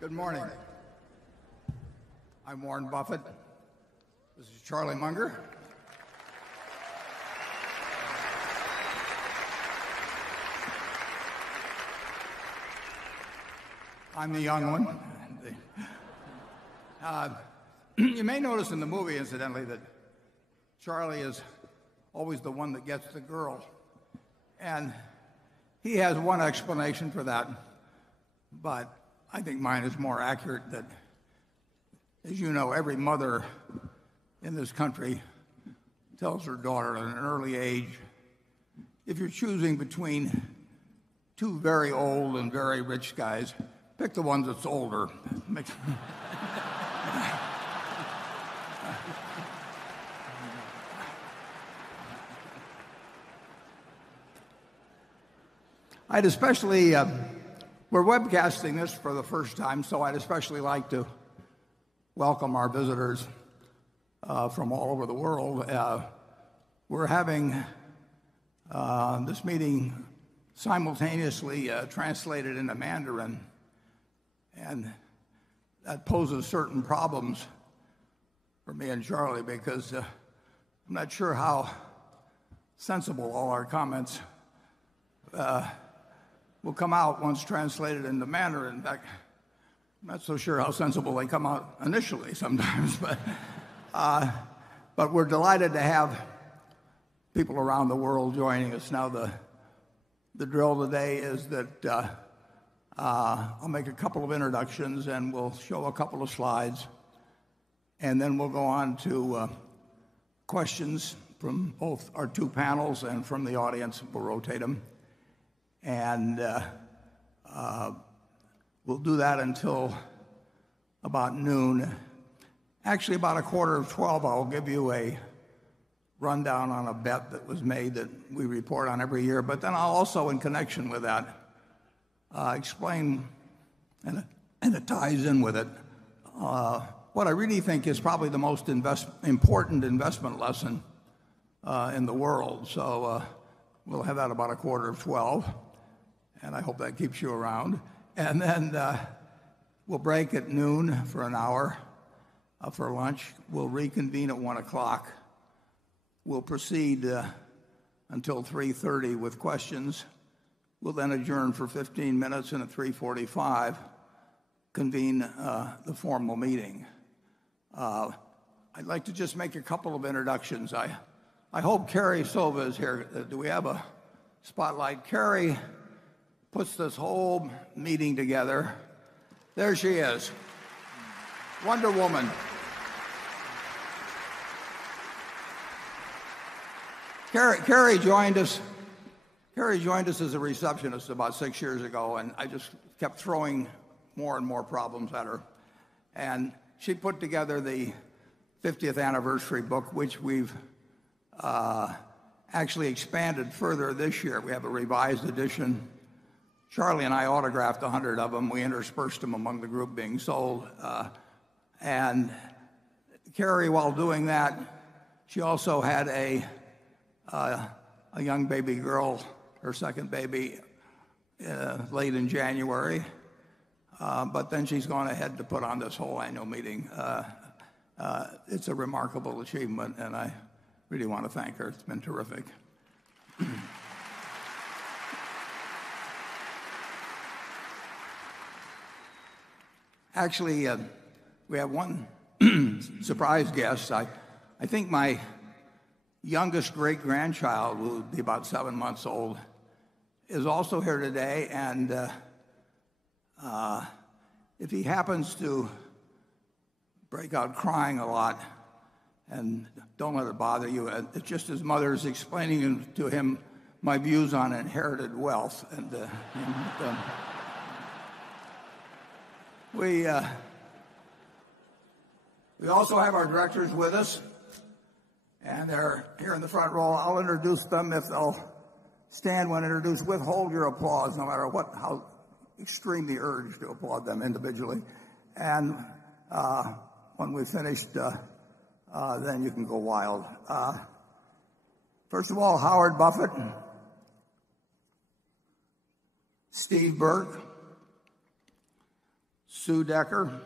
Good morning. I'm Warren Buffett. This is Charlie Munger. I'm the young one. You may notice in the movie, incidentally, that Charlie is always the one that gets the girl. And he has one explanation for that, but I think mine is more accurate. That, as you know, every mother in this country tells her daughter at an early age, if you're choosing between two very old and very rich guys, pick the one that's older. I'd especially, we're webcasting this for the first time, so I'd especially like to welcome our visitors from all over the world. We're having this meeting simultaneously translated into Mandarin, and that poses certain problems for me and Charlie because I'm not sure how sensible all our comments will come out once translated into Mandarin. In fact, I'm not so sure how sensible they come out initially sometimes, but we're delighted to have people around the world joining us. Now, the drill today is that I'll make a couple of introductions and we'll show a couple of slides, and then we'll go on to questions from both our two panels and from the audience. We'll rotate them. And we'll do that until about noon. Actually, about 11:45, I'll give you a rundown on a bet that was made that we report on every year. But then I'll also, in connection with that, explain, and it ties in with it, what I really think is probably the most important investment lesson in the world. So we'll have that about 11:45. And I hope that keeps you around. And then we'll break at noon for an hour for lunch. We'll reconvene at 1 o'clock. We'll proceed until 3:30 with questions. We'll then adjourn for 15 minutes, and at 3:45 convene the formal meeting. I'd like to just make a couple of introductions. I hope Carrie Sova is here. Do we have a spotlight? Carrie puts this whole meeting together. There she is, Wonder Woman. Carrie joined us as a receptionist about 6 years ago, and I just kept throwing more and more problems at her. And she put together the 50th anniversary book, which we've actually expanded further this year. We have a revised edition. Charlie and I autographed 100 of them. We interspersed them among the group being sold. And Carrie, while doing that, she also had a young baby girl, her second baby, late in January. But then she's gone ahead to put on this whole annual meeting. It's a remarkable achievement, and I really want to thank her. It's been terrific. Actually, we have one surprise guest. I think my youngest great-grandchild, who will be about 7 months old, is also here today. And if he happens to break out crying a lot, and don't let it bother you, it's just his mother's explaining to him my views on inherited wealth. We also have our directors with us, and they're here in the front row. I'll introduce them. If they'll stand when introduced, withhold your applause, no matter how extreme the urge to applaud them individually. And when we've finished, then you can go wild. First of all, Howard Buffett, Steve Burke, Sue Decker,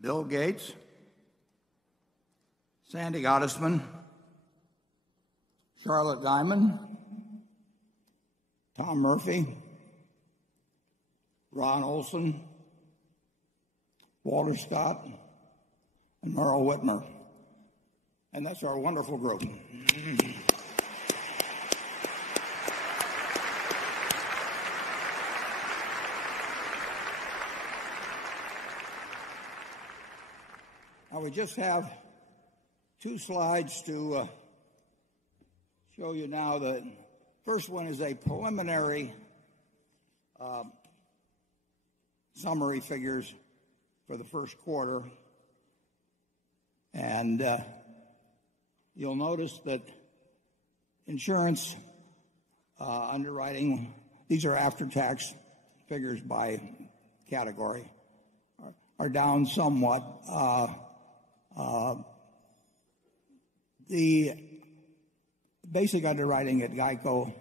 Bill Gates, Sandy Gottesman, Charlotte Guyman, Tom Murphy, Ron Olson, Walter Scott, and Merle Whitmer. And that's our wonderful group. Now we just have 2 slides to show you now. The first one is a preliminary summary figures for the first quarter. And you'll notice that insurance underwriting, these are after-tax figures by category, are down somewhat. The basic underwriting at GEICO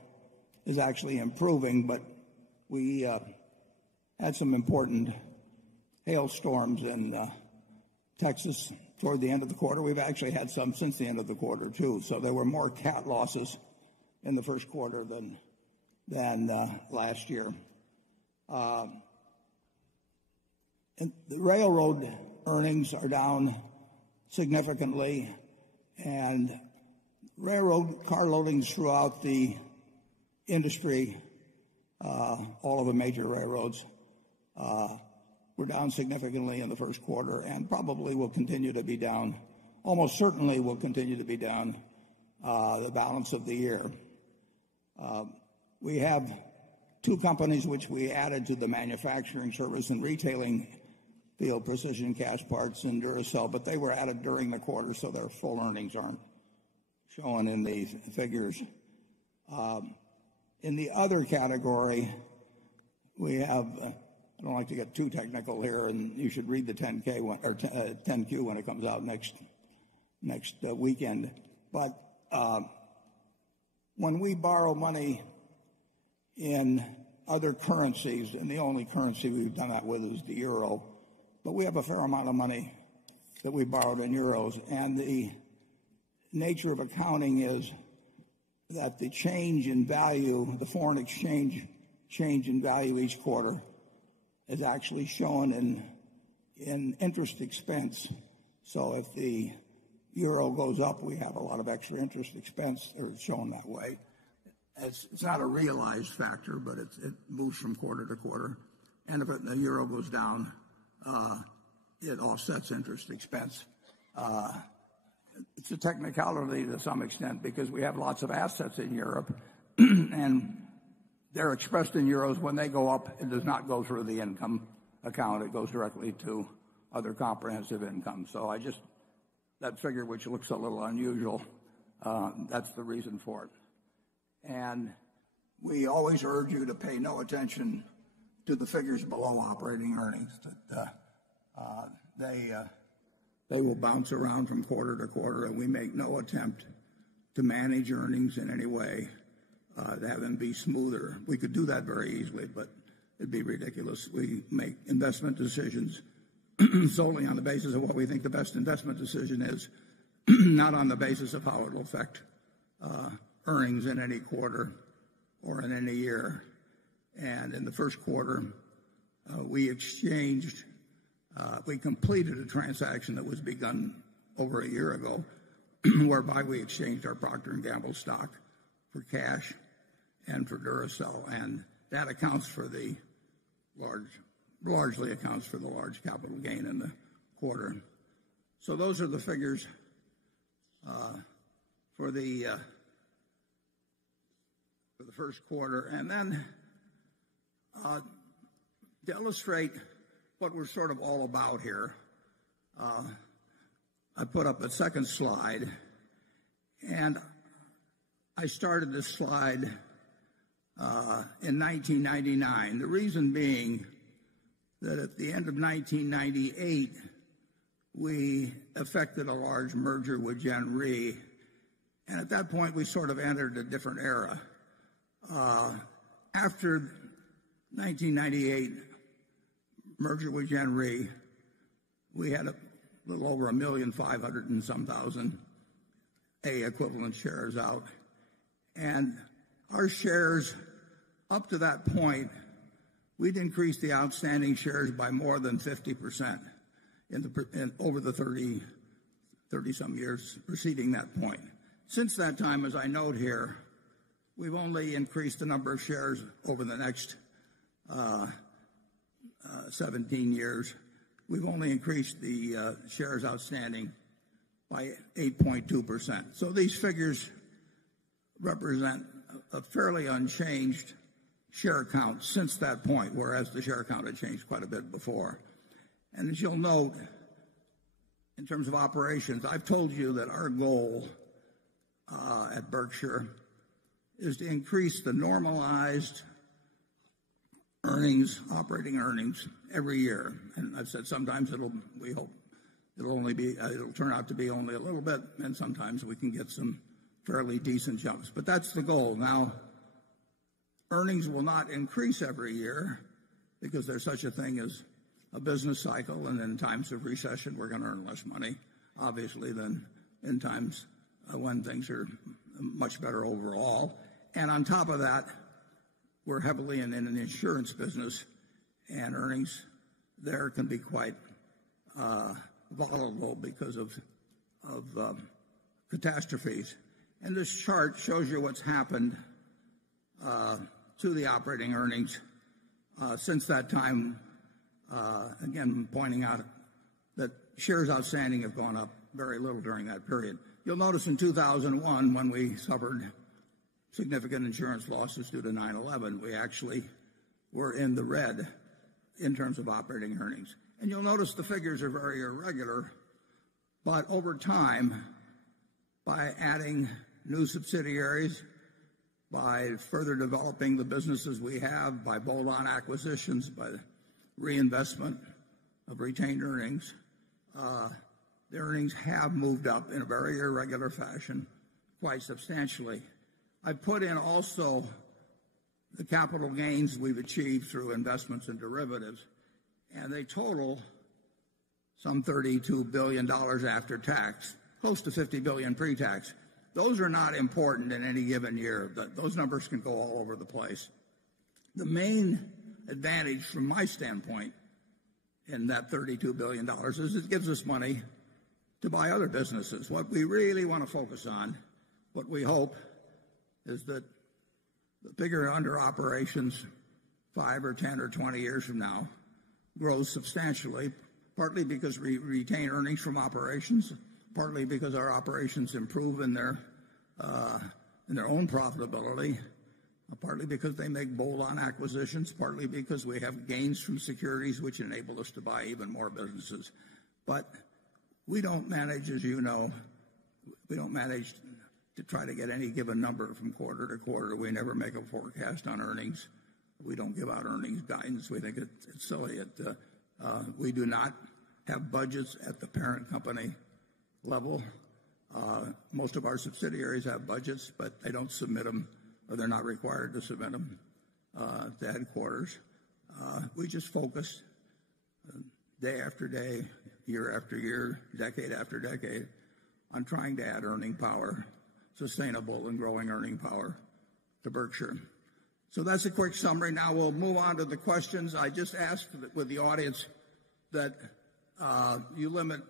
is actually improving, but we had some important hailstorms in Texas toward the end of the quarter. We've actually had some since the end of the quarter, too. So there were more cat losses in the first quarter than last year. And the railroad earnings are down significantly, and railroad car loadings throughout the industry, all of the major railroads, were down significantly in the first quarter and probably will continue to be down, almost certainly will continue to be down the balance of the year. We have 2 companies which we added to the manufacturing service and retailing field, Precision Castparts and Duracell, but they were added during the quarter, so their full earnings aren't shown in these figures. In the other category, we have, I don't like to get too technical here, and you should read the 10K or 10Q when it comes out next weekend. But when we borrow money in other currencies, and the only currency we've done that with is the euro, but we have a fair amount of money that we borrowed in euros, and the nature of accounting is that the change in value, the foreign exchange change in value each quarter, is actually shown in interest expense. So if the euro goes up, we have a lot of extra interest expense, or it's shown that way. It's not a realized factor, but it moves from quarter to quarter. And if the euro goes down, it offsets interest expense. It's a technicality to some extent because we have lots of assets in Europe, and they're expressed in euros. When they go up, it does not go through the income account. It goes directly to other comprehensive income. So that figure, which looks a little unusual, that's the reason for it. And we always urge you to pay no attention to the figures below operating earnings. They will bounce around from quarter to quarter, and we make no attempt to manage earnings in any way, to have them be smoother. We could do that very easily, but it'd be ridiculous. We make investment decisions solely on the basis of what we think the best investment decision is, not on the basis of how it will affect earnings in any quarter or in any year. And in the first quarter, we completed a transaction that was begun over a year ago, whereby we exchanged our Procter & Gamble stock for cash and for Duracell, and that accounts for the largely accounts for the large capital gain in the quarter. So those are the figures for the first quarter. And then to illustrate what we're sort of all about here, I put up a second slide, and I started this slide in 1999. The reason being that at the end of 1998, we effected a large merger with Gen Re, and at that point, we sort of entered a different era. After 1998, merger with Gen Re, we had a little over 1,500,000 and some thousand A equivalent shares out. And our shares, up to that point, we'd increased the outstanding shares by more than 50% over the 30-some years preceding that point. Since that time, as I note here, we've only increased the number of shares over the next 17 years. We've only increased the shares outstanding by 8.2%. So these figures represent a fairly unchanged share count since that point, whereas the share count had changed quite a bit before. And as you'll note, in terms of operations, I've told you that our goal at Berkshire is to increase the normalized earnings, operating earnings, every year. And I've said sometimes we hope it'll turn out to be only a little bit, and sometimes we can get some fairly decent jumps. But that's the goal. Now, earnings will not increase every year because there's such a thing as a business cycle, and in times of recession, we're going to earn less money, obviously, than in times when things are much better overall. And on top of that, we're heavily in an insurance business, and earnings there can be quite volatile because of catastrophes. And this chart shows you what's happened to the operating earnings since that time. Again, pointing out that shares outstanding have gone up very little during that period. You'll notice in 2001, when we suffered significant insurance losses due to 9/11, we actually were in the red in terms of operating earnings. And you'll notice the figures are very irregular, but over time, by adding new subsidiaries, by further developing the businesses we have, by bolt-on acquisitions, by reinvestment of retained earnings, the earnings have moved up in a very irregular fashion quite substantially. I put in also the capital gains we've achieved through investments in derivatives, and they total some $32 billion after tax, close to $50 billion pre-tax. Those are not important in any given year. Those numbers can go all over the place. The main advantage from my standpoint in that $32 billion is it gives us money to buy other businesses. What we really want to focus on, what we hope, is that the bigger under operations 5 or 10 or 20 years from now grows substantially, partly because we retain earnings from operations, partly because our operations improve in their own profitability, partly because they make bolt-on acquisitions, partly because we have gains from securities which enable us to buy even more businesses. But we don't manage, as you know, we don't manage to try to get any given number from quarter to quarter. We never make a forecast on earnings. We don't give out earnings guidance. We think it's silly. We do not have budgets at the parent company level. Most of our subsidiaries have budgets, but they don't submit them, or they're not required to submit them to headquarters. We just focus day after day, year after year, decade after decade on trying to add earning power, sustainable and growing earning power to Berkshire. So that's a quick summary. Now we'll move on to the questions. I just asked with the audience that you limit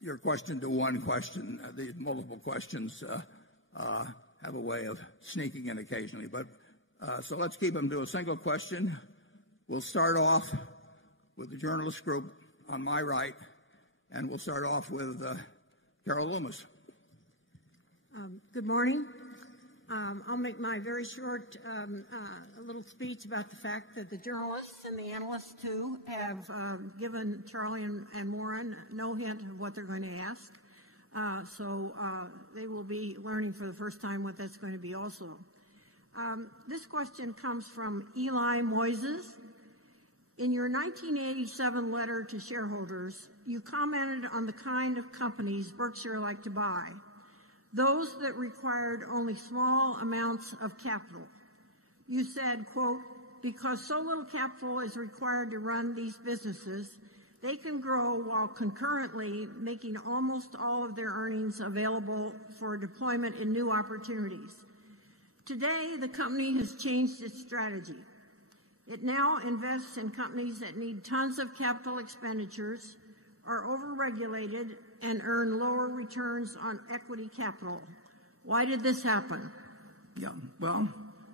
your question to one question. The multiple questions have a way of sneaking in occasionally. But so let's keep them to a single question. We'll start off with the journalist group on my right, and we'll start off with Carol Loomis. Good morning. I'll make my very short little speech about the fact that the journalists and the analysts, too, have given Charlie and Warren no hint of what they're going to ask. So they will be learning for the first time what that's going to be also. This question comes from Eli Moises. In your 1987 letter to shareholders, you commented on the kind of companies Berkshire liked to buy, those that required only small amounts of capital. You said, quote, because so little capital is required to run these businesses, they can grow while concurrently making almost all of their earnings available for deployment in new opportunities. Today, the company has changed its strategy. It now invests in companies that need tons of capital expenditures, are overregulated, and earn lower returns on equity capital. Why did this happen? Yeah, well,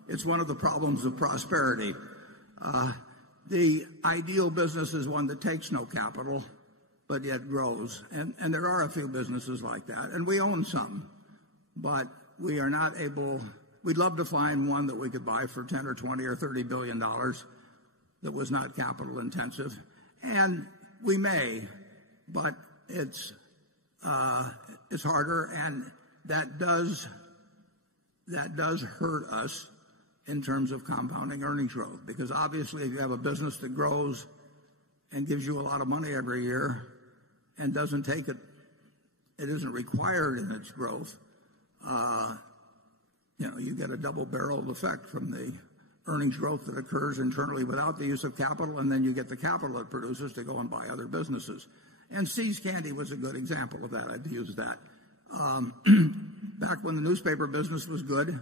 it's one of the problems of prosperity. The ideal business is one that takes no capital, but yet grows. And there are a few businesses like that, and we own some. But we are not able, we'd love to find one that we could buy for 10 or 20 or $30 billion that was not capital intensive. And we may, but it's harder, and that does hurt us in terms of compounding earnings growth, because obviously if you have a business that grows and gives you a lot of money every year and doesn't take it, it isn't required in its growth, you get a double-barreled effect from the earnings growth that occurs internally without the use of capital, and then you get the capital it produces to go and buy other businesses. And See's Candy was a good example of that. I'd use that. Back when the newspaper business was good,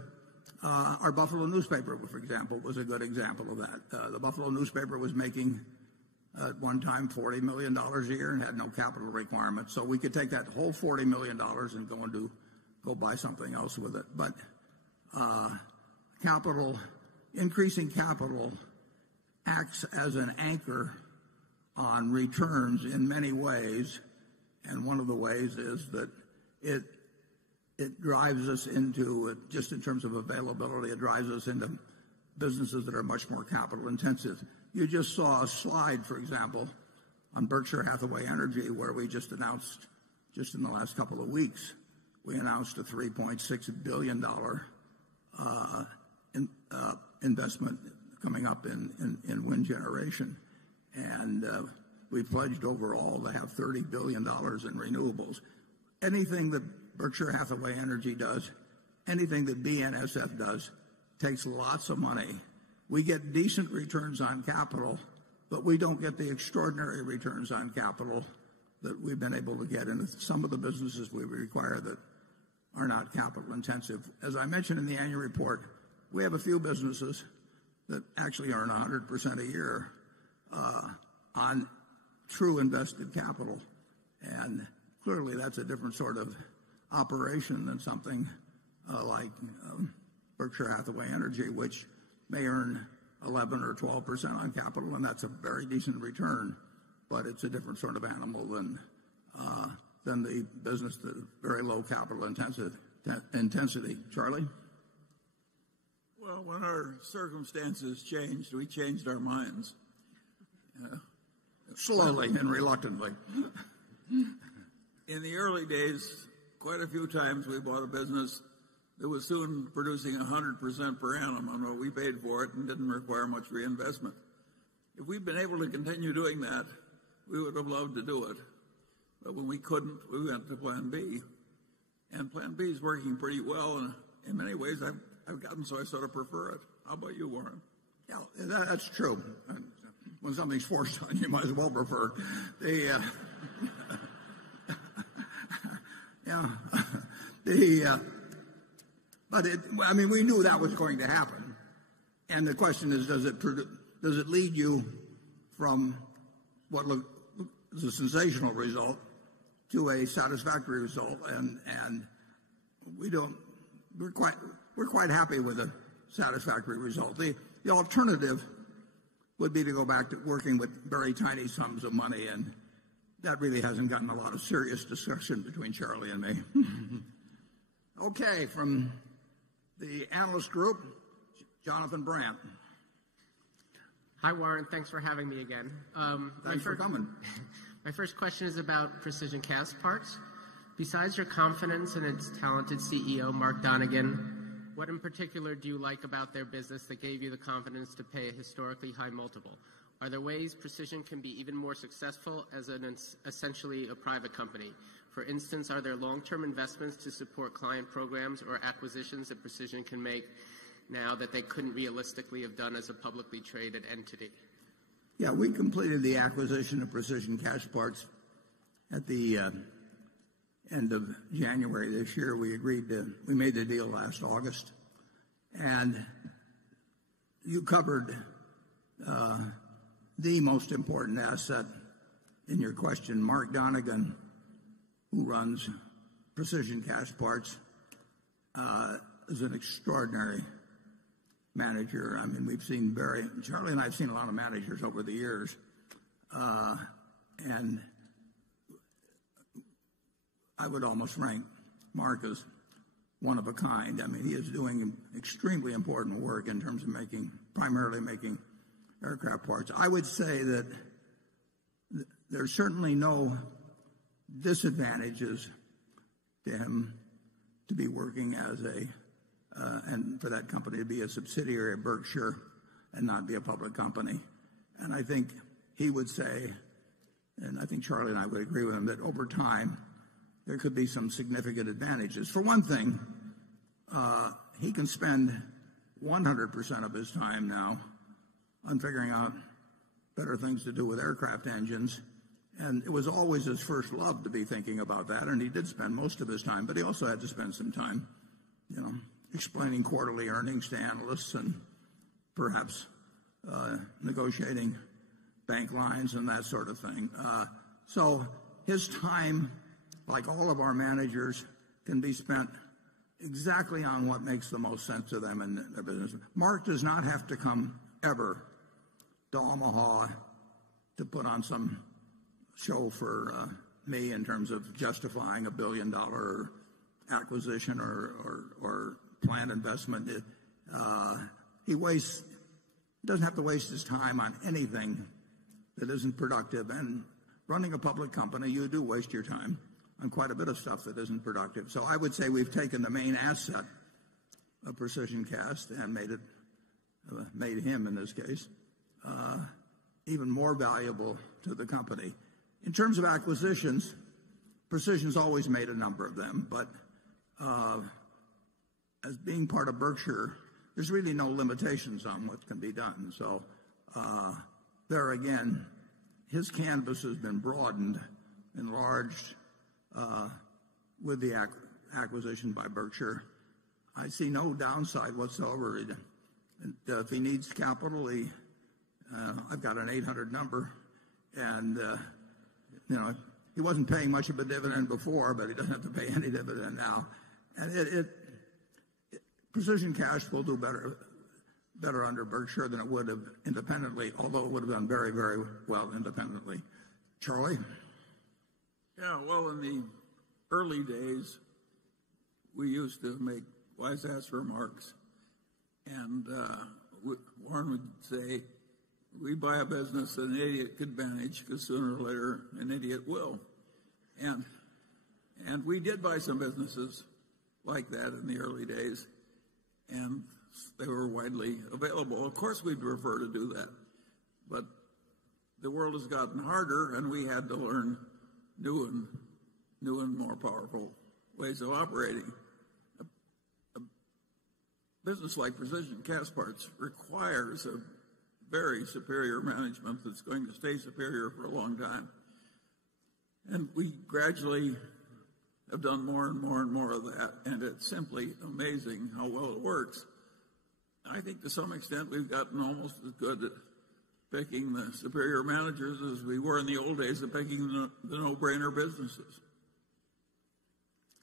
our Buffalo newspaper, for example, was a good example of that. The Buffalo newspaper was making, at one time, $40 million a year and had no capital requirements. So we could take that whole $40 million and go buy something else with it. But increasing capital acts as an anchor on returns in many ways, and one of the ways is that it drives us into, just in terms of availability, it drives us into businesses that are much more capital intensive. You just saw a slide, for example, on Berkshire Hathaway Energy, where we just announced, just in the last couple of weeks, we announced a $3.6 billion investment coming up in wind generation. And we pledged overall to have $30 billion in renewables. Anything that Berkshire Hathaway Energy does, anything that BNSF does, takes lots of money. We get decent returns on capital, but we don't get the extraordinary returns on capital that we've been able to get in some of the businesses we require that are not capital intensive. As I mentioned in the annual report, we have a few businesses that actually earn 100% a year on true invested capital. And clearly that's a different sort of operation than something like Berkshire Hathaway Energy, which may earn 11 or 12% on capital, and that's a very decent return, but it's a different sort of animal than the business that very low capital intensity. Charlie? Well, when our circumstances changed, we changed our minds. Slowly and reluctantly. In the early days, quite a few times we bought a business that was soon producing 100% per annum on what we paid for it and didn't require much reinvestment. If we'd been able to continue doing that, we would have loved to do it. But when we couldn't, we went to Plan B. And Plan B is working pretty well, and in many ways I've gotten so I sort of prefer it. How about you, Warren? Yeah, that's true. When something's forced on you, you might as well prefer it. We knew that was going to happen, and the question is, does it lead you from what is a sensational result to a satisfactory result? And we're quite happy with a satisfactory result. The alternative would be to go back to working with very tiny sums of money, and that really hasn't gotten a lot of serious discussion between Charlie and me. Okay, from the analyst group, Jonathan Brandt. Hi, Warren. Thanks for having me again. Thanks for coming. My first question is about Precision Castparts. Besides your confidence in its talented CEO, Mark Donegan, what in particular do you like about their business that gave you the confidence to pay a historically high multiple? Are there ways Precision can be even more successful as essentially a private company? For instance, are there long-term investments to support client programs or acquisitions that Precision can make now that they couldn't realistically have done as a publicly traded entity? Yeah, we completed the acquisition of Precision Castparts at the end of January this year. We made the deal last August, and you covered the most important asset in your question. Mark Donegan, who runs Precision Castparts, is an extraordinary manager. I mean, Charlie and I have seen a lot of managers over the years, and I would almost rank Mark as one of a kind. I mean, he is doing extremely important work in terms of primarily making aircraft parts. I would say that there's certainly no disadvantages to him to be working as and for that company to be a subsidiary of Berkshire and not be a public company. And I think he would say, and I think Charlie and I would agree with him, that over time there could be some significant advantages. For one thing, he can spend 100% of his time now on figuring out better things to do with aircraft engines. And it was always his first love to be thinking about that, and he did spend most of his time, but he also had to spend some time, explaining quarterly earnings to analysts and perhaps negotiating bank lines and that sort of thing. So his time, like all of our managers, can be spent exactly on what makes the most sense to them in their business. Mark does not have to come ever to Omaha to put on some show for me in terms of justifying $1 billion acquisition or planned investment. He doesn't have to waste his time on anything that isn't productive. And running a public company, you do waste your time on quite a bit of stuff that isn't productive. So I would say we've taken the main asset of Precision Cast and made him, in this case, even more valuable to the company. In terms of acquisitions, Precision's always made a number of them, but as being part of Berkshire, there's really no limitations on what can be done. So there again, his canvas has been broadened, enlarged with the acquisition by Berkshire. I see no downside whatsoever. If he needs capital, I've got an 800 number, and he wasn't paying much of a dividend before, but he doesn't have to pay any dividend now. And Precision Cash will do better under Berkshire than it would have independently, although it would have done very, very well independently. Charlie? Yeah, well, in the early days, we used to make wise-ass remarks. And Warren would say, we buy a business that an idiot could manage, because sooner or later an idiot will. And we did buy some businesses like that in the early days, and they were widely available. Of course we'd prefer to do that, but the world has gotten harder, and we had to learn new and more powerful ways of operating. A business like Precision Castparts requires a very superior management that's going to stay superior for a long time. And we gradually have done more and more and more of that, and it's simply amazing how well it works. I think to some extent we've gotten almost as good at picking the superior managers as we were in the old days of picking the no-brainer businesses.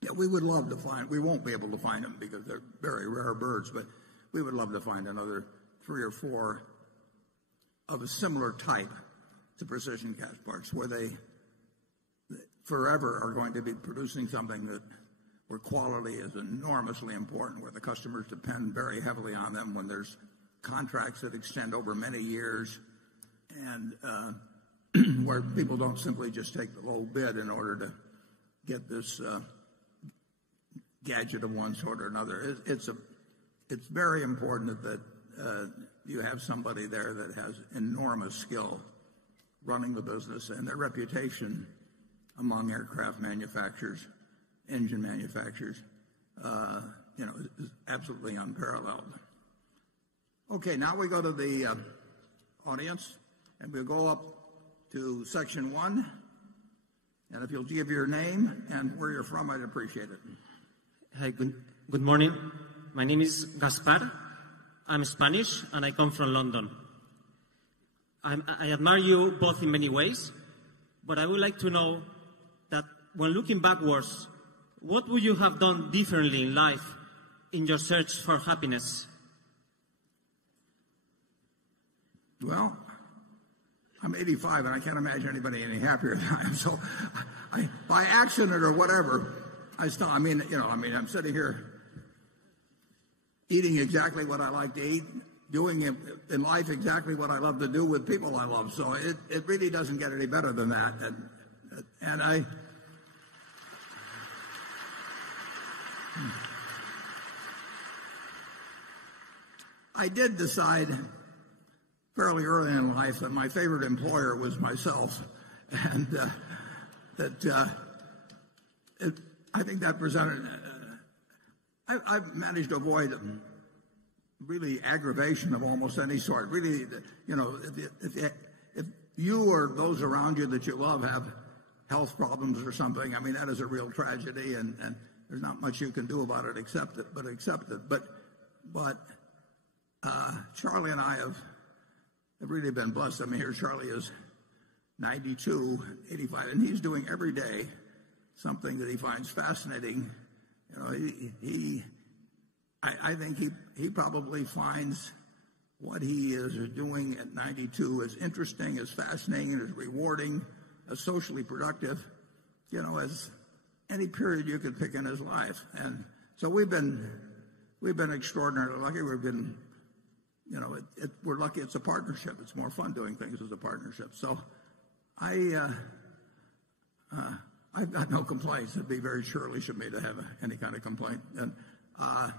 Yeah, we would love to we won't be able to find them because they're very rare birds, but we would love to find another 3 or 4 of a similar type to Precision Castparts, where they forever are going to be producing something where quality is enormously important, where the customers depend very heavily on them, when there's contracts that extend over many years, and where people don't simply just take the low bid in order to get this gadget of one sort or another. It's very important that you have somebody there that has enormous skill running the business, and their reputation among aircraft manufacturers, engine manufacturers, is absolutely unparalleled. Okay, now we go to the audience, and we'll go up to section 1. And if you'll give your name and where you're from, I'd appreciate it. Hi, good morning. My name is Gaspar. I'm Spanish, and I come from London. I admire you both in many ways, but I would like to know that when looking backwards, what would you have done differently in life in your search for happiness? Well, I'm 85, and I can't imagine anybody any happier than I am. So, by accident or whatever, I'm sitting here eating exactly what I like to eat, doing in life exactly what I love to do with people I love. So it really doesn't get any better than that. And I did decide fairly early in life that my favorite employer was myself, and I think that presented. I've managed to avoid really aggravation of almost any sort. Really, if you or those around you that you love have health problems or something, I mean, that is a real tragedy, and there's not much you can do about it except accept it. But Charlie and I have really been blessed. I mean, here Charlie is 92, 85, and he's doing every day something that he finds fascinating. I think he probably finds what he is doing at 92 as interesting, as fascinating, as rewarding, as socially productive, as any period you could pick in his life. And so we've been extraordinarily lucky. We've been, we're lucky it's a partnership. It's more fun doing things as a partnership. So I've got no complaints. It'd be very churlish of me to have any kind of complaint. And I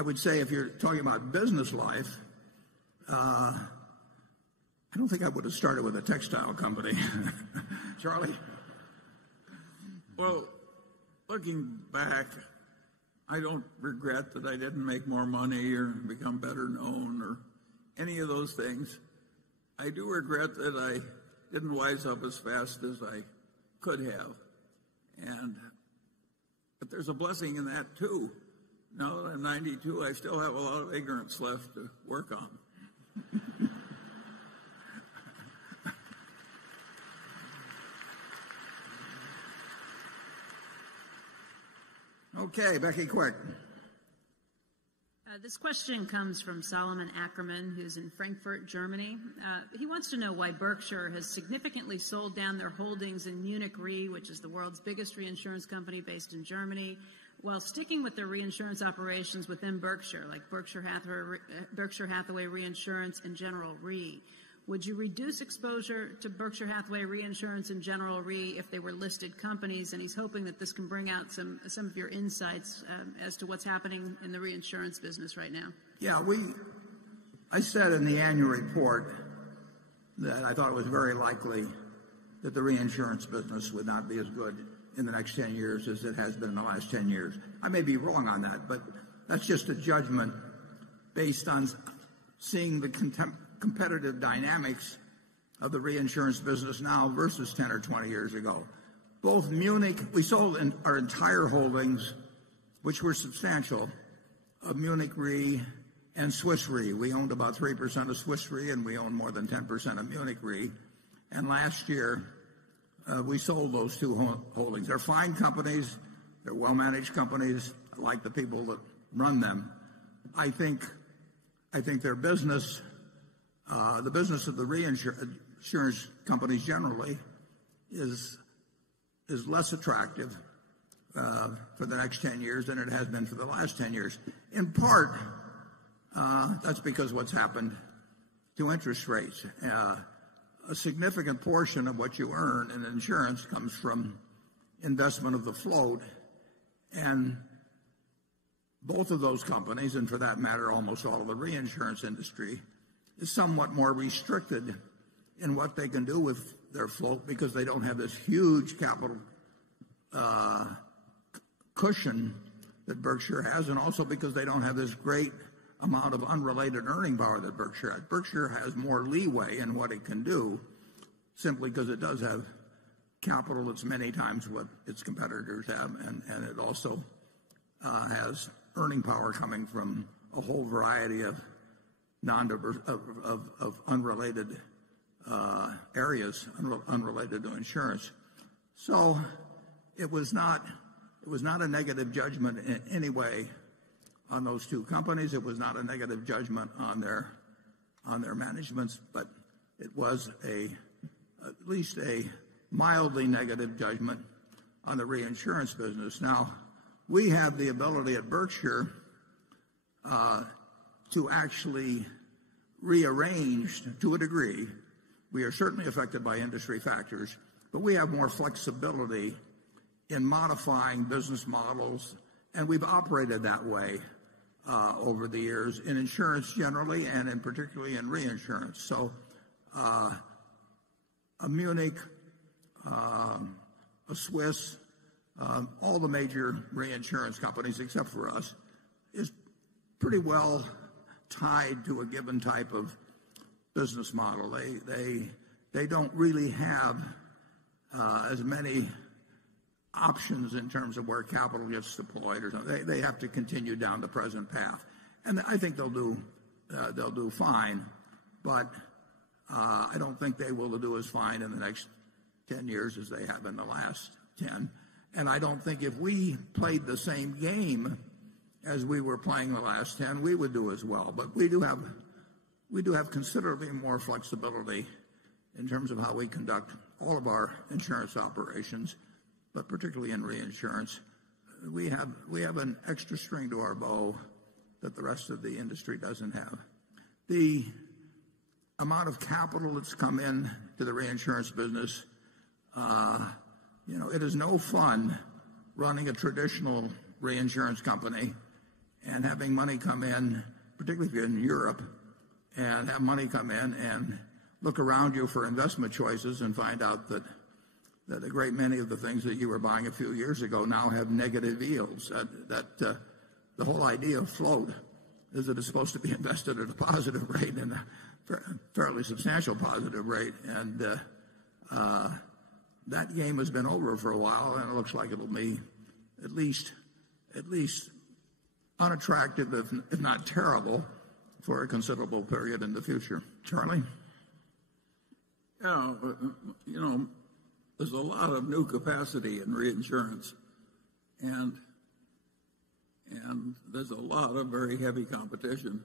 would say if you're talking about business life, I don't think I would have started with a textile company. Charlie? Well, looking back, I don't regret that I didn't make more money or become better known or any of those things. I do regret that I didn't wise up as fast as I could have. But there's a blessing in that too. Now that I'm 92, I still have a lot of ignorance left to work on. Okay, Becky, quick. This question comes from Solomon Ackerman, who's in Frankfurt, Germany. He wants to know why Berkshire has significantly sold down their holdings in Munich Re, which is the world's biggest reinsurance company based in Germany, while sticking with their reinsurance operations within Berkshire, like Berkshire Hathaway Reinsurance and General Re. Would you reduce exposure to Berkshire Hathaway Reinsurance and General Re if they were listed companies? And he's hoping that this can bring out some of your insights as to what's happening in the reinsurance business right now. Yeah, I said in the annual report that I thought it was very likely that the reinsurance business would not be as good in the next 10 years as it has been in the last 10 years. I may be wrong on that, but that's just a judgment based on seeing the competitive dynamics of the reinsurance business now versus 10 or 20 years ago. Both Munich, we sold our entire holdings, which were substantial, of Munich Re and Swiss Re. We owned about 3% of Swiss Re, and we owned more than 10% of Munich Re. And last year, we sold those two holdings. They're fine companies. They're well-managed companies. I like the people that run them. I think their business, the business of the reinsurance companies generally, is less attractive for the next 10 years than it has been for the last 10 years. In part, that's because what's happened to interest rates. A significant portion of what you earn in insurance comes from investment of the float, and both of those companies, and for that matter almost all of the reinsurance industry, is somewhat more restricted in what they can do with their float because they don't have this huge capital cushion that Berkshire has, and also because they don't have this great amount of unrelated earning power that Berkshire has. Berkshire has more leeway in what it can do simply because it does have capital that's many times what its competitors have, and it also has earning power coming from a whole variety of unrelated areas unrelated to insurance. So it was not a negative judgment in any way on those two companies. It was not a negative judgment on their managements, but it was at least a mildly negative judgment on the reinsurance business. Now, we have the ability at Berkshire to actually rearrange to a degree. We are certainly affected by industry factors, but we have more flexibility in modifying business models, and we've operated that way over the years in insurance generally and in particularly in reinsurance. So a Munich, a Swiss, all the major reinsurance companies except for us is pretty well tied to a given type of business model. They don't really have as many options in terms of where capital gets deployed or something. They have to continue down the present path, and I think they'll do fine. But I don't think they will do as fine in the next 10 years as they have in the last 10. And I don't think if we played the same game as we were playing the last 10, we would do as well. But we do have considerably more flexibility in terms of how we conduct all of our insurance operations, but particularly in reinsurance. We have an extra string to our bow that the rest of the industry doesn't have. The amount of capital that's come in to the reinsurance business, it is no fun running a traditional reinsurance company and having money come in, particularly if you're in Europe, and have money come in and look around you for investment choices and find out that a great many of the things that you were buying a few years ago now have negative yields. The whole idea of float is that it's supposed to be invested at a positive rate and a fairly substantial positive rate. And that game has been over for a while, and it looks like it'll be at least unattractive, if not terrible, for a considerable period in the future. Charlie? Yeah, there's a lot of new capacity in reinsurance, and there's a lot of very heavy competition.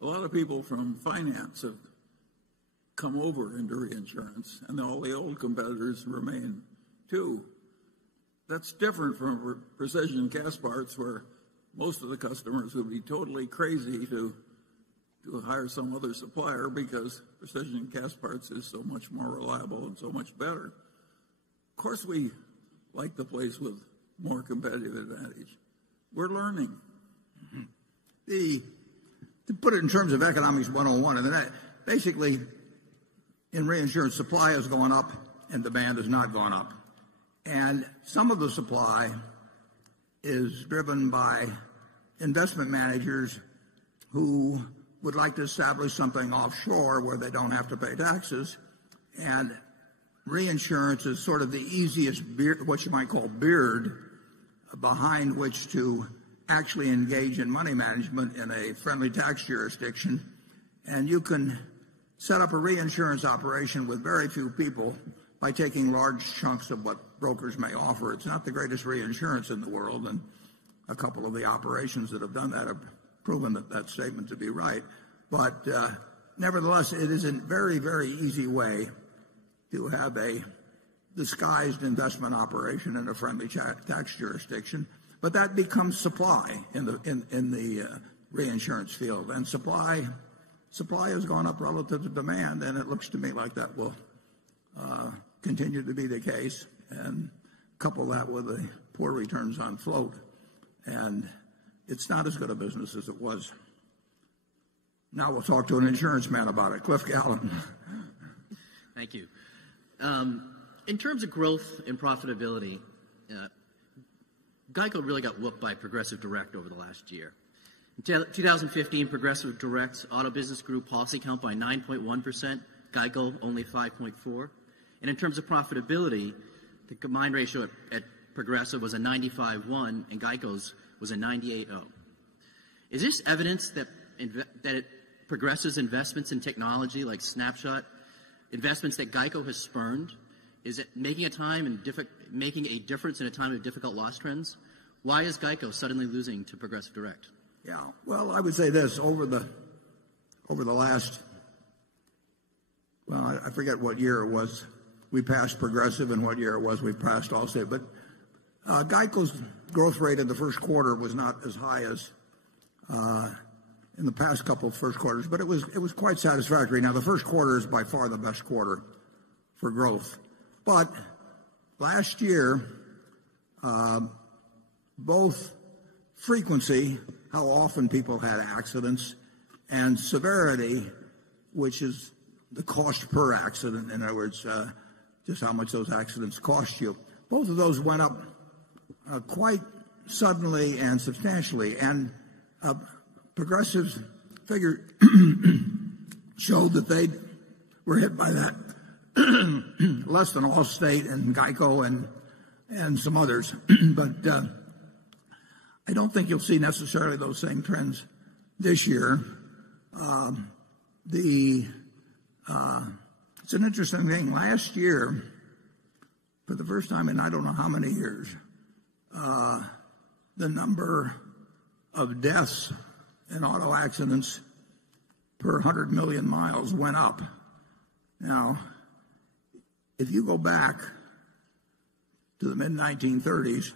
A lot of people from finance have come over into reinsurance, and all the old competitors remain too. That's different from precision cast parts, where most of the customers would be totally crazy to hire some other supplier because precision cast parts is so much more reliable and so much better. Of course, we like the place with more competitive advantage. We're learning. To put it in terms of economics 101, and that basically in reinsurance, supply has gone up and demand has not gone up. And some of the supply is driven by investment managers who would like to establish something offshore where they don't have to pay taxes. And reinsurance is sort of the easiest beard, what you might call beard, behind which to actually engage in money management in a friendly tax jurisdiction. And you can set up a reinsurance operation with very few people by taking large chunks of what brokers may offer. It's not the greatest reinsurance in the world, and a couple of the operations that have done that have proven that statement to be right. But nevertheless, it is a very, very easy way to have a disguised investment operation in a friendly tax jurisdiction. But that becomes supply in the reinsurance field, and supply has gone up relative to demand, and it looks to me like that will continue to be the case. And couple that with the poor returns on float, and it's not as good a business as it was. Now we'll talk to an insurance man about it. Cliff Gallen. Thank you. In terms of growth and profitability, Geico really got whooped by Progressive Direct over the last year. In 2015, Progressive Direct's auto business grew policy count by 9.1%, GEICO only 5.4%. And in terms of profitability, the combined ratio at Progressive was a 95.1 and GEICO's was a 98.0. Is this evidence that Progressive's investments in technology like Snapshot, investments that GEICO has spurned, is it making a difference in a time of difficult loss trends? Why is GEICO suddenly losing to Progressive Direct? Yeah, well, I would say this, over the last, well, I forget what year it was we passed Progressive and what year it was we passed Allstate, but GEICO's growth rate in the first quarter was not as high as in the past couple of first quarters, but it was quite satisfactory. Now, the first quarter is by far the best quarter for growth. But last year, both frequency, how often people had accidents, and severity, which is the cost per accident, in other words, just how much those accidents cost you, both of those went up quite suddenly and substantially. And Progressive's figure showed that they were hit by that less than Allstate and GEICO and some others. But I don't think you'll see necessarily those same trends this year. It's an interesting thing. Last year, for the first time in I don't know how many years, the number of deaths in auto accidents per 100 million miles went up. Now, if you go back to the mid-1930s,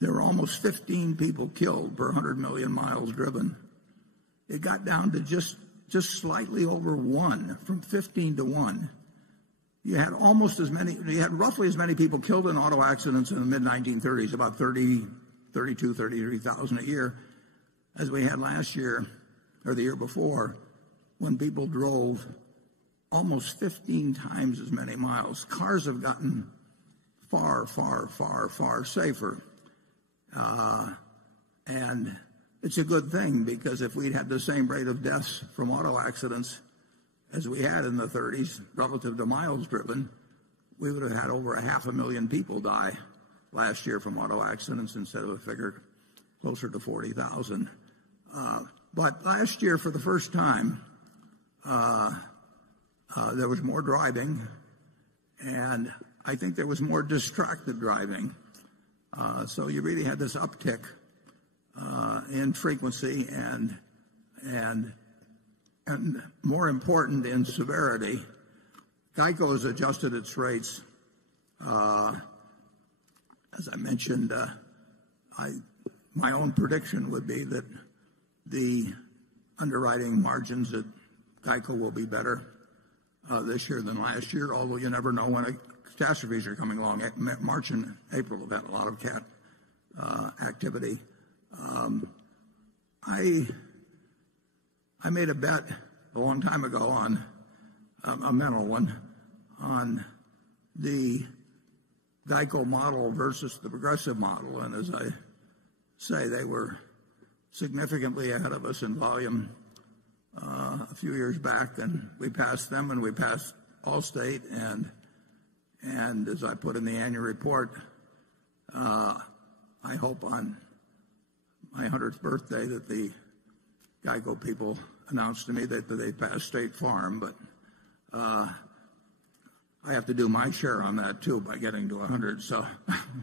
there were almost 15 people killed per 100 million miles driven. It got down to just slightly over 1, from 15 to 1. You had roughly as many people killed in auto accidents in the mid-1930s, about 33,000 a year, as we had last year, or the year before, when people drove almost 15 times as many miles. Cars have gotten far, far, far, far safer. And it's a good thing, because if we'd had the same rate of deaths from auto accidents as we had in the 30s relative to miles driven, we would have had over 500,000 people die last year from auto accidents instead of a figure closer to 40,000. But last year, for the first time, there was more driving, and I think there was more distracted driving. So you really had this uptick in frequency and more important, in severity. GEICO has adjusted its rates. As I mentioned, my own prediction would be that the underwriting margins at GEICO will be better this year than last year, although you never know when catastrophes are coming along. March and April have had a lot of cat activity. I made a bet a long time ago on a mental one on the GEICO model versus the Progressive model, and as I say, they were significantly ahead of us in volume a few years back, and we passed them, and we passed Allstate, and as I put in the annual report, I hope on my 100th birthday that the GEICO people announced to me that they passed State Farm, but I have to do my share on that too by getting to 100, so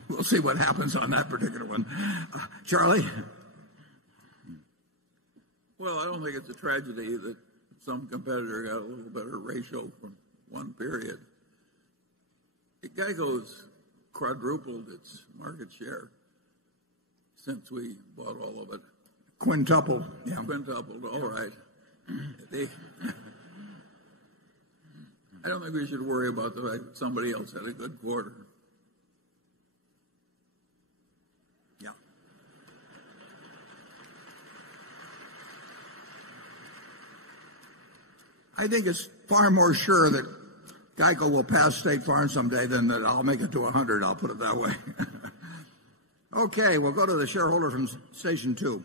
we'll see what happens on that particular one. Charlie? Well, I don't think it's a tragedy that some competitor got a little better ratio from one period. GEICO's quadrupled its market share since we bought all of it. Quintupled, yeah. Quintupled, all right. I don't think we should worry about the fact that somebody else had a good quarter. Yeah. I think it's far more sure that GEICO will pass State Farm someday than that I'll make it to 100. I'll put it that way. Okay, we'll go to the shareholder from Station 2.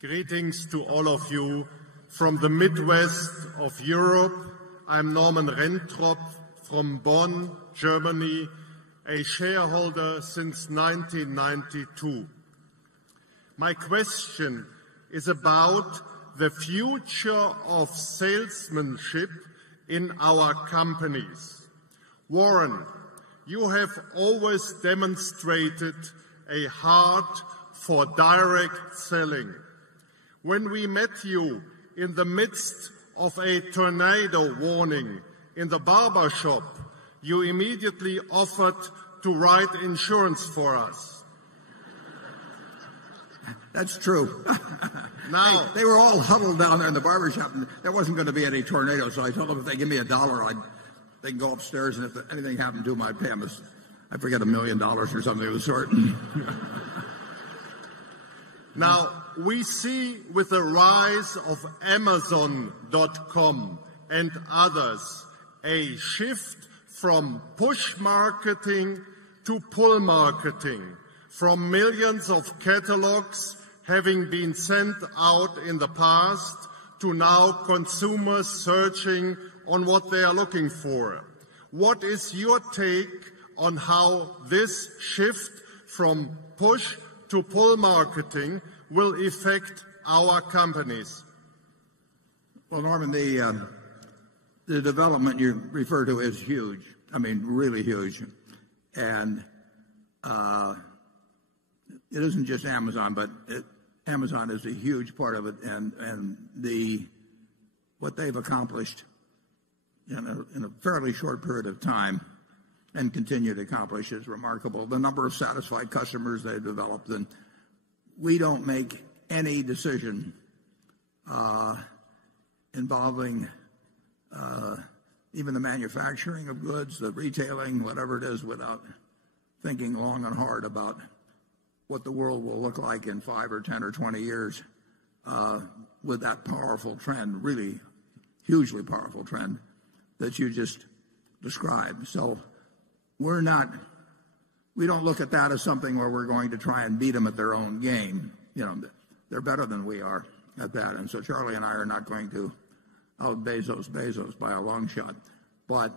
Greetings to all of you from the Midwest of Europe. I'm Norman Rentrop from Bonn, Germany, a shareholder since 1992. My question is about the future of salesmanship in our companies. Warren, you have always demonstrated a heart for direct selling. When we met you in the midst of a tornado warning in the barber shop, you immediately offered to write insurance for us. That's true. Now, they were all huddled down there in the barber shop, and there wasn't going to be any tornado, so I told them if they give me $1, they can go upstairs, and if anything happened to them, I'd pay them, I forget, $1 million or something of the sort. Now, we see with the rise of Amazon.com and others a shift from push marketing to pull marketing, from millions of catalogs having been sent out in the past to now consumers searching on what they are looking for. What is your take on how this shift from push to pull marketing will affect our companies? Well, Norman, the development you refer to is huge. I mean, really huge. And it isn't just Amazon, but Amazon is a huge part of it. And what they've accomplished in a fairly short period of time and continue to accomplish is remarkable. The number of satisfied customers they've developed. And we don't make any decision involving even the manufacturing of goods, the retailing, whatever it is, without thinking long and hard about what the world will look like in 5 or 10 or 20 years with that powerful trend, really hugely powerful trend that you just described. So we don't look at that as something where we're going to try and beat them at their own game. They're better than we are at that. And so Charlie and I are not going to out Bezos by a long shot. But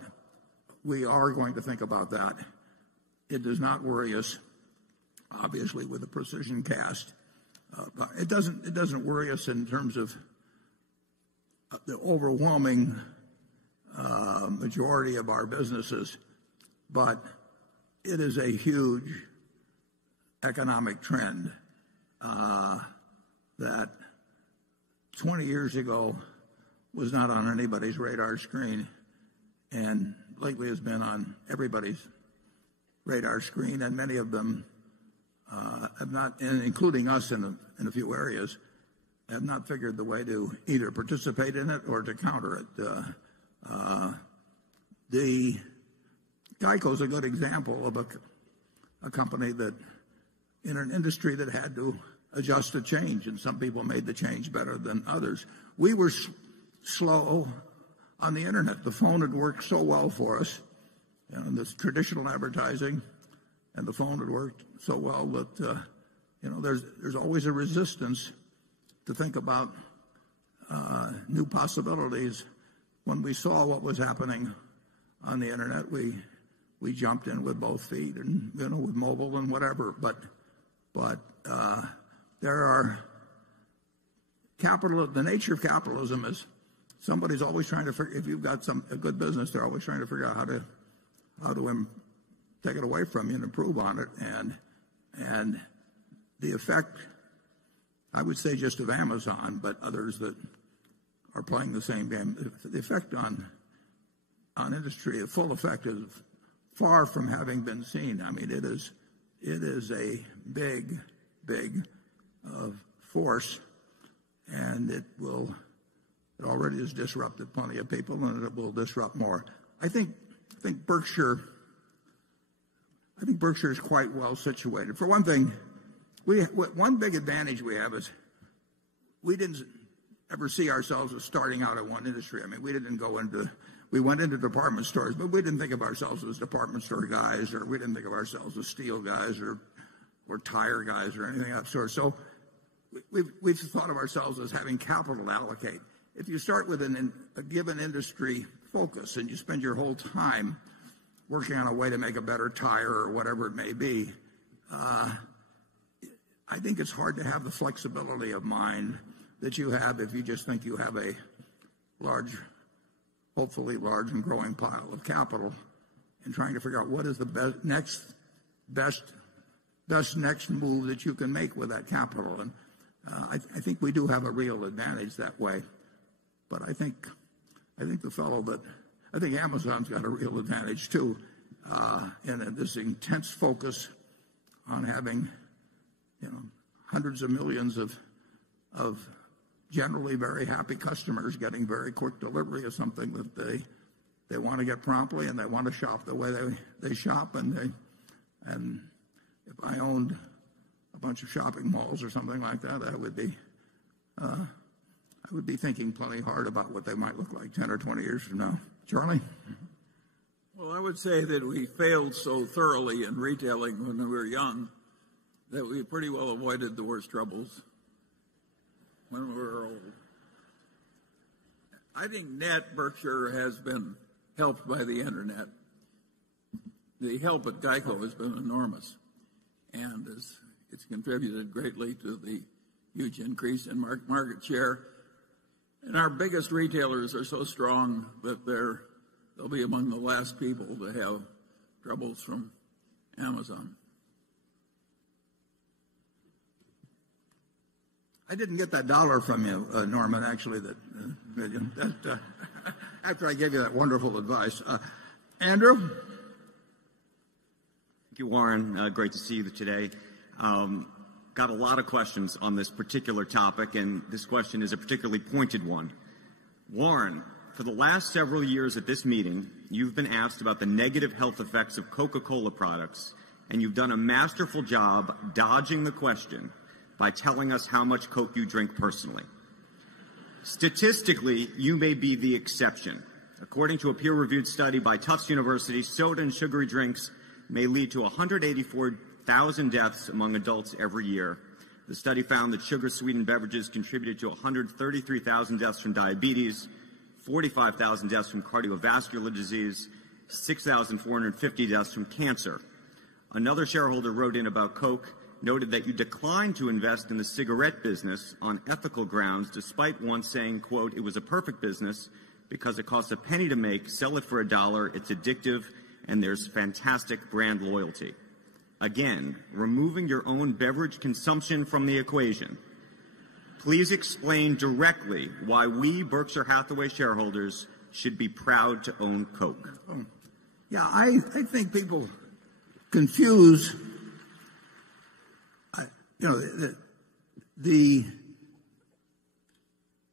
we are going to think about that. It does not worry us, obviously, with the precision cast. It doesn't worry us in terms of the overwhelming majority of our businesses, but it is a huge economic trend that 20 years ago was not on anybody's radar screen, and lately has been on everybody's radar screen, and many of them have not, including us in a few areas, have not figured the way to either participate in it or to counter it. The Geico is a good example of a company that, in an industry that had to adjust to change, and some people made the change better than others. We were slow on the internet. The phone had worked so well for us, and this traditional advertising, and the phone had worked so well that there's always a resistance to think about new possibilities. When we saw what was happening on the internet, we jumped in with both feet, and with mobile and whatever. But there are the nature of capitalism is somebody's always trying to figure. If you've got a good business, they're always trying to figure out how to take it away from you and improve on it. And the effect, I would say, just of Amazon, but others that are playing the same game, the effect on industry, the full effect is far from having been seen. I mean, it is a big force, and it already has disrupted plenty of people, and it will disrupt more. I think Berkshire is quite well situated. For one thing, one big advantage we have is we didn't ever see ourselves as starting out in one industry. I mean, we we went into department stores, but we didn't think of ourselves as department store guys, or we didn't think of ourselves as steel guys or tire guys or anything of that sort. So we've thought of ourselves as having capital to allocate. If you start with a given industry focus and you spend your whole time working on a way to make a better tire or whatever it may be, I think it's hard to have the flexibility of mind that you have if you just think you have a hopefully large and growing pile of capital, and trying to figure out what is the best next move that you can make with that capital. And I think we do have a real advantage that way. But I think Amazon's got a real advantage too, in this intense focus on having, hundreds of millions of generally very happy customers getting very quick delivery of something that they want to get promptly, and they want to shop the way they shop. And if I owned a bunch of shopping malls or something like that, I would be thinking plenty hard about what they might look like 10 or 20 years from now. Charlie? Well, I would say that we failed so thoroughly in retailing when we were young that we pretty well avoided the worst troubles when we were old. I think net Berkshire has been helped by the internet. The help at GEICO has been enormous, and it's contributed greatly to the huge increase in market share. And our biggest retailers are so strong that they'll be among the last people to have troubles from Amazon. I didn't get that dollar from you, Norman, actually, after I gave you that wonderful advice. Andrew? Thank you, Warren. Great to see you today. Got a lot of questions on this particular topic, and this question is a particularly pointed one. Warren, for the last several years at this meeting, you've been asked about the negative health effects of Coca-Cola products, and you've done a masterful job dodging the question by telling us how much Coke you drink personally. Statistically, you may be the exception. According to a peer-reviewed study by Tufts University, soda and sugary drinks may lead to 184,000 deaths among adults every year. The study found that sugar-sweetened beverages contributed to 133,000 deaths from diabetes, 45,000 deaths from cardiovascular disease, 6,450 deaths from cancer. Another shareholder wrote in about Coke, noted that you declined to invest in the cigarette business on ethical grounds, despite once saying, quote, it was a perfect business because it costs a penny to make, sell it for $1, it's addictive, and there's fantastic brand loyalty. Again, removing your own beverage consumption from the equation. Please explain directly why we Berkshire Hathaway shareholders should be proud to own Coke. Yeah, I think people confuse the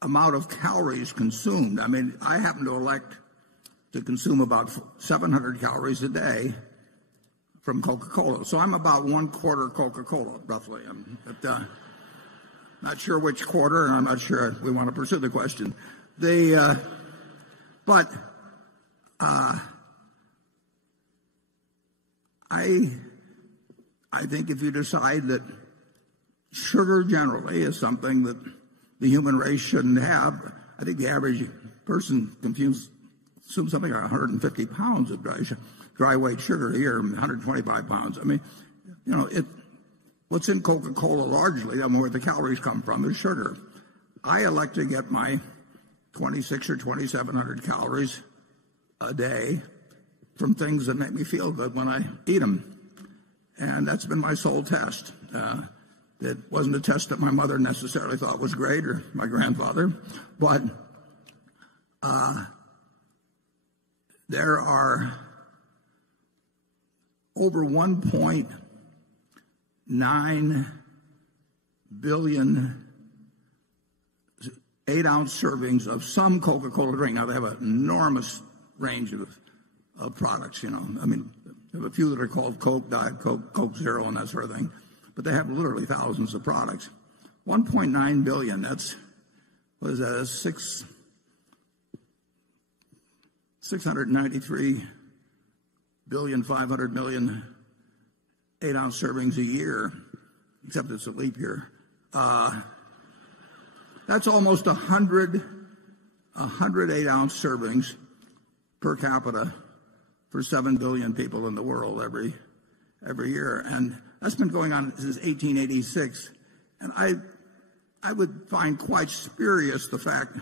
amount of calories consumed. I mean, I happen to elect to consume about 700 calories a day from Coca-Cola. So I'm about 1/4 Coca-Cola, roughly. But, not sure which quarter, and I'm not sure we want to pursue the question. But I think if you decide that sugar generally is something that the human race shouldn't have, I think the average person consumes something like 150 pounds of dry weight sugar a year, 125 pounds. I mean, what's in Coca-Cola largely, I mean, where the calories come from, is sugar. I elect to get my 2,600 or 2,700 calories a day from things that make me feel good when I eat them. And that's been my sole test. It wasn't a test that my mother necessarily thought was great, or my grandfather, but there are over 1.9 billion 8-ounce servings of some Coca-Cola drink. Now, they have an enormous range of products, I mean, there are a few that are called Coke, Diet Coke, Coke Zero, and that sort of thing. But they have literally thousands of products. 1.9 billion, what is that, 693,500,000,000 8-ounce servings a year, except it's a leap year. That's almost 100 8-ounce servings per capita for 7 billion people in the world every year. And that's been going on since 1886. And I would find quite spurious the fact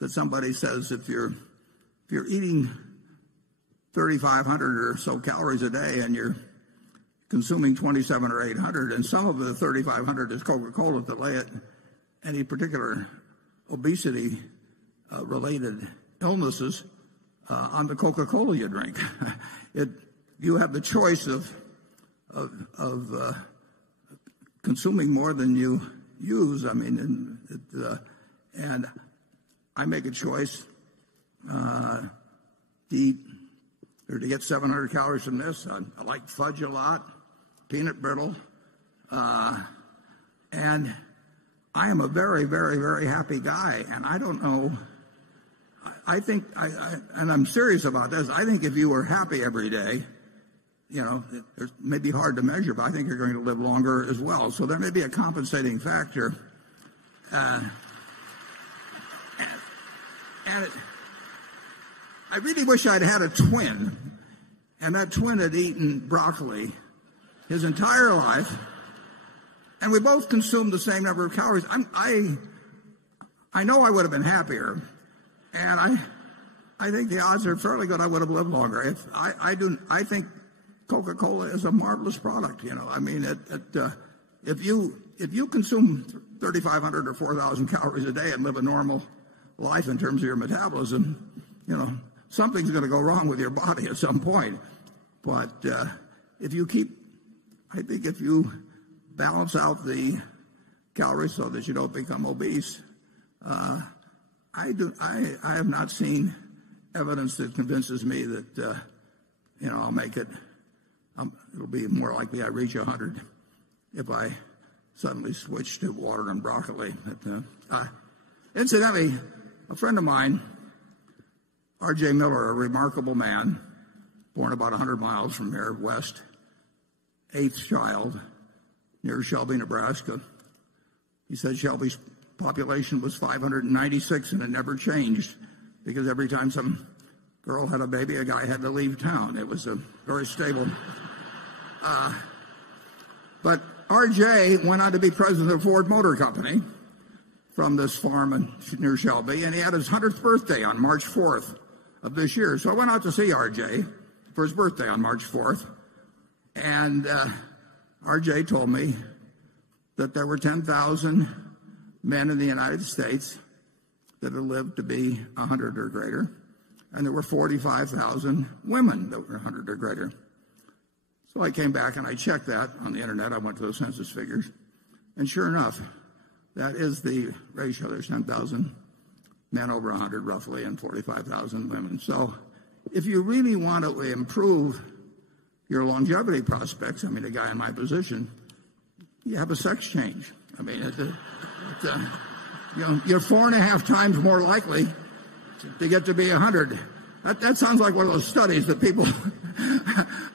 that somebody says if you're eating 3,500 or so calories a day and you're consuming 27 or 800, and some of the 3,500 is Coca-Cola to lay it any particular obesity related illnesses on the Coca-Cola you drink. You have the choice of consuming more than you use. I mean, and I make a choice to eat or to get 700 calories from this. I like fudge a lot, peanut brittle, and I am a very, very, very happy guy. And I don't know. I think, and I'm serious about this. I think if you were happy every day, you know, it may be hard to measure, but I think you're going to live longer as well. So there may be a compensating factor. And I really wish I'd had a twin, and that twin had eaten broccoli his entire life, and we both consumed the same number of calories. I know I would have been happier, and I think the odds are fairly good I would have lived longer. I think Coca-Cola is a marvelous product. You know, I mean, if you consume 3,500 or 4,000 calories a day and live a normal life in terms of your metabolism, you know, something's going to go wrong with your body at some point. But if you balance out the calories so that you don't become obese, I have not seen evidence that convinces me that I'll make it. It'll be more likely I reach 100 if I suddenly switch to water and broccoli. Incidentally, a friend of mine, R.J. Miller, a remarkable man, born about 100 miles from here west, 8th child, near Shelby, Nebraska. He said Shelby's population was 596 and it never changed because every time some girl had a baby, a guy had to leave town. It was a very stable. But R.J. went on to be president of Ford Motor Company from this farm near Shelby, and he had his 100th birthday on March 4th of this year. So I went out to see R.J. for his birthday on March 4th, and R.J. told me that there were 10,000 men in the United States that had lived to be 100 or greater, and there were 45,000 women that were 100 or greater. So I came back and I checked that on the internet. I went to the census figures, and sure enough, that is the ratio. There's 10,000 men over 100 roughly and 45,000 women. So if you really want to improve your longevity prospects, I mean, a guy in my position, you have a sex change. I mean, you're 4.5 times more likely to get to be 100. That sounds like one of those studies that people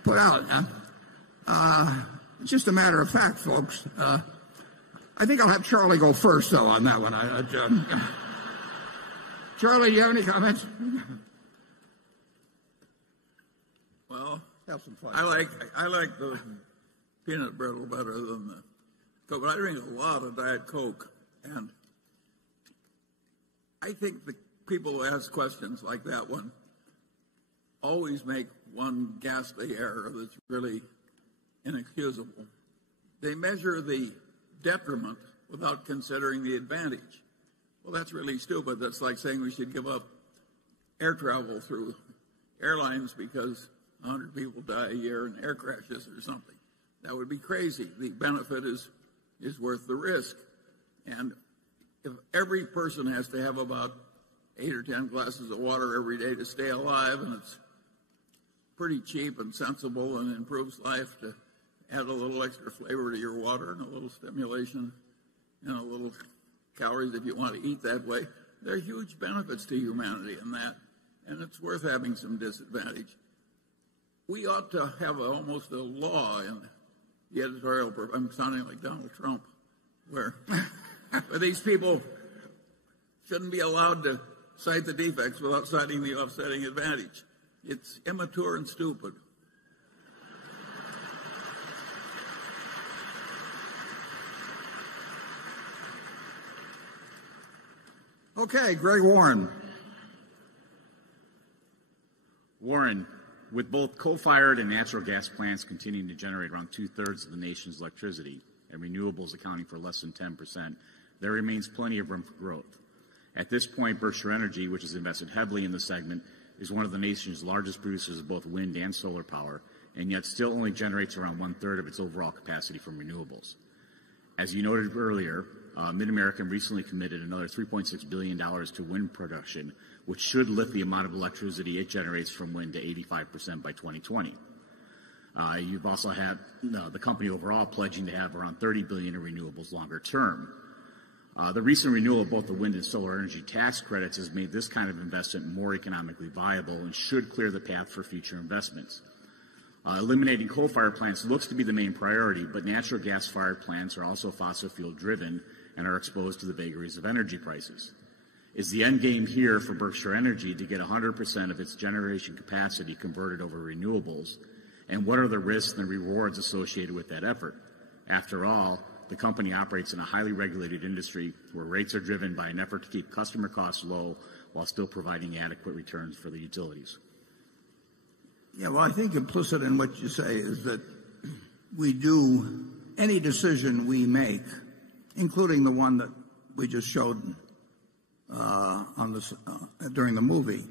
put out. It's just a matter of fact, folks. I think I'll have Charlie go first, though, on that one. Charlie, do you have any comments? Well, have some fun. I like the peanut brittle better than the Coke, but I drink a lot of Diet Coke, and I think the people who ask questions like that one always make one ghastly error that's really inexcusable. They measure the detriment without considering the advantage. Well, that's really stupid. That's like saying we should give up air travel through airlines because 100 people die a year in air crashes or something. That would be crazy. The benefit is worth the risk. And if every person has to have about 8 or 10 glasses of water every day to stay alive, and it's pretty cheap and sensible and improves life to add a little extra flavor to your water and a little stimulation, a little calories if you want to eat that way. There are huge benefits to humanity in that. and it's worth having some disadvantage. We ought to have almost a law in the editorial. I'm sounding like Donald Trump, where these people shouldn't be allowed to cite the defects without citing the offsetting advantage. It's immature and stupid. Okay, Greg Warren. Warren, with both coal-fired and natural gas plants continuing to generate around 2/3 of the nation's electricity and renewables accounting for less than 10%, there remains plenty of room for growth. At this point, Berkshire Energy, which has invested heavily in the segment, is one of the nation's largest producers of both wind and solar power, and yet still only generates around 1/3 of its overall capacity from renewables. As you noted earlier, Mid-American recently committed another $3.6 billion to wind production, which should lift the amount of electricity it generates from wind to 85% by 2020. You've also had the company overall pledging to have around $30 billion in renewables longer term. The recent renewal of both the wind and solar energy tax credits has made this kind of investment more economically viable and should clear the path for future investments. Eliminating coal-fired plants looks to be the main priority, but natural gas-fired plants are also fossil fuel-driven and are exposed to the vagaries of energy prices. Is the end game here for Berkshire Energy to get 100% of its generation capacity converted over renewables? And what are the risks and rewards associated with that effort? After all, the company operates in a highly regulated industry where rates are driven by an effort to keep customer costs low while still providing adequate returns for the utilities. Yeah, well, I think implicit in what you say is that we do any decision we make, including the one that we just showed during the movie,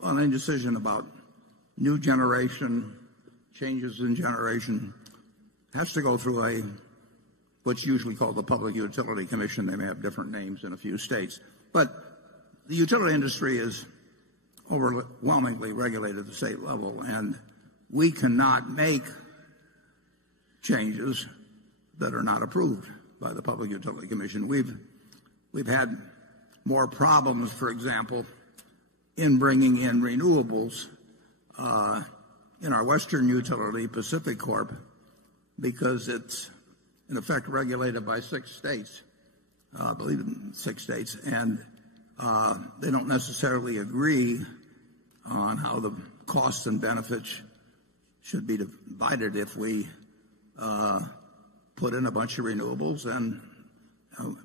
on any decision about new generation, changes in generation, has to go through what's usually called the Public Utility Commission. They may have different names in a few states, but the utility industry is overwhelmingly regulated at the state level, and we cannot make changes that are not approved by the Public Utility Commission. We've had more problems, for example, in bringing in renewables in our western utility, Pacific Corp, because it's in effect regulated by 6 states, I believe in 6 states, and they don't necessarily agree on how the costs and benefits should be divided if we put in a bunch of renewables, and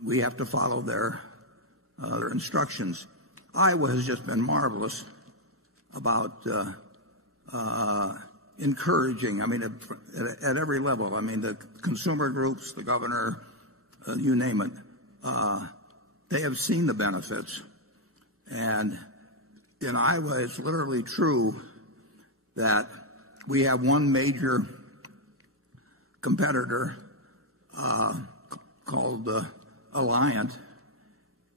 we have to follow their instructions. Iowa has just been marvelous about encouraging, at every level. The consumer groups, the governor, you name it, they have seen the benefits. And in Iowa, it's literally true that we have one major competitor called Alliant,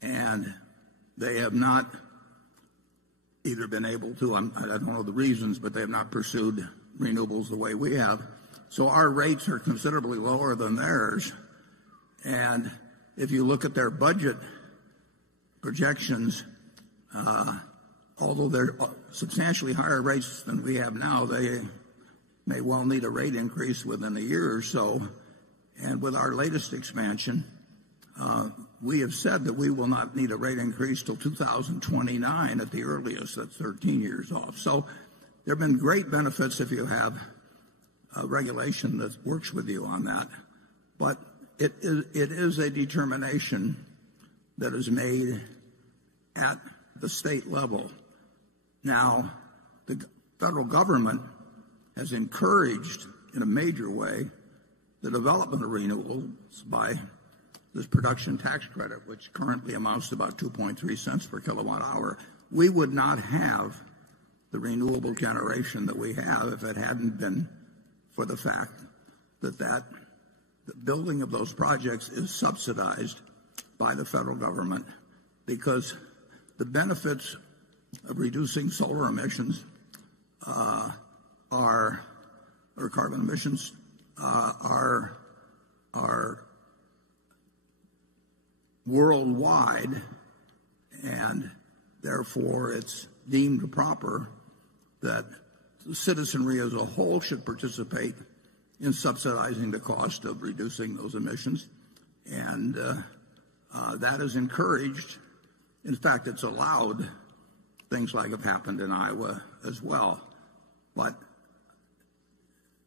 and they have not either been able to, I don't know the reasons, but they have not pursued renewables the way we have. So our rates are considerably lower than theirs. And if you look at their budget projections, although they're substantially higher rates than we have now, they may well need a rate increase within a year or so. And with our latest expansion, we have said that we will not need a rate increase till 2029 at the earliest. That's 13 years off. So there have been great benefits if you have regulation that works with you on that. But it is a determination that is made at the state level. Now, the federal government has encouraged in a major way the development of renewables by this production tax credit, which currently amounts to about 2.3 cents per kilowatt hour. We would not have the renewable generation that we have if it hadn't been for the fact that the building of those projects is subsidized by the federal government, because the benefits of reducing solar emissions or carbon emissions are worldwide, and therefore it's deemed proper that the citizenry as a whole should participate in subsidizing the cost of reducing those emissions, and that is encouraged. In fact, it's allowed. Things like have happened in Iowa as well. But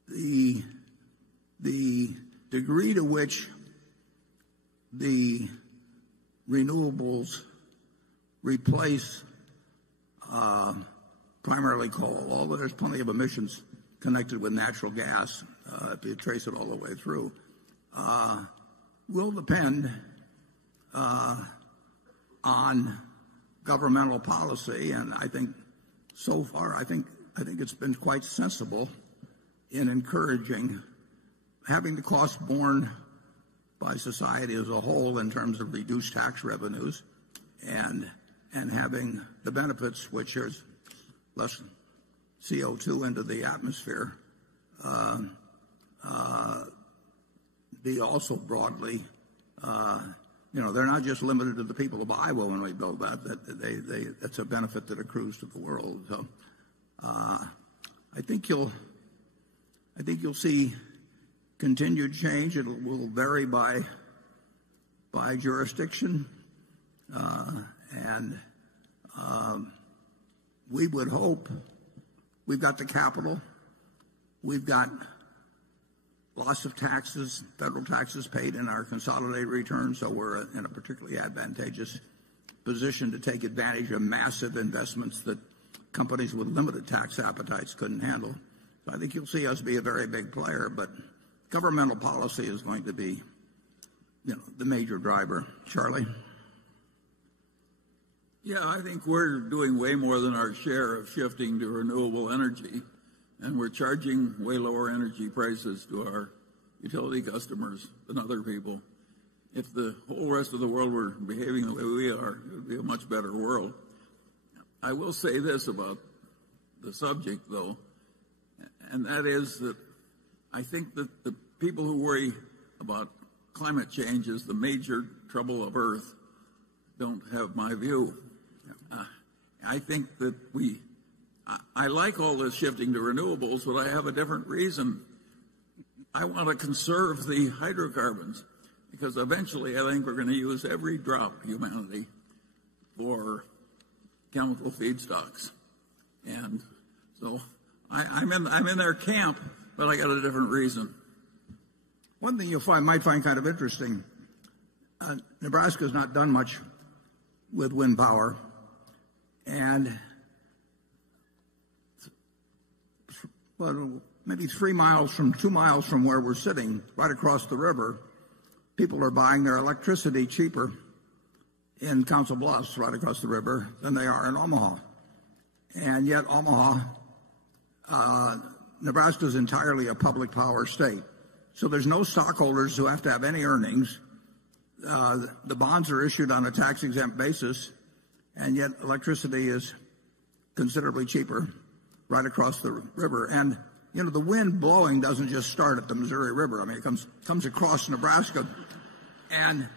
the degree to which the renewables replace primarily coal, although there's plenty of emissions connected with natural gas, if you trace it all the way through, will depend on governmental policy. And I think so far, I think it's been quite sensible in encouraging having the cost borne by society as a whole in terms of reduced tax revenues, and having the benefits, which is less CO2 into the atmosphere, be also broadly, they're not just limited to the people of Iowa when we build that. That's a benefit that accrues to the world. So I think you'll see continued change. It will vary by jurisdiction, and we would hope we've got the capital, we've got lots of taxes, federal taxes paid in our consolidated returns, so we're in a particularly advantageous position to take advantage of massive investments that companies with limited tax appetites couldn't handle. So I think you'll see us be a very big player, but governmental policy is going to be, the major driver. Charlie? Yeah, I think we're doing way more than our share of shifting to renewable energy, and we're charging way lower energy prices to our utility customers than other people. If the whole rest of the world were behaving the way we are, it would be a much better world. I will say this about the subject, though, and that is that I think that the people who worry about climate change as the major trouble of Earth don't have my view. I think that I like all this shifting to renewables, but I have a different reason. I want to conserve the hydrocarbons, because eventually I think we're going to use every drop, humanity, for chemical feedstocks. And so I'm in their camp, but I got a different reason. One thing might find kind of interesting, Nebraska's not done much with wind power, and maybe 2 miles from where we're sitting, right across the river, people are buying their electricity cheaper in Council Bluffs, right across the river, than they are in Omaha. And yet Omaha, Nebraska is entirely a public power state. So there's no stockholders who have to have any earnings. The bonds are issued on a tax-exempt basis, and yet electricity is considerably cheaper right across the river. And, the wind blowing doesn't just start at the Missouri River. I mean, it comes across Nebraska, and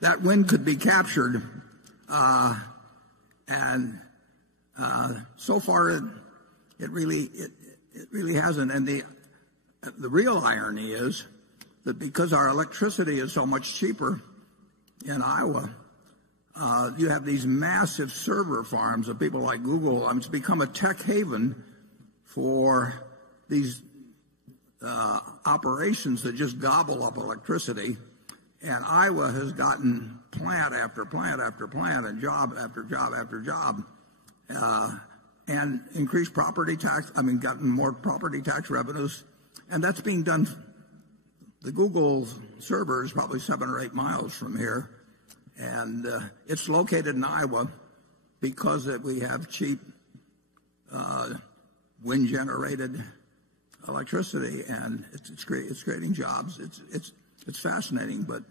that wind could be captured. So far, it really hasn't. And the real irony is that because our electricity is so much cheaper in Iowa, you have these massive server farms of people like Google. It's become a tech haven for these operations that just gobble up electricity. And Iowa has gotten plant after plant after plant and job after job after job, and increased property tax. Gotten more property tax revenues. And that's being done. The Google server is probably 7 or 8 miles from here. And it's located in Iowa because we have cheap wind-generated electricity, and it's creating jobs. It's fascinating, but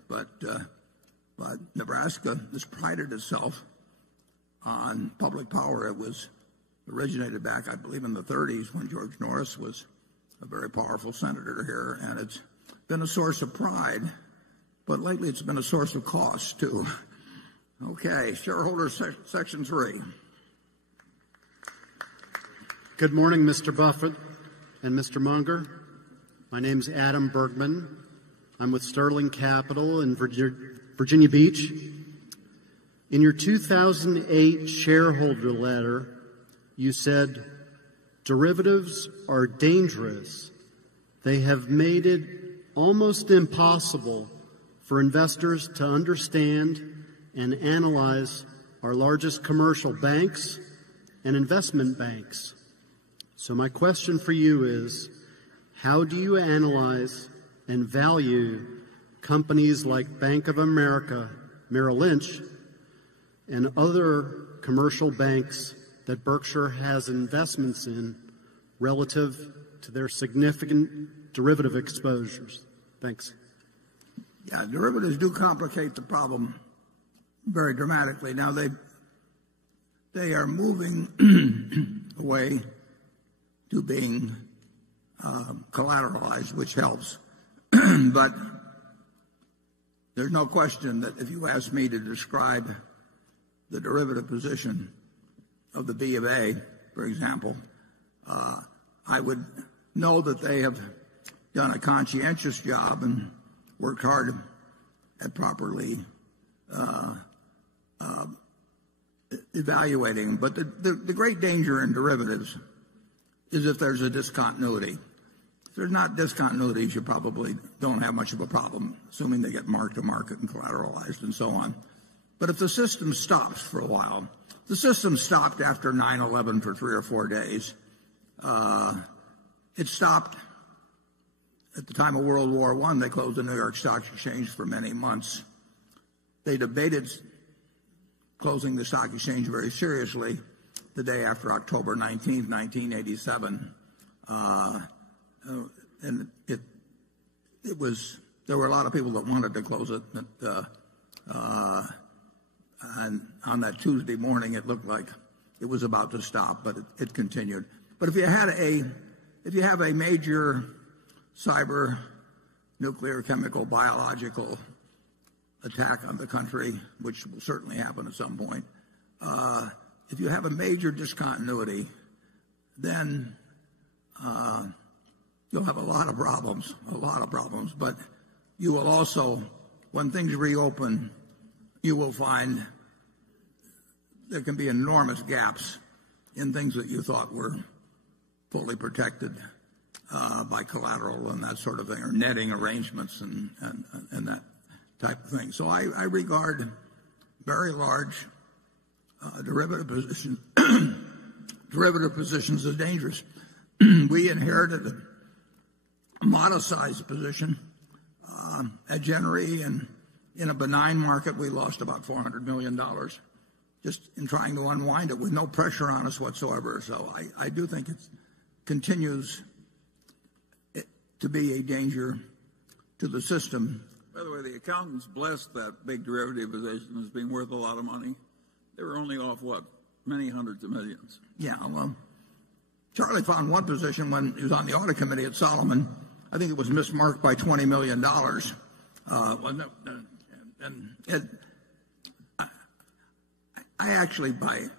Nebraska has prided itself on public power. It was originated back, I believe, in the 30s when George Norris was a very powerful senator here, and it's been a source of pride. But lately, it's been a source of cost too. Okay, shareholder section 3. Good morning, Mr. Buffett and Mr. Munger. My name's Adam Bergman. I'm with Sterling Capital in Virginia Beach. In your 2008 shareholder letter, you said, derivatives are dangerous. They have made it almost impossible for investors to understand and analyze our largest commercial banks and investment banks. So my question for you is, how do you analyze and value companies like Bank of America, Merrill Lynch, and other commercial banks that Berkshire has investments in relative to their significant derivative exposures? Thanks. Yeah, derivatives do complicate the problem very dramatically. Now they are moving away to being collateralized, which helps. But there's no question that if you ask me to describe the derivative position of the B of A, for example, I would know that they have done a conscientious job and worked hard at properly evaluating. But the great danger in derivatives is if there's a discontinuity. If there's not discontinuities, you probably don't have much of a problem, assuming they get marked to market and collateralized and so on. But if the system stops for a while, the system stopped after 9/11 for 3 or 4 days. It stopped at the time of World War I. They closed the New York Stock Exchange for many months. They debated closing the stock exchange very seriously the day after October 19th, 1987. And there were a lot of people that wanted to close it. And on that Tuesday morning, it looked like it was about to stop, but it continued. But if you have a major cyber, nuclear, chemical, biological attack on the country, which will certainly happen at some point, if you have a major discontinuity, then you'll have a lot of problems. But you will also, when things reopen, you will find there can be enormous gaps in things that you thought were fully protected by collateral and that sort of thing, or netting arrangements and that type of thing. So I regard very large derivative positions as dangerous. We inherited a modest-sized position at Genery, and in a benign market, we lost about $400 million just in trying to unwind it with no pressure on us whatsoever. So I do think it continues to be a danger to the system. By the way, the accountants blessed that big derivative position as being worth a lot of money. They were only off, what, many hundreds of millions. Yeah, well, Charlie found one position when he was on the audit committee at Solomon. I think it was mismarked by $20 million. I actually, by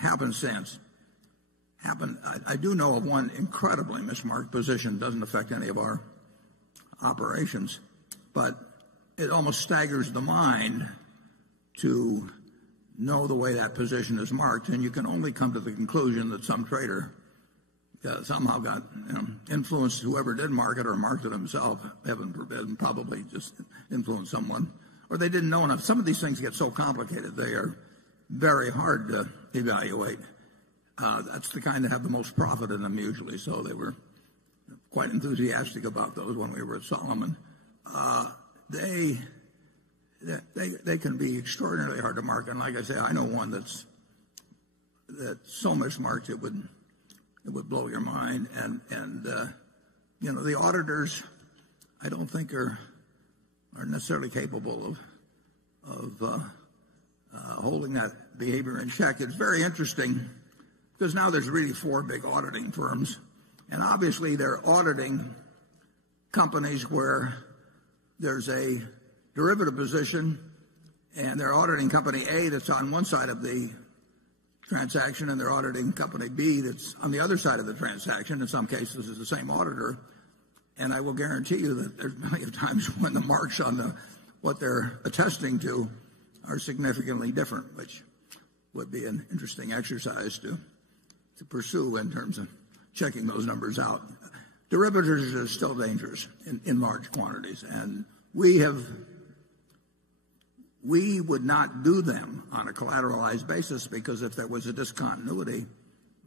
happenstance, I do know of one incredibly mismarked position. Doesn't affect any of our operations, but it almost staggers the mind to know the way that position is marked, and you can only come to the conclusion that some trader somehow got influenced whoever did mark it, or marked it himself, heaven forbid, and probably just influenced someone, or they didn't know enough. Some of these things get so complicated they are very hard to evaluate. That's the kind that have the most profit in them usually, so they were quite enthusiastic about those when we were at Solomon. They can be extraordinarily hard to mark, and like I say, I know one that's so mismarked it would blow your mind. And the auditors, I don't think are necessarily capable of holding that behavior in check. It's very interesting because now there's really 4 big auditing firms, and obviously they're auditing companies where there's a derivative position and they're auditing company A that's on one side of the transaction, and they're auditing company B that's on the other side of the transaction. In some cases, it's the same auditor. And I will guarantee you that there's plenty of times when the marks on what they're attesting to are significantly different, which would be an interesting exercise to pursue in terms of checking those numbers out. Derivatives are still dangerous in large quantities, and we would not do them on a collateralized basis, because if there was a discontinuity,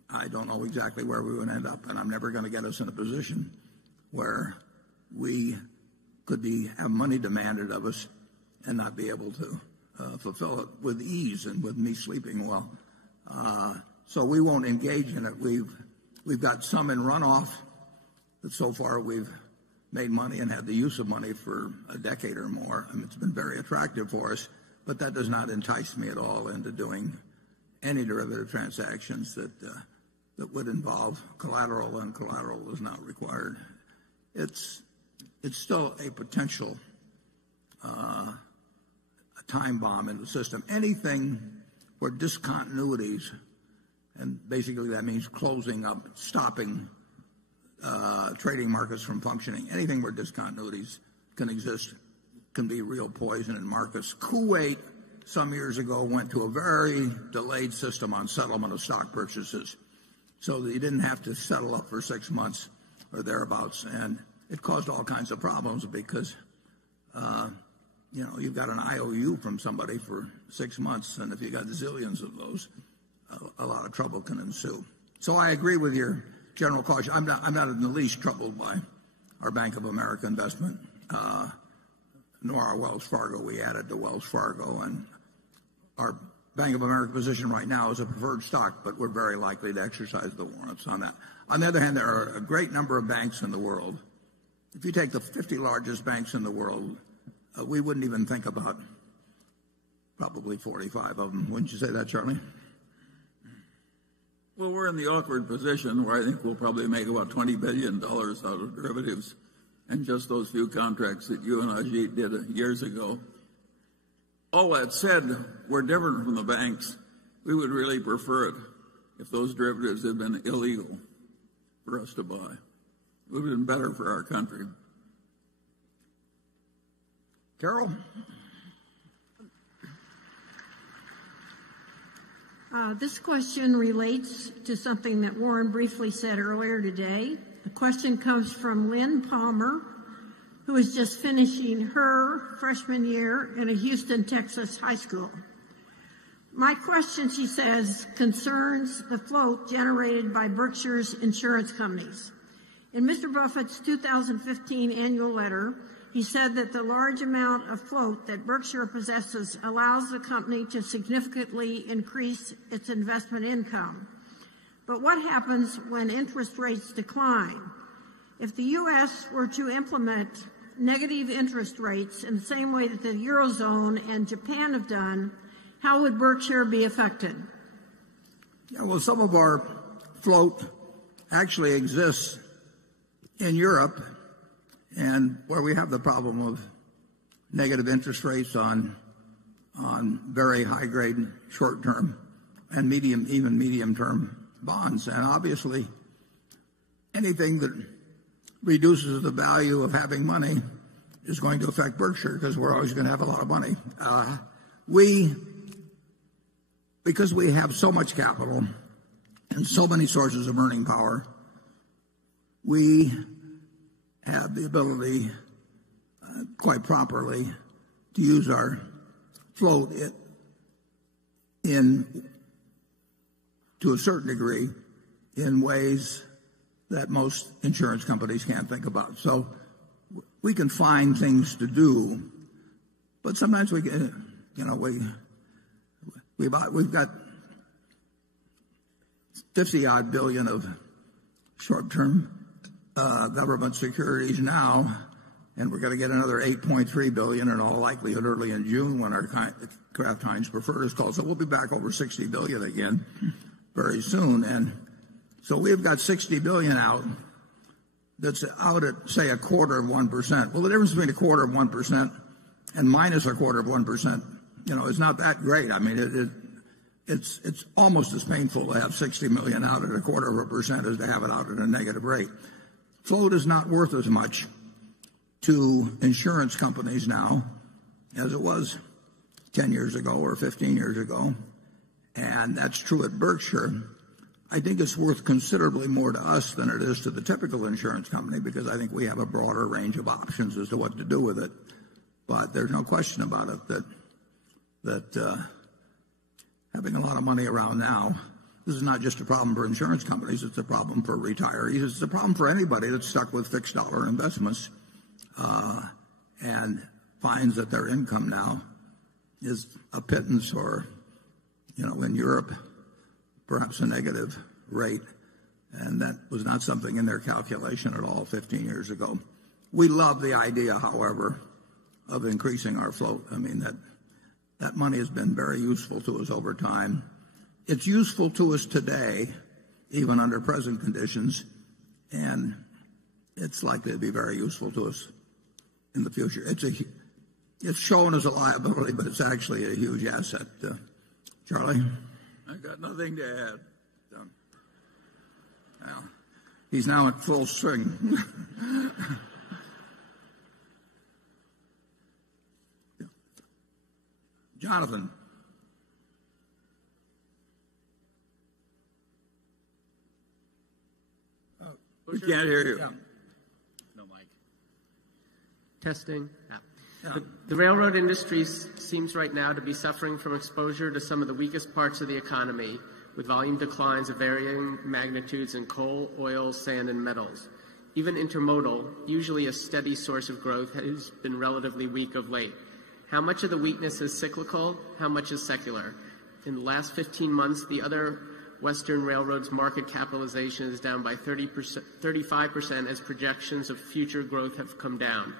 I don't know exactly where we would end up, and I'm never going to get us in a position where we could have money demanded of us and not be able to fulfill it with ease and with me sleeping well. So we won't engage in it. We've got some in runoff that so far we've made money and had the use of money for a decade or more. I mean, it's been very attractive for us, but that does not entice me at all into doing any derivative transactions that would involve collateral, and collateral is not required. It's still a potential a time bomb in the system. Anything where discontinuities, and basically that means closing up, stopping trading markets from functioning, anything where discontinuities can exist can be real poison in markets. Kuwait, some years ago, went to a very delayed system on settlement of stock purchases, so that you didn't have to settle up for 6 months or thereabouts, and it caused all kinds of problems because you've got an IOU from somebody for 6 months, and if you got zillions of those, a lot of trouble can ensue. So I agree with your general caution. I'm not in the least troubled by our Bank of America investment, nor our Wells Fargo. We added to Wells Fargo, and our Bank of America position right now is a preferred stock, but we're very likely to exercise the warrants on that. On the other hand, there are a great number of banks in the world. If you take the 50 largest banks in the world, we wouldn't even think about probably 45 of them. Wouldn't you say that, Charlie? Well, we're in the awkward position where I think we'll probably make about $20 billion out of derivatives, and just those few contracts that you and Ajit did years ago. All that said, we're different from the banks. We would really prefer it if those derivatives had been illegal for us to buy. It would have been better for our country. Carol? This question relates to something that Warren briefly said earlier today. The question comes from Lynn Palmer, who is just finishing her freshman year in a Houston, Texas high school. My question, she says, concerns the float generated by Berkshire's insurance companies. In Mr. Buffett's 2015 annual letter, he said that the large amount of float that Berkshire possesses allows the company to significantly increase its investment income. But what happens when interest rates decline? If the U.S. were to implement negative interest rates in the same way that the Eurozone and Japan have done, how would Berkshire be affected? Yeah, well, some of our float actually exists in Europe, and where we have the problem of negative interest rates on very high-grade short-term and even medium-term bonds. And obviously, anything that reduces the value of having money is going to affect Berkshire, because we're always going to have a lot of money. Because we have so much capital and so many sources of earning power, we have the ability, quite properly, to use our float to a certain degree in ways that most insurance companies can't think about. So we can find things to do, but sometimes we've got 50-odd billion of short-term government securities now, and we're going to get another 8.3 billion in all likelihood early in June when our Kraft Heinz preferred is called. So we'll be back over 60 billion again very soon. And so we've got 60 billion out that's out at, say, 1/4 of 1%. Well, the difference between 1/4 of 1% and minus 1/4 of 1%, is not that great. I mean, it's almost as painful to have 60 million out at 0.25% as to have it out at a negative rate. Float is not worth as much to insurance companies now as it was 10 years ago or 15 years ago. And that's true at Berkshire. I think it's worth considerably more to us than it is to the typical insurance company because I think we have a broader range of options as to what to do with it. But there's no question about it that having a lot of money around now, this is not just a problem for insurance companies, it's a problem for retirees. It's a problem for anybody that's stuck with fixed dollar investments and finds that their income now is a pittance or, in Europe, perhaps a negative rate. And that was not something in their calculation at all 15 years ago. We love the idea, however, of increasing our float. I mean, that money has been very useful to us over time. It's useful to us today, even under present conditions, and it's likely to be very useful to us in the future. It's shown as a liability, but it's actually a huge asset. Charlie? I've got nothing to add. Well, he's now at full swing. Jonathan. We can't hear you. Yeah. No mic. Testing. Yeah. The railroad industry seems right now to be suffering from exposure to some of the weakest parts of the economy, with volume declines of varying magnitudes in coal, oil, sand, and metals. Even intermodal, usually a steady source of growth, has been relatively weak of late. How much of the weakness is cyclical? How much is secular? In the last 15 months, the other Western railroads' market capitalization is down by 35% as projections of future growth have come down.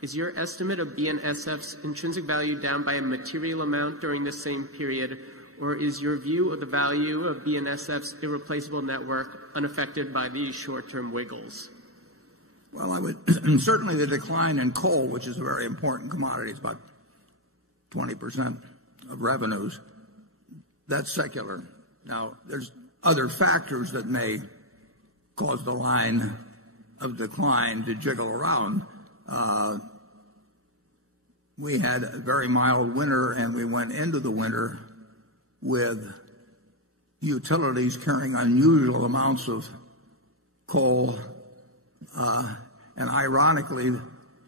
Is your estimate of BNSF's intrinsic value down by a material amount during this same period, or is your view of the value of BNSF's irreplaceable network unaffected by these short-term wiggles? Well, I would certainly the decline in coal, which is a very important commodity, it's about 20% of revenues. That's secular. Now, there's other factors that may cause the line of decline to jiggle around. We had a very mild winter, and we went into the winter with utilities carrying unusual amounts of coal. And ironically,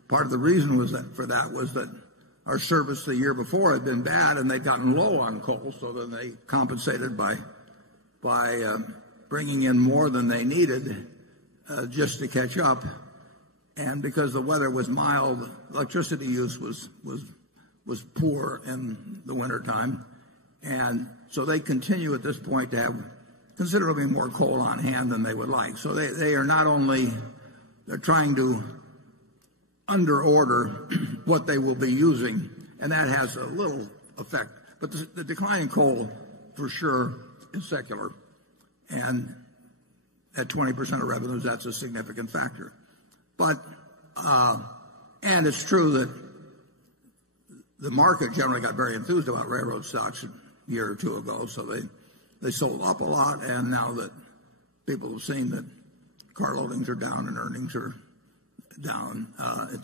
part of the reason was that our service the year before had been bad, and they'd gotten low on coal, so then they compensated by bringing in more than they needed just to catch up. And because the weather was mild, electricity use was poor in the wintertime. And so they continue at this point to have considerably more coal on hand than they would like. So they are not only, they're trying to underorder what they will be using, and that has a little effect. But the decline in coal, for sure, is secular. And at 20% of revenues, that's a significant factor. But, and it's true that the market generally got very enthused about railroad stocks a year or two ago, so they sold up a lot, and now that people have seen that car loadings are down and earnings are down in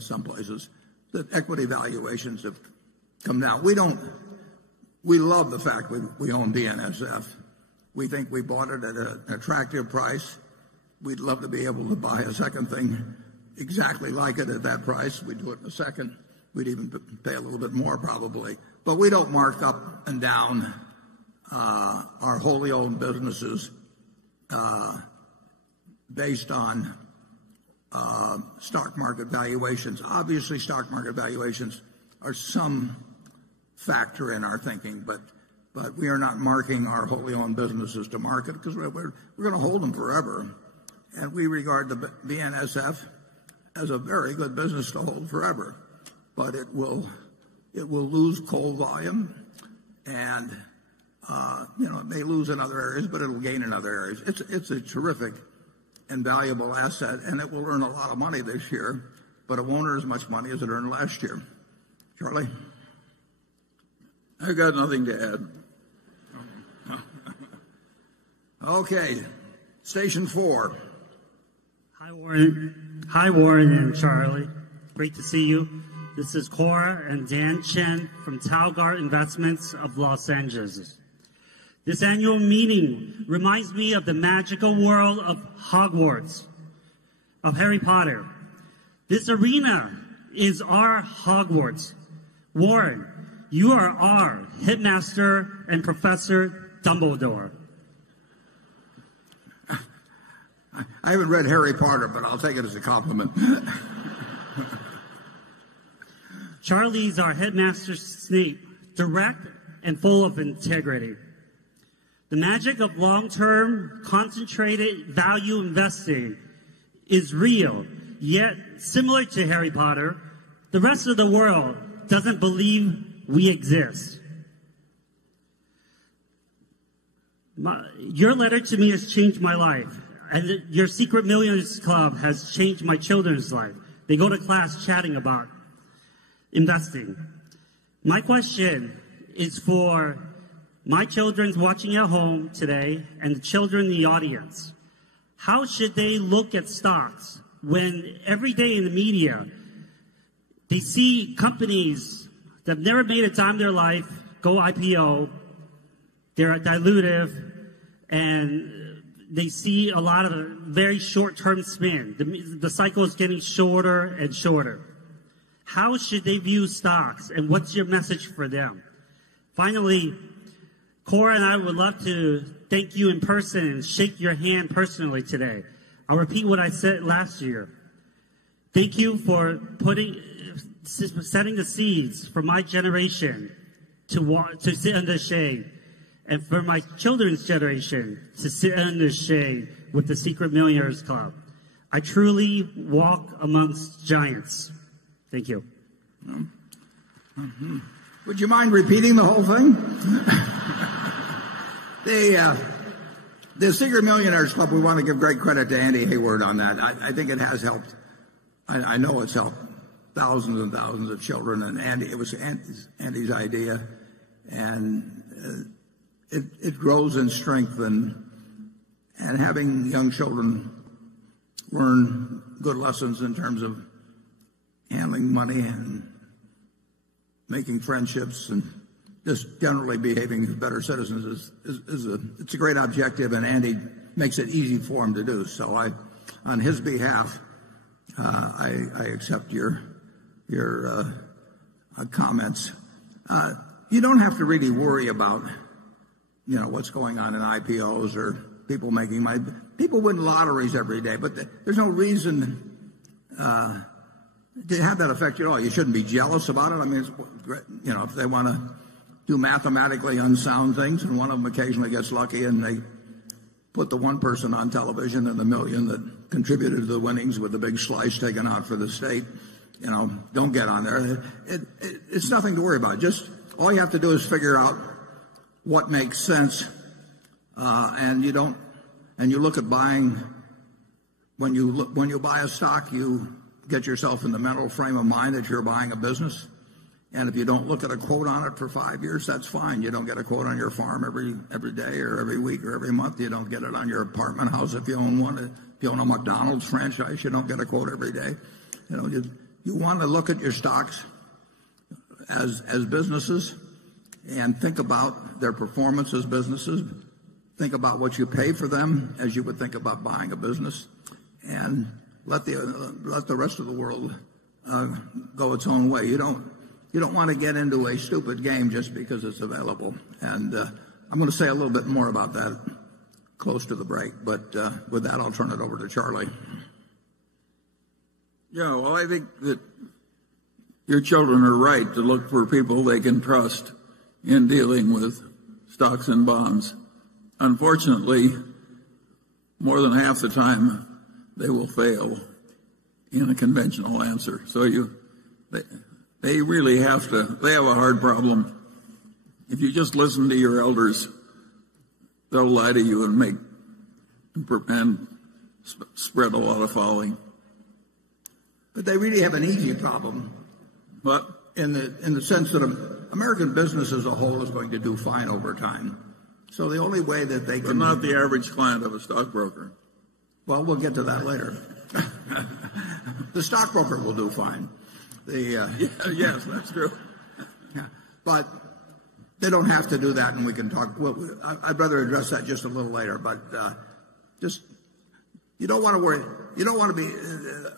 some places, that equity valuations have come down. We love the fact we own BNSF. We think we bought it at an attractive price. We'd love to be able to buy a second thing exactly like it at that price. We'd do it in a second. We'd even pay a little bit more probably. But we don't mark up and down our wholly owned businesses based on stock market valuations. Obviously, stock market valuations are some factor in our thinking, but we are not marking our wholly owned businesses to market because we're going to hold them forever. And we regard the BNSF as a very good business to hold forever. But it will lose coal volume, and it may lose in other areas, but it'll gain in other areas. It's a terrific and valuable asset, and it will earn a lot of money this year, but it won't earn as much money as it earned last year. Charlie? I've got nothing to add. Okay, station 4. Hi, Warren and Charlie. Great to see you. This is Cora and Dan Chen from Talgard Investments of Los Angeles. This annual meeting reminds me of the magical world of Hogwarts, of Harry Potter. This arena is our Hogwarts. Warren, you are our headmaster and Professor Dumbledore. I haven't read Harry Potter, but I'll take it as a compliment. Charlie's our headmaster Snape, direct and full of integrity. The magic of long-term, concentrated value investing is real, yet similar to Harry Potter, the rest of the world doesn't believe we exist. Your letter to me has changed my life, and your Secret Millionaires Club has changed my children's life. They go to class chatting about investing. My question is for my children watching at home today and the children in the audience. How should they look at stocks when every day in the media they see companies that have never made a dime in their life go IPO, they're dilutive, and they see a lot of very short-term spin. The cycle is getting shorter and shorter. How should they view stocks, and what's your message for them? Finally, Cora and I would love to thank you in person and shake your hand personally today. I'll repeat what I said last year. Thank you for setting the seeds for my generation to sit in the shade, and for my children's generation to sit in the shade with the Secret Millionaires Club. I truly walk amongst giants. Thank you. Mm-hmm. Would you mind repeating the whole thing? The Secret Millionaires Club, we want to give great credit to Andy Hayward on that. I think it has helped. I know it's helped thousands and thousands of children, and it was Andy's idea, and it grows in strength, and having young children learn good lessons in terms of handling money and making friendships and just generally behaving as better citizens it's a great objective, and Andy makes it easy for him to do. So on his behalf, I accept your comments. You don't have to really worry about what's going on in IPOs or people making money. People win lotteries every day, but there's no reason to have that affect you at all. You shouldn't be jealous about it. I mean, it's great, if they want to do mathematically unsound things, and one of them occasionally gets lucky and they put the one person on television in the million that contributed to the winnings with a big slice taken out for the state, don't get on there. It's nothing to worry about. Just all you have to do is figure out what makes sense, and you look at buying. When you buy a stock, you get yourself in the mental frame of mind that you're buying a business. And if you don't look at a quote on it for 5 years, that's fine. You don't get a quote on your farm every day or every week or every month. You don't get it on your apartment house if you own one. If you own a McDonald's franchise, you don't get a quote every day. You want to look at your stocks as businesses and think about their performance as businesses. Think about what you pay for them as you would think about buying a business, and let the rest of the world go its own way. You don't want to get into a stupid game just because it's available. And I'm going to say a little bit more about that close to the break. But with that, I'll turn it over to Charlie. Yeah, well, I think that your children are right to look for people they can trust in dealing with stocks and bonds. Unfortunately, more than half the time, they will fail in a conventional answer. So they really they have a hard problem. If you just listen to your elders, they'll lie to you and spread a lot of folly. But they really have an easy problem. But in the sense that American business as a whole is going to do fine over time. So the only way that they can... But not the average client of a stockbroker. Well, we'll get to that later. The stockbroker will do fine. Yes, that's true. Yeah, but they don't have to do that, and we can talk. Well, I'd rather address that just a little later. But you don't want to worry. You don't want to be.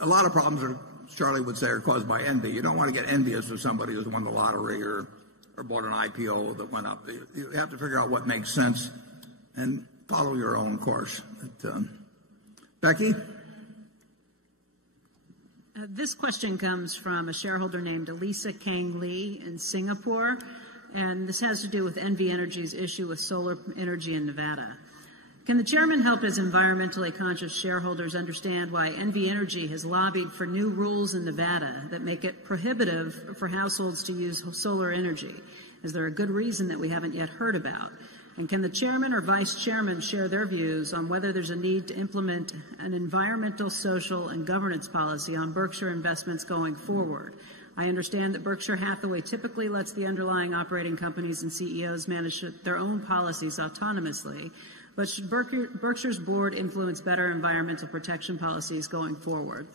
A lot of problems are, Charlie would say, are caused by envy. You don't want to get envious of somebody who's won the lottery or bought an IPO that went up. You have to figure out what makes sense and follow your own course. Becky? This question comes from a shareholder named Elisa Kang Lee in Singapore, and this has to do with NV Energy's issue with solar energy in Nevada. Can the chairman help his environmentally conscious shareholders understand why NV Energy has lobbied for new rules in Nevada that make it prohibitive for households to use solar energy? Is there a good reason that we haven't yet heard about? And can the chairman or vice chairman share their views on whether there's a need to implement an environmental, social, and governance policy on Berkshire investments going forward? I understand that Berkshire Hathaway typically lets the underlying operating companies and CEOs manage their own policies autonomously, but should Berkshire's board influence better environmental protection policies going forward?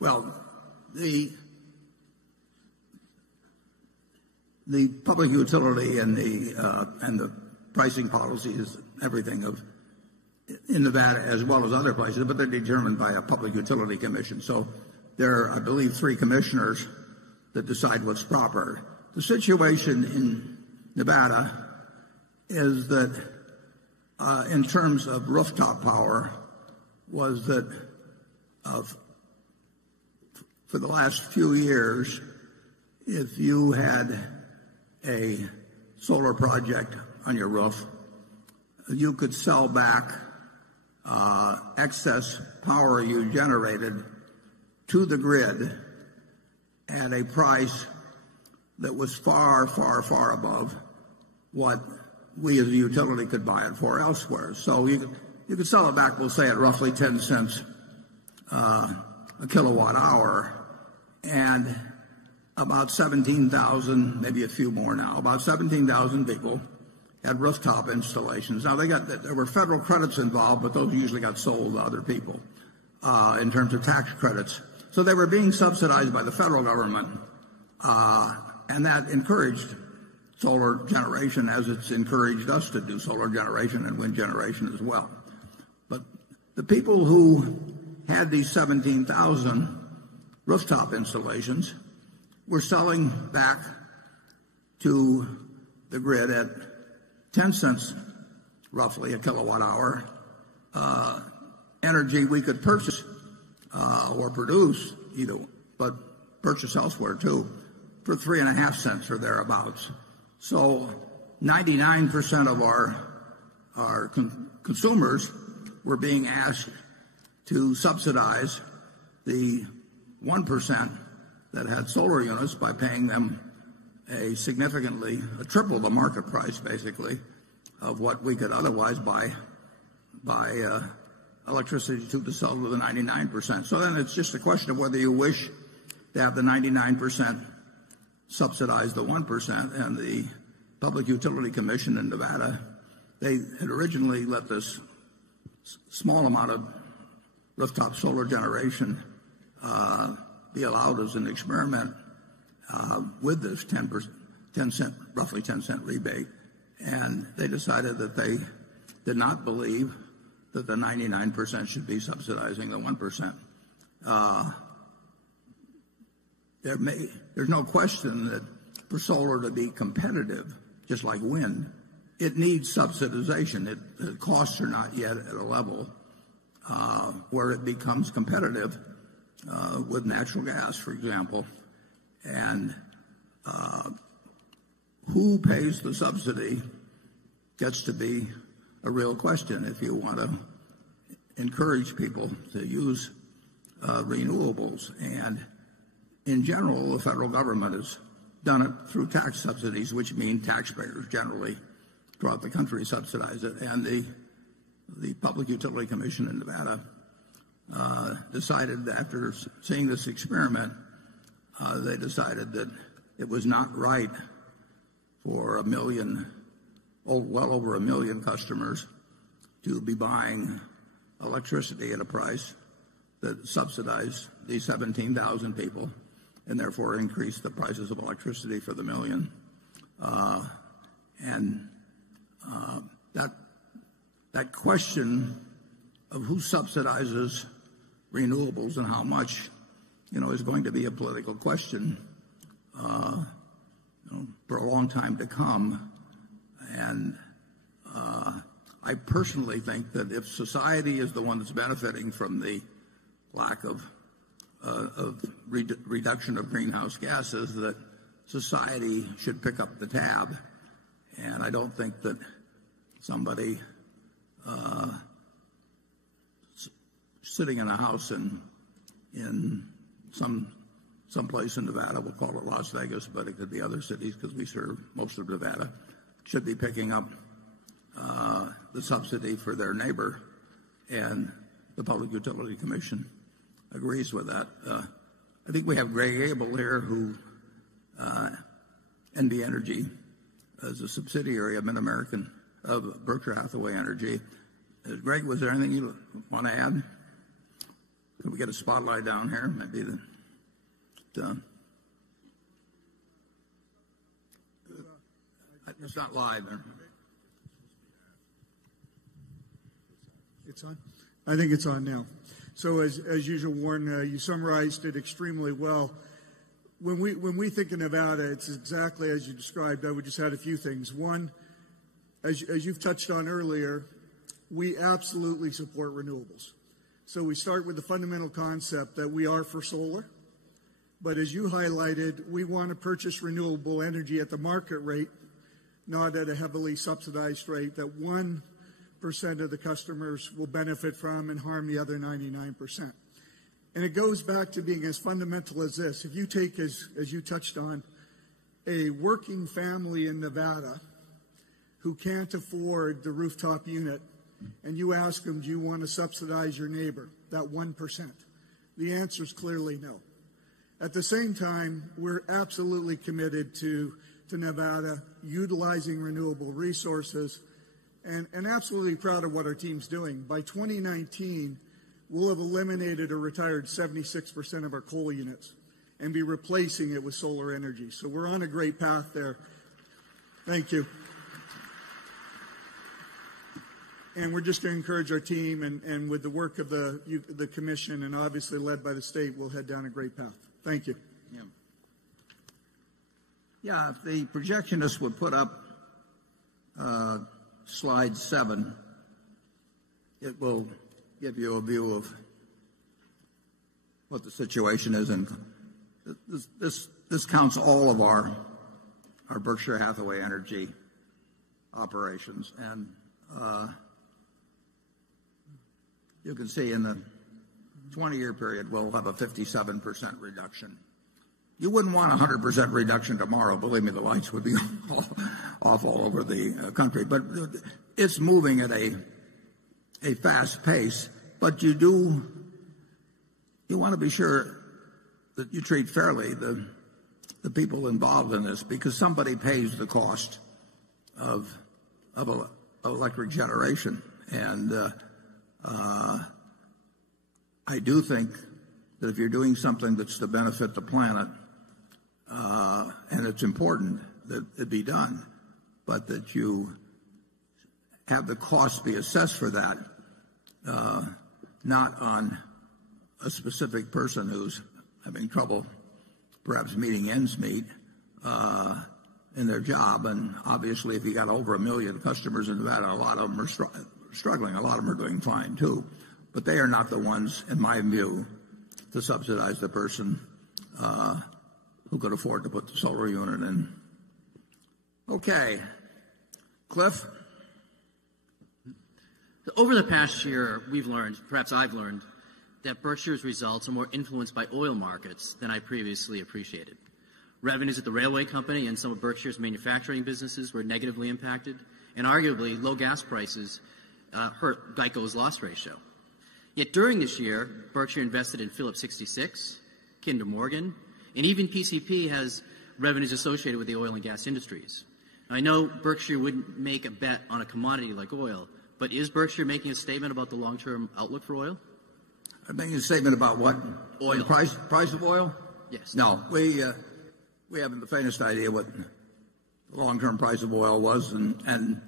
Well, the public utility and the pricing policies, everything in Nevada as well as other places, but they're determined by a public utility commission. So there are, I believe, 3 commissioners that decide what's proper. The situation in Nevada is that in terms of rooftop power was that for the last few years, if you had a solar project on your roof, you could sell back excess power you generated to the grid at a price that was far, far, far above what we as a utility could buy it for elsewhere. So you could sell it back, we'll say, at roughly 10 cents a kilowatt hour, and about 17,000, maybe a few more now, about 17,000 people had rooftop installations. Now, there were federal credits involved, but those usually got sold to other people in terms of tax credits. So they were being subsidized by the federal government, and that encouraged solar generation as it's encouraged us to do solar generation and wind generation as well. But the people who had these 17,000 rooftop installations were selling back to the grid at 10 cents, roughly, a kilowatt hour, energy we could purchase or produce, but purchase elsewhere too, for 3.5 cents or thereabouts. So 99% of our consumers were being asked to subsidize the 1% that had solar units by paying them triple the market price, basically, of what we could otherwise buy electricity to sell to the 99%. So then it's just a question of whether you wish to have the 99% subsidize the 1%. And the Public Utility Commission in Nevada, they had originally let this small amount of rooftop solar generation be allowed as an experiment with this roughly 10 cent rebate. And they decided that they did not believe that the 99% should be subsidizing the 1%. There's no question that for solar to be competitive, just like wind, it needs subsidization. The costs are not yet at a level where it becomes competitive with natural gas, for example. And who pays the subsidy gets to be a real question if you want to encourage people to use renewables. And in general, the federal government has done it through tax subsidies, which mean taxpayers generally throughout the country subsidize it. And the Public Utility Commission in Nevada decided, after seeing this experiment, they decided that it was not right for well over 1 million customers to be buying electricity at a price that subsidized these 17,000 people and therefore increased the prices of electricity for the million. That question of who subsidizes renewables and how much, is going to be a political question for a long time to come. And I personally think that if society is the one that's benefiting from the lack of reduction of greenhouse gases, that society should pick up the tab. And I don't think that somebody sitting in a house in some place in Nevada, we'll call it Las Vegas, but it could be other cities because we serve most of Nevada, should be picking up the subsidy for their neighbor, and the Public Utility Commission agrees with that. I think we have Greg Abel here, who NB Energy is a subsidiary of of Berkshire Hathaway Energy. Greg, was there anything you want to add? Could we get a spotlight down here? Maybe it's not live. It's on? I think it's on now. So as usual, Warren, you summarized it extremely well. When we think of Nevada, it's exactly as you described. I would just add a few things. One, as you've touched on earlier, we absolutely support renewables. So we start with the fundamental concept that we are for solar. But as you highlighted, we want to purchase renewable energy at the market rate, not at a heavily subsidized rate that 1% of the customers will benefit from and harm the other 99%. And it goes back to being as fundamental as this. If you take, as you touched on, a working family in Nevada who can't afford the rooftop unit, and you ask them, do you want to subsidize your neighbor, that 1%? The answer is clearly no. At the same time, we're absolutely committed to Nevada utilizing renewable resources, and absolutely proud of what our team's doing. By 2019, we'll have eliminated or retired 76% of our coal units and be replacing it with solar energy. So we're on a great path there. Thank you. And we're just going to encourage our team, and with the work of the commission and obviously led by the state, we'll head down a great path. Thank you. Yeah, if the projectionist would put up slide 7, it will give you a view of what the situation is. And this counts all of our Berkshire Hathaway Energy operations. And you can see in the 20-year period, we'll have a 57% reduction. You wouldn't want a 100% reduction tomorrow. Believe me, the lights would be off all over the country. But it's moving at a fast pace. But you want to be sure that you treat fairly the people involved in this, because somebody pays the cost of electric generation. And I do think that if you're doing something that's to benefit the planet, and it's important that it be done, but that you have the cost be assessed for that, not on a specific person who's having trouble perhaps meeting ends meet in their job. And obviously, if you got over 1 million customers in Nevada, a lot of them are struggling. A lot of them are doing fine, too. But they are not the ones, in my view, to subsidize the person who could afford to put the solar unit in. Okay. Cliff? Over the past year, we've learned, perhaps I've learned, that Berkshire's results are more influenced by oil markets than I previously appreciated. Revenues at the railway company and some of Berkshire's manufacturing businesses were negatively impacted, and arguably low gas prices hurt GEICO's loss ratio. Yet during this year, Berkshire invested in Phillips 66, Kinder Morgan, and even PCP has revenues associated with the oil and gas industries. I know Berkshire wouldn't make a bet on a commodity like oil, but is Berkshire making a statement about the long-term outlook for oil? I'm making a statement about what? Oil. The price of oil? Yes. No, we haven't the faintest idea what the long-term price of oil was, and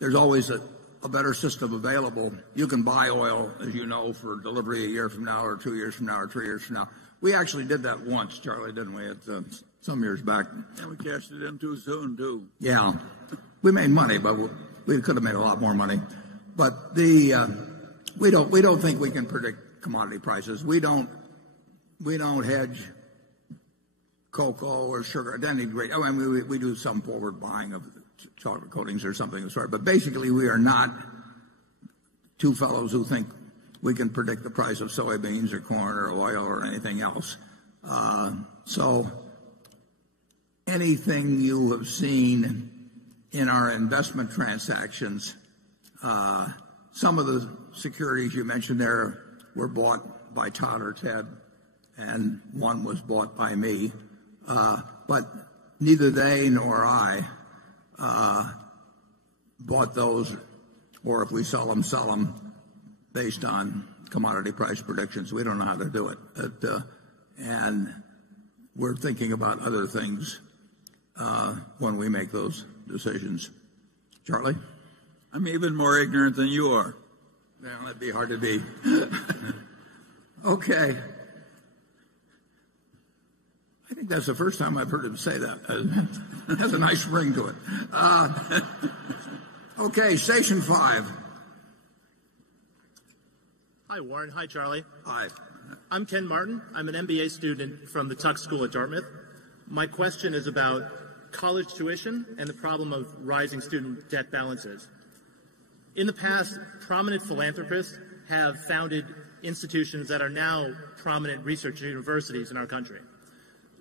there's always a better system available. You can buy oil, as you know, for delivery a year from now, or 2 years from now, or 3 years from now. We actually did that once, Charlie, didn't we? Some years back. And we cashed it in too soon, too. Yeah, we made money, but we could have made a lot more money. But we don't think we can predict commodity prices. We don't hedge cocoa or sugar at any rate. I mean, we do some forward buying of chocolate coatings or something of the sort. But basically, we are not two fellows who think we can predict the price of soybeans or corn or oil or anything else. So anything you have seen in our investment transactions, some of the securities you mentioned there were bought by Todd or Ted, and one was bought by me. But neither they nor I bought those, or if we sell them based on commodity price predictions. We don't know how to do it. And we're thinking about other things when we make those decisions. Charlie? I'm even more ignorant than you are. Well, that'd be hard to be. Okay. I think that's the first time I've heard him say that. It has a nice ring to it. Okay, station 5. Hi, Warren. Hi, Charlie. Hi. I'm Ken Martin. I'm an MBA student from the Tuck School at Dartmouth. My question is about college tuition and the problem of rising student debt balances. In the past, prominent philanthropists have founded institutions that are now prominent research universities in our country.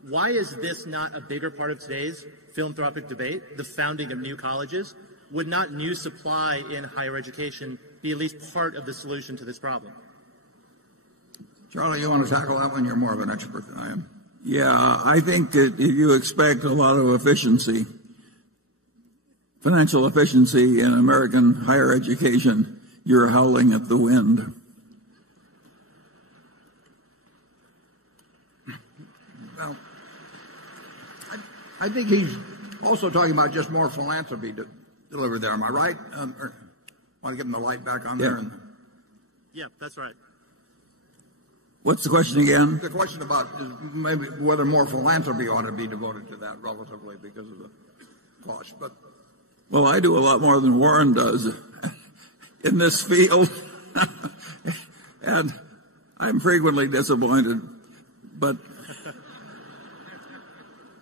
Why is this not a bigger part of today's philanthropic debate, the founding of new colleges? Would not new supply in higher education be at least part of the solution to this problem? Charlie, you want to tackle that one? You're more of an expert than I am. Yeah, I think that if you expect a lot of efficiency, financial efficiency in American higher education, you're howling at the wind. Well, I think he's also talking about just more philanthropy delivered there. Am I right? Or want to give him the light back on there? Yeah, that's right. What's the question again? The question about maybe whether more philanthropy ought to be devoted to that relatively because of the cost. But well, I do a lot more than Warren does in this field, and I'm frequently disappointed. But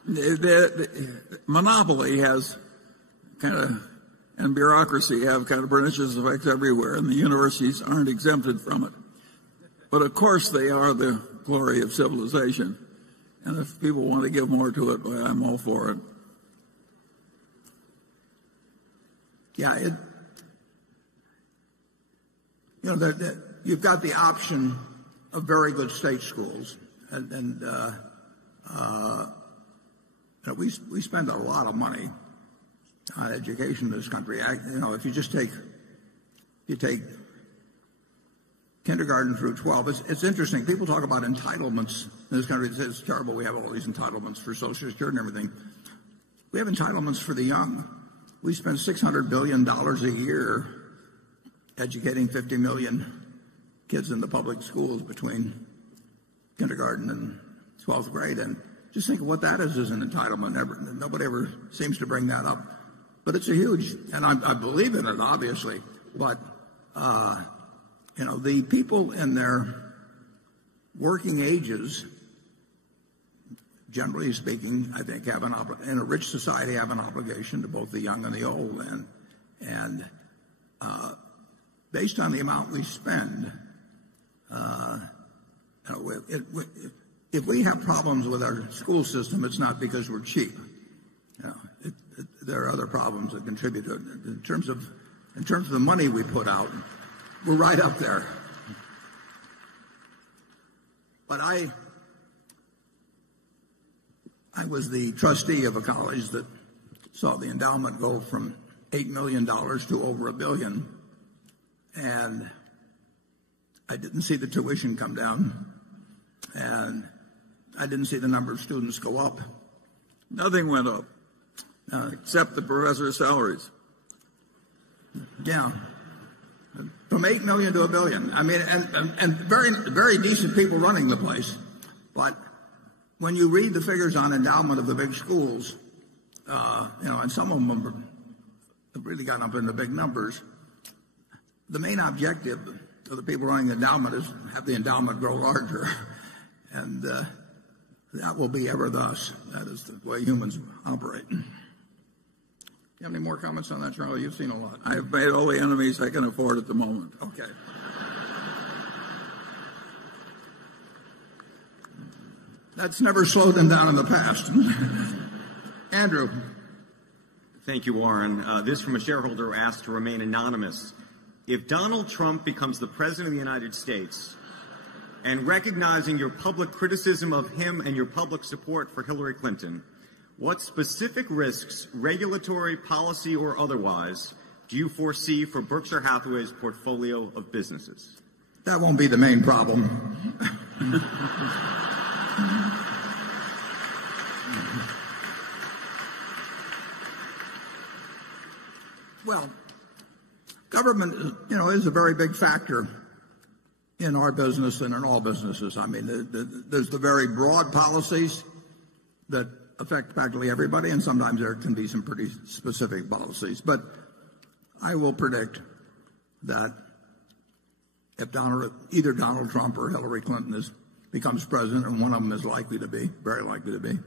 the monopoly has and bureaucracy have kind of pernicious effects everywhere, and the universities aren't exempted from it. But of course they are the glory of civilization. And if people want to give more to it, well, I'm all for it. Yeah, you've got the option of very good state schools, and we spend a lot of money on education in this country. If you take kindergarten through 12, it's interesting. People talk about entitlements in this country. It's terrible. We have all these entitlements for Social Security and everything. We have entitlements for the young. We spend $600 billion a year educating 50 million kids in the public schools between kindergarten and 12th grade. And just think of what that is as an entitlement. Nobody ever seems to bring that up. But it's a huge, and I believe in it, obviously. But, the people in their working ages, generally speaking, I think in a rich society have an obligation to both the young and the old. And based on the amount we spend, if we have problems with our school system, it's not because we're cheap. There are other problems that contribute to it. In terms of the money we put out, we're right up there. But I was the trustee of a college that saw the endowment go from $8 million to over $1 billion. And I didn't see the tuition come down. And I didn't see the number of students go up. Nothing went up, except the professors' salaries. Yeah. From 8 million to $1 billion. I mean, and very, very decent people running the place. But when you read the figures on endowment of the big schools, and some of them have really gotten up into big numbers, the main objective of the people running the endowment is have the endowment grow larger. And that will be ever thus. That is the way humans operate. You have any more comments on that, Charlie? You've seen a lot. I've made all the enemies I can afford at the moment. Okay. That's never slowed them down in the past. Andrew. Thank you, Warren. This from a shareholder who asked to remain anonymous. If Donald Trump becomes the President of the United States, and recognizing your public criticism of him and your public support for Hillary Clinton, what specific risks, regulatory, policy, or otherwise, do you foresee for Berkshire Hathaway's portfolio of businesses? That won't be the main problem. Well, government, is a very big factor in our business and in all businesses. I mean, there's the very broad policies that affect practically everybody, and sometimes there can be some pretty specific policies. But I will predict that if either Donald Trump or Hillary Clinton becomes president, and one of them is likely to be, very likely to be,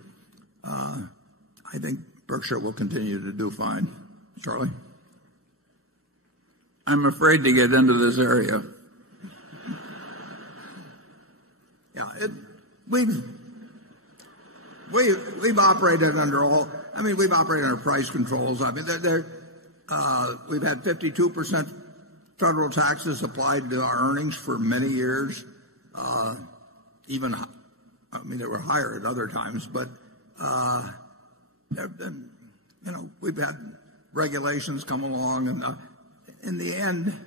I think Berkshire will continue to do fine. Charlie? I'm afraid to get into this area. Yeah, we've operated under we've operated under price controls. I mean, we've had 52% federal taxes applied to our earnings for many years. They were higher at other times, but we've had regulations come along, and in the end,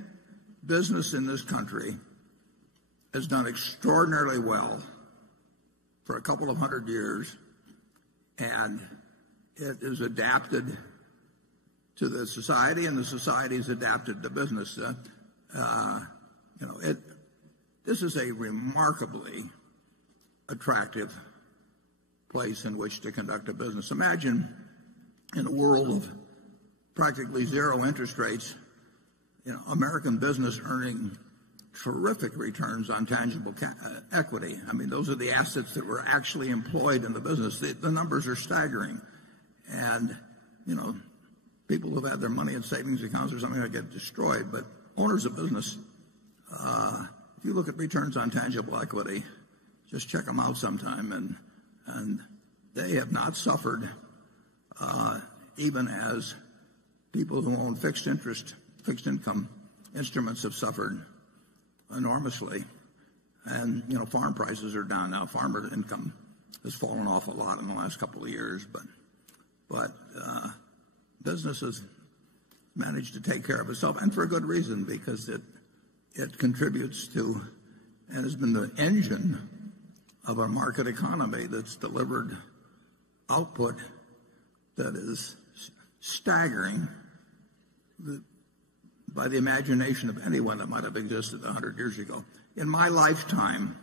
business in this country has done extraordinarily well for a couple of hundred years, and it is adapted to the society, and the society is adapted to business. This is a remarkably attractive place in which to conduct a business. Imagine in a world of practically zero interest rates, American business earning terrific returns on tangible equity. I mean, those are the assets that were actually employed in the business. The numbers are staggering. And, people who've had their money in savings accounts or something that get destroyed. But owners of business, if you look at returns on tangible equity, just check them out sometime. And they have not suffered, even as people who own fixed income instruments have suffered enormously. And, farm prices are down now. Farmer income has fallen off a lot in the last couple of years, but business has managed to take care of itself, and for a good reason, because it contributes to and has been the engine of a market economy that's delivered output that is staggering by the imagination of anyone that might have existed 100 years ago. In my lifetime,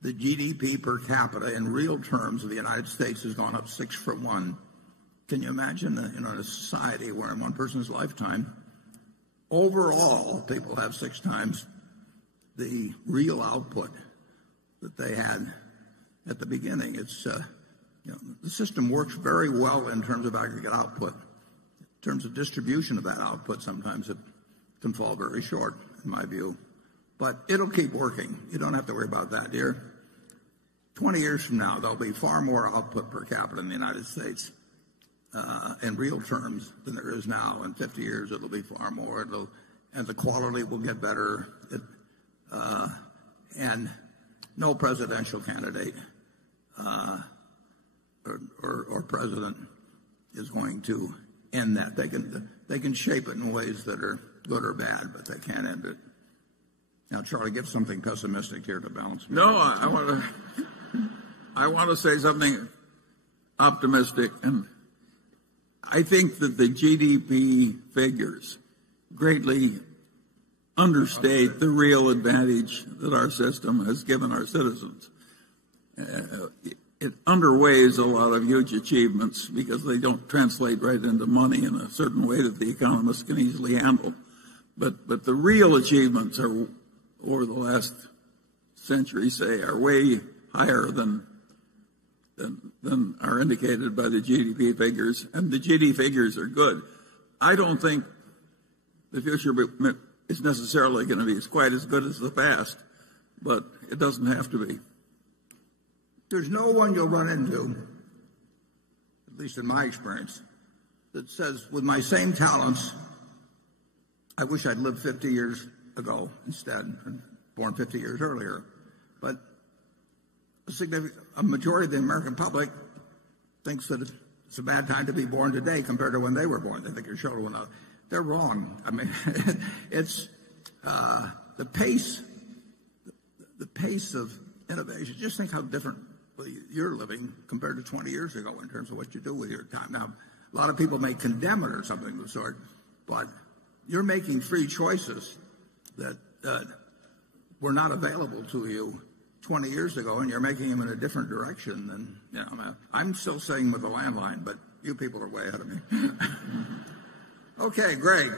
the GDP per capita in real terms of the United States has gone up 6 for 1. Can you imagine in a society where in one person's lifetime, overall, people have 6 times the real output that they had at the beginning? It's the system works very well in terms of aggregate output. In terms of distribution of that output, sometimes it can fall very short, in my view. But it'll keep working. You don't have to worry about that, dear. 20 years from now, there'll be far more output per capita in the United States in real terms than there is now. In 50 years, it'll be far more. And the quality will get better. And no presidential candidate or president is going to end that. They can shape it in ways that are good or bad, but they can't end it. Now, Charlie, give something pessimistic here to balance. No, I want to say something optimistic, and I think that the GDP figures greatly understate the real advantage that our system has given our citizens. It underweighs a lot of huge achievements because they don't translate right into money in a certain way that the economists can easily handle. But the real achievements are, over the last century, say, are way higher than are indicated by the GDP figures, and the GDP figures are good. I don't think the future is necessarily going to be quite as good as the past, but it doesn't have to be. There's no one you'll run into, at least in my experience, that says, with my same talents, I wish I'd lived 50 years ago instead, and born 50 years earlier. But a majority of the American public thinks that it's a bad time to be born today compared to when they were born. They think your children went out. They're wrong. I mean, it's the pace of innovation. Just think how differently you're living compared to 20 years ago in terms of what you do with your time. Now, a lot of people may condemn it or something of the sort, but you're making free choices that were not available to you 20 years ago, and you're making them in a different direction than, you know, I'm still staying with the landline, but you people are way ahead of me. Okay, Greg.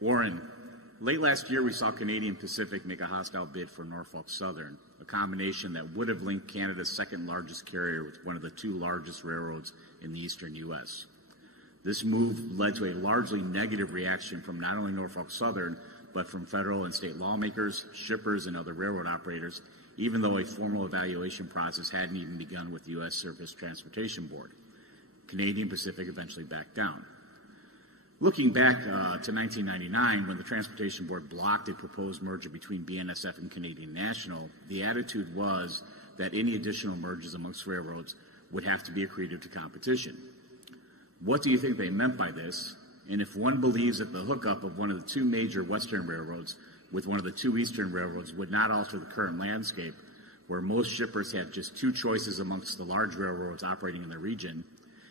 Warren, late last year we saw Canadian Pacific make a hostile bid for Norfolk Southern, a combination that would have linked Canada's second largest carrier with one of the two largest railroads in the eastern U.S. This move led to a largely negative reaction from not only Norfolk Southern, but from federal and state lawmakers, shippers, and other railroad operators, even though a formal evaluation process hadn't even begun with the U.S. Surface Transportation Board. Canadian Pacific eventually backed down. Looking back to 1999, when the Transportation Board blocked a proposed merger between BNSF and Canadian National, the attitude was that any additional mergers amongst railroads would have to be accretive to competition. What do you think they meant by this? And if one believes that the hookup of one of the two major western railroads with one of the two eastern railroads would not alter the current landscape, where most shippers have just two choices amongst the large railroads operating in the region,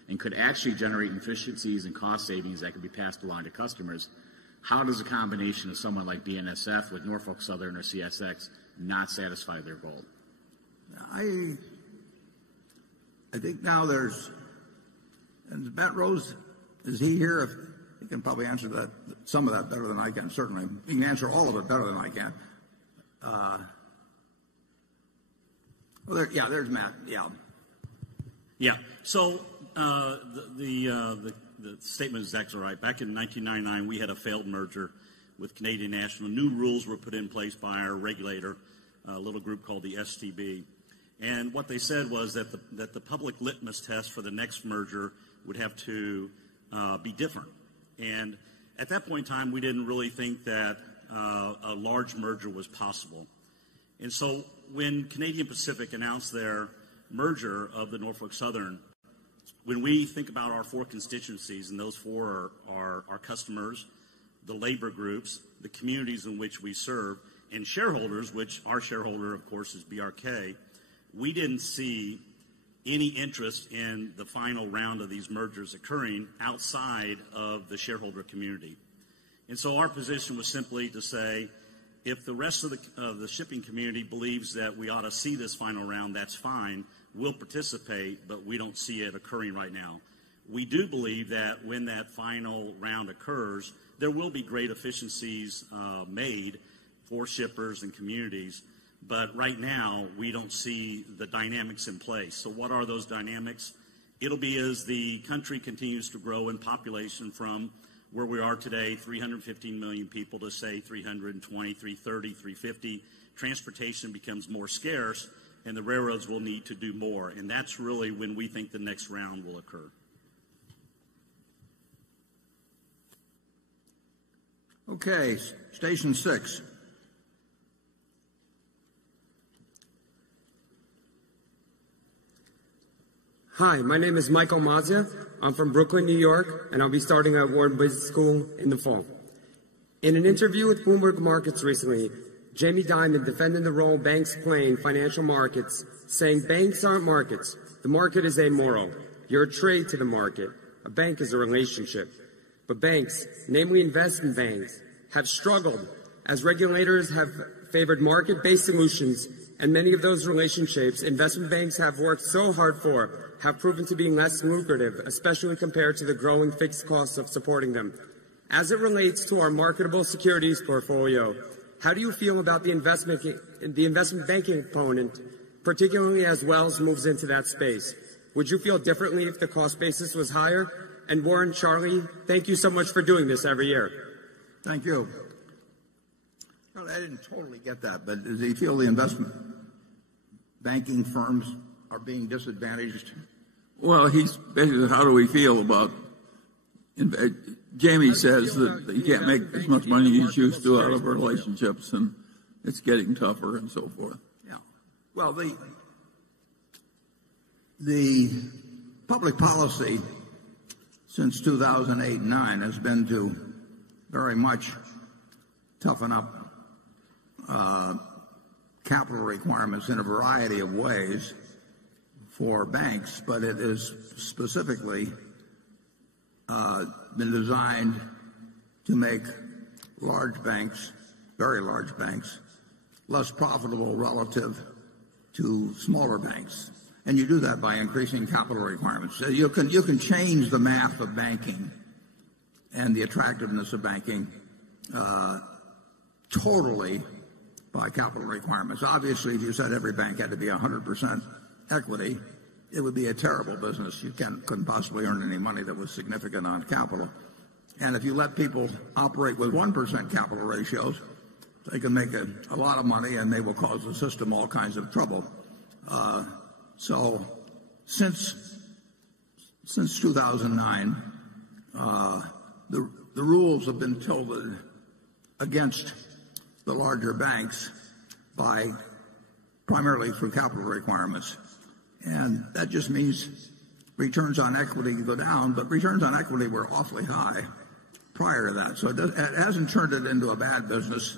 and could actually generate efficiencies and cost savings that could be passed along to customers, how does a combination of someone like BNSF with Norfolk Southern or CSX not satisfy their goal? I think now there's, and Matt Rose, is he here? He can probably answer that, some of that better than I can, certainly. He can answer all of it better than I can. There's Matt. Yeah. So the statement is exactly right. Back in 1999, we had a failed merger with Canadian National. New rules were put in place by our regulator, a little group called the STB. And what they said was that the public litmus test for the next merger would have to be different. And at that point in time, we didn't really think that a large merger was possible. And so when Canadian Pacific announced their merger of the Norfolk Southern, when we think about our four constituencies, and those four are our customers, the labor groups, the communities in which we serve, and shareholders, which our shareholder, of course, is BRK, we didn't see any interest in the final round of these mergers occurring outside of the shareholder community. And so our position was simply to say, if the rest of the shipping community believes that we ought to see this final round, that's fine. We'll participate, but we don't see it occurring right now. We do believe that when that final round occurs, there will be great efficiencies made for shippers and communities. But right now, we don't see the dynamics in place. So what are those dynamics? It'll be as the country continues to grow in population from where we are today, 315 million people, to say 320, 330, 350. Transportation becomes more scarce, and the railroads will need to do more. And that's really when we think the next round will occur. Okay, Station 6. Hi, my name is Michael Mazia. I'm from Brooklyn, New York, and I'll be starting at Wharton Business School in the fall. In an interview with Bloomberg Markets recently, Jamie Dimon defended the role banks play in financial markets, saying banks aren't markets. The market is amoral. You're a trade to the market. A bank is a relationship. But banks, namely investment banks, have struggled as regulators have favored market-based solutions, and many of those relationships investment banks have worked so hard for have proven to be less lucrative, especially compared to the growing fixed costs of supporting them. As it relates to our marketable securities portfolio, how do you feel about the investment banking component, particularly as Wells moves into that space? Would you feel differently if the cost basis was higher? And Warren, Charlie, thank you so much for doing this every year. Thank you. Well, I didn't totally get that, but does he feel the investment banking firms are being disadvantaged? Well, he's basically, how do we feel about Jamie says that he can't make as much money as he used to out of relationships, and it's getting tougher and so forth. Yeah. Well, the public policy since 2008 and 9 has been to very much toughen up capital requirements in a variety of ways for banks, but it is specifically been designed to make large banks, very large banks, less profitable relative to smaller banks. And you do that by increasing capital requirements. So you can change the math of banking and the attractiveness of banking totally by capital requirements. Obviously, if you said every bank had to be 100% equity, it would be a terrible business. You couldn't possibly earn any money that was significant on capital. And if you let people operate with 1% capital ratios, they can make a lot of money, and they will cause the system all kinds of trouble. So since 2009, the rules have been tilted against the larger banks primarily through capital requirements. And that just means returns on equity go down, but returns on equity were awfully high prior to that. So it hasn't turned it into a bad business.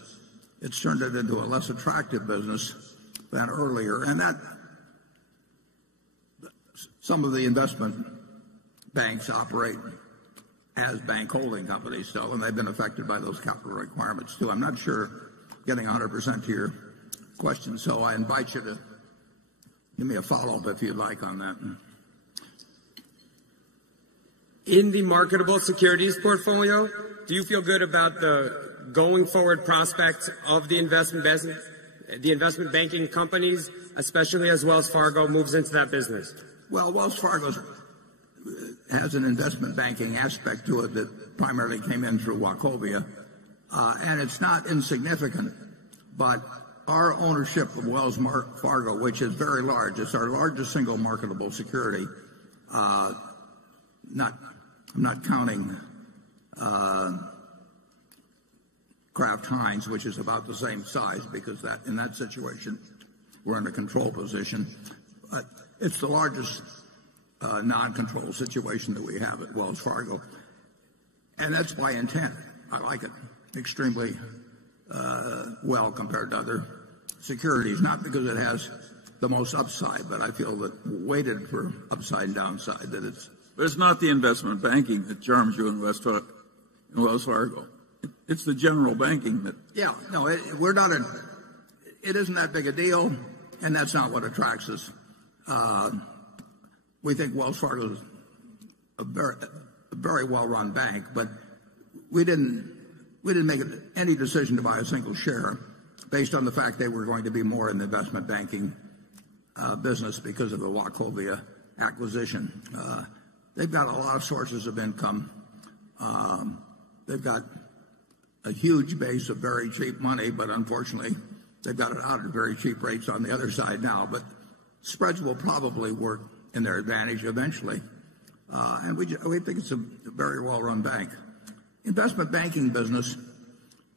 It's turned it into a less attractive business than earlier. And that some of the investment banks operate as bank holding companies still, and they've been affected by those capital requirements too. I'm not sure getting 100% to your question, so I invite you to give me a follow-up if you'd like on that. In the marketable securities portfolio, do you feel good about the going forward prospects of the investment banking companies, especially as Wells Fargo moves into that business? Well, Wells Fargo has an investment banking aspect to it that primarily came in through Wachovia, and it's not insignificant, but our ownership of Wells Fargo, which is very large, it's our largest single marketable security. I'm not counting Kraft Heinz, which is about the same size, because in that situation we're in a control position. But it's the largest non-control situation that we have at Wells Fargo, and that's by intent. I like it extremely well compared to other securities, not because it has the most upside, but I feel that weighted for upside and downside, that it's. But it's not the investment banking that charms you in Wells Fargo. It's the general banking that. Yeah, no, we're not. It isn't that big a deal, and that's not what attracts us. We think Wells Fargo is a very well-run bank, but we didn't make any decision to buy a single share based on the fact they were going to be more in the investment banking business because of the Wachovia acquisition. They've got a lot of sources of income. They've got a huge base of very cheap money, but unfortunately they've got it out at very cheap rates on the other side now. But spreads will probably work in their advantage eventually. And we think it's a very well-run bank. Investment banking business,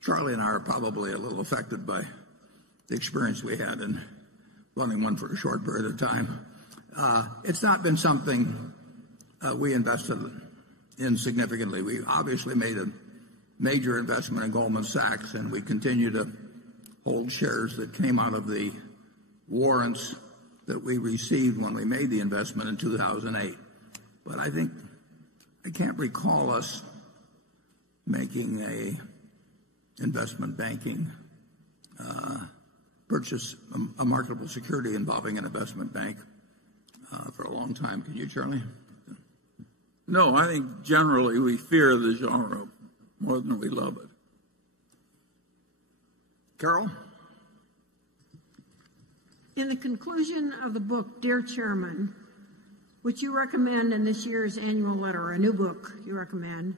Charlie and I are probably a little affected by the experience we had in running one for a short period of time. it's not been something we invested in significantly. We obviously made a major investment in Goldman Sachs, and we continue to hold shares that came out of the warrants that we received when we made the investment in 2008. But I can't recall us making a investment banking purchase a marketable security involving an investment bank for a long time. Can you, Charlie? No, I think generally we fear the genre more than we love it. Carol? In the conclusion of the book, Dear Chairman, which you recommend in this year's annual letter, a new book you recommend,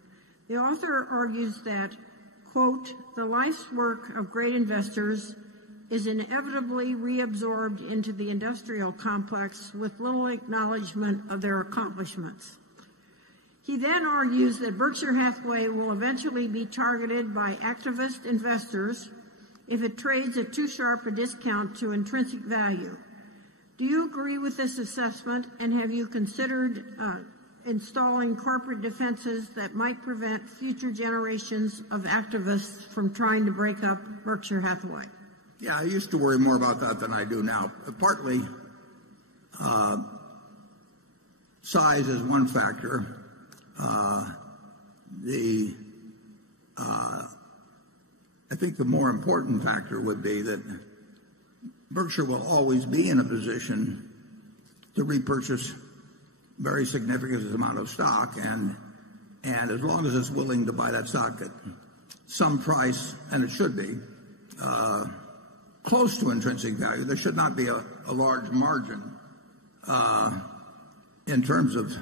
the author argues that, quote, the life's work of great investors is inevitably reabsorbed into the industrial complex with little acknowledgement of their accomplishments. He then argues that Berkshire Hathaway will eventually be targeted by activist investors if it trades at too sharp a discount to intrinsic value. Do you agree with this assessment, and have you considered installing corporate defenses that might prevent future generations of activists from trying to break up Berkshire Hathaway? Yeah, I used to worry more about that than I do now. Partly, size is one factor. I think the more important factor would be that Berkshire will always be in a position to repurchase very significant amount of stock, and as long as it's willing to buy that stock at some price, and it should be, close to intrinsic value, there should not be a large margin in terms of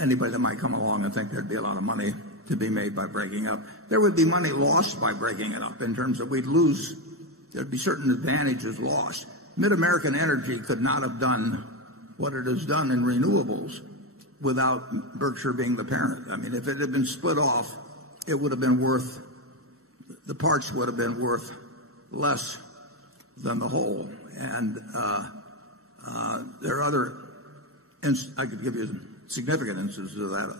anybody that might come along and think there'd be a lot of money to be made by breaking up. There would be money lost by breaking it up in terms of there'd be certain advantages lost. Mid-American Energy could not have done what it has done in renewables without Berkshire being the parent. I mean, if it had been split off, it would have been the parts would have been worth less than the whole. And there are I could give you significant instances of that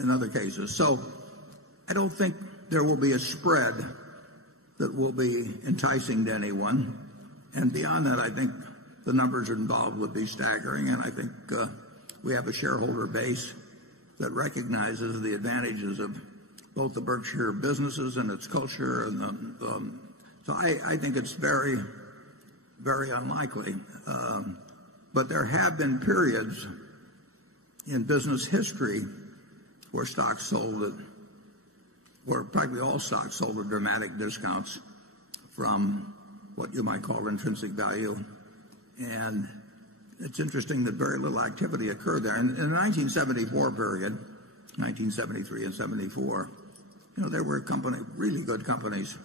in other cases. So I don't think there will be a spread that will be enticing to anyone. And beyond that, I think the numbers involved would be staggering. And I think we have a shareholder base that recognizes the advantages of both the Berkshire businesses and its culture. And so I think it's very, very unlikely. But there have been periods in business history where stocks sold where practically all stocks sold at dramatic discounts from what you might call intrinsic value. And it's interesting that very little activity occurred there. And in the 1974 period, 1973 and 74, there were really good companies,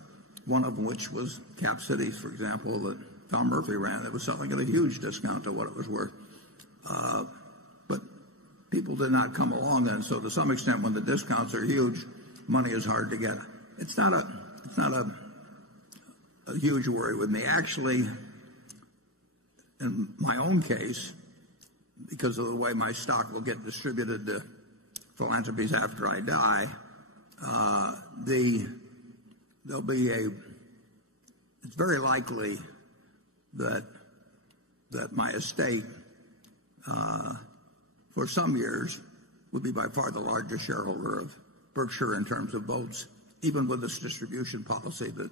one of which was Cap Cities, for example, that Tom Murphy ran, that was selling at a huge discount to what it was worth. But people did not come along then. So to some extent, when the discounts are huge, money is hard to get. It's not a huge worry with me. Actually, in my own case, because of the way my stock will get distributed to philanthropies after I die, it's very likely that my estate for some years would be by far the largest shareholder of Berkshire in terms of votes, even with this distribution policy that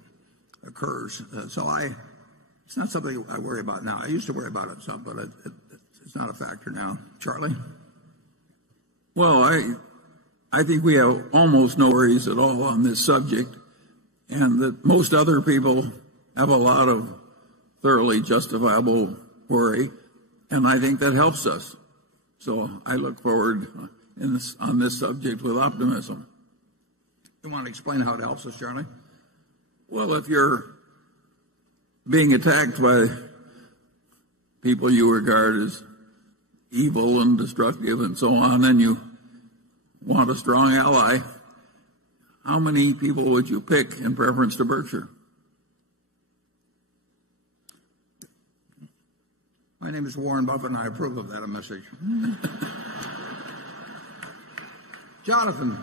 occurs. It's not something I worry about now. I used to worry about it some, but it's not a factor now. Charlie? Well, I think we have almost no worries at all on this subject, and that most other people have a lot of thoroughly justifiable worry, and I think that helps us. So I look forward on this subject with optimism. You want to explain how it helps us, Charlie? Well, if you're being attacked by people you regard as evil and destructive and so on, and you want a strong ally, how many people would you pick in preference to Berkshire? I name is Warren Buffett, and I approve of that message. Jonathan.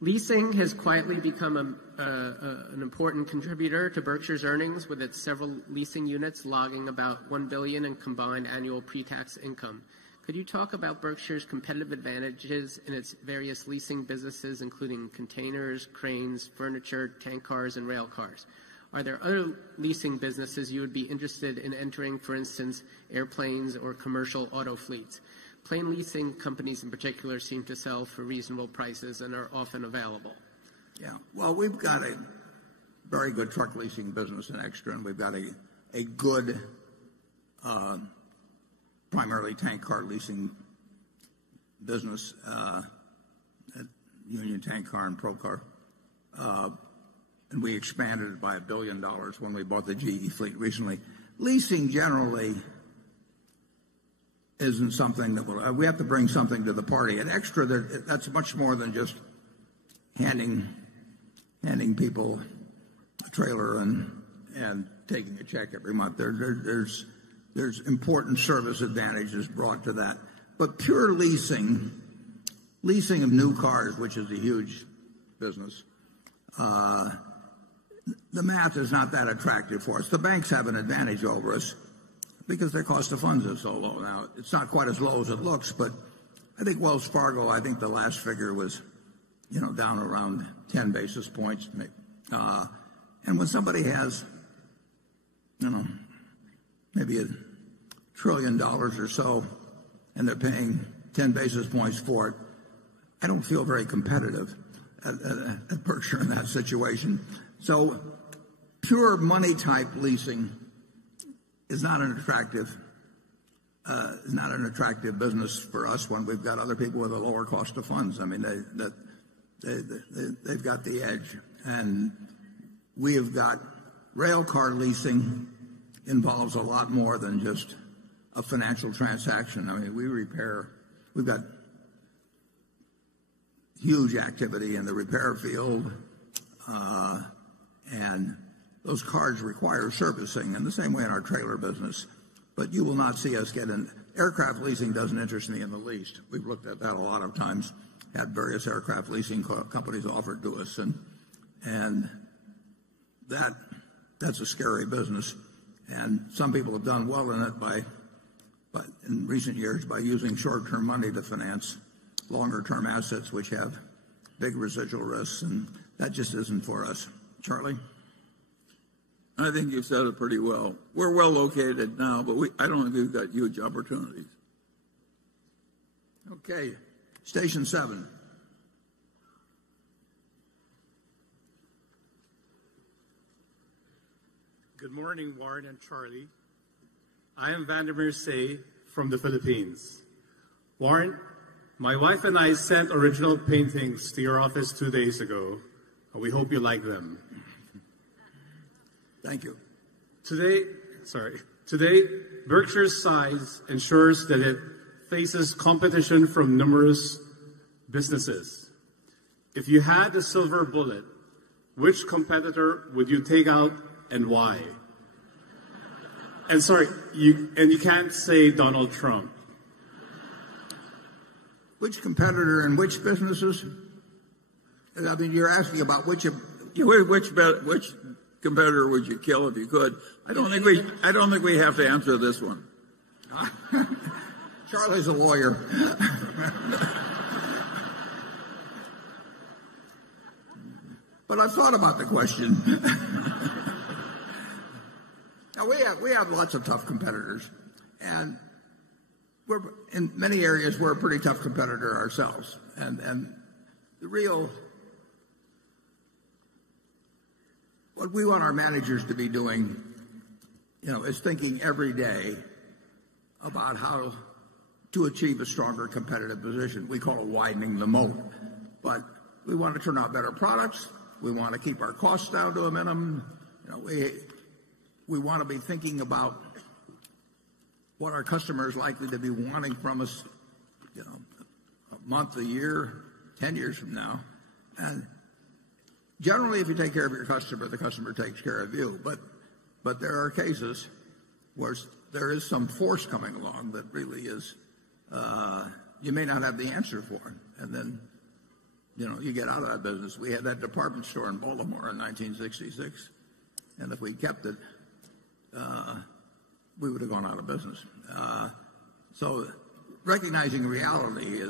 Leasing has quietly become an important contributor to Berkshire's earnings, with its several leasing units logging about $1 billion in combined annual pre-tax income. Could you talk about Berkshire's competitive advantages in its various leasing businesses, including containers, cranes, furniture, tank cars, and rail cars? Are there other leasing businesses you would be interested in entering, for instance, airplanes or commercial auto fleets? Plane leasing companies in particular seem to sell for reasonable prices and are often available. Yeah, well, we've got a very good truck leasing business in Extra, and we've got a good primarily tank car leasing business at Union Tank Car and Procar. And we expanded it by $1 billion when we bought the GE fleet recently. Leasing generally isn't something that we have to bring something to the party. At Extra, that's much more than just handing people a trailer and taking a check every month. There's important service advantages brought to that. But pure leasing of new cars, which is a huge business, the math is not that attractive for us. The banks have an advantage over us because their cost of funds is so low. Now, it's not quite as low as it looks, but I think Wells Fargo, I think the last figure was, down around 10 basis points. And when somebody has, maybe $1 trillion or so, and they're paying 10 basis points for it, I don't feel very competitive at Berkshire in that situation. So pure money type leasing is not an attractive business for us when we've got other people with a lower cost of funds. I mean, they've got the edge, and we have got rail car leasing involves a lot more than just a financial transaction. I mean, we've got huge activity in the repair field, and those cars require servicing in the same way in our trailer business. But you will not see us get in. Aircraft leasing doesn't interest me in the least. We've looked at that a lot of times, had various aircraft leasing companies offered to us, and that's a scary business. And some people have done well in it but in recent years by using short-term money to finance longer-term assets which have big residual risks, and that just isn't for us. Charlie? I think you've said it pretty well. We're well located now, but I don't think we've got huge opportunities. Okay. Station 7. Good morning, Warren and Charlie. I am Vandermeer Say from the Philippines. Warren, my wife and I sent original paintings to your office 2 days ago, and we hope you like them. Thank you. Today, Berkshire's size ensures that it faces competition from numerous businesses. If you had a silver bullet, which competitor would you take out and why? And you can't say Donald Trump. Which competitor and which businesses? I mean, you're asking about which competitor would you kill if you could? I don't think we have to answer this one. Charlie's a lawyer. But I've thought about the question. Now we have lots of tough competitors, and in many areas we're a pretty tough competitor ourselves. And what we want our managers to be doing, is thinking every day about how to achieve a stronger competitive position. We call it widening the moat. But we want to turn out better products. We want to keep our costs down to a minimum. We want to be thinking about what our customers are likely to be wanting from us, a month, a year, 10 years from now. And generally, if you take care of your customer, the customer takes care of you. But But there are cases where there is some force coming along that really is, you may not have the answer for it. And then, you get out of that business. We had that department store in Baltimore in 1966. And if we kept it, we would have gone out of business. So recognizing reality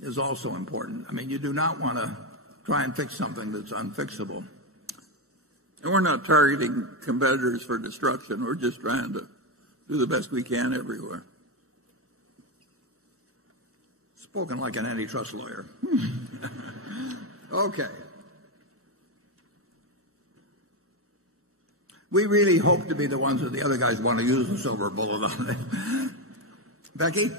is also important. I mean, you do not want to try and fix something that's unfixable. And we're not targeting competitors for destruction. We're just trying to do the best we can everywhere. Spoken like an antitrust lawyer. Okay. We really hope to be the ones that the other guys want to use the silver bullet on. Becky?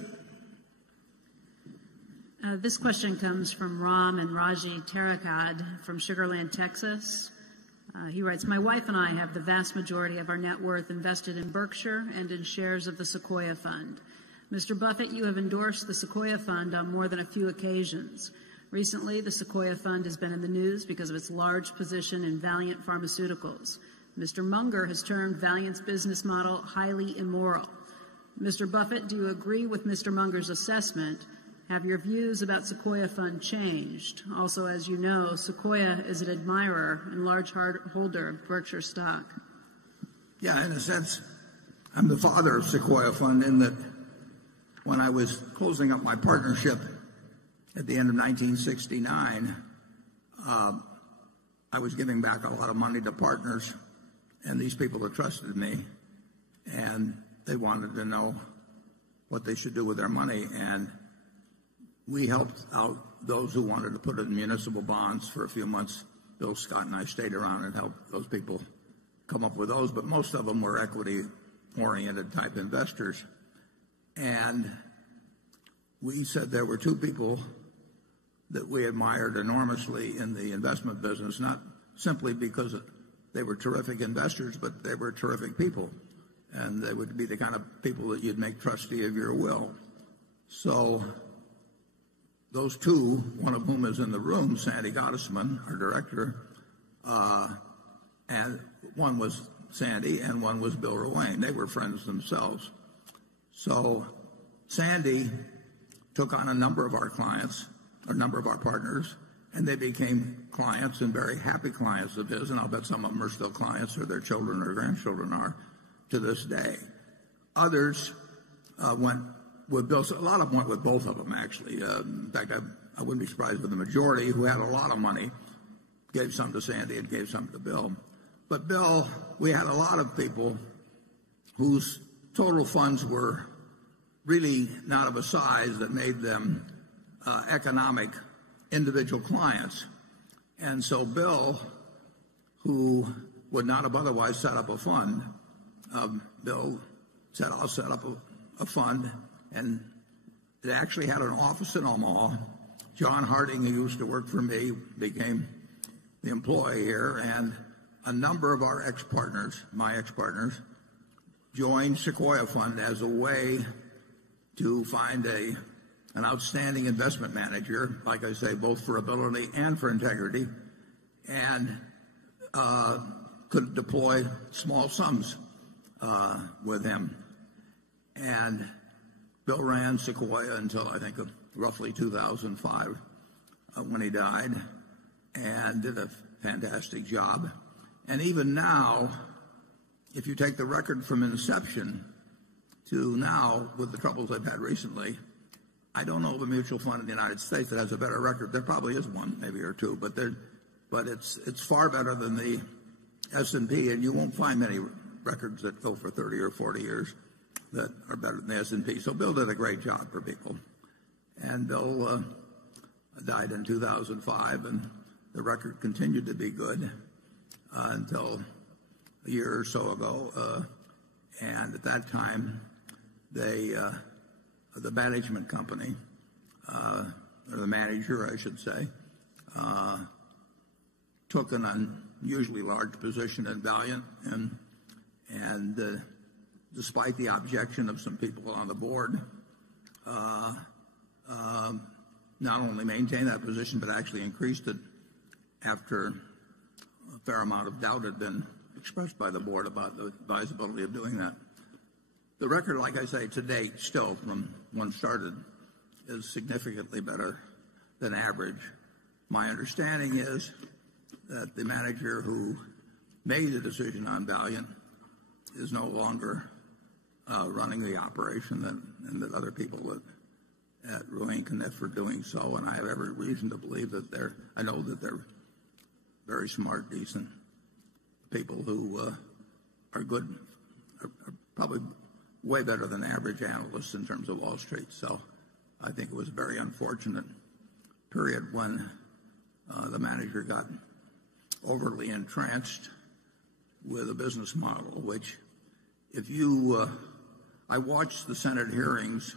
This question comes from Ram and Raji Tarakad from Sugar Land, Texas. He writes, my wife and I have the vast majority of our net worth invested in Berkshire and in shares of the Sequoia Fund. Mr. Buffett, you have endorsed the Sequoia Fund on more than a few occasions. Recently, the Sequoia Fund has been in the news because of its large position in Valiant Pharmaceuticals. Mr. Munger has termed Valiant's business model highly immoral. Mr. Buffett, do you agree with Mr. Munger's assessment? Have your views about Sequoia Fund changed? Also, as you know, Sequoia is an admirer and large holder of Berkshire stock. Yeah, in a sense, I'm the father of Sequoia Fund in that when I was closing up my partnership at the end of 1969, I was giving back a lot of money to partners and these people that trusted me, and they wanted to know what they should do with their money. And we helped out those who wanted to put it in municipal bonds for a few months. Bill Scott and I stayed around and helped those people come up with those, but most of them were equity-oriented type investors. And we said there were two people that we admired enormously in the investment business, not simply because they were terrific investors, but they were terrific people. And they would be the kind of people that you'd make trustee of your will. So those two, one of whom is in the room, Sandy Gottesman, our director, and one was Sandy and one was Bill Ruane. They were friends themselves. So Sandy took on a number of our clients, a number of our partners, and they became clients and very happy clients of his, and I'll bet some of them are still clients, or their children or grandchildren are to this day. Others went with Bill. A lot of them went with both of them, actually. In fact, I wouldn't be surprised if the majority, who had a lot of money, gave some to Sandy and gave some to Bill. But Bill, we had a lot of people whose total funds were really not of a size that made them economic individual clients. And so Bill, who would not have otherwise set up a fund, Bill said, I'll set up a fund, and it actually had an office in Omaha. John Harding, who used to work for me, became the employee here, and a number of our ex-partners, my ex-partners, joined Sequoia Fund as a way to find an outstanding investment manager, like I say, both for ability and for integrity, and could deploy small sums with him. And Bill ran Sequoia until, I think, roughly 2005 when he died, and did a fantastic job. And even now, if you take the record from inception to now, with the troubles I've had recently, I don't know of a mutual fund in the United States that has a better record. There probably is one, maybe or two, but it's far better than the S&P, and you won't find many records that go for 30 or 40 years that are better than the S&P. So Bill did a great job for people. And Bill died in 2005, and the record continued to be good until a year or so ago. And at that time, the management company, or the manager, I should say, took an unusually large position in Valiant, and despite the objection of some people on the board, not only maintained that position, but actually increased it after a fair amount of doubt had been expressed by the board about the advisability of doing that. The record, like I say, to date, still from when started, is significantly better than average. My understanding is that the manager who made the decision on Valiant is no longer running the operation, and that other people at Ruane Cunniff are doing so, and I have every reason to believe that I know that they're very smart, decent people who are good, are probably way better than average analysts in terms of Wall Street. So I think it was a very unfortunate period when the manager got overly entranced with a business model, which I watched the Senate hearings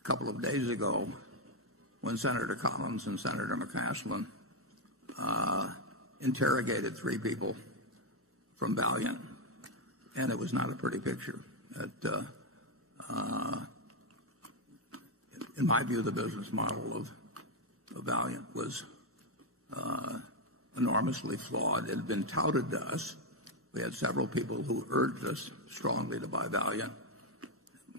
a couple of days ago when Senator Collins and Senator McCaslin interrogated three people from Valiant, and it was not a pretty picture. In my view, the business model of Valiant was enormously flawed. It had been touted to us. We had several people who urged us strongly to buy Valiant,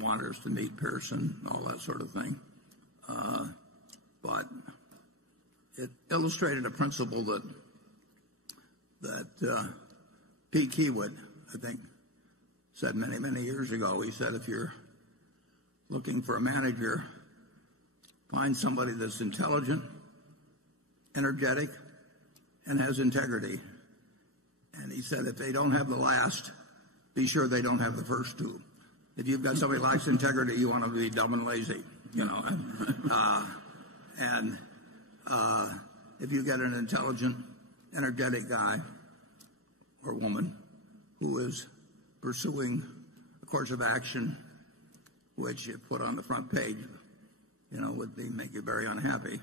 wanted us to meet Pearson, all that sort of thing. But it illustrated a principle that Pete Keywood, I think, said many, many years ago. He said, if you're looking for a manager, find somebody that's intelligent, energetic, and has integrity. And he said, if they don't have the last, be sure they don't have the first two. If you've got somebody who lacks integrity, you want to be dumb and lazy, you know. And if you get an intelligent, energetic guy or woman who is pursuing a course of action which, if put on the front page, would make you very unhappy,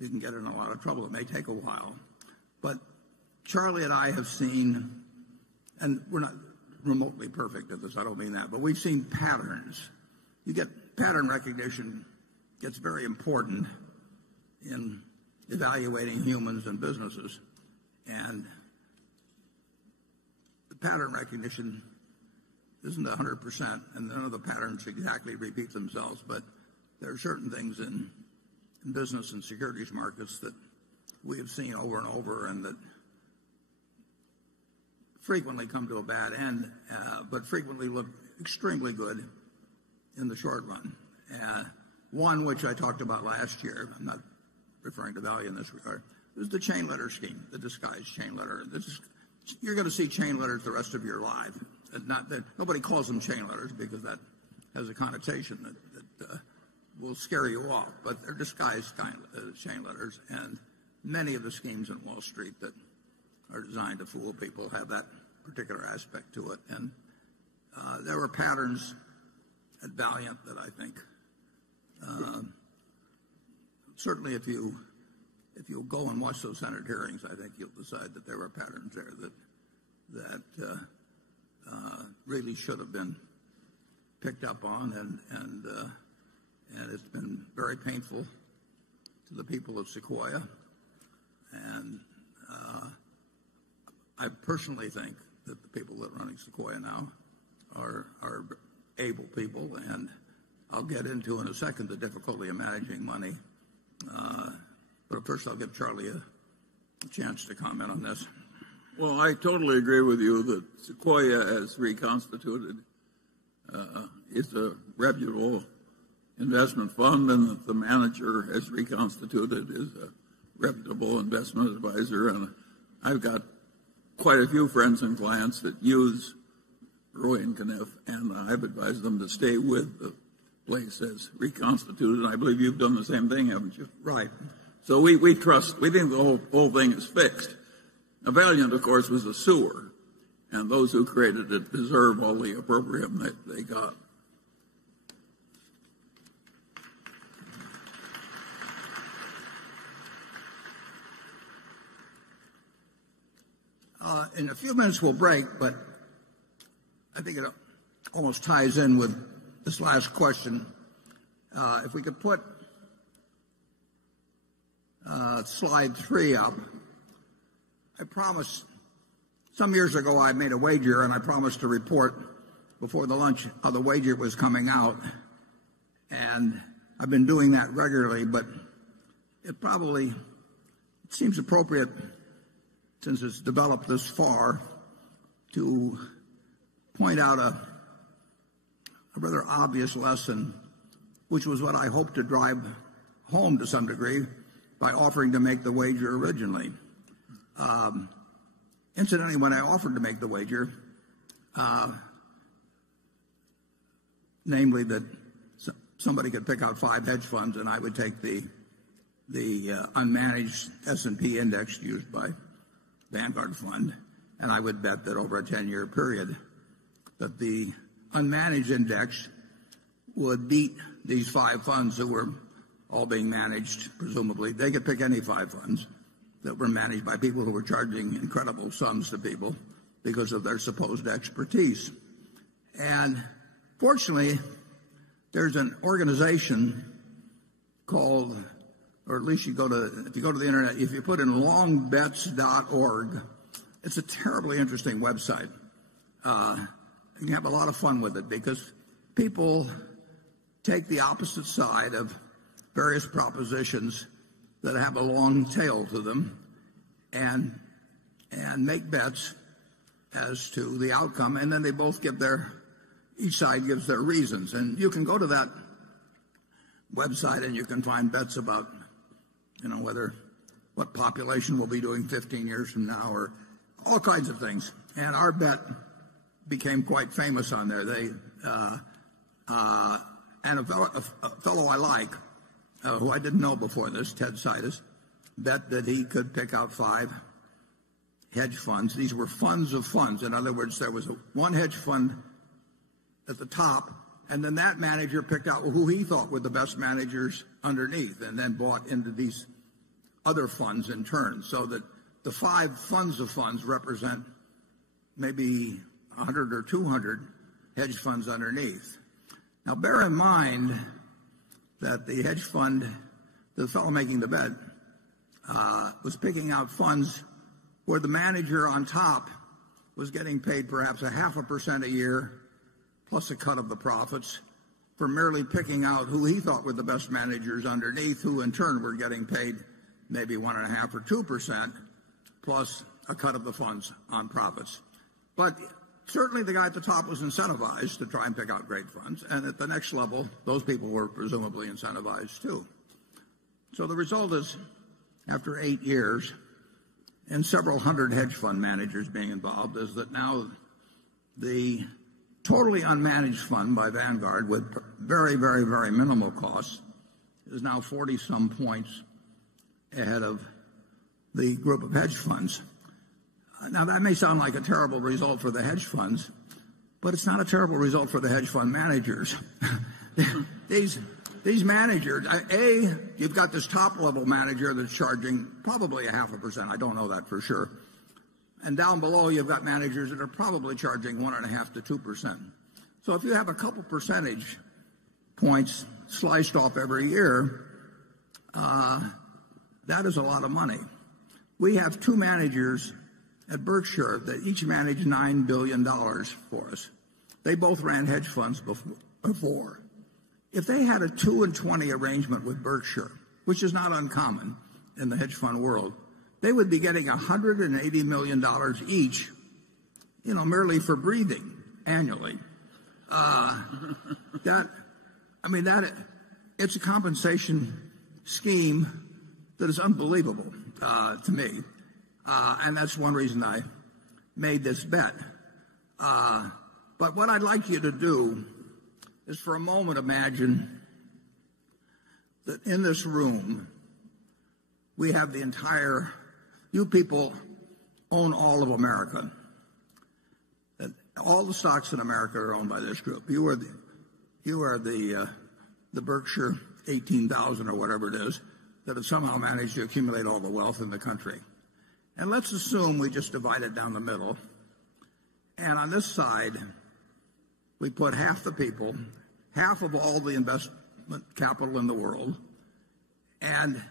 you can get in a lot of trouble. It may take a while. But Charlie and I have seen, and we're not remotely perfect at this, I don't mean that, but we've seen patterns. Pattern recognition gets very important in evaluating humans and businesses. And the pattern recognition isn't 100%, and none of the patterns exactly repeat themselves, but there are certain things in business and securities markets that we have seen over and over and that frequently come to a bad end, but frequently look extremely good in the short run. One which I talked about last year, I'm not referring to value in this regard, is the chain letter scheme, the disguised chain letter. You're going to see chain letters the rest of your life. Nobody calls them chain letters because that has a connotation that will scare you off, but they're disguised chain letters, and many of the schemes in Wall Street that are designed to fool people have that particular aspect to it. And there were patterns at Valiant that I think certainly if you go and watch those Senate hearings, I think you'll decide that there were patterns there that really should have been picked up on, and it's been very painful to the people of Sequoia. And I personally think that the people that are running Sequoia now are able people, and I'll get into in a second the difficulty of managing money. But first I'll give Charlie a chance to comment on this. Well, I totally agree with you that Sequoia, as reconstituted, is a reputable investment fund, and that the manager, as reconstituted, is a reputable investment advisor. And I've got quite a few friends and clients that use Ruane Cunniff, and I've advised them to stay with the place as reconstituted. And I believe you've done the same thing, haven't you? Right. So we trust, we think the whole thing is fixed. Now, Valiant, of course, was a sewer, and those who created it deserve all the opprobrium that they got. In a few minutes we'll break, but I think it almost ties in with this last question. If we could put slide 3 up, I promised, some years ago I made a wager, and I promised to report before the lunch how the wager was coming out. And I've been doing that regularly, but it seems appropriate, since it's developed this far, to point out a rather obvious lesson, which was what I hoped to drive home to some degree by offering to make the wager originally. Incidentally, when I offered to make the wager, namely that somebody could pick out 5 hedge funds and I would take the unmanaged S&P index used by Vanguard Fund, and I would bet that over a 10-year period that the unmanaged index would beat these 5 funds that were all being managed, presumably. They could pick any 5 funds that were managed by people who were charging incredible sums to people because of their supposed expertise. And fortunately, there's an organization called, or at least if you go to the internet, if you put in longbets.org, it's a terribly interesting website. You can have a lot of fun with it because people take the opposite side of various propositions that have a long tail to them and make bets as to the outcome, and then they both give each side gives their reasons. And you can go to that website and you can find bets about, what population will be doing 15 years from now, or all kinds of things. And our bet became quite famous on there. And a fellow I like, who I didn't know before this, Ted Seides, bet that he could pick out 5 hedge funds. These were funds of funds. In other words, there was one hedge fund at the top, and then that manager picked out who he thought were the best managers underneath, and then bought into these other funds in turn, so that the 5 funds of funds represent maybe 100 or 200 hedge funds underneath. Now, bear in mind that the hedge fund, the fellow making the bet, was picking out funds where the manager on top was getting paid perhaps 0.5% a year, plus a cut of the profits, for merely picking out who he thought were the best managers underneath, who in turn were getting paid maybe 1.5% or 2%, plus a cut of the funds on profits. But certainly the guy at the top was incentivized to try and pick out great funds, and at the next level, those people were presumably incentivized too. So the result is, after 8 years, and several hundred hedge fund managers being involved, is that now the totally unmanaged fund by Vanguard, with very, very, very minimal costs, is now 40-some points ahead of the group of hedge funds. Now, that may sound like a terrible result for the hedge funds, but it's not a terrible result for the hedge fund managers. These managers, you've got this top-level manager that's charging probably 0.5%. I don't know that for sure. And down below, you've got managers that are probably charging 1.5% to 2%. So if you have a couple percentage points sliced off every year, that is a lot of money. We have 2 managers at Berkshire that each managed $9 billion for us. They both ran hedge funds before. If they had a 2-and-20 arrangement with Berkshire, which is not uncommon in the hedge fund world, they would be getting $180 million each, merely for breathing annually. It's a compensation scheme that is unbelievable to me. And that's one reason I made this bet. But what I'd like you to do is for a moment imagine that in this room we have you people own all of America. That all the stocks in America are owned by this group. You are the Berkshire 18,000 or whatever it is that have somehow managed to accumulate all the wealth in the country. And let's assume we just divide it down the middle. And on this side, we put half the people, half of all the investment capital in the world, and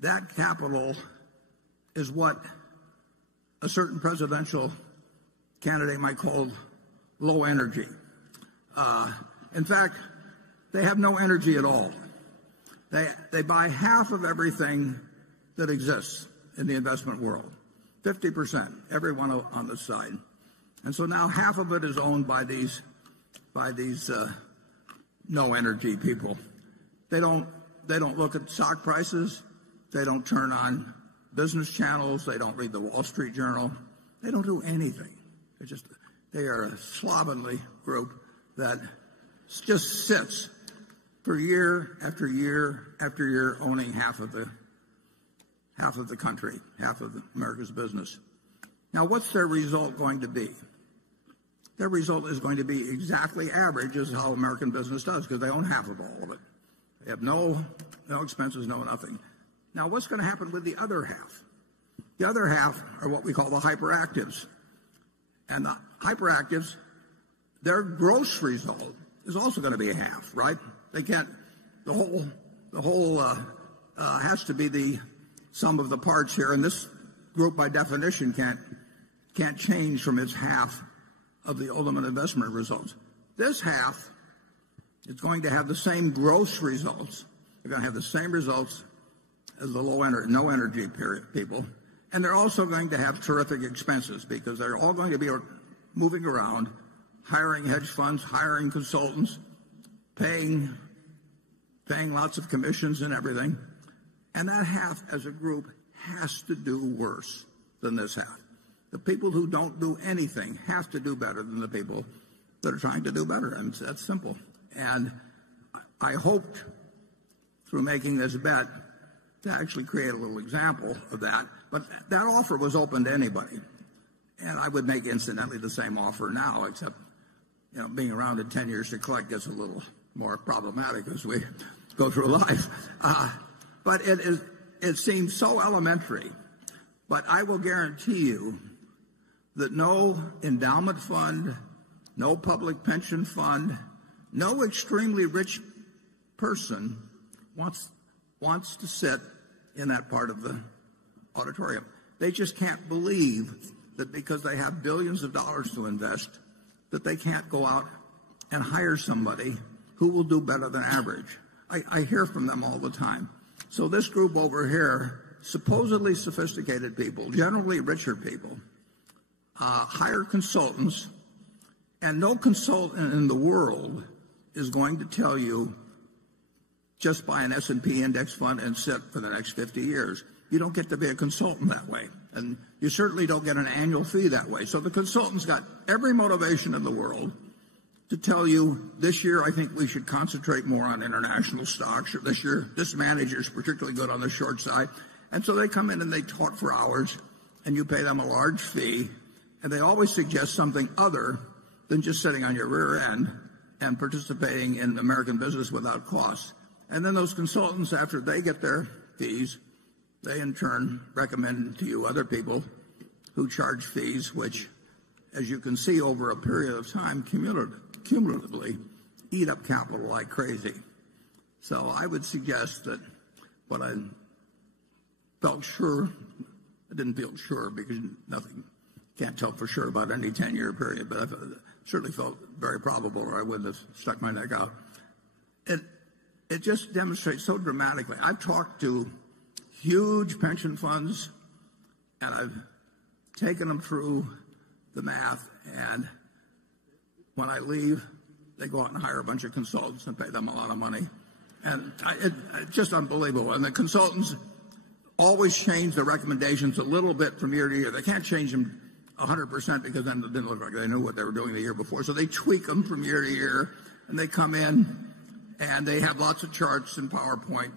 that capital is what a certain presidential candidate might call low energy. In fact, they have no energy at all. They buy half of everything that exists in the investment world, 50%, everyone on the side. And so now half of it is owned by these no energy people. They don't look at stock prices. They don't turn on business channels. They don't read the Wall Street Journal. They don't do anything. They are a slovenly group that just sits for year after year after year owning half of the country, half of America's business. Now, what's their result going to be? Their result is going to be exactly average as how American business does, because they own half of all of it. They have no expenses, no nothing. Now, what's going to happen with the other half? The other half are what we call the hyperactives. And the hyperactives, their gross result is also going to be a half, right? They can't, the whole has to be the sum of the parts here, and this group by definition can't change from its half of the ultimate investment results. This half is going to have the same gross results. They're going to have the same results as the no energy people. And they're also going to have terrific expenses, because they're all going to be moving around, hiring hedge funds, hiring consultants, paying lots of commissions and everything. And that half as a group has to do worse than this half. The people who don't do anything have to do better than the people that are trying to do better. And that's simple. And I hoped through making this bet to actually create a little example of that. But that offer was open to anybody. And I would make incidentally the same offer now, except being around in 10 years to collect gets a little more problematic as we go through life. But it seems so elementary. But I will guarantee you that no endowment fund, no public pension fund, no extremely rich person wants to sit in that part of the auditorium. They just can't believe that because they have billions of dollars to invest, that they can't go out and hire somebody who will do better than average. I hear from them all the time. So this group over here, supposedly sophisticated people, generally richer people, hire consultants, and no consultant in the world is going to tell you just buy an S&P index fund and sit for the next 50 years. You don't get to be a consultant that way. And you certainly don't get an annual fee that way. So the consultant's got every motivation in the world to tell you, this year I think we should concentrate more on international stocks, or this year this manager's particularly good on the short side. And so they come in and they talk for hours, and you pay them a large fee, and they always suggest something other than just sitting on your rear end and participating in American business without cost. And then those consultants, after they get their fees, they in turn recommend to you other people who charge fees, which, as you can see over a period of time, cumulatively eat up capital like crazy. So I would suggest that what I felt sure, I didn't feel sure because nothing, can't tell for sure about any 10-year period, but I certainly felt very probable, or I wouldn't have stuck my neck out. It just demonstrates so dramatically. I've talked to huge pension funds, and I've taken them through the math, and when I leave, they go out and hire a bunch of consultants and pay them a lot of money. And it's just unbelievable. And the consultants always change their recommendations a little bit from year to year. They can't change them 100% because then it didn't look like they knew what they were doing the year before. So they tweak them from year to year, and they come in, and they have lots of charts and PowerPoint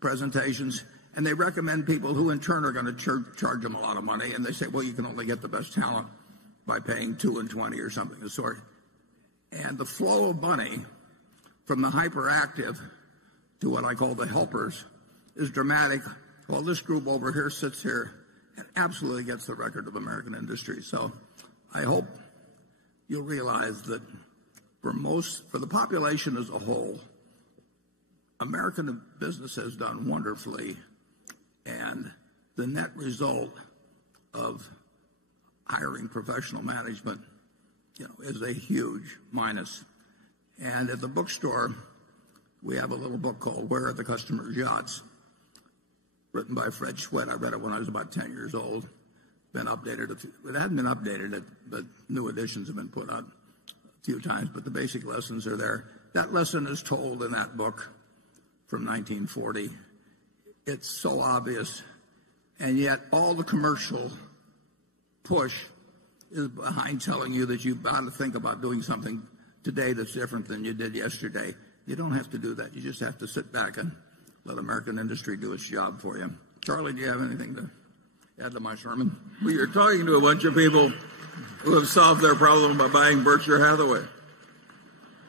presentations, and they recommend people who in turn are going to charge them a lot of money, and they say, well, you can only get the best talent by paying 2 and 20 or something of the sort. And the flow of money from the hyperactive to what I call the helpers is dramatic, while this group over here sits here and absolutely gets the record of American industry. So I hope you'll realize that for the population as a whole, American business has done wonderfully, and the net result of hiring professional management, is a huge minus. And at the bookstore, we have a little book called Where Are the Customer's Yachts? Written by Fred Schwett. I read it when I was about 10 years old. Been updated. It hadn't been updated, but new editions have been put out a few times. But the basic lessons are there. That lesson is told in that book from 1940. It's so obvious. And yet all the commercial push is behind telling you that you've got to think about doing something today that's different than you did yesterday. You don't have to do that. You just have to sit back and let American industry do its job for you. Charlie, do you have anything to add to my sermon? Well, you're talking to a bunch of people who have solved their problem by buying Berkshire Hathaway.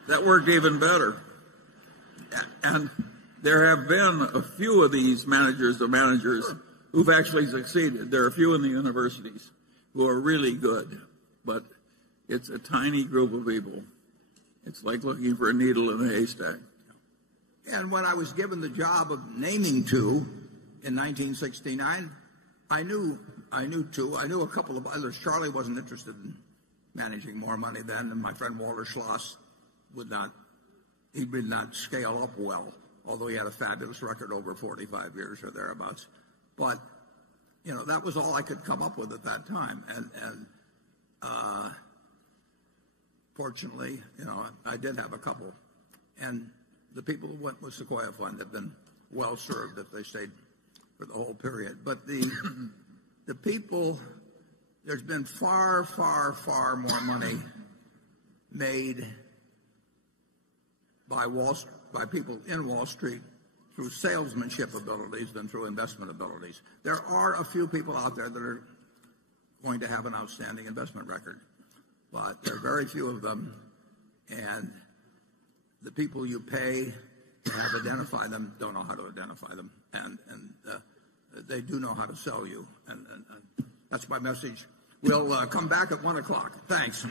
That worked even better. And there have been a few of these managers of managers who've actually succeeded. There are a few in the universities who are really good, but it's a tiny group of people. It's like looking for a needle in a haystack. And when I was given the job of naming two in 1969, I knew two. I knew a couple of others. Charlie wasn't interested in managing more money then, and my friend Walter Schloss did not scale up well, although he had a fabulous record over 45 years or thereabouts. But, that was all I could come up with at that time. And fortunately, I did have a couple. And the people who went with Sequoia Fund have been well served if they stayed for the whole period. But the people, there's been far, far, far more money made by people in Wall Street through salesmanship abilities than through investment abilities. There are a few people out there that are going to have an outstanding investment record, but there are very few of them, and the people you pay to have identify them don't know how to identify them, and they do know how to sell you, and that's my message. We'll come back at 1 o'clock. Thanks.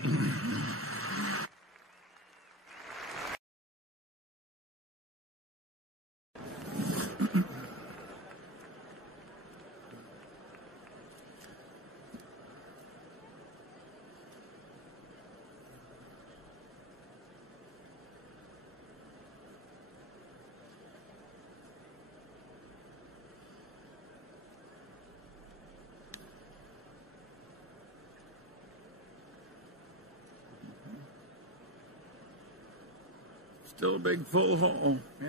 Still a big full hall. Yeah.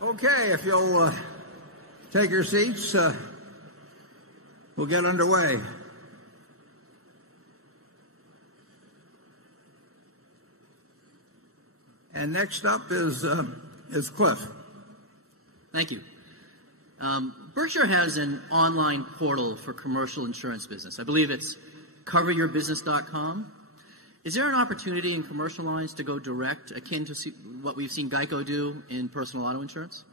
Okay, if you'll take your seats, we'll get underway. And next up is Cliff. Thank you. Berkshire has an online portal for commercial insurance business. I believe it's coveryourbusiness.com. Is there an opportunity in commercial lines to go direct, akin to what we've seen Geico do in personal auto insurance?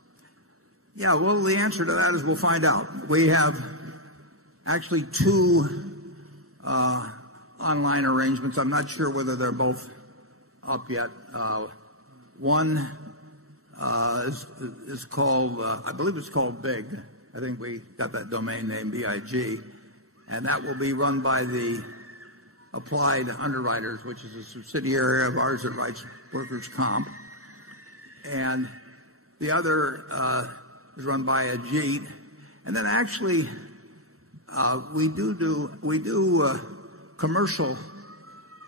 Yeah, well, the answer to that is we'll find out. We have actually two online arrangements. I'm not sure whether they're both up yet. One is called, I believe it's called Big. I think we got that domain name, BIG. And that will be run by the Applied Underwriters, which is a subsidiary of ours that writes workers' comp. And the other is run by Ajit. And then actually, we do commercial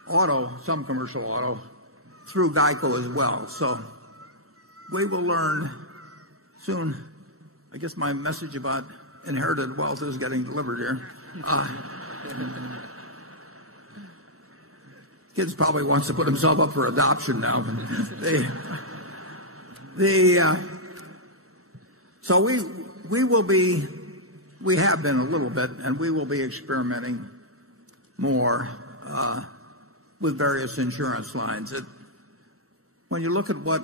auto, some commercial auto, through Geico as well. So we will learn soon. I guess my message about inherited wealth is getting delivered here. Kid probably wants to put himself up for adoption now. So we will be we have been a little bit, and we will be experimenting more with various insurance lines. When you look at what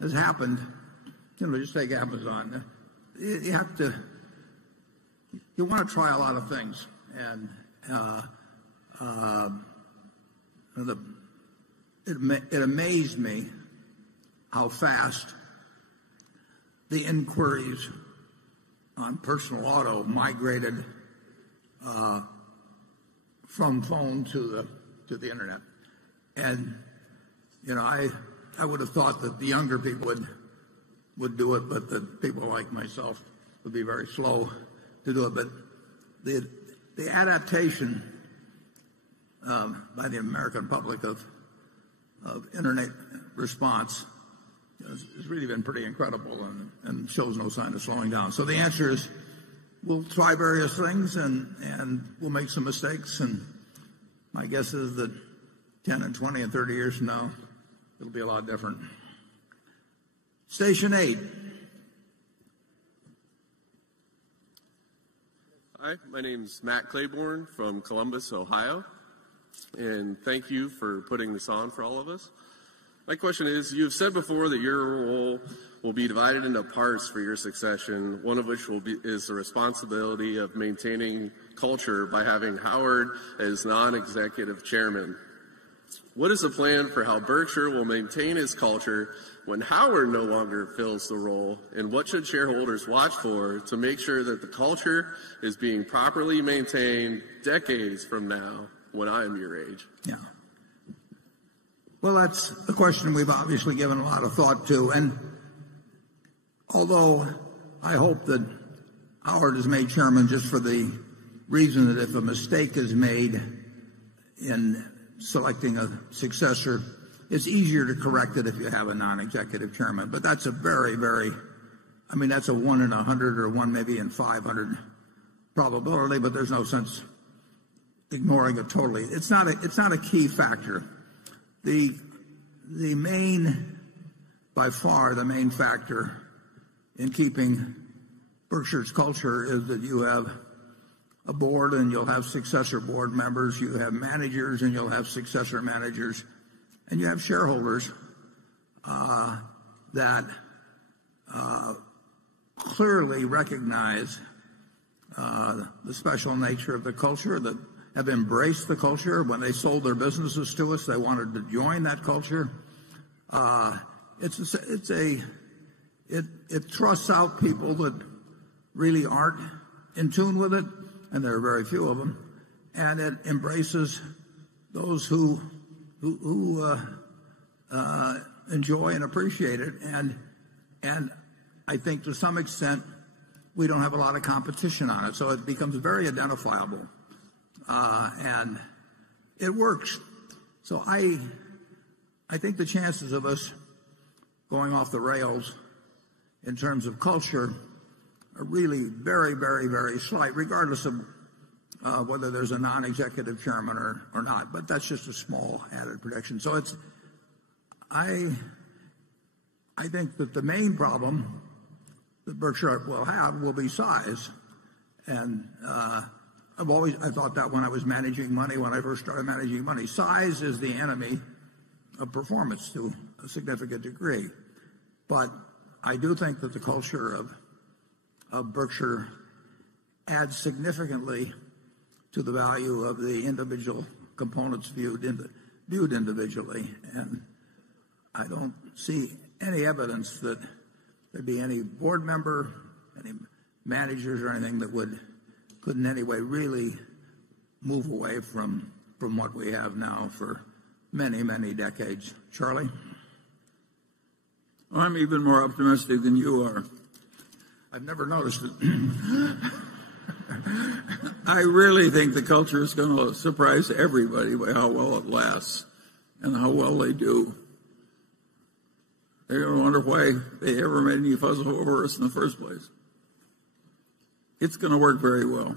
has happened, just take Amazon. You want to try a lot of things, and it amazed me how fast the inquiries on personal auto migrated from phone to the internet. And I would have thought that the younger people would do it, but that people like myself would be very slow to do it. But the adaptation by the American public of internet response has really been pretty incredible, and shows no sign of slowing down. So the answer is, we'll try various things, and we'll make some mistakes, and my guess is that 10 and 20 and 30 years from now, it'll be a lot different. Station 8. Hi, my name's Matt Claiborne from Columbus, Ohio, and thank you for putting this on for all of us. My question is, you've said before that your role will be divided into parts for your succession, one of which is the responsibility of maintaining culture by having Howard as non-executive chairman. What is the plan for how Berkshire will maintain its culture when Howard no longer fills the role, and what should shareholders watch for to make sure that the culture is being properly maintained decades from now when I am your age? Yeah. Well, that's a question we've obviously given a lot of thought to, and although I hope that Howard is made chairman just for the reason that if a mistake is made in selecting a successor, it's easier to correct it if you have a non-executive chairman. But that's a very, that's a 1 in 100 or 1 maybe in 500 probability, but there's no sense ignoring it totally. It's not a key factor. By far the main factor in keeping Berkshire's culture is that you have a board and you'll have successor board members, you have managers and you'll have successor managers, and you have shareholders that clearly recognize the special nature of the culture, that have embraced the culture. When they sold their businesses to us, they wanted to join that culture. It thrusts out people that really aren't in tune with it, and there are very few of them, and it embraces those who enjoy and appreciate it, and I think to some extent we don't have a lot of competition on it, so it becomes very identifiable. And it works. So I think the chances of us going off the rails in terms of culture are really very, very, very slight, regardless of whether there's a non-executive chairman or not. But that's just a small added prediction. So I think that the main problem that Berkshire will have will be size, and I thought that when I was managing money, when I first started managing money. Size is the enemy of performance to a significant degree. But I do think that the culture of Berkshire adds significantly to the value of the individual components viewed individually. And I don't see any evidence that there'd be any board member, any managers or anything that could in any way really move away from what we have now for many, many decades. Charlie? I'm even more optimistic than you are. I've never noticed it. I really think the culture is going to surprise everybody by how well it lasts and how well they do. They're going to wonder why they ever made any fuss over us in the first place. It's going to work very well.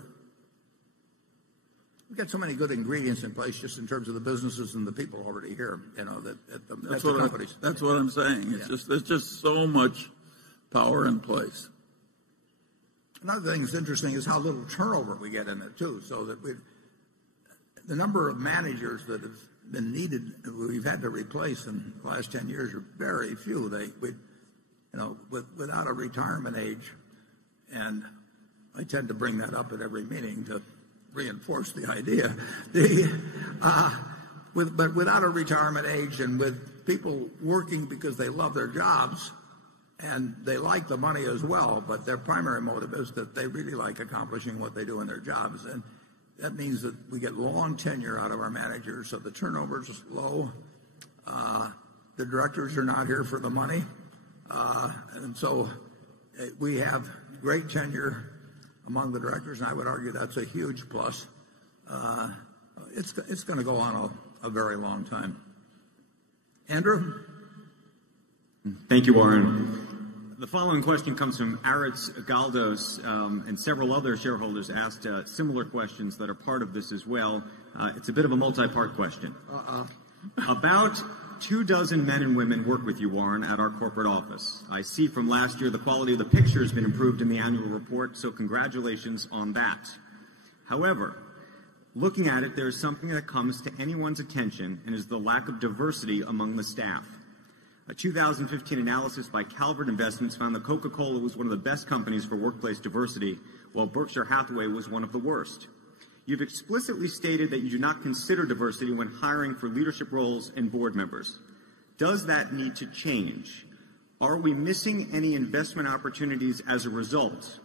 We've got so many good ingredients in place just in terms of the businesses and the people already here, That's what I'm saying. There's just so much power in place. Another thing that's interesting is how little turnover we get in it too. So that the number of managers that have been needed, we've had to replace in the last 10 years are very few. Without a retirement age, and I tend to bring that up at every meeting to reinforce the idea. But without a retirement age and with people working because they love their jobs and they like the money as well, but their primary motive is that they really like accomplishing what they do in their jobs. And that means that we get long tenure out of our managers, so the turnover is low. The directors are not here for the money. And so we have great tenure among the directors, and I would argue that's a huge plus. It's going to go on a very long time. Andrew? Thank you, Warren. The following question comes from Aritz Galdos, and several other shareholders asked similar questions that are part of this as well. It's a bit of a multi-part question. About 24 men and women work with you, Warren, at our corporate office. I see from last year the quality of the picture has been improved in the annual report, so congratulations on that. However, looking at it, there is something that comes to anyone's attention, and is the lack of diversity among the staff. A 2015 analysis by Calvert Investments found that Coca-Cola was one of the best companies for workplace diversity, while Berkshire Hathaway was one of the worst. You've explicitly stated that you do not consider diversity when hiring for leadership roles and board members. Does that need to change? Are we missing any investment opportunities as a result?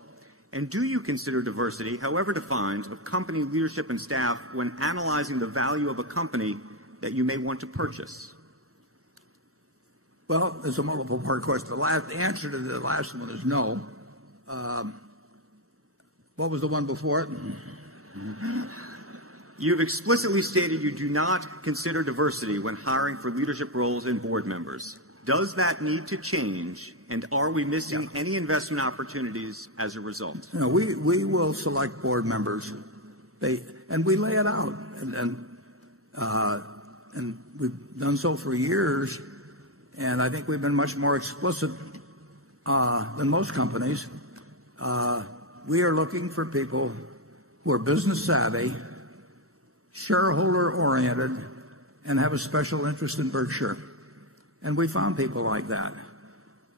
And do you consider diversity, however defined, of company leadership and staff when analyzing the value of a company that you may want to purchase? Well, it's a multiple-part question. The answer to the last one is no. What was the one before it? You've explicitly stated you do not consider diversity when hiring for leadership roles and board members. Does that need to change, and are we missing any investment opportunities as a result? No, we will select board members, and we lay it out, and we've done so for years, and I think we've been much more explicit than most companies. We are looking for people who are business savvy, shareholder oriented, and have a special interest in Berkshire. And we found people like that.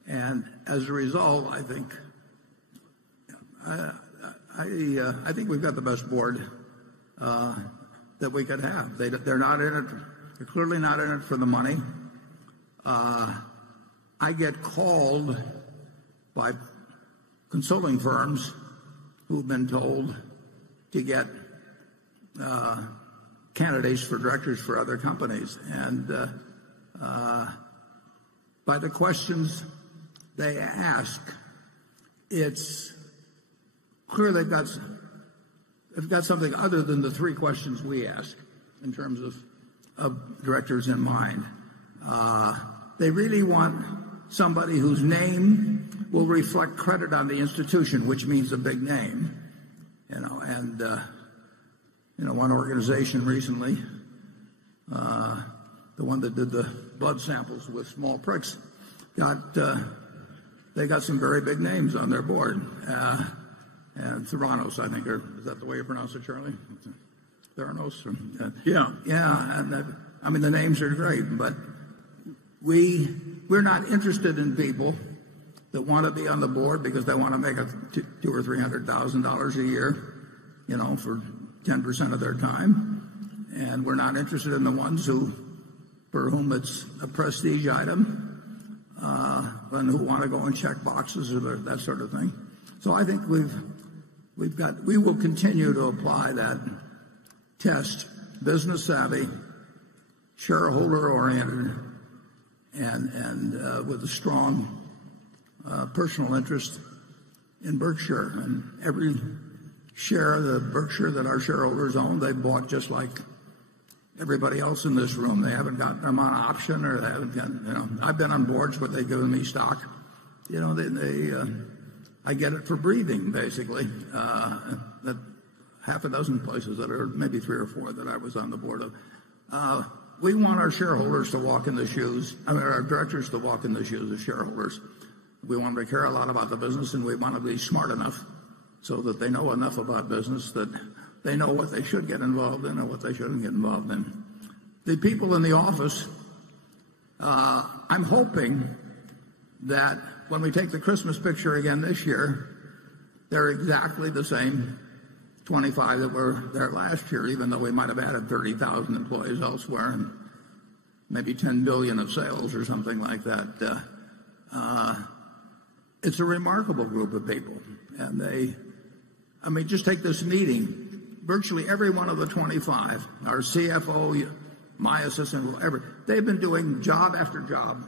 And as a result, I think we've got the best board that we could have. They're not in it. They're clearly not in it for the money. I get called by consulting firms who've been told to get candidates for directors for other companies. And by the questions they ask, it's clear they've got something other than the three questions we ask in terms of directors in mind. They really want somebody whose name will reflect credit on the institution, which means a big name. One organization recently, the one that did the blood samples with small pricks, they got some very big names on their board. And Theranos, I think, is that the way you pronounce it, Charlie? Theranos? Yeah. And I mean, the names are great, but we're not interested in people that want to be on the board because they want to make $200,000 or $300,000 a year, for 10% of their time. And we're not interested in the ones for whom it's a prestige item, and who want to go and check boxes or that sort of thing. So I think we will continue to apply that test: business savvy, shareholder oriented, and with a strong personal interest in Berkshire. And every share of the Berkshire that our shareholders own, they bought just like everybody else in this room. They haven't gotten them on option, or they haven't gotten, I've been on boards where they've given me stock. I get it for breathing, basically. That half a dozen places that are, maybe 3 or 4 that I was on the board of. We want our shareholders to walk in the shoes, our directors to walk in the shoes of shareholders. We want them to care a lot about the business, and we want to be smart enough so that they know enough about business that they know what they should get involved in and what they shouldn't get involved in. The people in the office, I'm hoping that when we take the Christmas picture again this year, they're exactly the same 25 that were there last year, even though we might have added 30,000 employees elsewhere and maybe 10 billion of sales or something like that. It's a remarkable group of people. And just take this meeting. Virtually every one of the 25, our CFO, my assistant, they've been doing job after job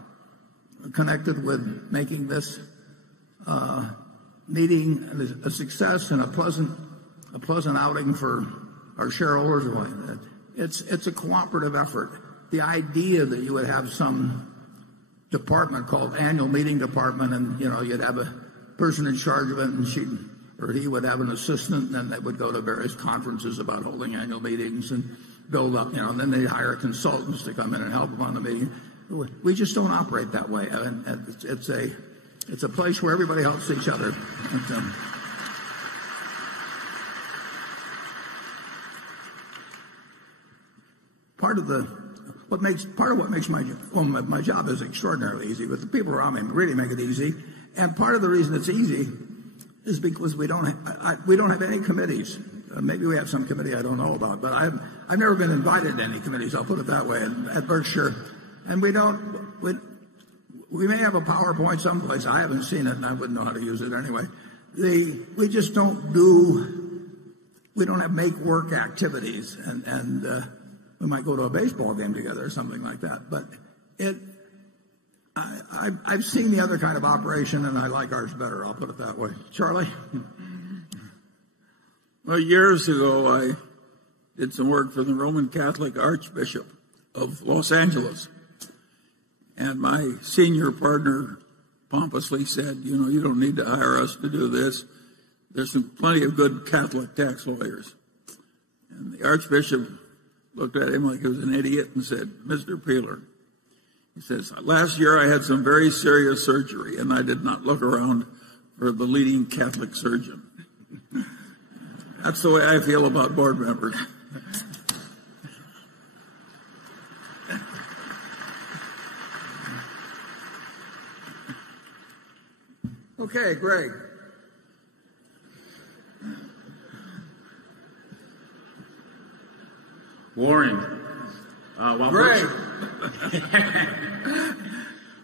connected with making this meeting a success and a pleasant outing for our shareholders. It's a cooperative effort. The idea that you would have some department called annual meeting department, and you'd have a person in charge of it, and he would have an assistant, and then they would go to various conferences about holding annual meetings and build up, and then they hire consultants to come in and help them on the meeting. We just don't operate that way. It's a place where everybody helps each other. Part of what makes my job is extraordinarily easy, but the people around me really make it easy. And part of the reason it's easy is because we don't have any committees. Maybe we have some committee I don't know about, but I've never been invited to any committees. I'll put it that way at Berkshire. And we may have a PowerPoint someplace. I haven't seen it, and I wouldn't know how to use it anyway. We just don't have make work activities, and we might go to a baseball game together or something like that. But I've seen the other kind of operation, and I like ours better. I'll put it that way. Charlie? Well, years ago, I did some work for the Roman Catholic Archbishop of Los Angeles. And my senior partner pompously said, you don't need to hire us to do this. There's plenty of good Catholic tax lawyers. And the Archbishop looked at him like he was an idiot and said, Mr. Peeler, he says, last year I had some very serious surgery, and I did not look around for the leading Catholic surgeon. That's the way I feel about board members. Okay, Greg. Warren, Greg.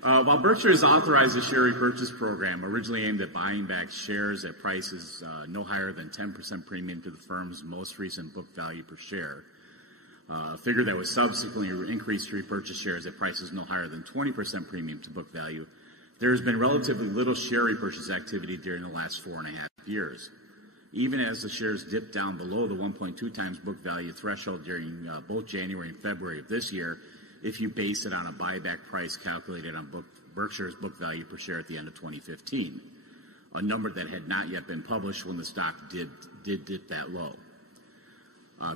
While Berkshire has authorized a share repurchase program originally aimed at buying back shares at prices no higher than 10% premium to the firm's most recent book value per share, a figure that was subsequently increased to repurchase shares at prices no higher than 20% premium to book value, there has been relatively little share repurchase activity during the last 4.5 years. Even as the shares dipped down below the 1.2 times book value threshold during both January and February of this year, if you base it on a buyback price calculated on Berkshire's book value per share at the end of 2015, a number that had not yet been published when the stock did dip that low.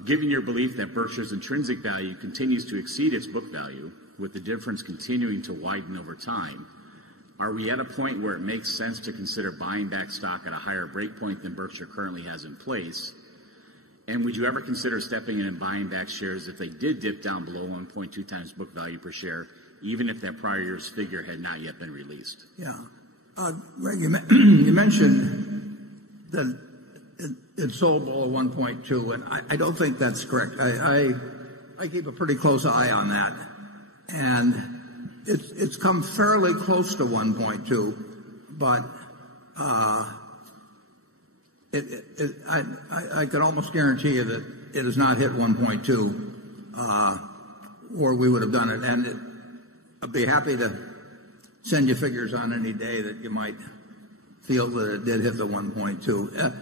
Given your belief that Berkshire's intrinsic value continues to exceed its book value, with the difference continuing to widen over time, are we at a point where it makes sense to consider buying back stock at a higher breakpoint than Berkshire currently has in place? And would you ever consider stepping in and buying back shares if they did dip down below 1.2 times book value per share, even if that prior year's figure had not yet been released? Yeah. Greg, you mentioned that it sold below 1.2, and I don't think that's correct. I keep a pretty close eye on that. And it's come fairly close to 1.2, but I could almost guarantee you that it has not hit 1.2, or we would have done it. And I'd be happy to send you figures on any day that you might feel that it did hit the 1.2.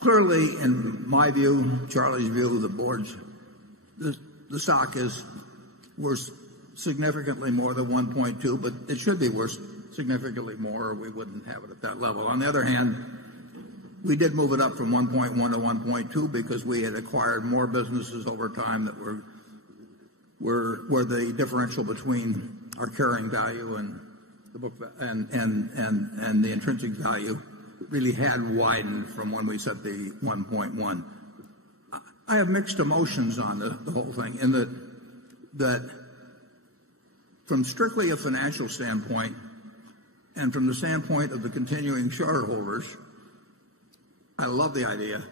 Clearly, in my view, Charlie's view, the board's, the stock is worth significantly more than 1.2, but it should be worth significantly more, or we wouldn't have it at that level. On the other hand, we did move it up from 1.1 to 1.2 because we had acquired more businesses over time that were the differential between our carrying value and the book and the intrinsic value really had widened from when we set the 1.1. I have mixed emotions on the whole thing, in that from strictly a financial standpoint and from the standpoint of the continuing shareholders, I love the idea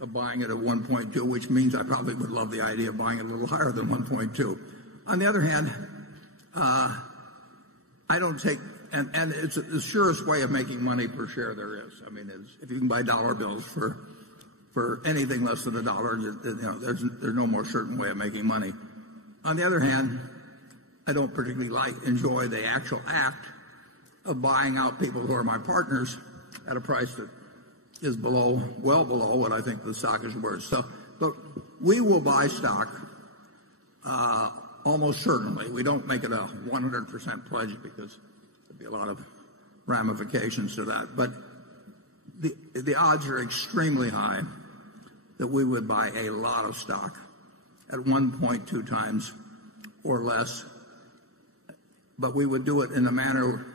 of buying it at 1.2, which means I probably would love the idea of buying it a little higher than 1.2. On the other hand, I don't take, and it's the surest way of making money per share there is. I mean, if you can buy dollar bills for anything less than $1, there's no more certain way of making money. On the other hand, I don't particularly enjoy the actual act of buying out people who are my partners at a price that is well below what I think the stock is worth. So, look, we will buy stock almost certainly. We don't make it a 100% pledge because there'd be a lot of ramifications to that. But the odds are extremely high that we would buy a lot of stock at 1.2 times or less. But we would do it in a manner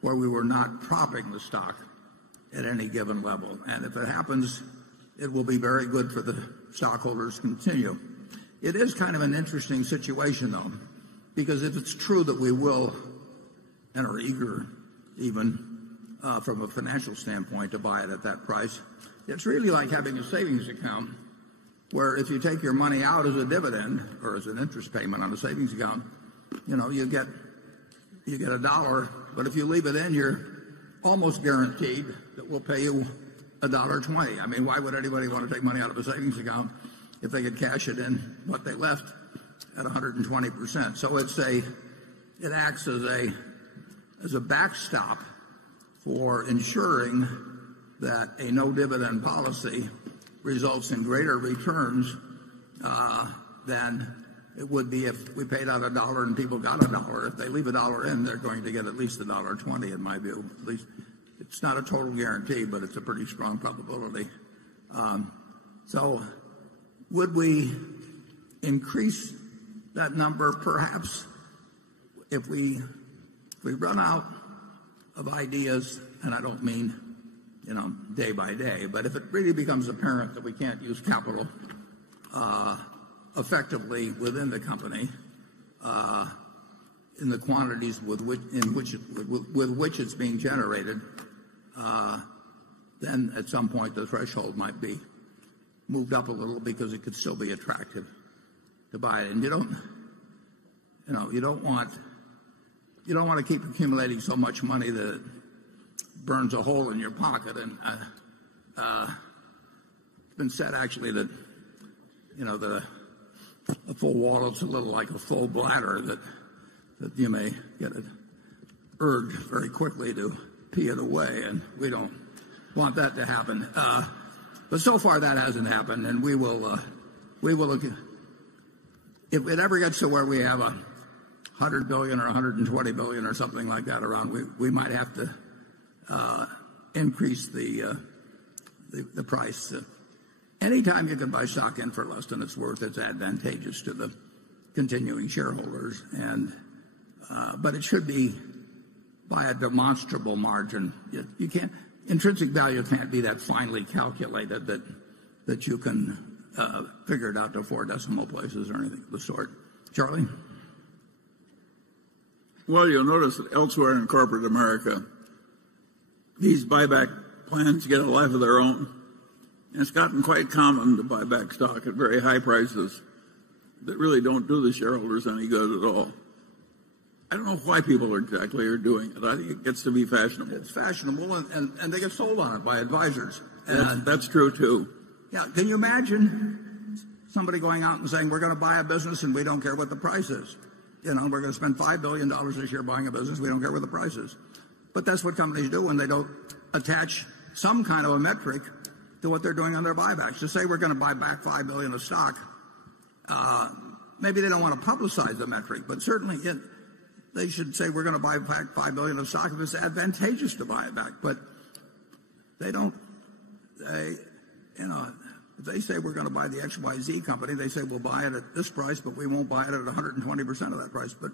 where we were not propping the stock at any given level. And if it happens, it will be very good for the stockholders to continue. It is kind of an interesting situation, though, because if it's true that we will, and are eager even from a financial standpoint to buy it at that price, it's really like having a savings account where if you take your money out as a dividend or as an interest payment on a savings account, you get $1, but if you leave it in, you're almost guaranteed that we'll pay you $1.20. I mean, why would anybody want to take money out of a savings account if they could cash it in what they left at 120%? So it acts as a backstop for ensuring that a no dividend policy results in greater returns than it would be if we paid out $1 and people got $1. If they leave $1 in, they're going to get at least $1.20, in my view. At least it's not a total guarantee, but it's a pretty strong probability. So would we increase that number? Perhaps. If we run out of ideas, and I don't mean day by day, but if it really becomes apparent that we can't use capital effectively within the company in the quantities with which it's being generated, then at some point the threshold might be moved up a little because it could still be attractive to buy it. And you don't want to keep accumulating so much money that it burns a hole in your pocket. And it's been said actually that a full wallet's a little like a full bladder, that you may get an urge very quickly to pee it away, and we don't want that to happen. But so far that hasn't happened, and we will if it ever gets to where we have $100 billion or $120 billion or something like that around, we might have to increase the price. Anytime you can buy stock in for less than it's worth, it's advantageous to the continuing shareholders. But it should be by a demonstrable margin. You can't, intrinsic value can't be that finely calculated that you can figure it out to 4 decimal places or anything of the sort. Charlie? Well, you'll notice that elsewhere in corporate America, these buyback plans get a life of their own. And it's gotten quite common to buy back stock at very high prices that really don't do the shareholders any good at all. I don't know why people exactly are doing it. I think it gets to be fashionable. It's fashionable, and they get sold on it by advisors. That's true, too. Yeah, can you imagine somebody going out and saying, we're going to buy a business and we don't care what the price is? We're going to spend $5 billion this year buying a business, we don't care what the price is. But that's what companies do when they don't attach some kind of a metric to what they're doing on their buybacks. To say we're going to buy back $5 billion of stock, maybe they don't want to publicize the metric, but certainly they should say we're going to buy back $5 billion of stock if it's advantageous to buy it back. But they don't. If they say we're going to buy the XYZ company, they say we'll buy it at this price, but we won't buy it at 120% of that price. But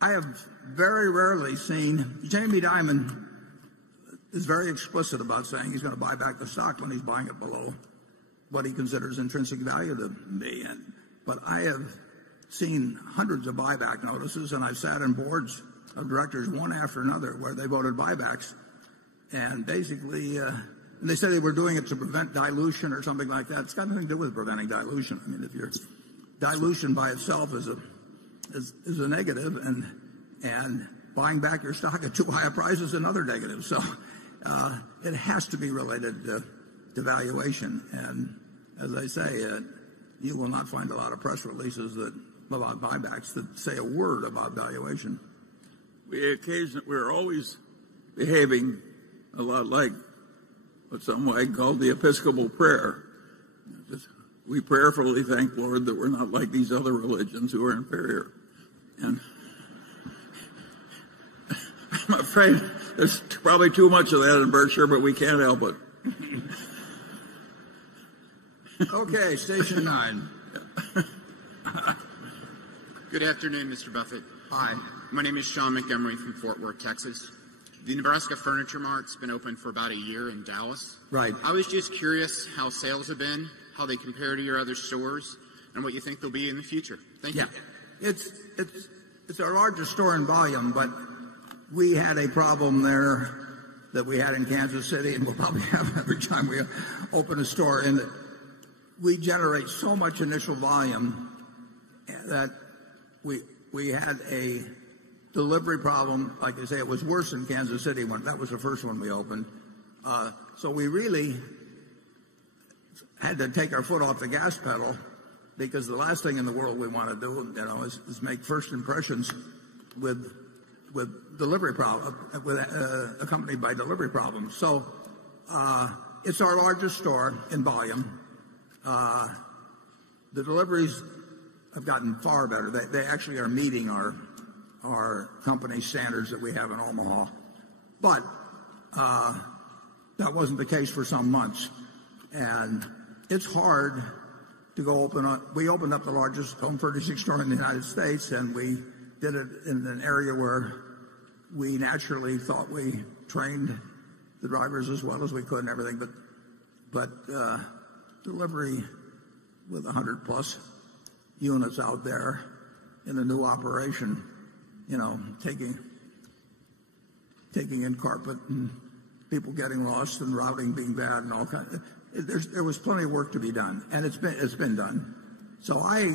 I have very rarely seen Jamie Dimon is very explicit about saying he's going to buy back the stock when he's buying it below what he considers intrinsic value to be. But I have seen hundreds of buyback notices, and I've sat in boards of directors one after another where they voted buybacks. And basically, and they said they were doing it to prevent dilution or something like that. It's got nothing to do with preventing dilution. I mean, if your dilution by itself is a negative, and buying back your stock at too high a price is another negative. So it has to be related to valuation. And as I say, you will not find a lot of press releases about buybacks that say a word about valuation. We're always behaving a lot like what some might call the Episcopal prayer. We prayerfully thank Lord that we're not like these other religions who are inferior. And I'm afraid there's probably too much of that in Berkshire, but we can't help it. Okay, station 9. Good afternoon, Mr. Buffett. Hi. My name is Sean Montgomery from Fort Worth, Texas. The Nebraska Furniture Mart's been open for about a year in Dallas. Right. I was just curious how sales have been, how they compare to your other stores, and what you think they'll be in the future. Thank you. It's our largest store in volume, but we had a problem there that we had in Kansas City, and we'll probably have every time we open a store. And we generate so much initial volume that we had a delivery problem. Like I say, it was worse in Kansas City when that was the first one we opened. So we really had to take our foot off the gas pedal, because the last thing in the world we want to do, is make first impressions with delivery problem, accompanied by delivery problems. So it's our largest store in volume. The deliveries have gotten far better. They actually are meeting our company standards that we have in Omaha. But that wasn't the case for some months. And it's hard to go open up. We opened up the largest home furnishing store in the United States, and we did it in an area where we naturally thought we trained the drivers as well as we could and everything. But delivery with 100 plus units out there in a new operation, taking in carpet and people getting lost and routing being bad and all kinds of, there was plenty of work to be done, and it's been done. So I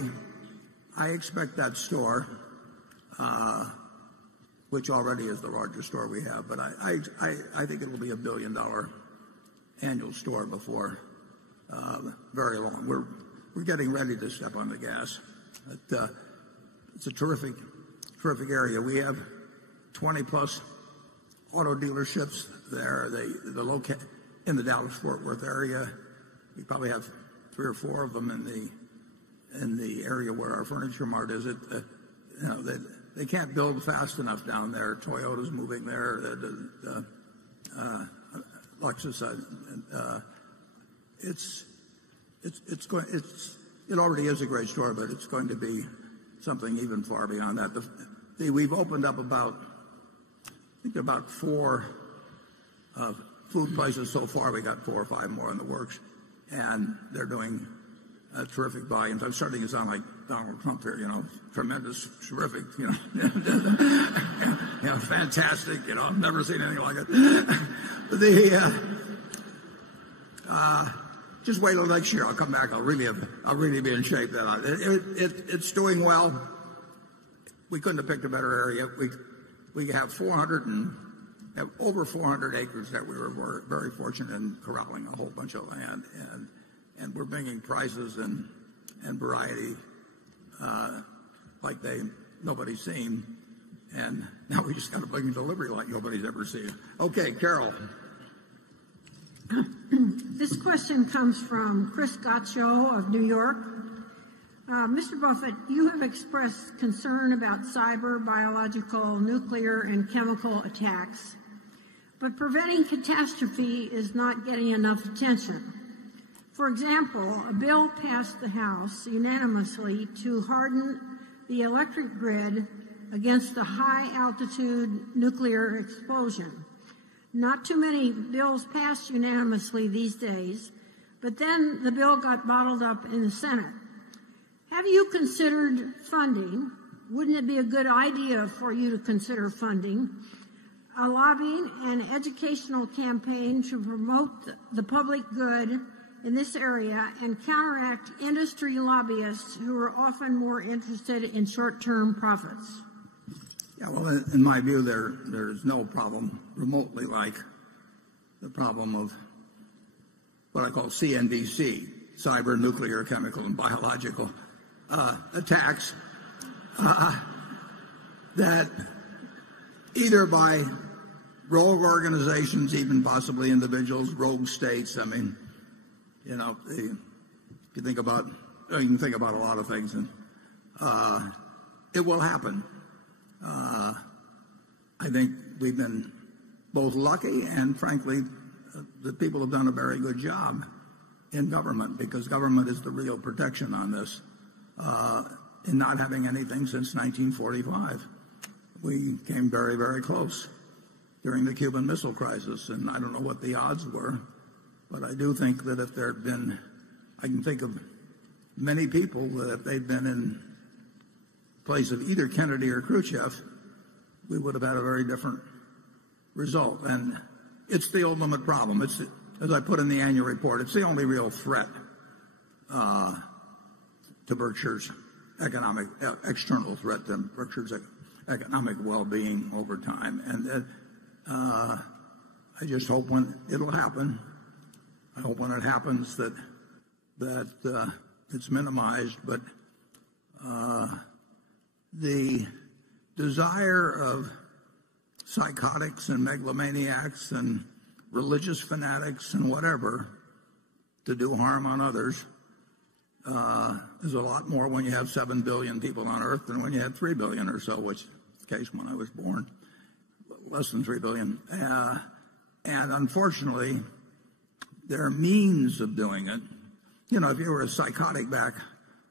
expect that store, which already is the largest store we have, but I think it'll be $1 billion annual store before very long. We're getting ready to step on the gas. It's a terrific area. We have 20 plus auto dealerships there. In the Dallas-Fort Worth area. We probably have 3 or 4 of them in the area where our Furniture Mart is. They can't build fast enough down there. Toyota's moving there. Lexus. It already is a great store, but it's going to be something even far beyond that. We've opened up about 4 food places so far. We got 4 or 5 more in the works, and they're doing terrific volumes. I'm starting to sound like Donald Trump here, tremendous, terrific, fantastic. I've never seen anything like it. Just wait till next year. I'll come back. I'll really be in shape then. It's doing well. We couldn't have picked a better area. We have over 400 acres that we were very fortunate in corralling a whole bunch of land, and we're bringing prices and variety like nobody's seen, and now we just got to bring delivery like nobody's ever seen. Okay, Carol. This question comes from Chris Gaccio of New York. Mr. Buffett, you have expressed concern about cyber, biological, nuclear, and chemical attacks, but preventing catastrophe is not getting enough attention. For example, a bill passed the House unanimously to harden the electric grid against a high-altitude nuclear explosion. Not too many bills pass unanimously these days, but then the bill got bottled up in the Senate. Have you considered funding? Wouldn't it be a good idea for you to consider funding a lobbying and educational campaign to promote the public good in this area and counteract industry lobbyists who are often more interested in short-term profits? Yeah, well, in my view, there's no problem remotely like the problem of what I call CNBC, cyber, nuclear, chemical, and biological attacks that either by rogue organizations, even possibly individuals, rogue states. I mean, you know, if you think about, you can think about a lot of things, and it will happen. I think we've been both lucky and, frankly, the people have done a very good job in government, because government is the real protection on this. In not having anything since 1945, we came very, very close during the Cuban Missile Crisis, and I don't know what the odds were, but I do think that if there had been, I can think of many people that if they'd been in place of either Kennedy or Khrushchev, we would have had a very different result. And it's the ultimate problem. It's, as I put in the annual report, it's the only real threat to Berkshire's economic, external threat to Berkshire's economic well-being over time. And I just hope when it'll happen, I hope when it happens that it's minimized. But the desire of psychotics and megalomaniacs and religious fanatics and whatever to do harm on others is a lot more when you have 7 billion people on Earth than when you had 3 billion or so, which is the case when I was born, less than 3 billion. And unfortunately, there are means of doing it. You know, if you were a psychotic back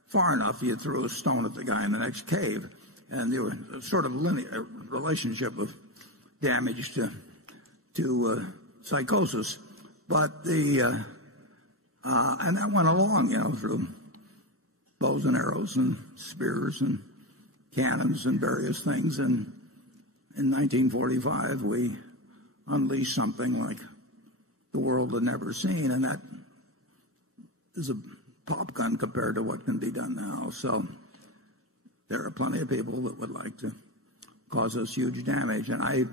far enough, you threw a stone at the guy in the next cave. And there was a sort of linear relationship of damage to psychosis. But and that went along, you know, through bows and arrows and spears and cannons and various things. And in 1945, we unleashed something like the world had never seen, and that is a pop gun compared to what can be done now. So there are plenty of people that would like to cause us huge damage. And I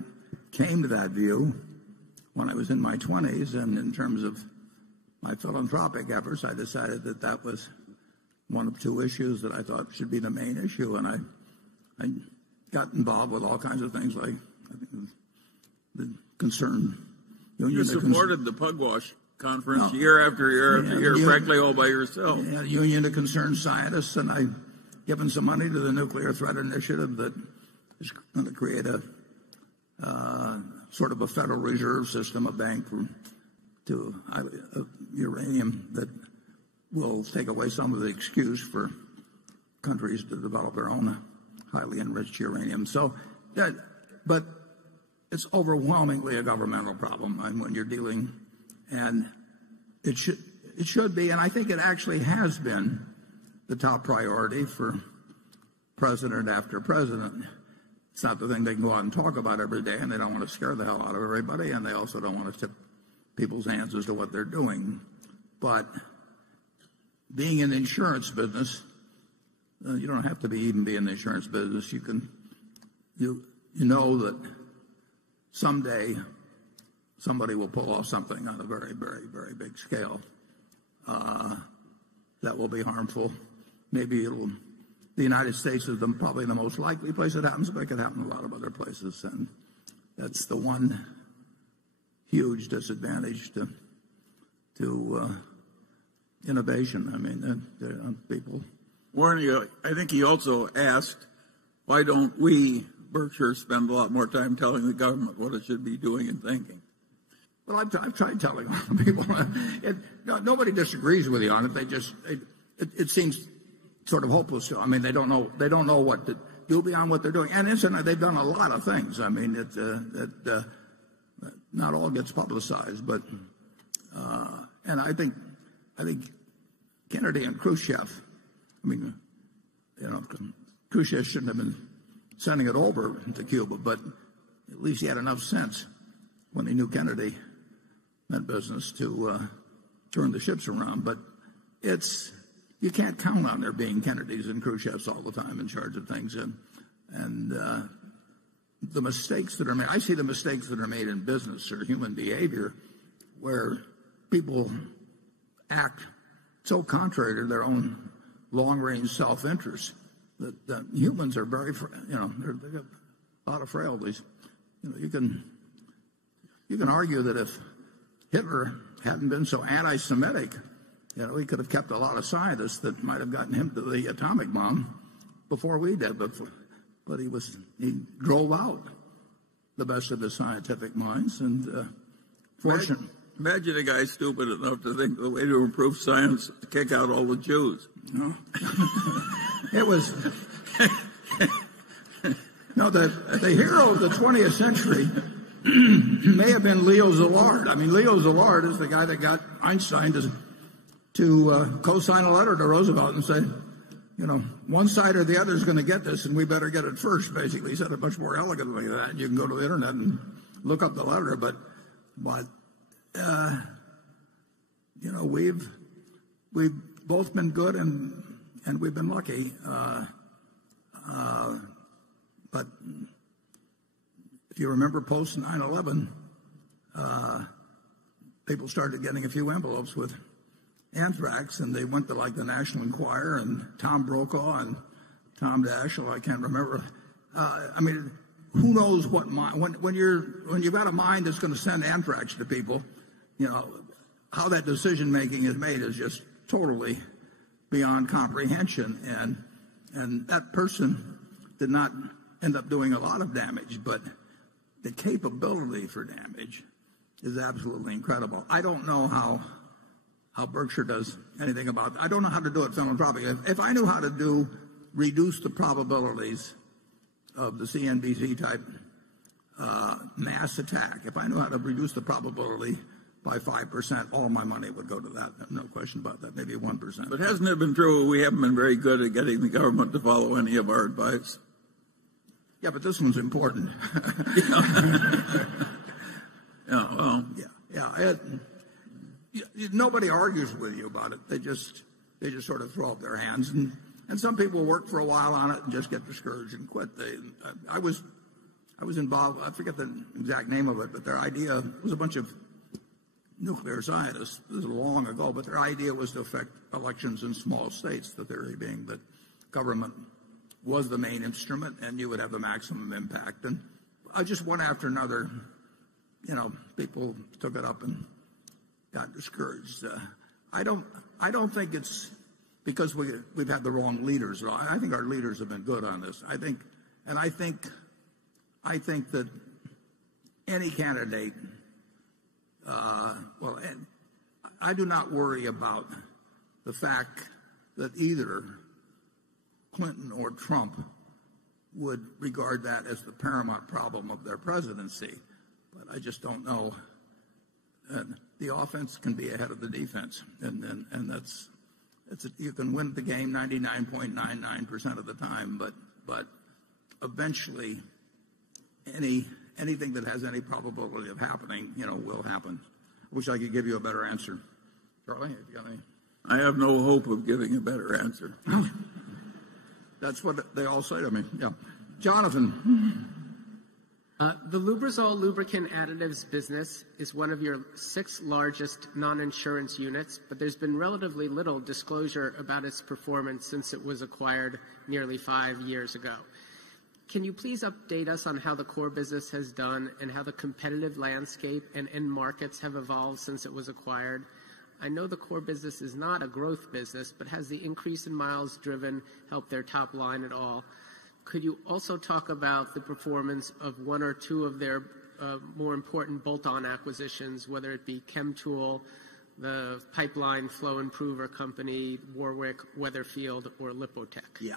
came to that view when I was in my 20s, and in terms of my philanthropic efforts, I decided that that was one of two issues that I thought should be the main issue. And I got involved with all kinds of things like the concern. You supported the Pugwash Conference year after year after year, frankly, all by yourself. Yeah, Union of Concerned Scientists, and I've given some money to the Nuclear Threat Initiative that is going to create a sort of a Federal Reserve System, a bank to uranium that will take away some of the excuse for countries to develop their own highly enriched uranium. So, but it's overwhelmingly a governmental problem when you're dealing, and it should be, and I think it actually has been the top priority for president after president. It's not the thing they can go out and talk about every day, and they don't want to scare the hell out of everybody, and they also don't want to tip people's hands as to what they're doing. But being in the insurance business, you don't have to even be in the insurance business. You know that someday somebody will pull off something on a very, very, very big scale that will be harmful. Maybe the United States is probably the most likely place it happens, but it could happen in a lot of other places. And that's the one huge disadvantage to innovation. I mean, people. Warren, I think he also asked, why don't we, Berkshire, spend a lot more time telling the government what it should be doing and thinking? Well, I've tried telling people. Nobody disagrees with you on it. They just it seems sort of hopeless to them. I mean, they don't know what to do beyond what they're doing. And incidentally, they've done a lot of things. I mean, not all gets publicized, but and I think Kennedy and Khrushchev. I mean, Khrushchev shouldn't have been sending it over to Cuba, but at least he had enough sense when he knew Kennedy meant business to turn the ships around. But you can't count on there being Kennedys and Khrushchevs all the time in charge of things, and the mistakes that are made. I see the mistakes that are made in business or human behavior, where people act so contrary to their own long-range self-interest that humans are very, they've got a lot of frailties. You can argue that if Hitler hadn't been so anti-Semitic, he could have kept a lot of scientists that might have gotten him to the atomic bomb before we did. But he drove out the best of his scientific minds, and fortunately. Imagine a guy stupid enough to think the way to improve science is to kick out all the Jews. No. It was the hero of the 20th century may have been Leo Szilard. I mean, Leo Szilard is the guy that got Einstein to co-sign a letter to Roosevelt and say, one side or the other is going to get this, and we better get it first. Basically, he said it much more elegantly than that. You can go to the internet and look up the letter, but we've both been good and we've been lucky. But if you remember post 9/11, people started getting a few envelopes with anthrax, and they went to like the National Enquirer and Tom Brokaw and Tom Daschle. I can't remember. I mean, who knows what mind when you've got a mind that's going to send anthrax to people, how that decision making is made is just totally beyond comprehension. And that person did not end up doing a lot of damage, but the capability for damage is absolutely incredible. I don't know how Berkshire does anything about it. I don't know how to do it philanthropically. If I knew how to reduce the probabilities of the CNBC type mass attack, if I knew how to reduce the probability by 5%, all my money would go to that. No question about that. Maybe 1%. But hasn't it been true we haven't been very good at getting the government to follow any of our advice? Yeah, but this one's important. Nobody argues with you about it. They just sort of throw up their hands, and some people work for a while on it and just get discouraged and quit. I was involved. I forget the exact name of it, but their idea was a bunch of nuclear scientists. This was long ago, but their idea was to affect elections in small states. The theory being that government was the main instrument, and you would have the maximum impact. And just one after another, people took it up and got discouraged. I don't think it's because we've had the wrong leaders. I think our leaders have been good on this. I think that any candidate. I do not worry about the fact that either Clinton or Trump would regard that as the paramount problem of their presidency. But I just don't know. The offense can be ahead of the defense, and you can win the game 99.99% of the time, but eventually anything that has any probability of happening, will happen. I wish I could give you a better answer. Charlie, if you got any? I have no hope of giving a better answer. That's what they all say to me. Yeah. Jonathan. The Lubrizol lubricant additives business is one of your 6 largest non-insurance units, but there's been relatively little disclosure about its performance since it was acquired nearly 5 years ago. Can you please update us on how the core business has done and how the competitive landscape and end markets have evolved since it was acquired? I know the core business is not a growth business, but has the increase in miles driven helped their top line at all? Could you also talk about the performance of one or two of their more important bolt-on acquisitions, whether it be ChemTool, the pipeline flow improver company, Warwick, Weatherfield, or Lipotech? Yeah.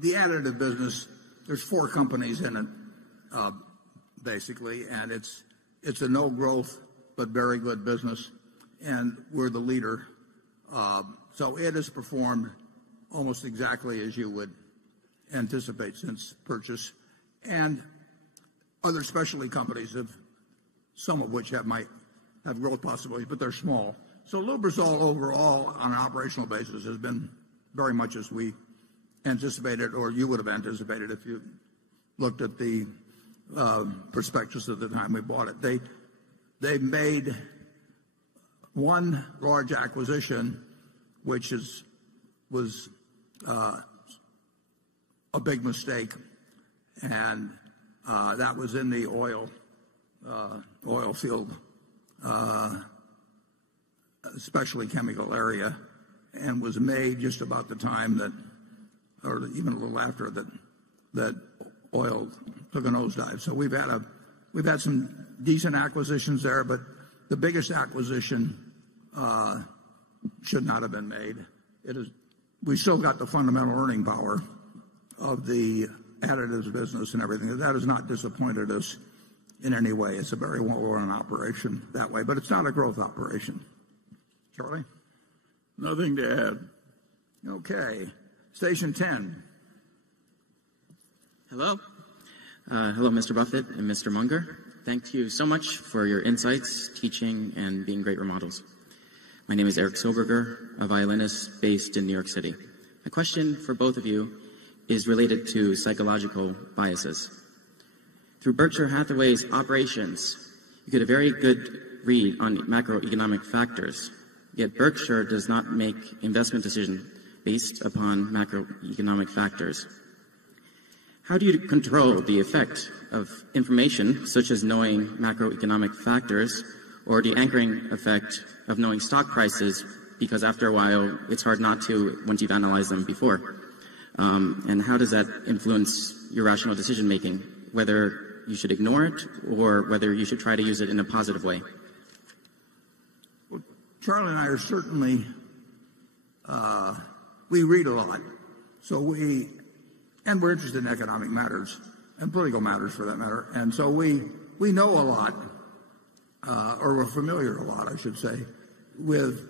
The additive business, there's 4 companies in it. basically, and it's a no growth but very good business, and we're the leader. So it has performed almost exactly as you would anticipate since purchase, and other specialty companies have, some of which might have growth possibilities, but they're small. So Lubrizol overall on an operational basis has been very much as we anticipated, or you would have anticipated if you looked at the prospectus at the time we bought it. They made one large acquisition, which was a big mistake, and that was in the oil field, especially chemical area, and was made just about the time that, or even a little after that oil took a nosedive. So we've had some decent acquisitions there, but the biggest acquisition should not have been made. We still got the fundamental earning power of the additives business and everything. That has not disappointed us in any way. It's a very well-run operation that way, but it's not a growth operation. Charlie? Nothing to add. Okay. Station 10. Hello. Hello, Mr. Buffett and Mr. Munger. Thank you so much for your insights, teaching, and being great role models. My name is Eric Silberger, a violinist based in New York City. My question for both of you is related to psychological biases. Through Berkshire Hathaway's operations, you get a very good read on macroeconomic factors, yet Berkshire does not make investment decisions based upon macroeconomic factors. How do you control the effect of information, such as knowing macroeconomic factors, or the anchoring effect of knowing stock prices, because after a while, it's hard not to once you've analyzed them before? And how does that influence your rational decision-making, whether you should ignore it or whether you should try to use it in a positive way? Well, Charlie and I are certainly, we read a lot. So and we're interested in economic matters and political matters for that matter. And so we know a lot, or we're familiar a lot, I should say, with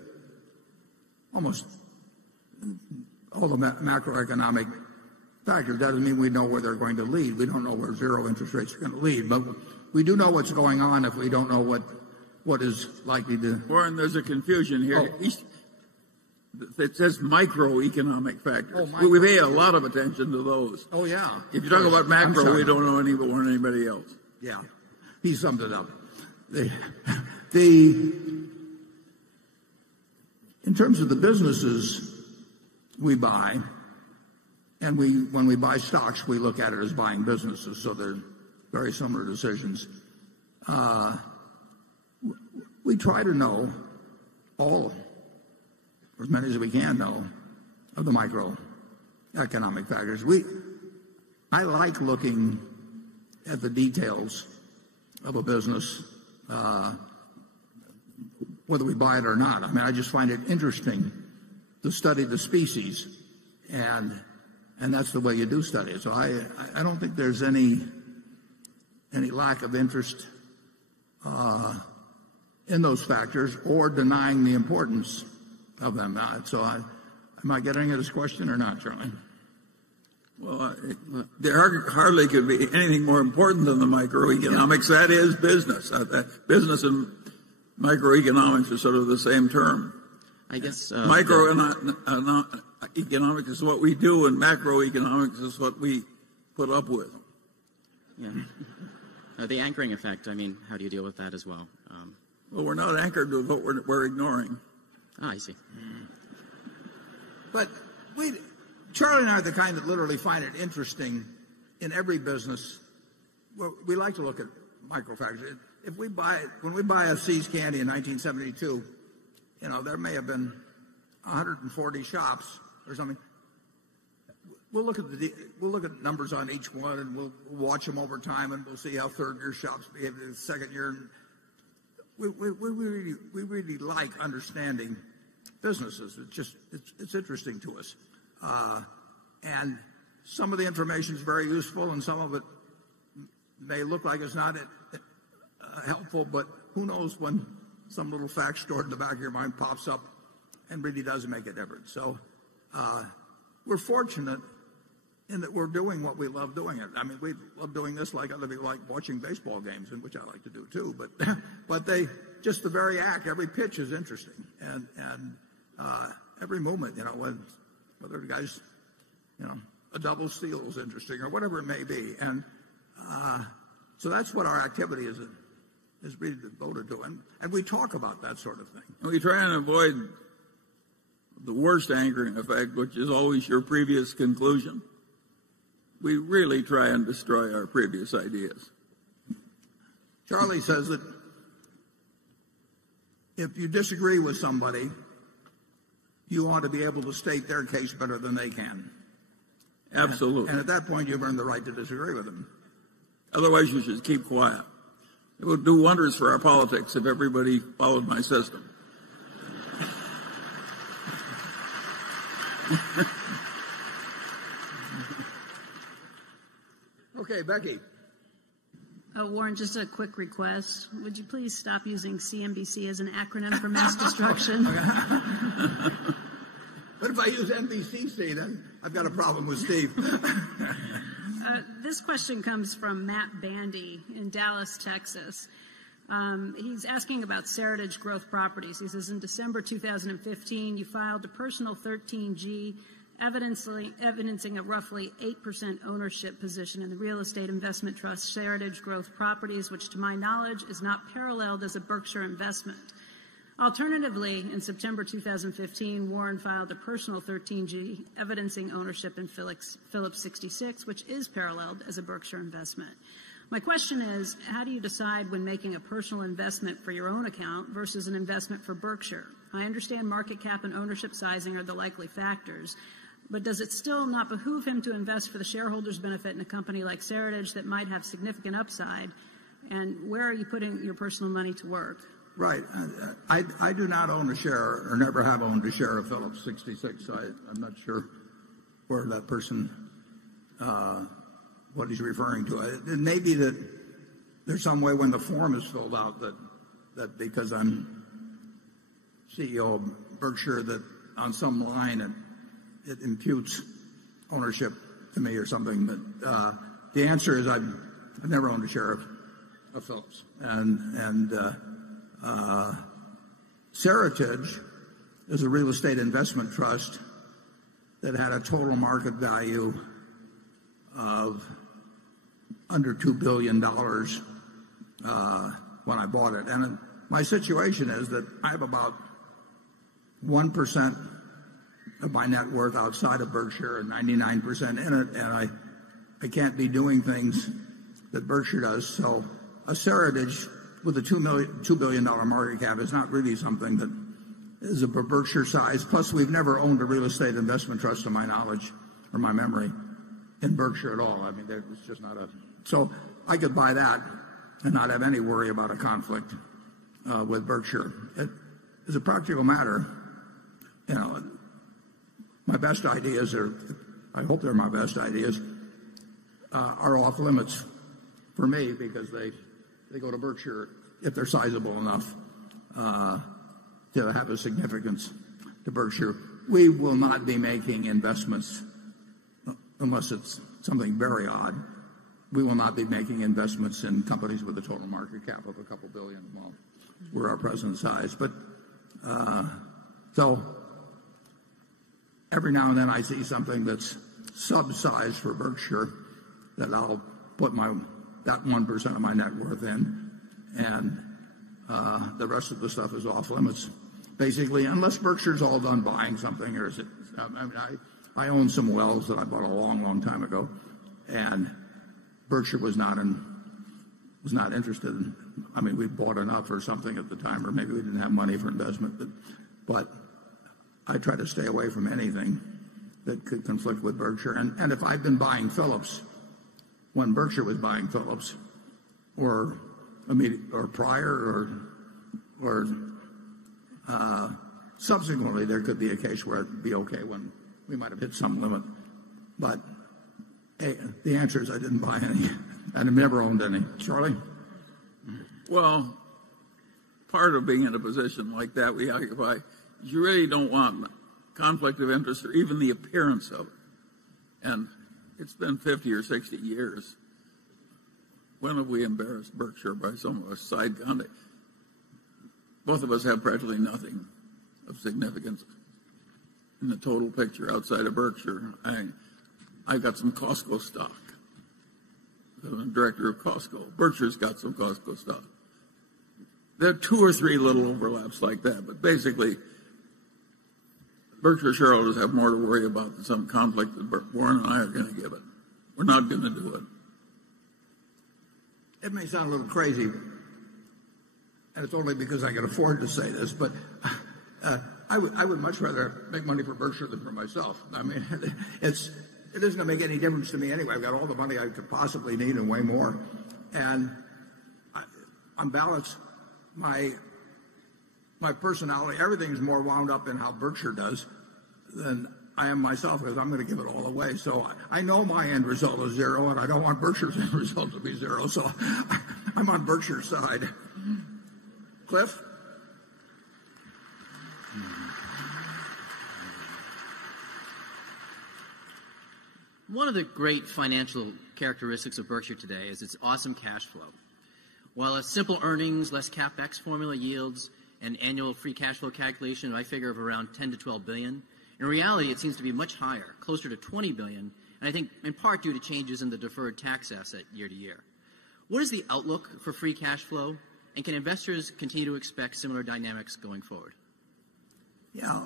almost all the macroeconomic factors. Doesn't mean we know where they're going to lead. We don't know where zero interest rates are going to lead, but we do know what's going on if we don't know what is likely to. Warren, there's a confusion here. It says microeconomic factors. Oh, we pay a lot of attention to those. Oh, yeah. If you talk about macro, we don't know any more than anybody else. Yeah, he summed it up. In terms of the businesses we buy, and when we buy stocks, we look at it as buying businesses, so they're very similar decisions. We try to know all, or as many as we can know, of the microeconomic factors. I like looking at the details of a business, whether we buy it or not. I mean, I just find it interesting to study the species, and that's the way you do study it. So I don't think there's any lack of interest in those factors or denying the importance of them. So am I getting at this question or not, Charlie? Well, there hardly could be anything more important than the microeconomics. That is business. Business and microeconomics are sort of the same term. I guess microeconomics is what we do, and macroeconomics is what we put up with. Yeah. The anchoring effect, I mean, how do you deal with that as well? Well, we're not anchored with what we're ignoring. I see. But Charlie and I are the kind that literally find it interesting in every business. Well, we like to look at microfactors. When we buy a See's Candy in 1972, there may have been 140 shops or something. We'll look at numbers on each one, and we'll watch them over time, and we'll see how third-year shops behave in the second year. We really like understanding businesses. It's interesting to us, and some of the information is very useful, and some of it may look like it's not helpful, but who knows when some little fact stored in the back of your mind pops up and really does make a difference. So we're fortunate in that we're doing what we love doing it. I mean, we love doing this like other people like watching baseball games, and which I like to do too. But they just the very act, every pitch is interesting, and every movement, whether the guy's, a double steal is interesting or whatever it may be, and so that's what our activity is really devoted to, and we talk about that sort of thing. And we try and avoid the worst anchoring effect, which is always your previous conclusion. We really try and destroy our previous ideas. Charlie says that if you disagree with somebody, you ought to be able to state their case better than they can. Absolutely. And at that point, you've earned the right to disagree with them. Otherwise, you should keep quiet. It would do wonders for our politics if everybody followed my system. Okay, Becky. Warren, just a quick request. Would you please stop using CNBC as an acronym for mass destruction? But if I use NBCC, then I've got a problem with Steve. This question comes from Matt Bandy in Dallas, Texas. He's asking about Seritage Growth Properties. He says, in December 2015, you filed a personal 13G evidencing a roughly 8% ownership position in the real estate investment trust Seritage Growth Properties, which to my knowledge is not paralleled as a Berkshire investment. Alternatively, in September 2015, Warren filed a personal 13G evidencing ownership in Phillips 66, which is paralleled as a Berkshire investment. My question is, how do you decide when making a personal investment for your own account versus an investment for Berkshire? I understand market cap and ownership sizing are the likely factors, but does it still not behoove him to invest for the shareholders' benefit in a company like Seritage that might have significant upside? And where are you putting your personal money to work? Right. I do not own a share, or never have owned a share of Phillips 66. I'm not sure where that person, what he's referring to. It may be that there's some way when the form is filled out that because I'm CEO of Berkshire, that on some line it imputes ownership to me or something. But the answer is I've never owned a share of Phillips. And Seritage is a real estate investment trust that had a total market value of under $2 billion when I bought it. And my situation is that I have about 1% of my net worth outside of Berkshire and 99% in it, and I can't be doing things that Berkshire does. So a Seritage with a $2 billion market cap is not really something that is of a Berkshire size. Plus, we've never owned a real estate investment trust, to my knowledge or my memory, in Berkshire at all. I mean, it's just not a... So I could buy that and not have any worry about a conflict with Berkshire. As a practical matter, my best ideas I hope they're my best ideas, are off limits for me because they go to Berkshire if they're sizable enough to have a significance to Berkshire. We will not be making investments unless it's something very odd. We will not be making investments in companies with a total market cap of a couple billion. Well, we're our present size. But so every now and then I see something that's sub-sized for Berkshire that I'll put that 1% of my net worth in, and the rest of the stuff is off limits, basically, unless Berkshire's all done buying something. Or is it? I own some wells that I bought a long, long time ago, and Berkshire was not interested in. I mean, we bought enough or something at the time, or maybe we didn't have money for investment, but I try to stay away from anything that could conflict with Berkshire. And if I've been buying Phillips when Berkshire was buying Phillips, or prior, or subsequently, there could be a case where it'd be okay when we might have hit some limit. But the answer is I didn't buy and have never owned any. Charlie? Well, part of being in a position like that we occupy is you really don't want conflict of interest or even the appearance of it. And it's been 50 or 60 years. When have we embarrassed Berkshire by some of us side conduct? Both of us have practically nothing of significance in the total picture outside of Berkshire. I've got some Costco stock. I'm the director of Costco. Berkshire's got some Costco stock. There are 2 or 3 little overlaps like that, but basically, Berkshire shareholders have more to worry about than some conflict that Warren and I are going to give it. We're not going to do it. It may sound a little crazy, and it's only because I can afford to say this, but I would much rather make money for Berkshire than for myself. I mean, it isn't going to make any difference to me anyway. I've got all the money I could possibly need and way more. And on balance, my personality, everything's more wound up in how Berkshire does than I am myself, because I'm going to give it all away. So I know my end result is 0, and I don't want Berkshire's end result to be 0. So I'm on Berkshire's side. Cliff? One of the great financial characteristics of Berkshire today is its awesome cash flow. While a simple earnings, less CapEx formula yields an annual free cash flow calculation, I figure of around 10 to 12 billion. In reality, it seems to be much higher, closer to 20 billion, and I think in part due to changes in the deferred tax asset year to year. What is the outlook for free cash flow, and can investors continue to expect similar dynamics going forward? Yeah,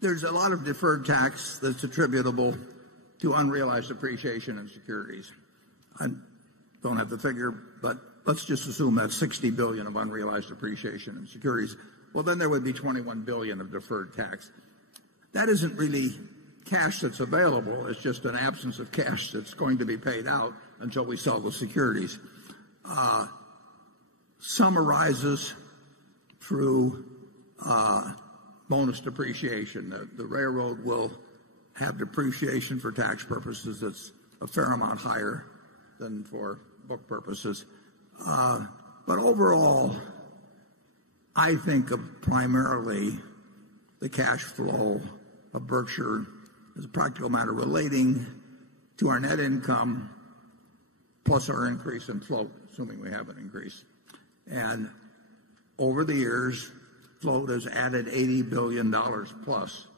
there's a lot of deferred tax that's attributable to unrealized appreciation in securities. I don't have the figure, but let's just assume that's 60 billion of unrealized appreciation in securities. Well, then there would be 21 billion of deferred tax. That isn't really cash that's available. It's just an absence of cash that's going to be paid out until we sell the securities. Some arises through bonus depreciation. The railroad will have depreciation for tax purposes that's a fair amount higher than for book purposes. But overall, I think of primarily the cash flow of Berkshire as a practical matter relating to our net income plus our increase in float, assuming we have an increase. And over the years, float has added $80 billion plus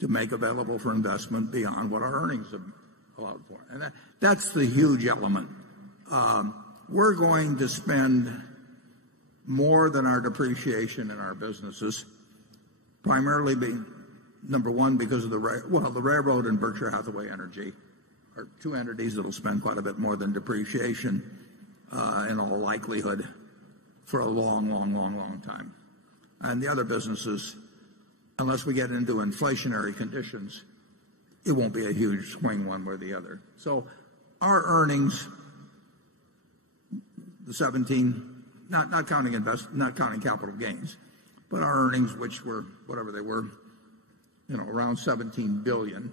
to make available for investment beyond what our earnings have allowed for. And that's the huge element. We're going to spend more than our depreciation in our businesses, primarily number one because of the railroad and Berkshire Hathaway Energy are 2 entities that will spend quite a bit more than depreciation in all likelihood for a long time. And the other businesses, unless we get into inflationary conditions, it won't be a huge swing one way or the other. So our earnings, the 17, not counting capital gains, but our earnings, which were whatever they were, around 17 billion,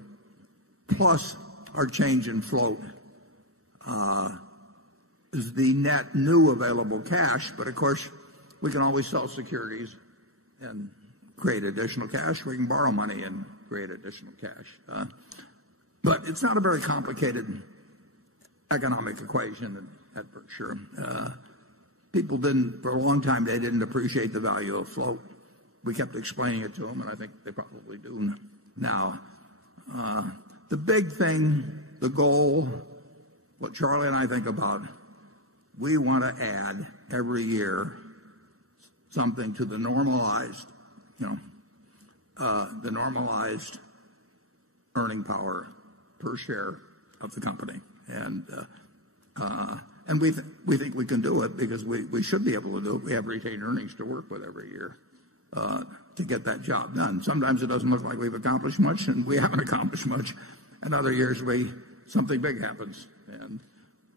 plus our change in float, is the net new available cash. But of course, we can always sell securities and create additional cash. We can borrow money and create additional cash. But it's not a very complicated economic equation at Berkshire. People didn't, for a long time, they didn't appreciate the value of float. We kept explaining it to them, and I think they probably do now. The big thing, the goal, what Charlie and I think about, we want to add every year something to the normalized earning power per share of the company. And we think we can do it because we should be able to do it. We have retained earnings to work with every year to get that job done. Sometimes it doesn't look like we've accomplished much, and we haven't accomplished much. And other years something big happens, and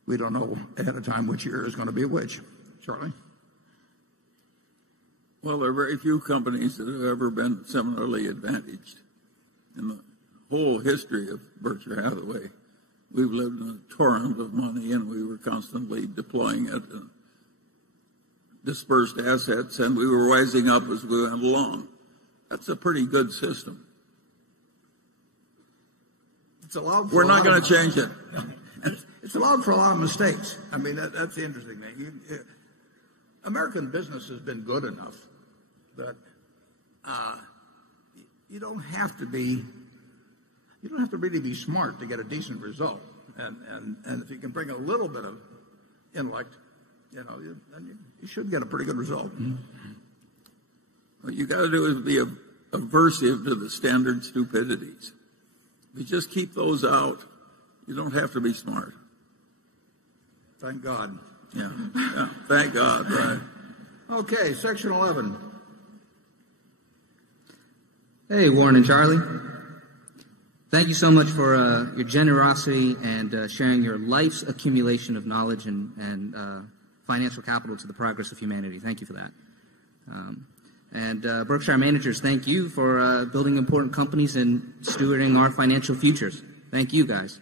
we don't know ahead of time which year is going to be which. Charlie? Well, there are very few companies that have ever been similarly advantaged in the whole history of Berkshire Hathaway. we've lived in a torrent of money, and we were constantly deploying it in dispersed assets, and we were rising up as we went along. That's a pretty good system. It's allowed for We're not going to change it. It's allowed for a lot of mistakes. I mean, that's the interesting thing. American business has been good enough that you don't have to really be smart to get a decent result. And if you can bring a little bit of intellect, then you should get a pretty good result. What you got to do is be aversive to the standard stupidities. If you just keep those out, you don't have to be smart. Thank God. Yeah, thank God. Right. Okay, Section 11. Hey, Warren and Charlie. Thank you so much for your generosity and sharing your life's accumulation of knowledge and financial capital to the progress of humanity. Thank you for that. And Berkshire managers, thank you for building important companies and stewarding our financial futures. Thank you, guys.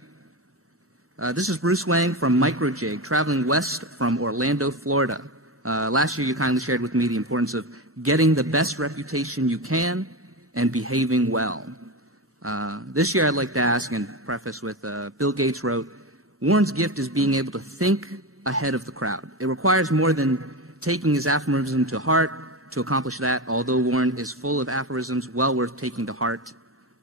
This is Bruce Wang from Microjig, traveling west from Orlando, Florida. Last year, you kindly shared with me the importance of getting the best reputation you can and behaving well. This year, I'd like to ask and preface with Bill Gates wrote, Warren's gift is being able to think ahead of the crowd. It requires more than taking his aphorism to heart to accomplish that, although Warren is full of aphorisms well worth taking to heart.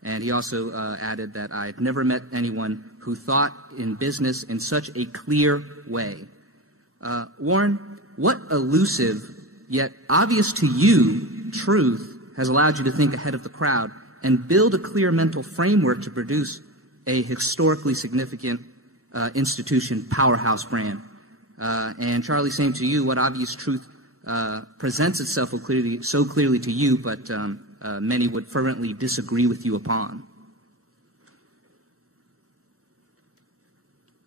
And he also added that I've never met anyone who thought in business in such a clear way. Warren, what elusive yet obvious to you truth has allowed you to think ahead of the crowd and build a clear mental framework to produce a historically significant institution, powerhouse brand? And Charlie, same to you. What obvious truth presents itself so clearly to you, but many would fervently disagree with you upon?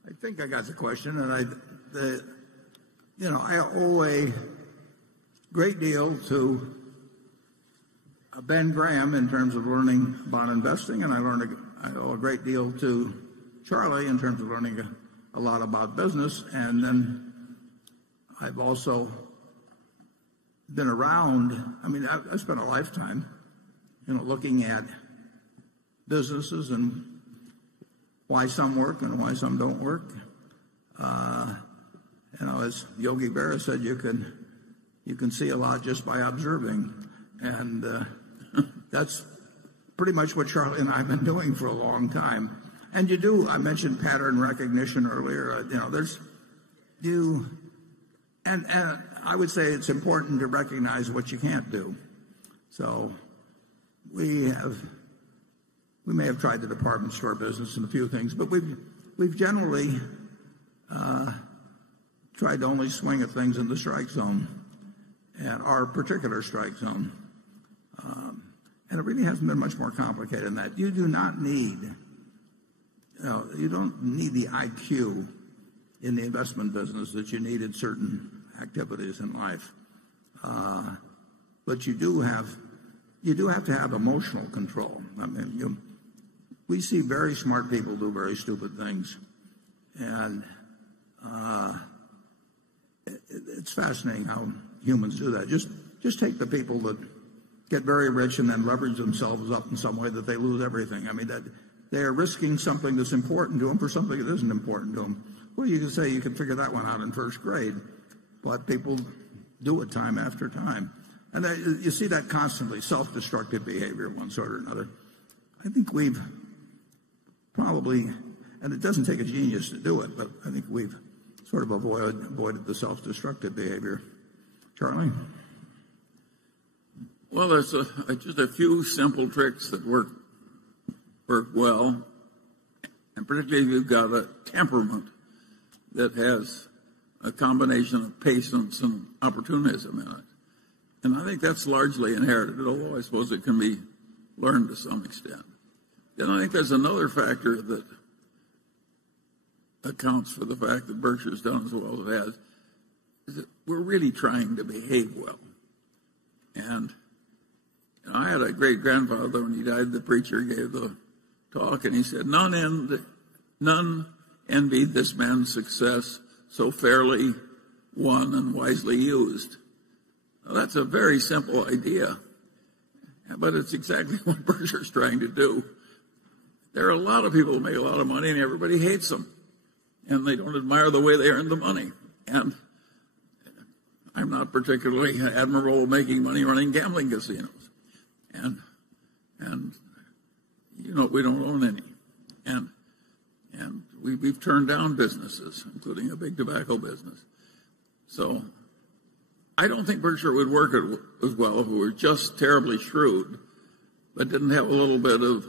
I think I got the question, and I owe a great deal to Ben Graham in terms of learning about investing, and I owe a great deal to Charlie in terms of learning a lot about business. And then I've also been around. I mean, I've spent a lifetime, looking at businesses and why some work and why some don't work. As Yogi Berra said, you can see a lot just by observing, and that's pretty much what Charlie and I have been doing for a long time. And you do. I mentioned pattern recognition earlier. And I would say it's important to recognize what you can't do. So we may have tried the department store business and a few things, but we've generally tried to only swing at things in the strike zone, and our particular strike zone. And it really hasn't been much more complicated than that. You do not need, you don't need the IQ in the investment business that you need in certain activities in life. But you do have to have emotional control. I mean, we see very smart people do very stupid things, and it's fascinating how humans do that. Just take the people that get very rich and then leverage themselves up in some way that they lose everything. I mean, that they are risking something that's important to them for something that isn't important to them. Well, you can say you can figure that one out in first grade, but people do it time after time. And you see that constantly, self-destructive behavior of one sort or another. I think we've probably, and it doesn't take a genius to do it, but I think we've sort of avoided the self-destructive behavior. Charlie? Well, there's just a few simple tricks that work well, and particularly if you've got a temperament that has a combination of patience and opportunism in it. And I think that's largely inherited, although I suppose it can be learned to some extent. Then I think there's another factor that accounts for the fact that Berkshire's done as well as it has, is that we're really trying to behave well. And I had a great-grandfather, when he died, the preacher gave the talk, and he said, none envied this man's success so fairly won and wisely used. Now, that's a very simple idea, but it's exactly what Berkshire's trying to do. There are a lot of people who make a lot of money, and everybody hates them, and they don't admire the way they earn the money. And I'm not particularly admirable making money running gambling casinos, and you know, we don't own any, and we've turned down businesses, including a big tobacco business. So I don't think Berkshire would work as well if we were just terribly shrewd, but didn't have a little bit of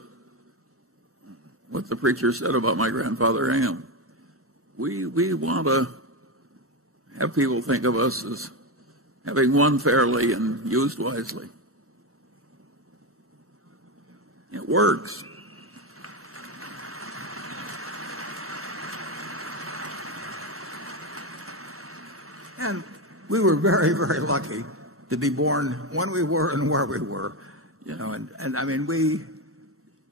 what the preacher said about my grandfather Ham. We want to have people think of us as having won fairly and used wisely. It works. And we were very, very lucky to be born when we were and where we were. You know, and I mean,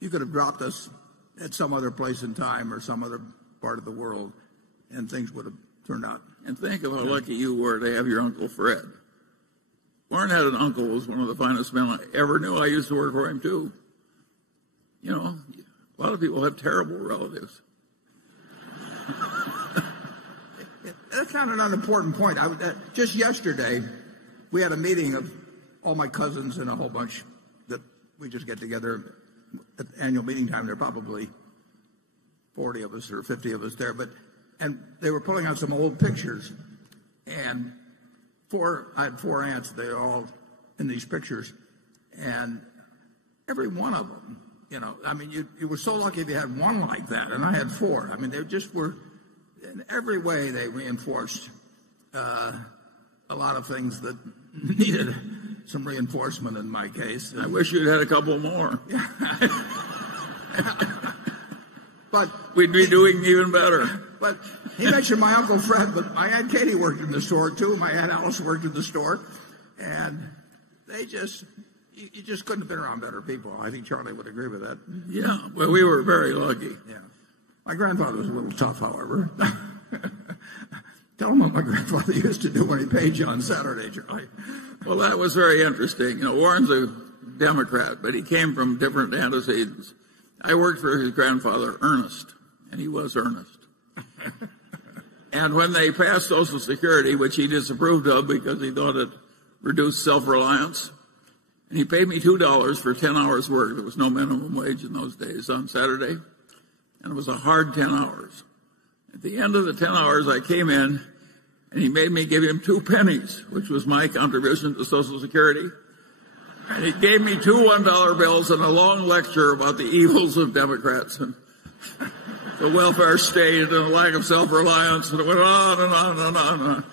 you could have dropped us at some other place in time or some other part of the world, and things would have turned out. And think of how lucky you were to have your Uncle Fred. Warren had an uncle who was one of the finest men I ever knew. I used to work for him, too. You know, a lot of people have terrible relatives. That's not an unimportant point. Just yesterday, we had a meeting of all my cousins and a whole bunch that we just get together at annual meeting time. There are probably 40 of us or 50 of us there. And they were pulling out some old pictures. And I had 4 aunts. They're all in these pictures. And every one of them, you know, I mean, you were so lucky if you had one like that. And I had 4. I mean, they just were, in every way, they reinforced a lot of things that needed some reinforcement in my case. I wish you'd had a couple more. But we'd be doing even better. But he mentioned my Uncle Fred, but my Aunt Katie worked in the store, too. My Aunt Alice worked in the store. And you just couldn't have been around better people. I think Charlie would agree with that. Yeah, well, we were very lucky. Yeah. My grandfather was a little tough, however. Tell him what my grandfather used to do when he paid you on Saturday, Charlie. Well, that was very interesting. You know, Warren's a Democrat, but he came from different antecedents. I worked for his grandfather, Ernest, and he was earnest. And when they passed Social Security, which he disapproved of because he thought it reduced self-reliance, and he paid me $2 for 10 hours work. There was no minimum wage in those days on Saturday, and it was a hard 10 hours. At the end of the 10 hours, I came in, and he made me give him 2 pennies, which was my contribution to Social Security. And he gave me 2 $1 bills and a long lecture about the evils of Democrats and the welfare state and the lack of self-reliance, and it went on and on and on and on.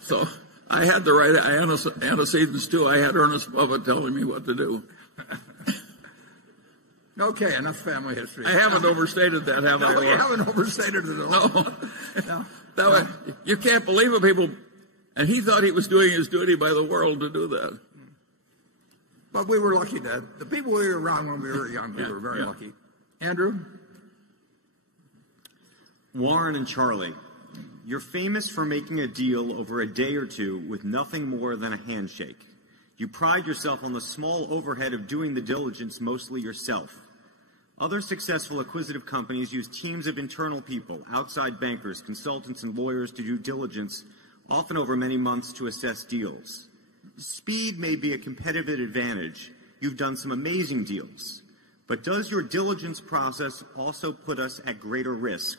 So I had the right antecedents, too. I had Ernest Buffett telling me what to do. Okay, enough family history. I haven't overstated that, have I? No, you haven't overstated it at all. No. You can't believe it, people. And he thought he was doing his duty by the world to do that. But we were lucky, Dad. The people we were around when we were young, we were very lucky. Andrew? Warren and Charlie, you're famous for making a deal over a day or two with nothing more than a handshake. You pride yourself on the small overhead of doing the diligence mostly yourself. Other successful acquisitive companies use teams of internal people, outside bankers, consultants, and lawyers to do diligence, often over many months to assess deals. Speed may be a competitive advantage. You've done some amazing deals. But does your diligence process also put us at greater risk?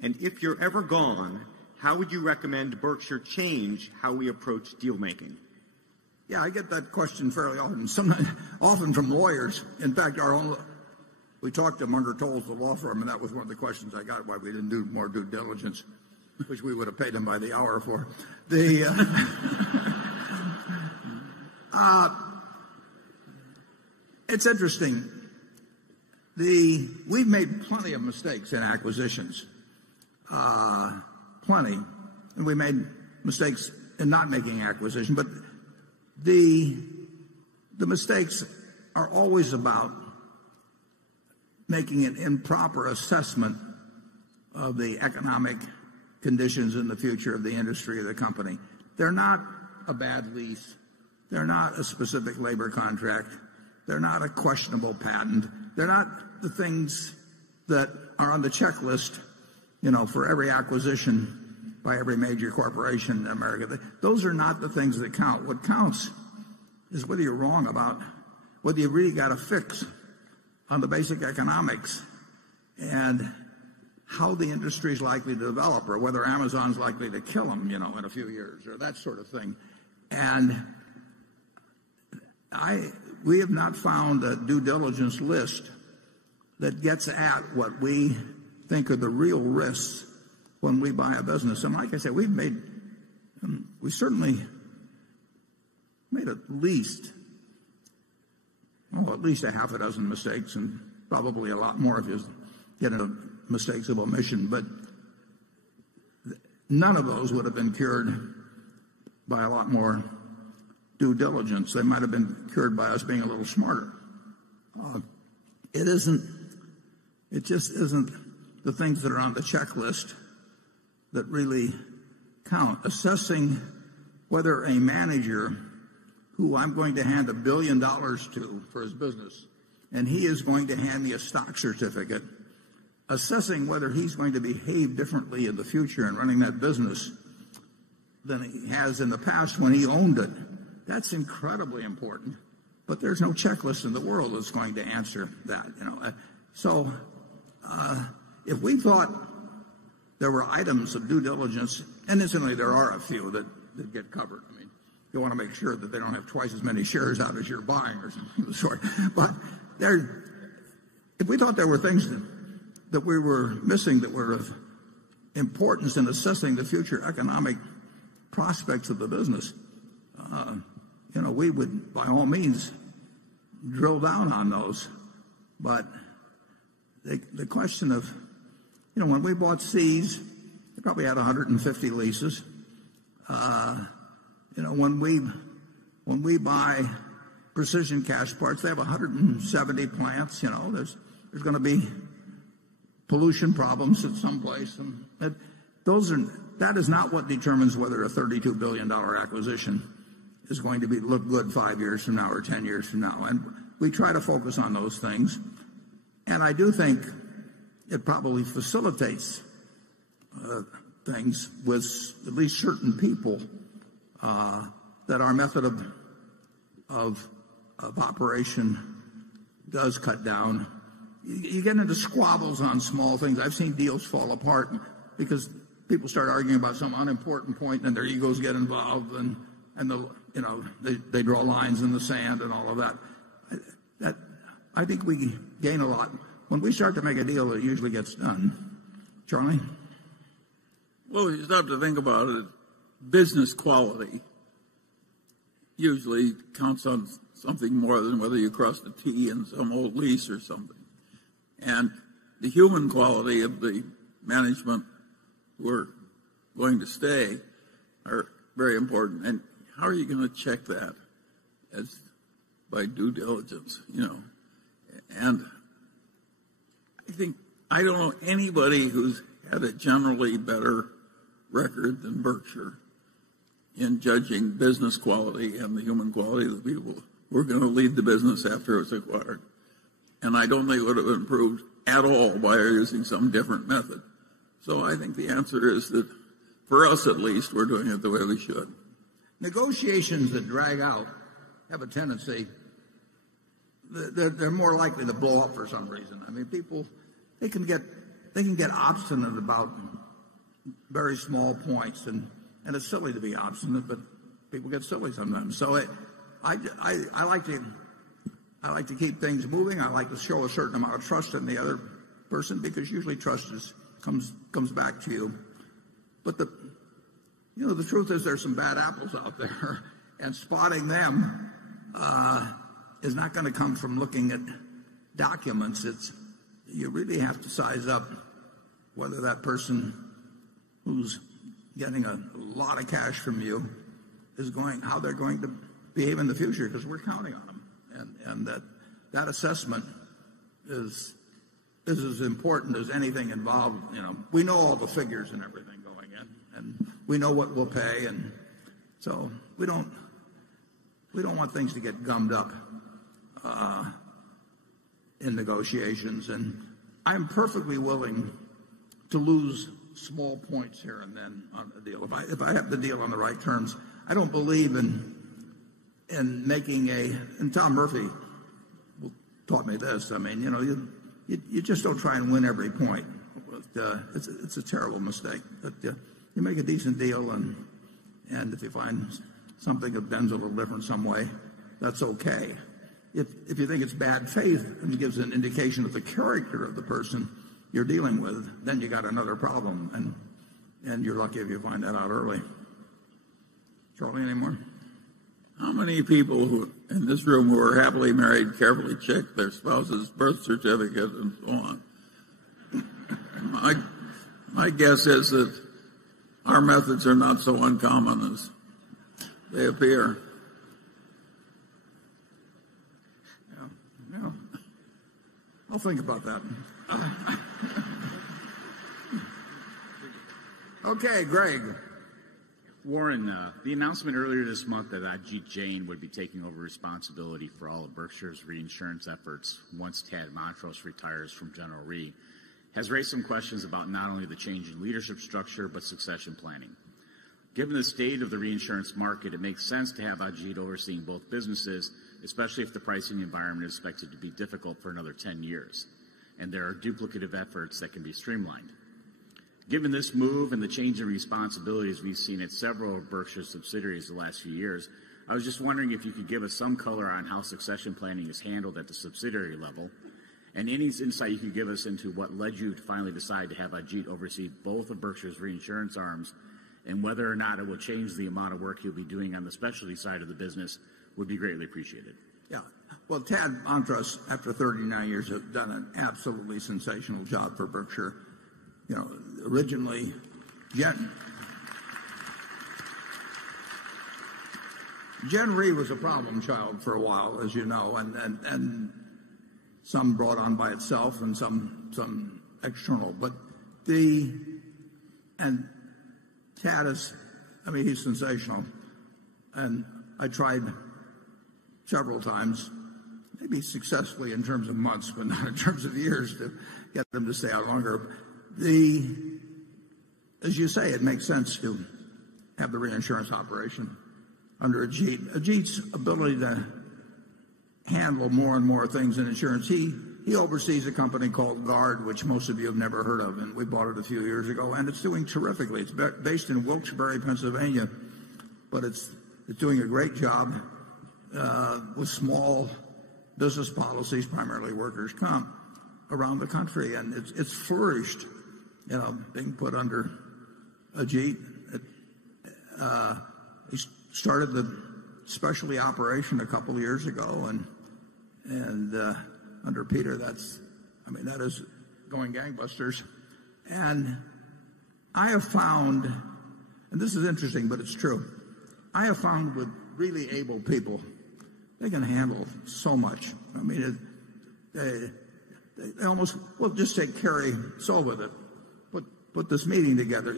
And if you're ever gone, how would you recommend Berkshire change how we approach deal making? Yeah, I get that question fairly often, often from lawyers. In fact, we talked to Munger Tolles, the law firm, and that was one of the questions I got, why we didn't do more due diligence, which we would have paid him by the hour for. It's interesting. We've made plenty of mistakes in acquisitions. Plenty. And we made mistakes in not making acquisition, but the mistakes are always about making an improper assessment of the economic conditions in the future of the industry or the company. They're not a bad lease. They're not a specific labor contract. They're not a questionable patent. They're not the things that are on the checklist, for every acquisition by every major corporation in America. Those are not the things that count. What counts is whether you're wrong about whether you really got a fix on the basic economics and how the industry is likely to develop, or whether Amazon's likely to kill them, in a few years, or that sort of thing. And we have not found a due diligence list that gets at what we think are the real risks when we buy a business. And like I said, we certainly made at least a half a dozen mistakes, and probably a lot more if you get into mistakes of omission. But none of those would have been cured by a lot more due diligence. They might have been cured by us being a little smarter. It just isn't the things that are on the checklist that really count. Assessing whether a manager who I'm going to hand $1 billion to for his business, and he is going to hand me a stock certificate, assessing whether he's going to behave differently in the future in running that business than he has in the past when he owned it, that's incredibly important. But there's no checklist in the world that's going to answer that. So if we thought there were items of due diligence, and incidentally there are a few that get covered. I mean, you want to make sure that they don't have twice as many shares out as you're buying or something of the sort. But if we thought there were things that we were missing that were of importance in assessing the future economic prospects of the business, we would, by all means, drill down on those. But the question of, when we bought Seas, they probably had 150 leases. When we buy Precision Castparts, they have 170 plants. There's going to be pollution problems at some place, and that is not what determines whether a $32 billion acquisition is going to look good 5 years from now or 10 years from now. And we try to focus on those things. And I do think it probably facilitates things with at least certain people that our method of operation does cut down. You get into squabbles on small things. I've seen deals fall apart because people start arguing about some unimportant point, and their egos get involved, and they draw lines in the sand and all of that. I think we gain a lot when we start to make a deal. It usually gets done. Charlie? Well, you start to think about it. Business quality usually counts on something more than whether you cross the T in some old lease or something. And the human quality of the management who are going to stay are very important. And how are you going to check that? As by due diligence, And I don't know anybody who's had a generally better record than Berkshire in judging business quality and the human quality of the people who are going to lead the business after it's acquired. And I don't think it would have improved at all by using some different method. So I think the answer is that, for us at least, we're doing it the way we should. Negotiations that drag out have a tendency, they're more likely to blow up for some reason. I mean, people, they can get obstinate about very small points, and it's silly to be obstinate, but people get silly sometimes. So I like to keep things moving. I like to show a certain amount of trust in the other person, because usually trust comes back to you. But the truth is there's some bad apples out there, and spotting them is not going to come from looking at documents. You really have to size up whether that person who's getting a lot of cash from you how they're going to behave in the future, because we're counting on them. And that assessment is is as important as anything involved. We know all the figures and everything going in, and we know what we'll pay, and so we don't want things to get gummed up in negotiations. And I'm perfectly willing to lose small points here and then on the deal if I have the deal on the right terms. I don't believe in making and Tom Murphy taught me this. I mean, you just don't try and win every point. It's a terrible mistake. But you make a decent deal, and if you find something that bends a little different some way, that's okay. If you think it's bad faith and gives an indication of the character of the person you're dealing with, then you got another problem, and you're lucky if you find that out early. Charlie, any more? How many people in this room who are happily married carefully check their spouse's birth certificate and so on? My guess is that our methods are not so uncommon as they appear. Yeah. I'll think about that. Okay, Greg. Warren, the announcement earlier this month that Ajit Jain would be taking over responsibility for all of Berkshire's reinsurance efforts once Tad Montross retires from General Re has raised some questions about not only the change in leadership structure, but succession planning. Given the state of the reinsurance market, it makes sense to have Ajit overseeing both businesses, especially if the pricing environment is expected to be difficult for another 10 years, and there are duplicative efforts that can be streamlined. Given this move and the change in responsibilities we've seen at several of Berkshire's subsidiaries the last few years, I was just wondering if you could give us some color on how succession planning is handled at the subsidiary level, and any insight you could give us into what led you to finally decide to have Ajit oversee both of Berkshire's reinsurance arms, and whether or not it will change the amount of work he'll be doing on the specialty side of the business would be greatly appreciated. Yeah. Well, Tad Montross, after 39 years, has done an absolutely sensational job for Berkshire. Originally, Gen Re was a problem child for a while, as you know, and some brought on by itself and some external. But Tad he's sensational. And I tried several times, maybe successfully in terms of months, but not in terms of years, to get them to stay out longer. As you say, it makes sense to have the reinsurance operation under Ajit. Ajit's ability to handle more and more things in insurance. He oversees a company called Guard, which most of you have never heard of, and we bought it a few years ago, and it's doing terrifically. It's based in Wilkes-Barre, Pennsylvania, but it's doing a great job with small business policies, primarily workers' comp, around the country, and it's flourished, being put under Ajit. He started the specialty operation a couple of years ago, and under Peter, that is going gangbusters. And I have found, and this is interesting, but it's true, I have found with really able people, they can handle so much. They almost, just take Kerry Solvit, put this meeting together.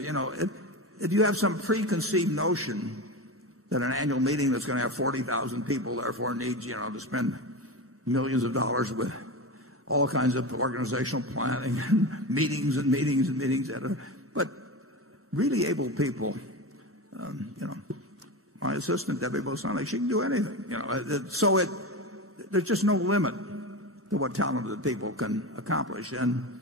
If you have some preconceived notion that an annual meeting that's going to have 40,000 people therefore needs, to spend millions of dollars with all kinds of organizational planning and meetings and meetings and meetings, but really able people, my assistant, Debbie Bosani, she can do anything, so there's just no limit to what talented people can accomplish. And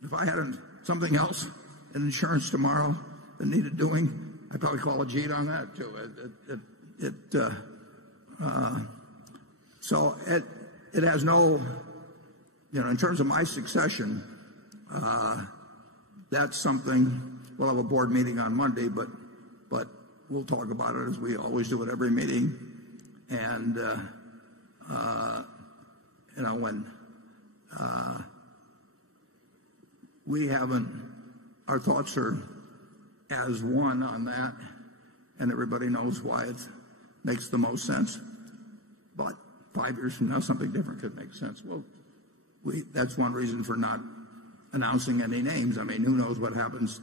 if I had something else in insurance tomorrow that needed doing, I'd probably call Ajit on that too. So it has no, in terms of my succession, that's something. We'll have a board meeting on Monday, but we'll talk about it as we always do at every meeting. And when we haven't, our thoughts are as one on that, and everybody knows why it makes the most sense. But 5 years from now, something different could make sense. that's one reason for not announcing any names. I mean, who knows what happens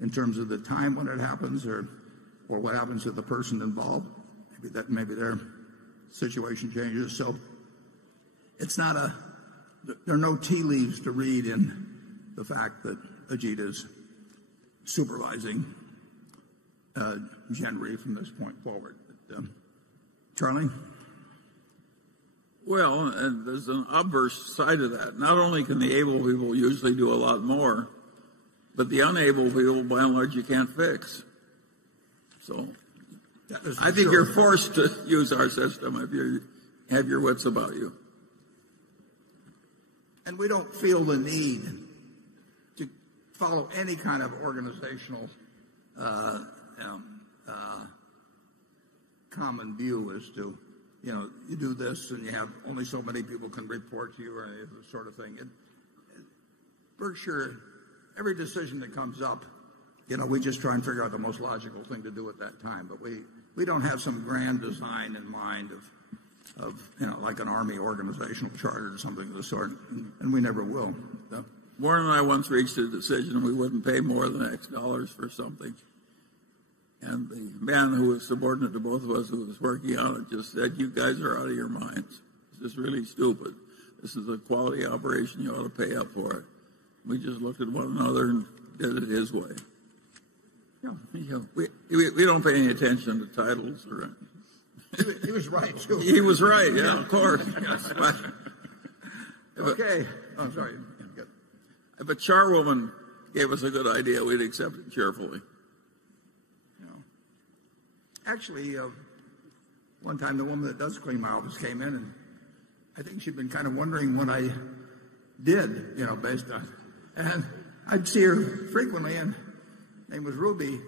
in terms of the time when it happens, or what happens to the person involved. Maybe their situation changes. So there are no tea leaves to read in the fact that Ajit is supervising Gen Re from this point forward. Charlie? Well, and there's an obverse side of that. Not only can the able people usually do a lot more, but the unable people, by and large, you can't fix. So I think you're forced to use our system if you have your wits about you. And we don't feel the need to follow any kind of organizational common view as to, you do this and you have only so many people can report to you or any of this sort of thing. Berkshire, every decision that comes up, we just try and figure out the most logical thing to do at that time. But we don't have some grand design in mind of like an army organizational charter or something of the sort, and we never will. Warren and I once reached a decision we wouldn't pay more than X dollars for something. And the man who was subordinate to both of us who was working on it just said, "You guys are out of your minds. It's just really stupid. This is a quality operation. You ought to pay up for it." We just looked at one another and did it his way. We don't pay any attention to titles or anything. He was right, too. He was right, yeah, of course. Okay. I'm sorry. If a charwoman gave us a good idea, we'd accept it cheerfully. Actually, one time the woman that does clean my office came in, and I think she'd been kind of wondering what I did, based on. And I'd see her frequently, and her name was Ruby.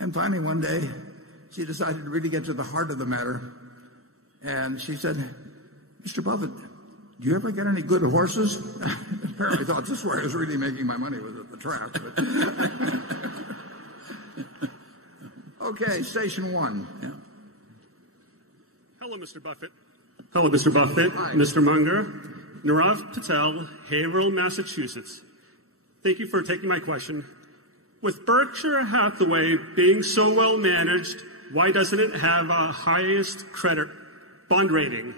And finally one day, she decided to really get to the heart of the matter. And she said, "Mr. Buffett, do you ever get any good horses?" Apparently thought this is where I was really making my money, was at the track. Okay, station one. Yeah. Hello, Mr. Buffett. Hello, Mr. Buffett, hi. Mr. Munger, Nirav Patel, Haverhill, Massachusetts. Thank you for taking my question. With Berkshire Hathaway being so well managed, why doesn't it have a highest credit bond rating?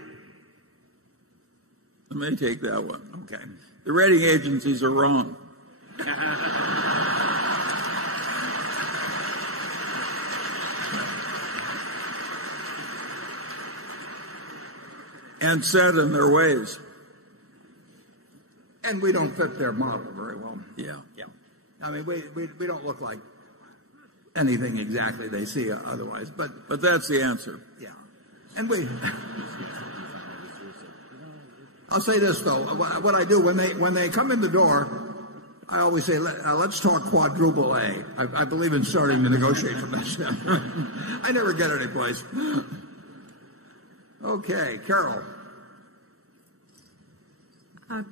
Let me take that one. Okay. The rating agencies are wrong. And set in their ways. And we don't fit their model very well. Yeah. I mean, we don't look like anything exactly they see otherwise. But that's the answer. Yeah. And I'll say this, though. What I do, when they come in the door, I always say, let's talk quadruple A. I believe in starting to negotiate from that standpoint. I never get any place. Okay, Carol.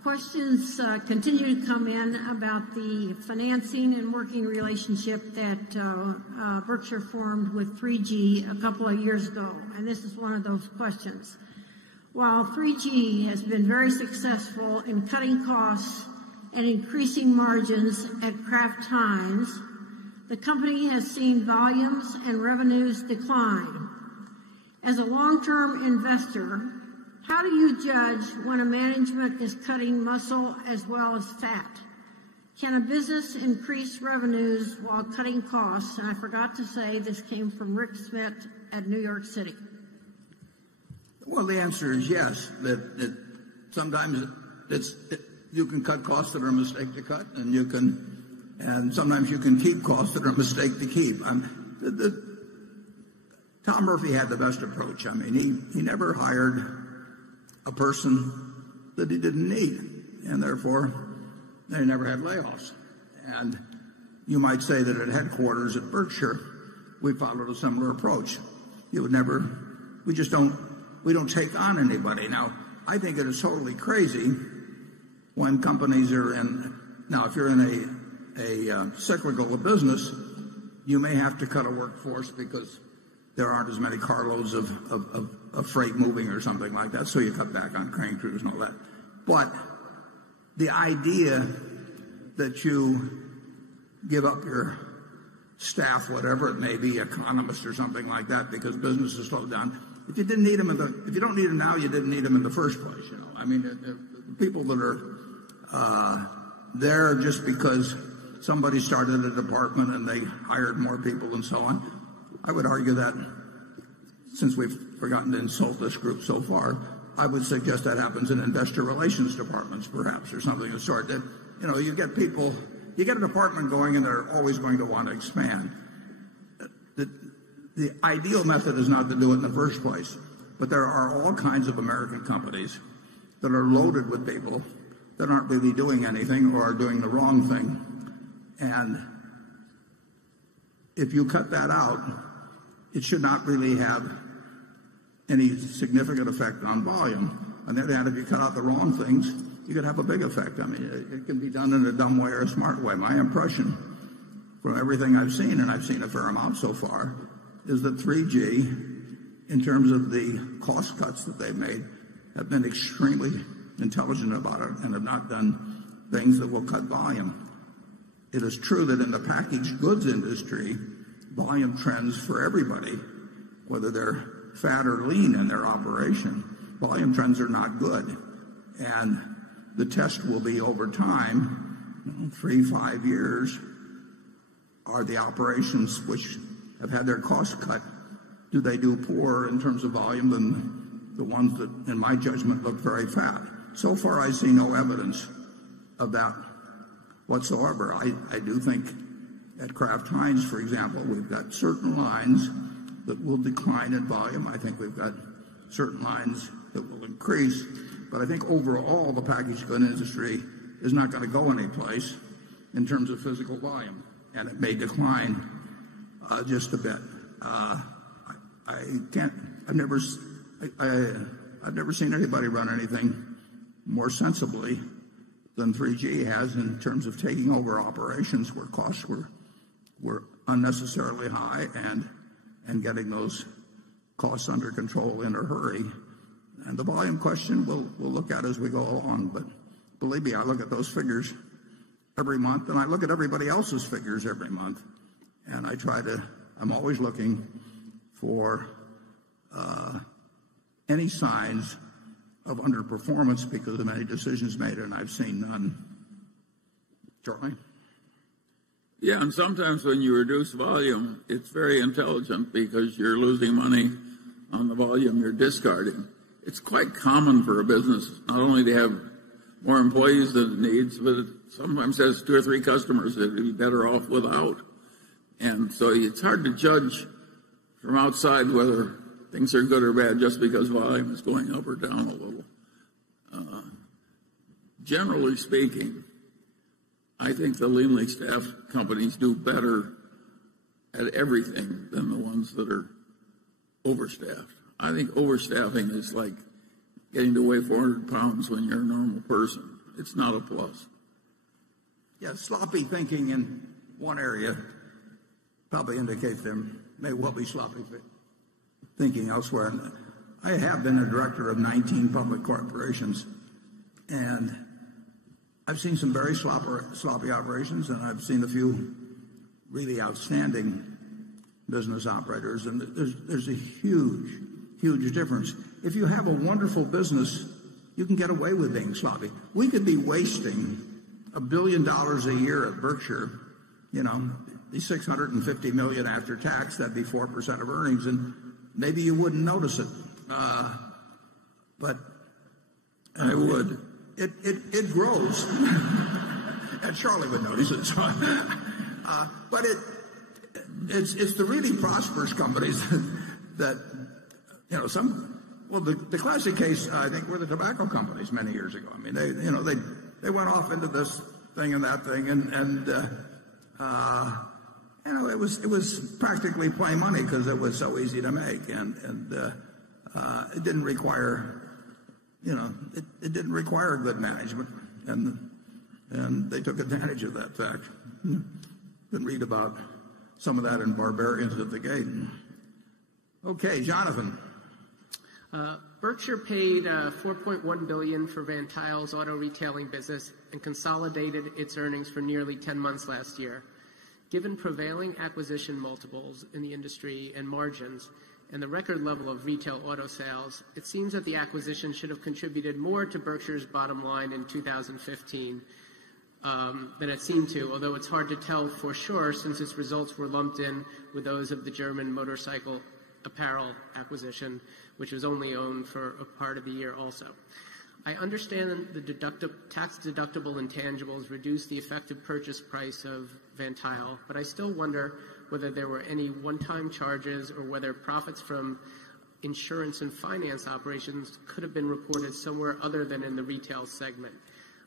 Questions continue to come in about the financing and working relationship that Berkshire formed with 3G a couple of years ago, and this is one of those questions. While 3G has been very successful in cutting costs and increasing margins at Kraft Heinz, the company has seen volumes and revenues decline. As a long-term investor, how do you judge when a management is cutting muscle as well as fat? Can a business increase revenues while cutting costs? And I forgot to say this came from Rick Smith at New York City. Well, the answer is yes. That sometimes you can cut costs that are a mistake to cut, and sometimes you can keep costs that are a mistake to keep. Tom Murphy had the best approach. I mean, he never hired a person that he didn't need, and therefore they never had layoffs. And you might say that at headquarters at Berkshire, we followed a similar approach. We don't take on anybody. Now, I think it is totally crazy when companies are now if you're in a cyclical business, you may have to cut a workforce because there aren't as many carloads of freight moving or something like that, so you cut back on crane crews and all that. But the idea that you give up your staff, whatever it may be, economists or something like that, because business has slowed down. If you didn't need them if you don't need them now, you didn't need them in the first place. I mean, the people that are there just because somebody started a department and they hired more people and so on. I would argue that, since we've forgotten to insult this group so far, I would suggest that happens in investor relations departments, perhaps, or something of the sort. That, you get people, you get a department going and they're always going to want to expand. The ideal method is not to do it in the first place, but there are all kinds of American companies that are loaded with people that aren't really doing anything or are doing the wrong thing. And if you cut that out, it should not really have any significant effect on volume. On the other hand, if you cut out the wrong things, you could have a big effect. I mean, it can be done in a dumb way or a smart way. My impression from everything I've seen, and I've seen a fair amount so far, is that 3G, in terms of the cost cuts that they've made, have been extremely intelligent about it and have not done things that will cut volume. It is true that in the packaged goods industry, volume trends for everybody, whether they're fat or lean in their operation, volume trends are not good. And the test will be over time, 3-5 years, are the operations which have had their costs cut, do they do poorer in terms of volume than the ones that, in my judgment, look very fat? So far, I see no evidence of that whatsoever. I do think at Kraft Heinz, for example, we've got certain lines that will decline in volume. I think we've got certain lines that will increase. But I think overall, the packaged goods industry is not going to go anyplace in terms of physical volume, and it may decline just a bit. I've never seen anybody run anything more sensibly than 3G has in terms of taking over operations where costs were unnecessarily high and getting those costs under control in a hurry. And the volume question we'll look at as we go along. But believe me, I look at those figures every month, and I look at everybody else's figures every month. And I'm always looking for any signs of underperformance because of any decisions made, and I've seen none. Charlie? Yeah, and sometimes when you reduce volume, it's very intelligent because you're losing money on the volume you're discarding. It's quite common for a business not only to have more employees than it needs, but it sometimes has 2 or 3 customers that would be better off without. And so it's hard to judge from outside whether things are good or bad just because volume is going up or down a little. Generally speaking, I think the leanly staffed companies do better at everything than the ones that are overstaffed. I think overstaffing is like getting to weigh 400 pounds when you're a normal person. It's not a plus. Yeah, sloppy thinking in one area probably indicates there may well be sloppy thinking elsewhere. And I have been a director of 19 public corporations, and I've seen some very sloppy operations, and I've seen a few really outstanding business operators, and there's a huge difference. If you have a wonderful business, you can get away with being sloppy. We could be wasting $1 billion a year at Berkshire, the $650 million after tax, that'd be 4% of earnings, and maybe you wouldn't notice it. But I would. It grows. And Charlie would notice it. So, but it's the really prosperous companies that the classic case, I think, were the tobacco companies many years ago. I mean, they went off into this thing and that thing, and it was practically play money because it was so easy to make, and it didn't require it didn't require good management, and they took advantage of that fact. You can read about some of that in Barbarians at the Gate. Okay, Jonathan. Berkshire paid $4.1 billion for Van Tile's auto retailing business and consolidated its earnings for nearly 10 months last year. Given prevailing acquisition multiples in the industry and margins and the record level of retail auto sales, it seems that the acquisition should have contributed more to Berkshire's bottom line in 2015 than it seemed to, although it's hard to tell for sure since its results were lumped in with those of the German motorcycle apparel acquisition, which was only owned for a part of the year also. I understand the tax-deductible intangibles reduced the effective purchase price of Van Tile, but I still wonder whether there were any one-time charges or whether profits from insurance and finance operations could have been reported somewhere other than in the retail segment.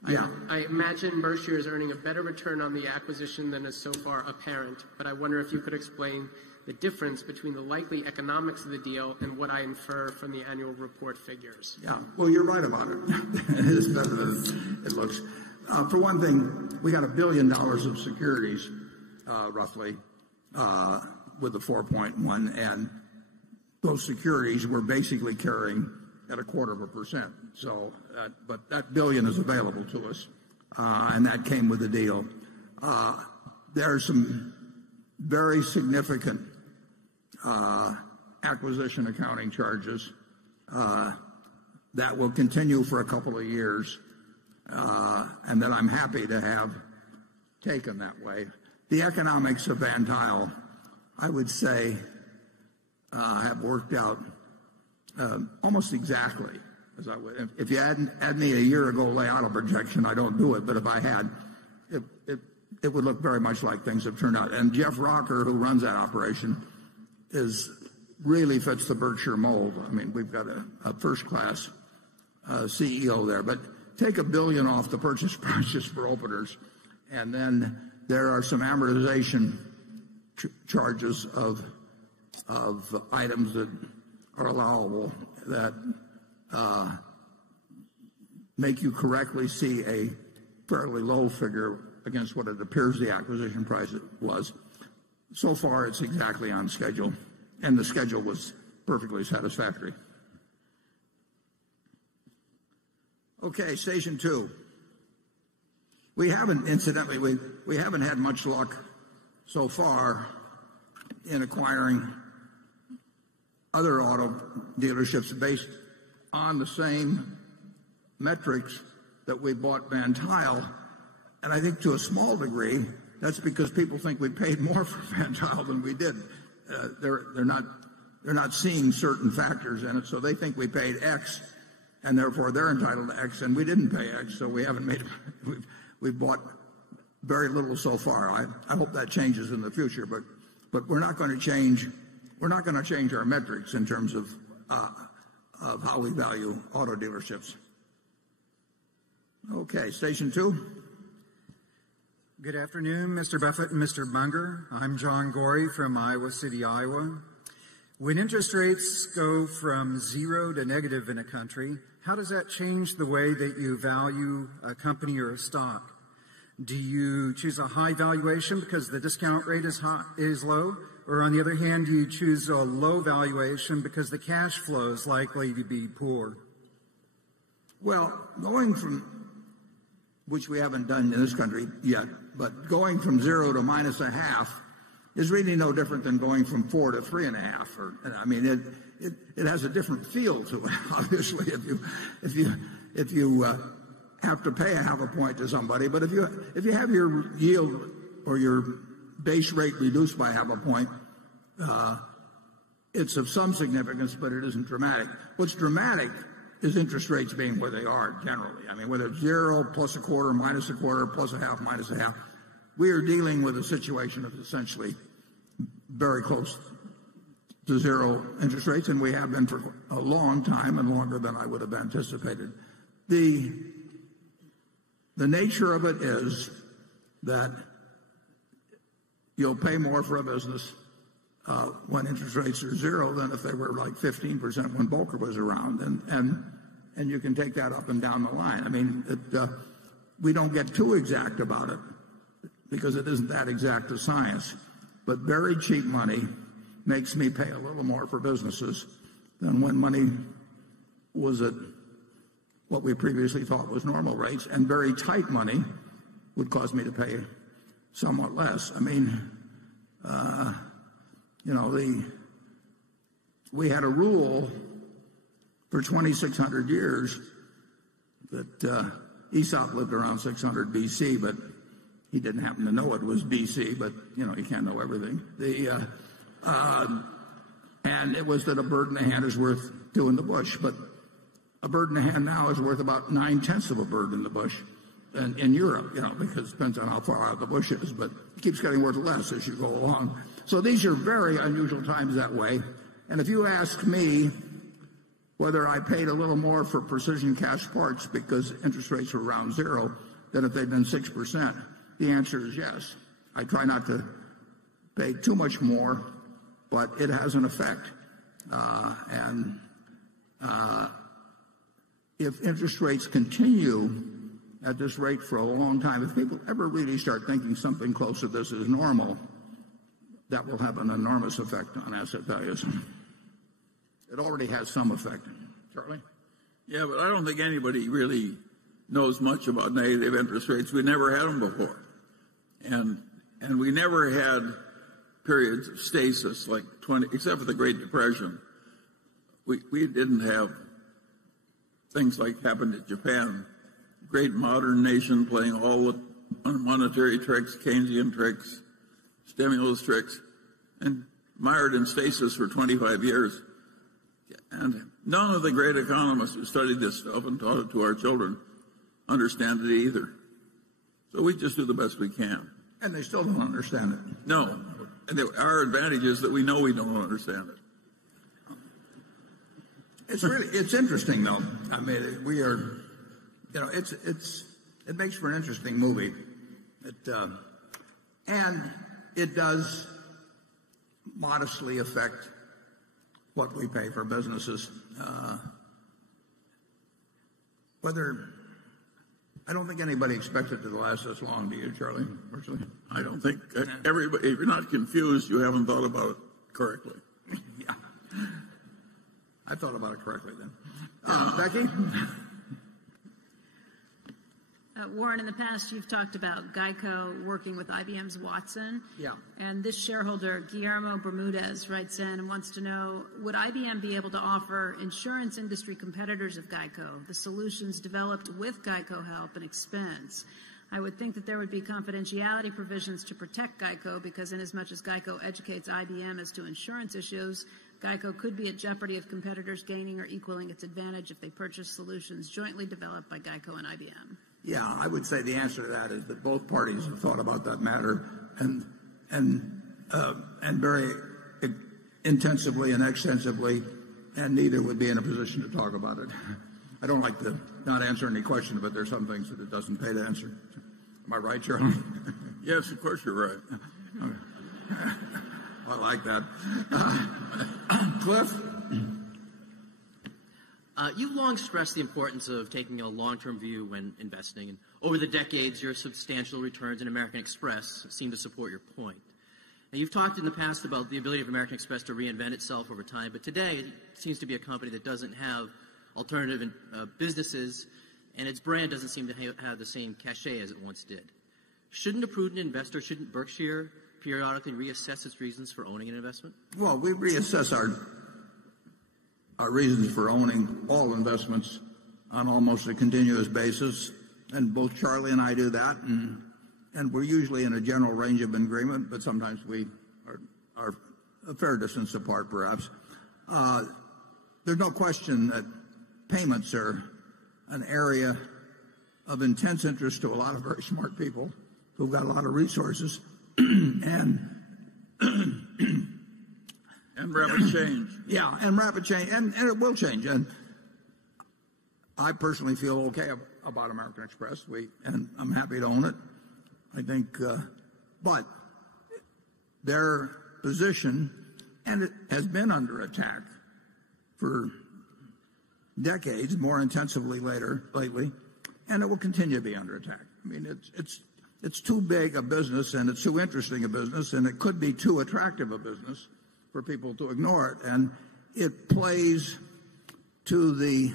Yeah. I imagine Berkshire is earning a better return on the acquisition than is so far apparent, but I wonder if you could explain the difference between the likely economics of the deal and what I infer from the annual report figures. Yeah, well, you're right about it. It is better than it looks. For one thing, we got $1 billion of securities, roughly, with the 4.1, and those securities were basically carrying at 0.25%. So, but that billion is available to us, and that came with the deal. There are some very significant acquisition accounting charges that will continue for a couple of years, and that I'm happy to have taken that way. The economics of Van Tile, I would say, have worked out almost exactly as I would. If you had me a year ago lay out a projection, I don't do it, but if I had, it would look very much like things have turned out. And Jeff Rocker, who runs that operation, really fits the Berkshire mold. I mean, we've got a first-class CEO there. But take $1 billion off the purchase price just for openers, and then there are some amortization charges of items that are allowable that make you correctly see a fairly low figure against what it appears the acquisition price was. So far, it's exactly on schedule, and the schedule was perfectly satisfactory. Okay, station 2. We haven't, incidentally, we haven't had much luck so far in acquiring other auto dealerships based on the same metrics that we bought Van Tile. And I think to a small degree, that's because people think we paid more for Van Tile than we did. They're not seeing certain factors in it, so they think we paid X, and therefore they're entitled to X, and we didn't pay X, so we haven't made. We've bought very little so far. I hope that changes in the future, but we're not going to change. We're not going to change our metrics in terms of how we value auto dealerships. Okay, station 2. Good afternoon, Mr. Buffett and Mr. Munger. I'm John Gorey from Iowa City, Iowa. When interest rates go from zero to negative in a country, how does that change the way that you value a company or a stock? Do you choose a high valuation because the discount rate is low? Or on the other hand, do you choose a low valuation because the cash flow is likely to be poor? Well, going from, which we haven't done in this country yet, but going from 0 to -0.5 is really no different than going from 4 to 3.5. I mean, it has a different feel to it. Obviously, if you have to pay 0.5 point to somebody, but if you have your yield or your base rate reduced by 0.5 point, it's of some significance, but it isn't dramatic. What's dramatic is interest rates being where they are generally. I mean, whether it's 0, +0.25, -0.25, +0.5, -0.5, we are dealing with a situation of essentially very close to zero interest rates, and we have been for a long time and longer than I would have anticipated. The nature of it is that you'll pay more for a business when interest rates are 0 than if they were like 15% when Volcker was around, and you can take that up and down the line. I mean, we don't get too exact about it because it isn't that exact a science, but very cheap money makes me pay a little more for businesses than when money was at what we previously thought was normal rates, and very tight money would cause me to pay somewhat less. I mean, we had a rule for 2,600 years that Aesop lived around 600 BC, but he didn't happen to know it was BC, but, you can't know everything. And it was that a bird in the hand is worth two in the bush, but a bird in the hand now is worth about 9/10 of a bird in the bush in Europe, because it depends on how far out the bush is, but it keeps getting worth less as you go along. So these are very unusual times that way. And if you ask me whether I paid a little more for precision cast parts because interest rates were around zero than if they'd been 6%, the answer is yes. I try not to pay too much more, but it has an effect. If interest rates continue at this rate for a long time, if people ever really start thinking something close to this is normal, that will have an enormous effect on asset values. It already has some effect. Charlie? Yeah, but I don't think anybody really knows much about negative interest rates. We never had them before. And we never had periods of stasis like except for the Great Depression. We didn't have things like happened in Japan. Great modern nation playing all the monetary tricks, Keynesian tricks, stimulus tricks, and mired in stasis for 25 years. And none of the great economists who studied this stuff and taught it to our children understand it either. So we just do the best we can. And they still don't understand it. No. And our advantage is that we know we don't understand it. It's interesting though. I mean, we are, it makes for an interesting movie. And it does modestly affect what we pay for businesses. I don't think anybody expected it to last this long, do you, Charlie? Virtually? I don't think everybody, if you're not confused, you haven't thought about it correctly. Yeah. I thought about it correctly then. Becky? Warren, in the past, you've talked about Geico working with IBM's Watson. Yeah. And this shareholder, Guillermo Bermudez, writes in and wants to know, would IBM be able to offer insurance industry competitors of Geico the solutions developed with Geico help and expense? I would think that there would be confidentiality provisions to protect Geico because inasmuch as Geico educates IBM as to insurance issues, Geico could be at jeopardy of competitors gaining or equaling its advantage if they purchase solutions jointly developed by Geico and IBM. Yeah, I would say the answer to that is that both parties have thought about that matter and very intensively and extensively, and neither would be in a position to talk about it. I don't like to not answer any question, but there's some things that it doesn't pay to answer. Am I right, Charlie? Yes, of course you're right. I like that. Cliff? You've long stressed the importance of taking a long-term view when investing, and over the decades, your substantial returns in American Express seem to support your point. Now, you've talked in the past about the ability of American Express to reinvent itself over time, but today it seems to be a company that doesn't have alternative businesses, and its brand doesn't seem to have the same cachet as it once did. Shouldn't a prudent investor, shouldn't Berkshire periodically reassess its reasons for owning an investment? Well, we reassess our reasons for owning all investments on almost a continuous basis, and both Charlie and I do that, and we're usually in a general range of agreement, but sometimes we are a fair distance apart, perhaps. There's no question that payments are an area of intense interest to a lot of very smart people who've got a lot of resources, and rapid change. Yeah, and rapid change, and it will change. And I personally feel okay about American Express, and I'm happy to own it. I think, but their position, and it has been under attack for decades, more intensively lately, and it will continue to be under attack. I mean, it's too big a business, and it's too interesting a business, and it could be too attractive a business for people to ignore it. And it plays to the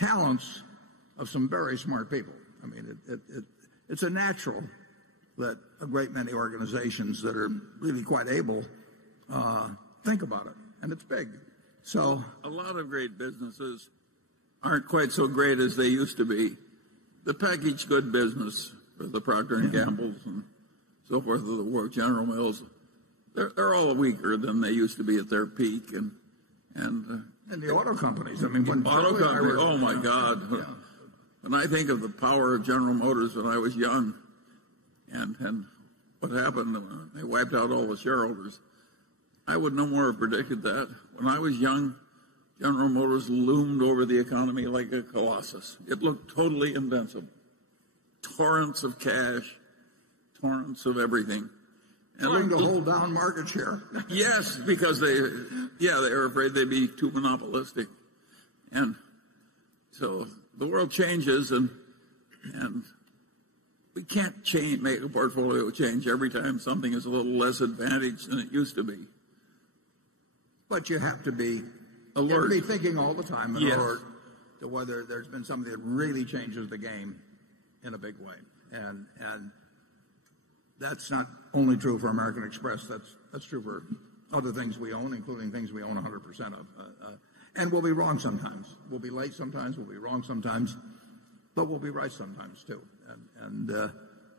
talents of some very smart people. I mean, it's a natural that a great many organizations that are really quite able think about it, and it's big. So a lot of great businesses aren't quite so great as they used to be. The packaged good business, the Procter and Gamble's and so forth, of the world, General Mills, they're all weaker than they used to be at their peak, and the auto companies. I mean, when auto companies. Oh my God! Yeah. When I think of the power of General Motors when I was young, and what happened, they wiped out all the shareholders. I would no more have predicted that. When I was young, General Motors loomed over the economy like a colossus. It looked totally invincible. Torrents of cash, torrents of everything. Trying to hold down market share. Yes, because they were afraid they'd be too monopolistic. And so the world changes, and we can't make a portfolio change every time something is a little less advantaged than it used to be. But you have to be alert. You have to be thinking all the time and Yes. alert to whether there's been something that really changes the game in a big way. And that's not only true for American Express. That's true for other things we own, including things we own 100% of. And we'll be wrong sometimes. We'll be late sometimes. We'll be wrong sometimes. But we'll be right sometimes too.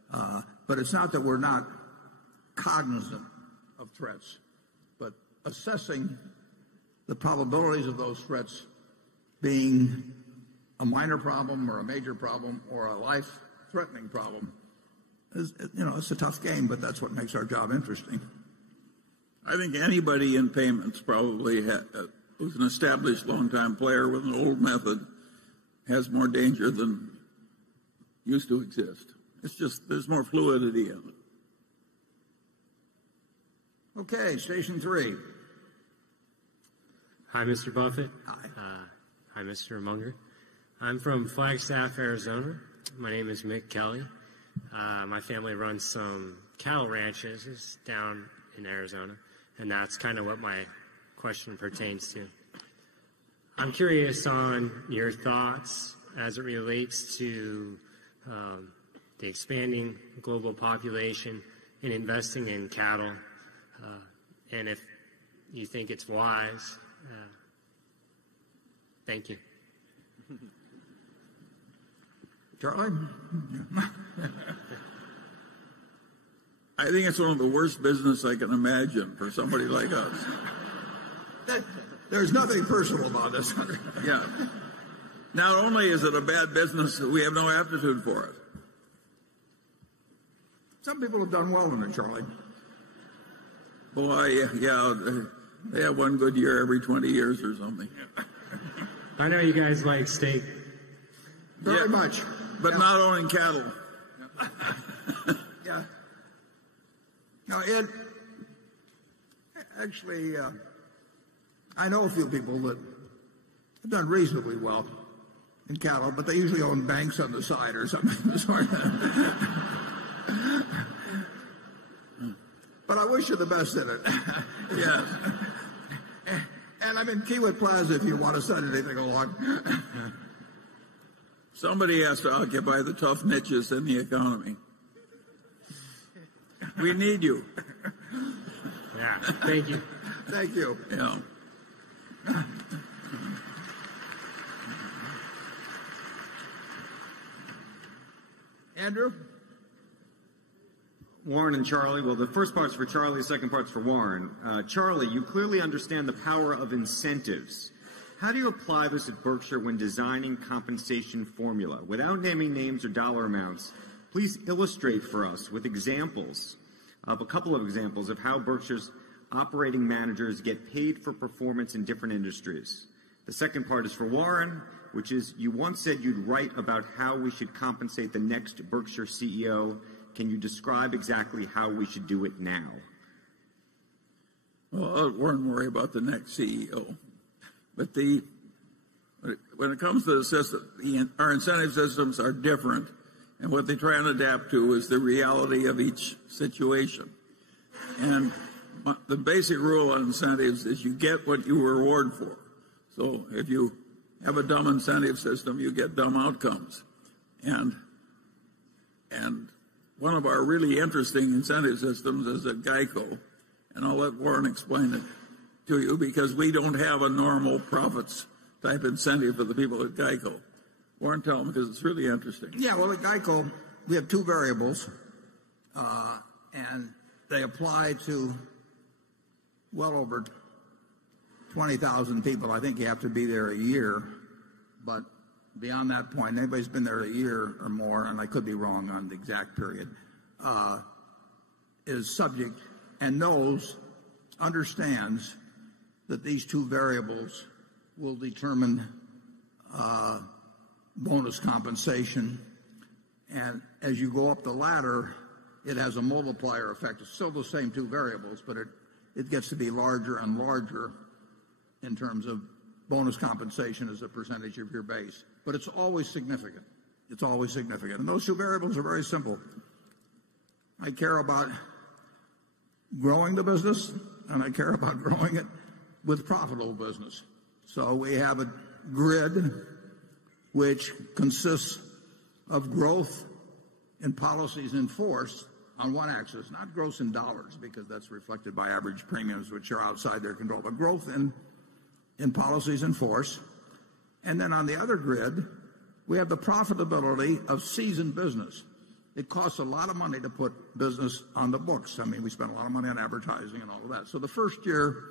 But it's not that we're not cognizant of threats, but assessing the probabilities of those threats being a minor problem or a major problem or a life-threatening problem. It's a tough game, but that's what makes our job interesting. I think anybody in payments probably who's an established long-time player with an old method has more danger than used to exist. It's just there's more fluidity in it. Okay, station 3. Hi, Mr. Buffett. Hi. Hi, Mr. Munger. I'm from Flagstaff, Arizona. My name is Mick Kelly. My family runs some cattle ranches down in Arizona, and that's kind of what my question pertains to. I'm curious on your thoughts as it relates to the expanding global population and investing in cattle, and if you think it's wise. Thank you. Charlie? I think it's one of the worst business I can imagine for somebody like us. There's nothing personal about this. Yeah. Not only is it a bad business, we have no aptitude for it. Some people have done well in it, Charlie. Boy, yeah, they have one good year every 20 years or something. I know you guys like steak. Very much. But not owning cattle. Yeah. No, Ed, actually, I know a few people that have done reasonably well in cattle, but they usually own banks on the side or something. But I wish you the best in it. Yeah. And I'm in Kiewit Plaza if you want to send anything along. Somebody has to occupy the tough niches in the economy. We need you. Yeah, thank you. Thank you. Yeah. Andrew? Warren and Charlie. Well, the first part's for Charlie, the second part's for Warren. Charlie, you clearly understand the power of incentives. How do you apply this at Berkshire when designing compensation formula? Without naming names or dollar amounts, please illustrate for us with examples of a couple of examples of how Berkshire's operating managers get paid for performance in different industries. The second part is for Warren, which is you once said you'd write about how we should compensate the next Berkshire CEO. Can you describe exactly how we should do it now? Well, I wouldn't worry about the next CEO. But when it comes to the system, our incentive systems are different. And what they try and adapt to is the reality of each situation. And the basic rule on incentives is you get what you reward for. So if you have a dumb incentive system, you get dumb outcomes. And one of our really interesting incentive systems is at GEICO, and I'll let Warren explain it to you, because we don't have a normal profits type incentive for the people at GEICO. Warren, tell them, because it's really interesting. Yeah, well, at GEICO, we have two variables, and they apply to well over 20,000 people. I think you have to be there a year, but beyond that point, anybody's been there a year or more, and I could be wrong on the exact period, is subject and understands that these two variables will determine bonus compensation. And as you go up the ladder, it has a multiplier effect. It's still the same two variables, but it gets to be larger and larger in terms of bonus compensation as a percentage of your base. But it's always significant. It's always significant. And those two variables are very simple. I care about growing the business, and I care about growing it with profitable business. So we have a grid which consists of growth in policies in force on one axis, not growth in dollars, because that's reflected by average premiums, which are outside their control, but growth in policies in force. And then on the other grid, we have the profitability of seasoned business. It costs a lot of money to put business on the books. I mean, we spend a lot of money on advertising and all of that. So the first year,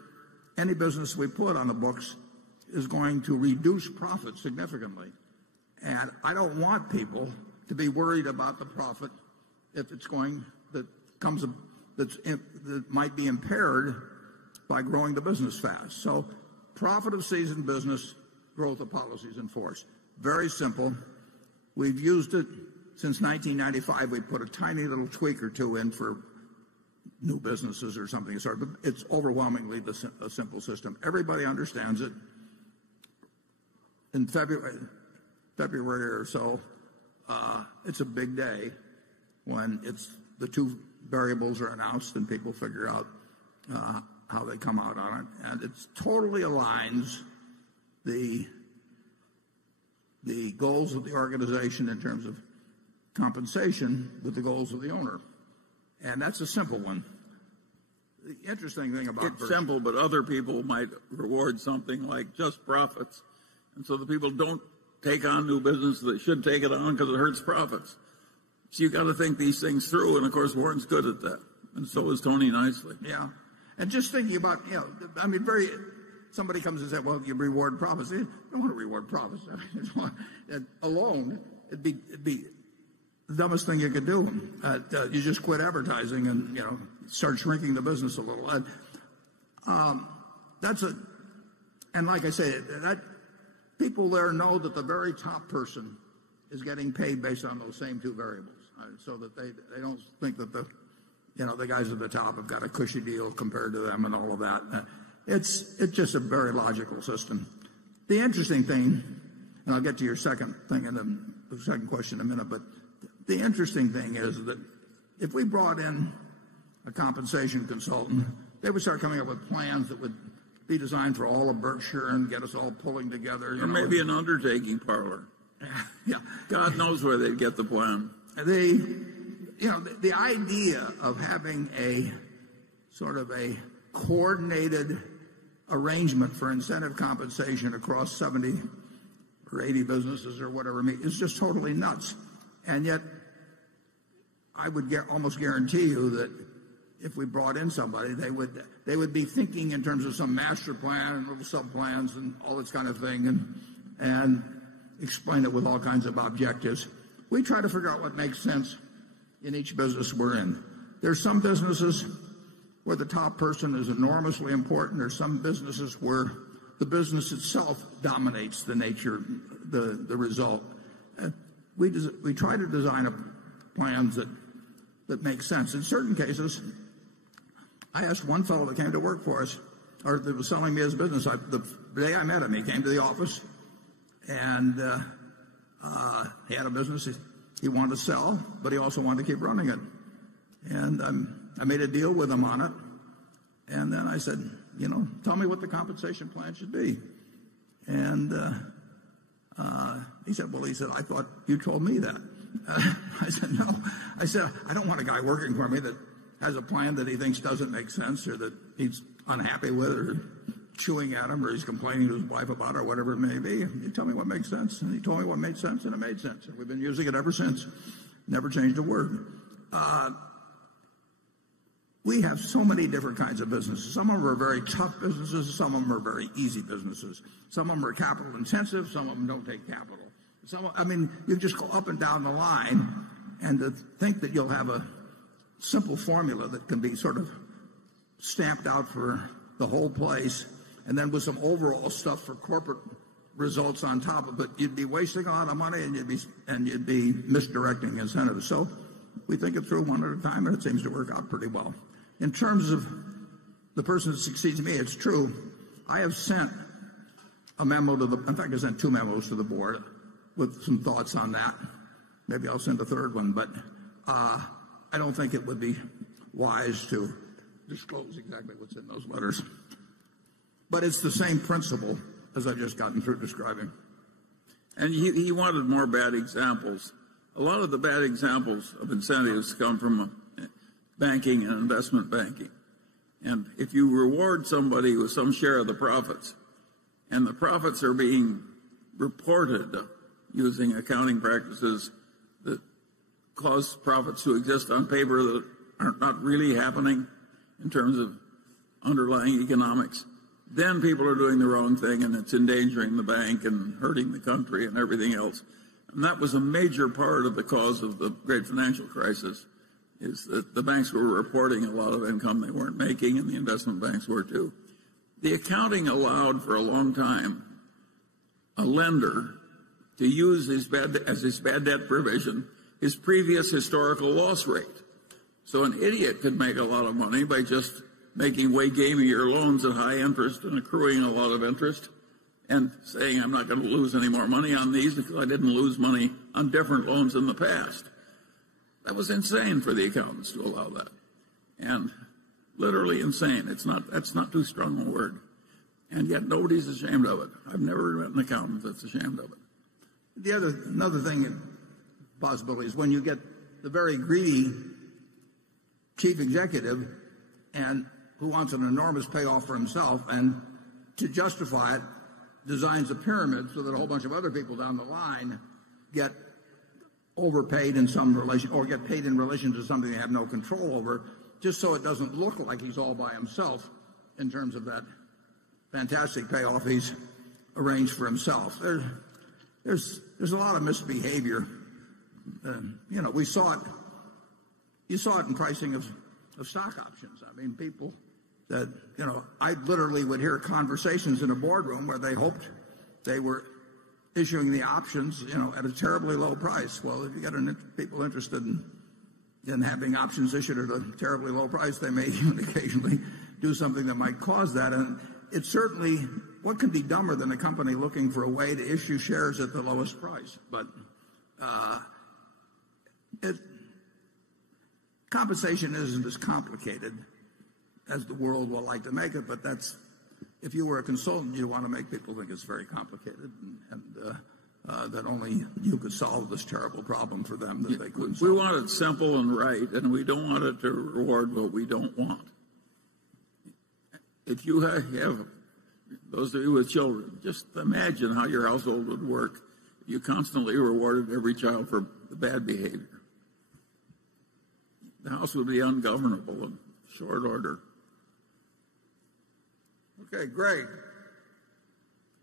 any business we put on the books is going to reduce profit significantly. And I don't want people to be worried about the profit if it's going that might be impaired by growing the business fast. So profit of seasoned business, growth of policies in force. Very simple. We've used it since 1995. We put a tiny little tweak or two in for new businesses or something. But it's overwhelmingly a simple system. Everybody understands it. In February or so, it's a big day when the two variables are announced and people figure out how they come out on it. And it totally aligns the goals of the organization in terms of compensation with the goals of the owner. And that's a simple one. The interesting thing about it's simple, but other people might reward something like just profits. And so the people don't take on new business that should take it on because it hurts profits. So you got to think these things through, and of course Warren's good at that, and so is Tony nicely. Yeah, and just thinking about, somebody comes and says, well, you reward profits. You don't want to reward profits. Alone, it'd be the dumbest thing you could do. You just quit advertising and start shrinking the business a little. And like I say, people there know that the very top person is getting paid based on those same two variables, so that they don't think that the guys at the top have got a cushy deal compared to them and all of that. It's just a very logical system. The interesting thing, and I'll get to your second thing and then the second question in a minute, but the interesting thing is that if we brought in a compensation consultant, they would start coming up with plans that would be designed for all of Berkshire and get us all pulling together. Or maybe an undertaking parlor. Yeah, God knows where they'd get the plan. The idea of having a sort of a coordinated arrangement for incentive compensation across 70 or 80 businesses or whatever is just totally nuts. And yet, I would almost guarantee you that if we brought in somebody, they would be thinking in terms of some master plan and little sub-plans and all this kind of thing, and explain it with all kinds of objectives. We try to figure out what makes sense in each business we're in. There's some businesses where the top person is enormously important. There's some businesses where the business itself dominates the nature, the result. We try to design plans that make sense. In certain cases, I asked one fellow that came to work for us, or that was selling me his business. The day I met him, he came to the office, and he had a business he wanted to sell, but he also wanted to keep running it. And I made a deal with him on it, and then I said, tell me what the compensation plan should be. And He said, I thought you told me that. I said, no. I said, I don't want a guy working for me that has a plan that he thinks doesn't make sense or that he's unhappy with or chewing at him or he's complaining to his wife about or whatever it may be. You tell me what makes sense. And he told me what made sense, and it made sense. And we've been using it ever since. Never changed a word. We have so many different kinds of businesses. Some of them are very tough businesses. Some of them are very easy businesses. Some of them are capital intensive. Some of them don't take capital. You just go up and down the line, and to think that you'll have a simple formula that can be sort of stamped out for the whole place, and then with some overall stuff for corporate results on top of it, you'd be wasting a lot of money and you'd be misdirecting incentives. So we think it through one at a time, and it seems to work out pretty well. In terms of the person that succeeds me, it's true. I have sent a memo in fact, I sent 2 memos to the board with some thoughts on that. Maybe I'll send a third one, but I don't think it would be wise to disclose exactly what's in those letters. But it's the same principle as I've just gotten through describing. And he wanted more bad examples. A lot of the bad examples of incentives come from banking and investment banking. And if you reward somebody with some share of the profits, and the profits are being reported using accounting practices that cause profits to exist on paper that are not really happening in terms of underlying economics, then people are doing the wrong thing, and it's endangering the bank and hurting the country and everything else. And that was a major part of the cause of the great financial crisis, is that the banks were reporting a lot of income they weren't making, and the investment banks were too. The accounting allowed for a long time a lender to use his bad debt provision his previous historical loss rate. So an idiot could make a lot of money by just making way gamier loans at high interest and accruing a lot of interest and saying, I'm not going to lose any more money on these because I didn't lose money on different loans in the past. That was insane for the accountants to allow that. And literally insane. That's not too strong a word. And yet nobody's ashamed of it. I've never met an accountant that's ashamed of it. Another thing, possibility, is when you get the very greedy chief executive and who wants an enormous payoff for himself, and to justify it, designs a pyramid so that a whole bunch of other people down the line get overpaid in some relation, or get paid in relation to something they have no control over, just so it doesn't look like he's all by himself in terms of that fantastic payoff he's arranged for himself. There's a lot of misbehavior. We saw it. You saw it in pricing of stock options. I mean, people that, I literally would hear conversations in a boardroom where they hoped they were issuing the options, at a terribly low price. Well, if you get people interested in having options issued at a terribly low price, they may even occasionally do something that might cause that. And it's certainly, what can be dumber than a company looking for a way to issue shares at the lowest price? But compensation isn't as complicated as the world will like to make it, but if you were a consultant, you'd want to make people think it's very complicated and that only you could solve this terrible problem for them that they couldn't solve. We want it simple and right, and we don't want it to reward what we don't want. If you have those of you with children, just imagine how your household would work if you constantly rewarded every child for the bad behavior. The house would be ungovernable in short order. Okay, Greg.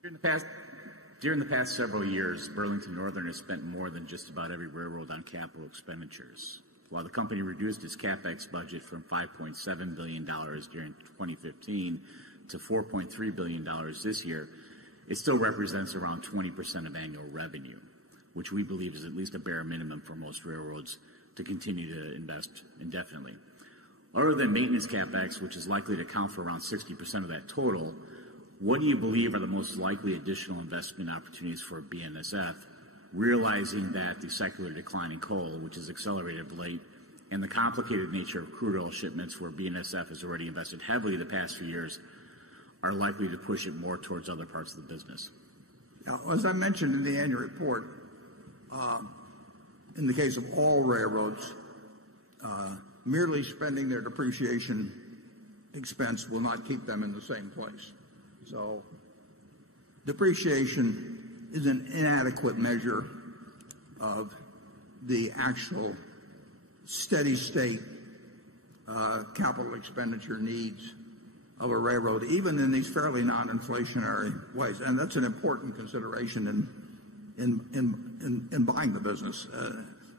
During the past several years, Burlington Northern has spent more than just about every railroad on capital expenditures. While the company reduced its CapEx budget from $5.7 billion during 2015 to $4.3 billion this year, it still represents around 20% of annual revenue, which we believe is at least a bare minimum for most railroads to continue to invest indefinitely. Other than maintenance CapEx, which is likely to account for around 60% of that total, what do you believe are the most likely additional investment opportunities for BNSF, realizing that the secular decline in coal, which has accelerated of late, and the complicated nature of crude oil shipments, where BNSF has already invested heavily the past few years, are likely to push it more towards other parts of the business? Now, as I mentioned in the annual report, in the case of all railroads, merely spending their depreciation expense will not keep them in the same place. So depreciation is an inadequate measure of the actual steady state capital expenditure needs of a railroad, even in these fairly non-inflationary ways. And that's an important consideration in buying the business.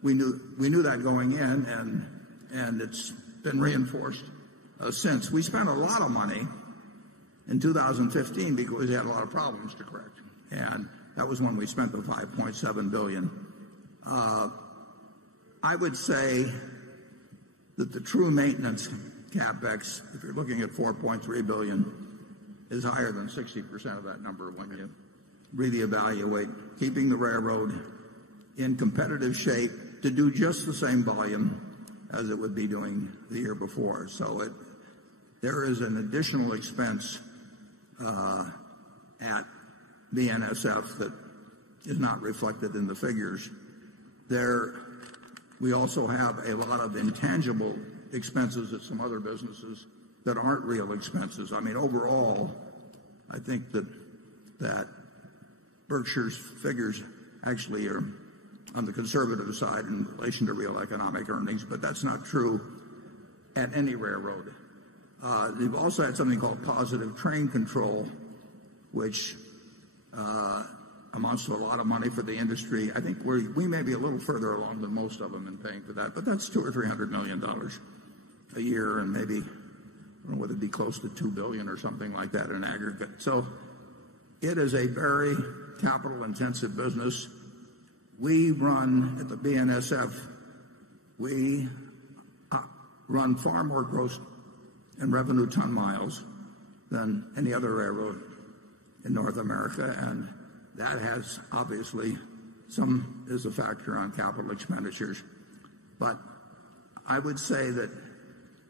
We knew that going in, and it's been reinforced since. We spent a lot of money in 2015 because we had a lot of problems to correct, and that was when we spent the $5.7 billion. I would say that the true maintenance capex, if you're looking at $4.3 billion, is higher than 60% of that number when you really evaluate keeping the railroad in competitive shape to do just the same volume as it would be doing the year before. So there is an additional expense at BNSF that is not reflected in the figures. We also have a lot of intangible expenses at some other businesses that aren't real expenses. I mean, overall, I think that Berkshire's figures actually are on the conservative side in relation to real economic earnings, but that's not true at any railroad. They've also had something called positive train control, which amounts to a lot of money for the industry. I think we may be a little further along than most of them in paying for that, but that's $200 or $300 million a year, and maybe, I don't know whether it'd be close to $2 billion or something like that in aggregate. So it is a very capital-intensive business. We run at the BNSF, we run far more gross and revenue ton miles than any other railroad in North America, and that has obviously is a factor on capital expenditures. But I would say that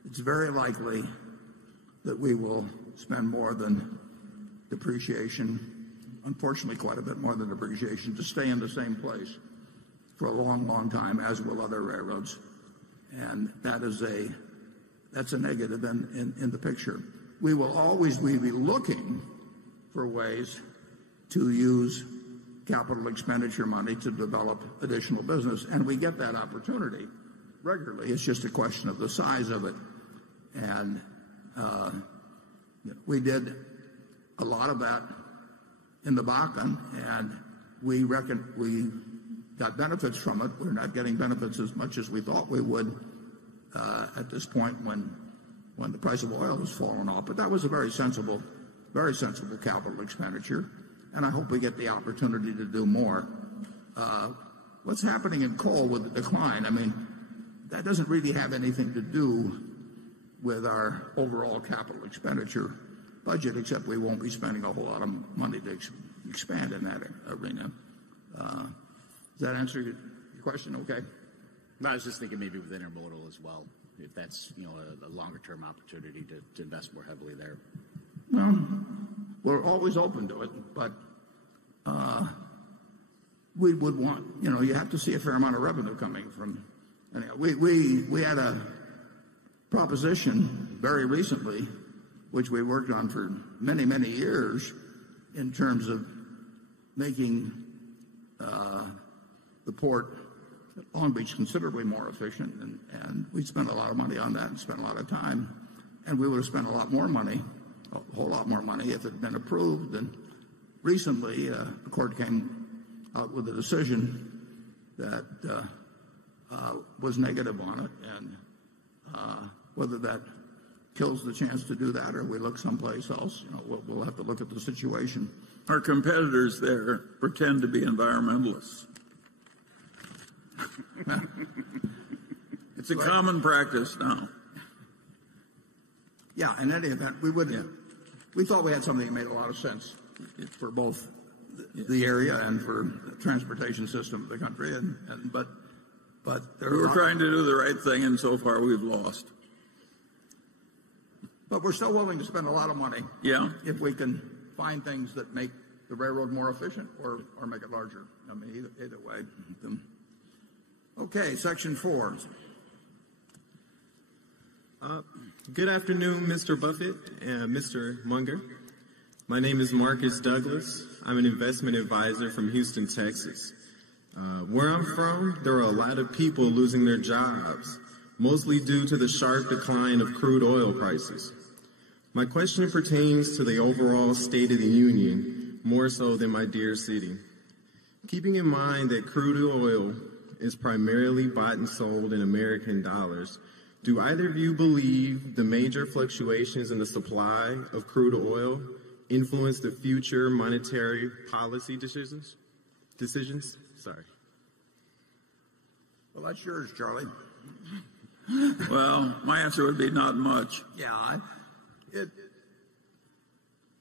it's very likely that we will spend more than depreciation, unfortunately quite a bit more than depreciation, to stay in the same place for a long, long time, as will other railroads. And that's a negative in the picture. We will always be looking for ways to use capital expenditure money to develop additional business, and we get that opportunity regularly. It's just a question of the size of it. And we did a lot of that in the Bakken, and we got benefits from it. We're not getting benefits as much as we thought we would at this point when the price of oil has fallen off. But that was a very sensible capital expenditure, and I hope we get the opportunity to do more. What's happening in coal with the decline, I mean, that doesn't really have anything to do with our overall capital expenditure budget, except we won't be spending a whole lot of money to expand in that arena. Does that answer your question okay? No, I was just thinking maybe with intermodal as well, if that's a longer-term opportunity to invest more heavily there. Well, we're always open to it, but we would want, you have to see a fair amount of revenue coming from. We had a proposition very recently, which we worked on for many, many years, in terms of making the port at Long Beach considerably more efficient, and we spent a lot of money on that and spent a lot of time, and we would have spent a lot more money, a whole lot more money, if it had been approved. And recently, the court came out with a decision that was negative on it, and whether that kills the chance to do that or we look someplace else, we'll have to look at the situation. Our competitors there pretend to be environmentalists. It's a common practice now. Yeah, in any event, we thought we had something that made a lot of sense for both the area and for the transportation system of the country, but we were trying to do the right thing, and so far we've lost. But we're still willing to spend a lot of money. Yeah. If we can find things that make the railroad more efficient or make it larger. I mean, either way. Okay, section 4. Good afternoon, Mr. Buffett and Mr. Munger. My name is Marcus Douglas. I'm an investment advisor from Houston, Texas. Where I'm from, there are a lot of people losing their jobs, mostly due to the sharp decline of crude oil prices. My question pertains to the overall state of the union, more so than my dear city. Keeping in mind that crude oil is primarily bought and sold in American dollars, do either of you believe the major fluctuations in the supply of crude oil influence the future monetary policy decisions? Sorry. Well, that's yours, Charlie. Well, my answer would be not much. Yeah,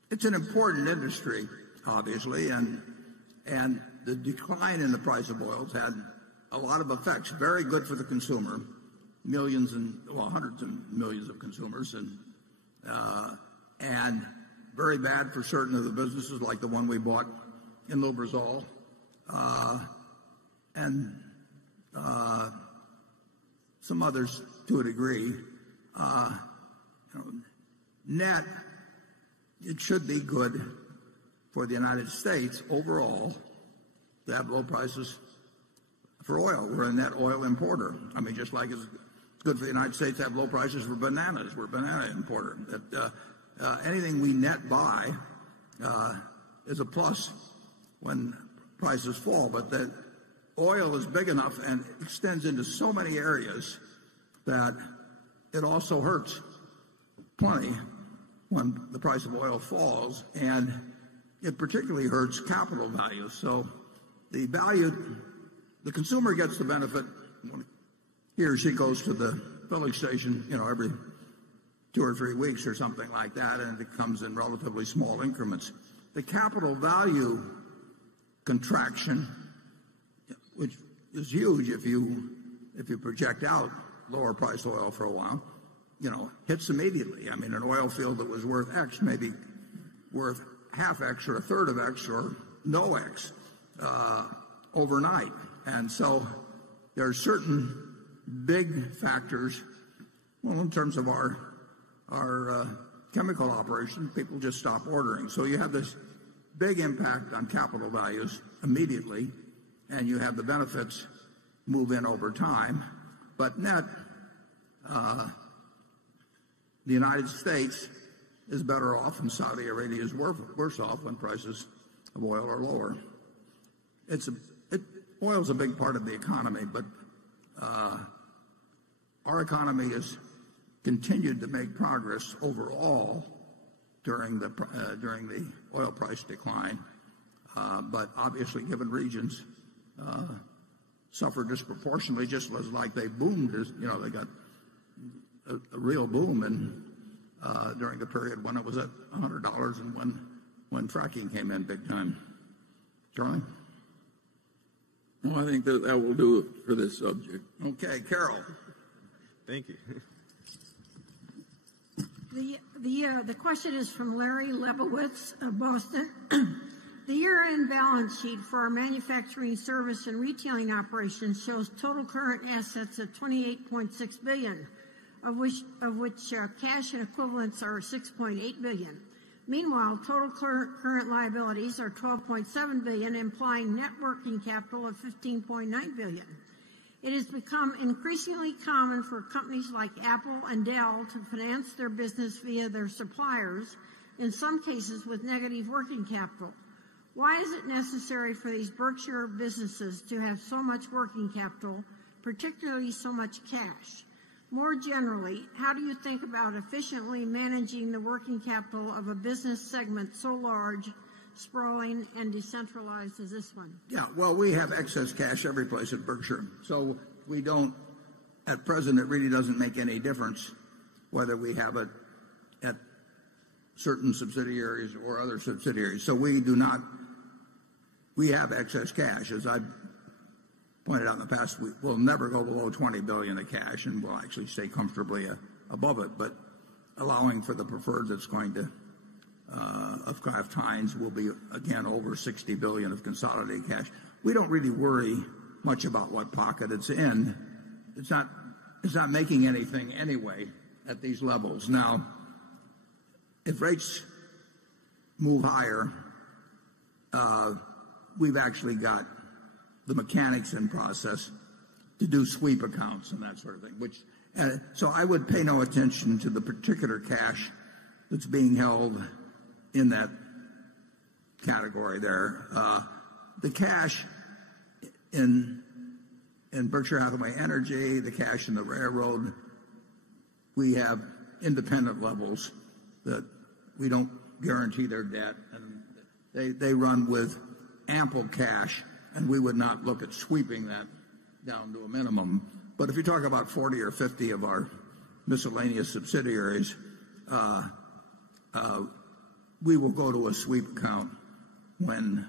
it's an important industry, obviously, and the decline in the price of oil has had a lot of effects. Very good for the consumer, millions and hundreds of millions of consumers, and very bad for certain of the businesses, like the one we bought in Lubrizol, and some others to a degree. Net, it should be good for the United States overall to have low prices for oil. We're a net oil importer. I mean, just like it's good for the United States to have low prices for bananas. We're a banana importer. Anything we net buy is a plus when prices fall. But the oil is big enough and extends into so many areas that it also hurts plenty when the price of oil falls, and it particularly hurts capital values. So the consumer gets the benefit when he or she goes to the filling station, every 2 or 3 weeks or something like that, and it comes in relatively small increments. The capital value contraction, which is huge if you project out lower price oil for a while, hits immediately. I mean, an oil field that was worth X may be worth half X or a third of X or no X overnight. And so there are certain big factors. Well, in terms of our chemical operation, people just stop ordering. So you have this big impact on capital values immediately, and you have the benefits move in over time. But net, the United States is better off, and Saudi Arabia is worse off when prices of oil are lower. Oil is a big part of the economy, but our economy has continued to make progress overall during the oil price decline. But obviously, given regions suffer disproportionately, just as like they boomed. They got a real boom during the period when it was at $100 and when fracking came in big time. Charlie? Well, I think that will do it for this subject. Okay, Carol. Thank you. The question is from Larry Lebowitz of Boston. The year-end balance sheet for our manufacturing, service, and retailing operations shows total current assets of $28.6 billion, of which cash and equivalents are $6.8 billion. Meanwhile, total current liabilities are $12.7 billion, implying net working capital of $15.9 billion. It has become increasingly common for companies like Apple and Dell to finance their business via their suppliers, in some cases with negative working capital. Why is it necessary for these Berkshire businesses to have so much working capital, particularly so much cash? More generally, how do you think about efficiently managing the working capital of a business segment so large, sprawling, and decentralized as this one? Yeah, well, we have excess cash every place at Berkshire. So we don't, at present, it really doesn't make any difference whether we have it at certain subsidiaries or other subsidiaries. So we have excess cash. As I've pointed out in the past, we'll never go below $20 billion of cash, and we'll actually stay comfortably above it, but allowing for the preferred that's going to of Kraft Heinz will be again over $60 billion of consolidated cash. We don't really worry much about what pocket it's in. It's not making anything anyway at these levels. Now, if rates move higher, we've actually got the mechanics in process to do sweep accounts and that sort of thing. So I would pay no attention to the particular cash that's being held in that category there. The cash in Berkshire Hathaway Energy, the cash in the railroad, we have independent levels that we don't guarantee their debt, and they run with ample cash, and we would not look at sweeping that down to a minimum. But if you talk about 40 or 50 of our miscellaneous subsidiaries, we will go to a sweep account when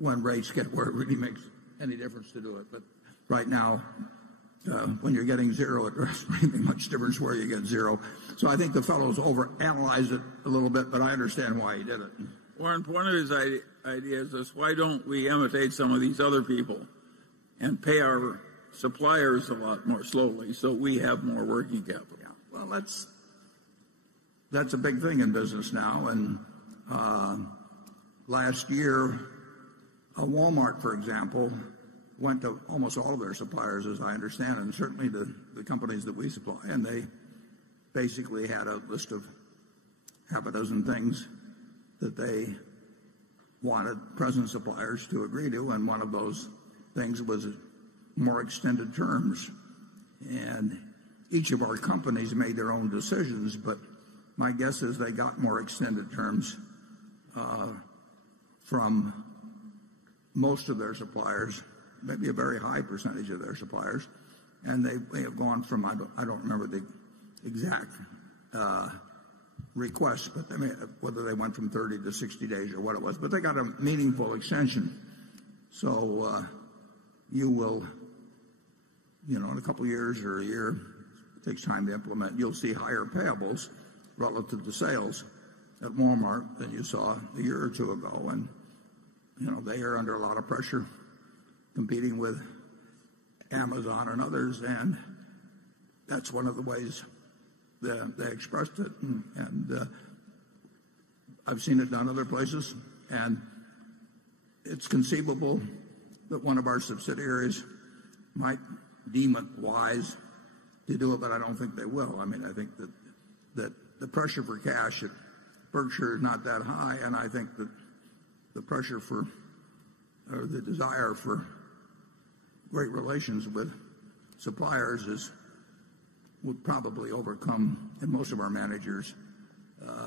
rates get where it really makes any difference to do it. But right now, when you're getting zero, it doesn't really make much difference where you get zero. So I think the fellow's overanalyzed it a little bit, but I understand why he did it. Warren, one of his ideas is, why don't we imitate some of these other people and pay our suppliers a lot more slowly so we have more working capital? Yeah. Well, that's a big thing in business now. And last year, Walmart, for example, went to almost all of their suppliers, as I understand, and certainly the companies that we supply, and they basically had a list of half a dozen things that they wanted present suppliers to agree to, and one of those things was more extended terms. And each of our companies made their own decisions, but my guess is they got more extended terms from most of their suppliers, maybe a very high percentage of their suppliers, and they have gone from, I don't remember the exact requests, but whether they went from 30 to 60 days or what it was, but they got a meaningful extension. So you will, in a couple of years or a year, it takes time to implement, you'll see higher payables relative to sales at Walmart than you saw a year or two ago. And, they are under a lot of pressure competing with Amazon and others, and that's one of the ways that they expressed it. And I've seen it done other places, and it's conceivable that one of our subsidiaries might deem it wise to do it, but I don't think they will. I mean, I think that the pressure for cash at Berkshire is not that high, and I think that the pressure or the desire for great relations with suppliers would probably overcome, in most of our managers'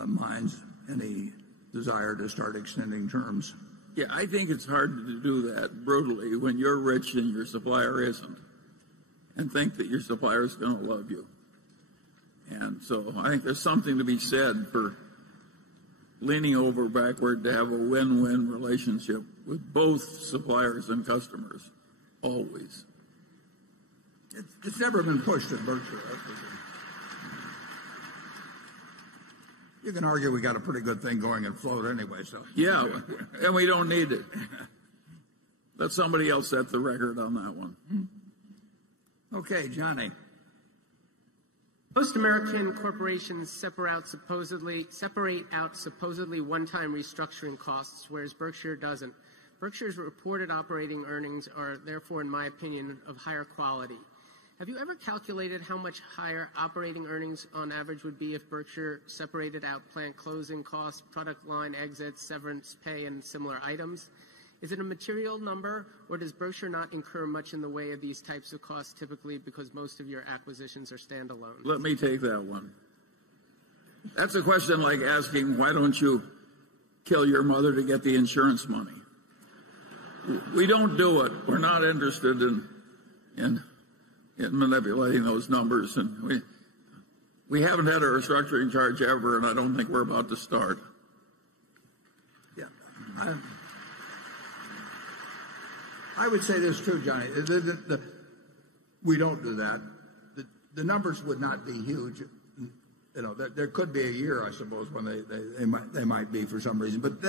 minds, any desire to start extending terms. Yeah, I think it's hard to do that brutally when you're rich and your supplier isn't, and think that your supplier is going to love you. And so I think there's something to be said for leaning over backward to have a win-win relationship with both suppliers and customers, always. It's never been pushed in Berkshire. You can argue we got a pretty good thing going in float anyway, so. Yeah, and we don't need it. Let somebody else set the record on that one. Okay, Johnny. Most American corporations separate out supposedly one-time restructuring costs, whereas Berkshire doesn't. Berkshire's reported operating earnings are therefore, in my opinion, of higher quality. Have you ever calculated how much higher operating earnings on average would be if Berkshire separated out plant closing costs, product line exits, severance pay, and similar items? Is it a material number, or does Berkshire not incur much in the way of these types of costs typically because most of your acquisitions are standalone? Let me take that one. That's a question like asking, why don't you kill your mother to get the insurance money? We don't do it. We're not interested in manipulating those numbers, and we haven't had a restructuring charge ever, and I don't think we're about to start. Yeah. I would say this too, Johnny. We don't do that. The numbers would not be huge there could be a year, I suppose, when they might be for some reason, but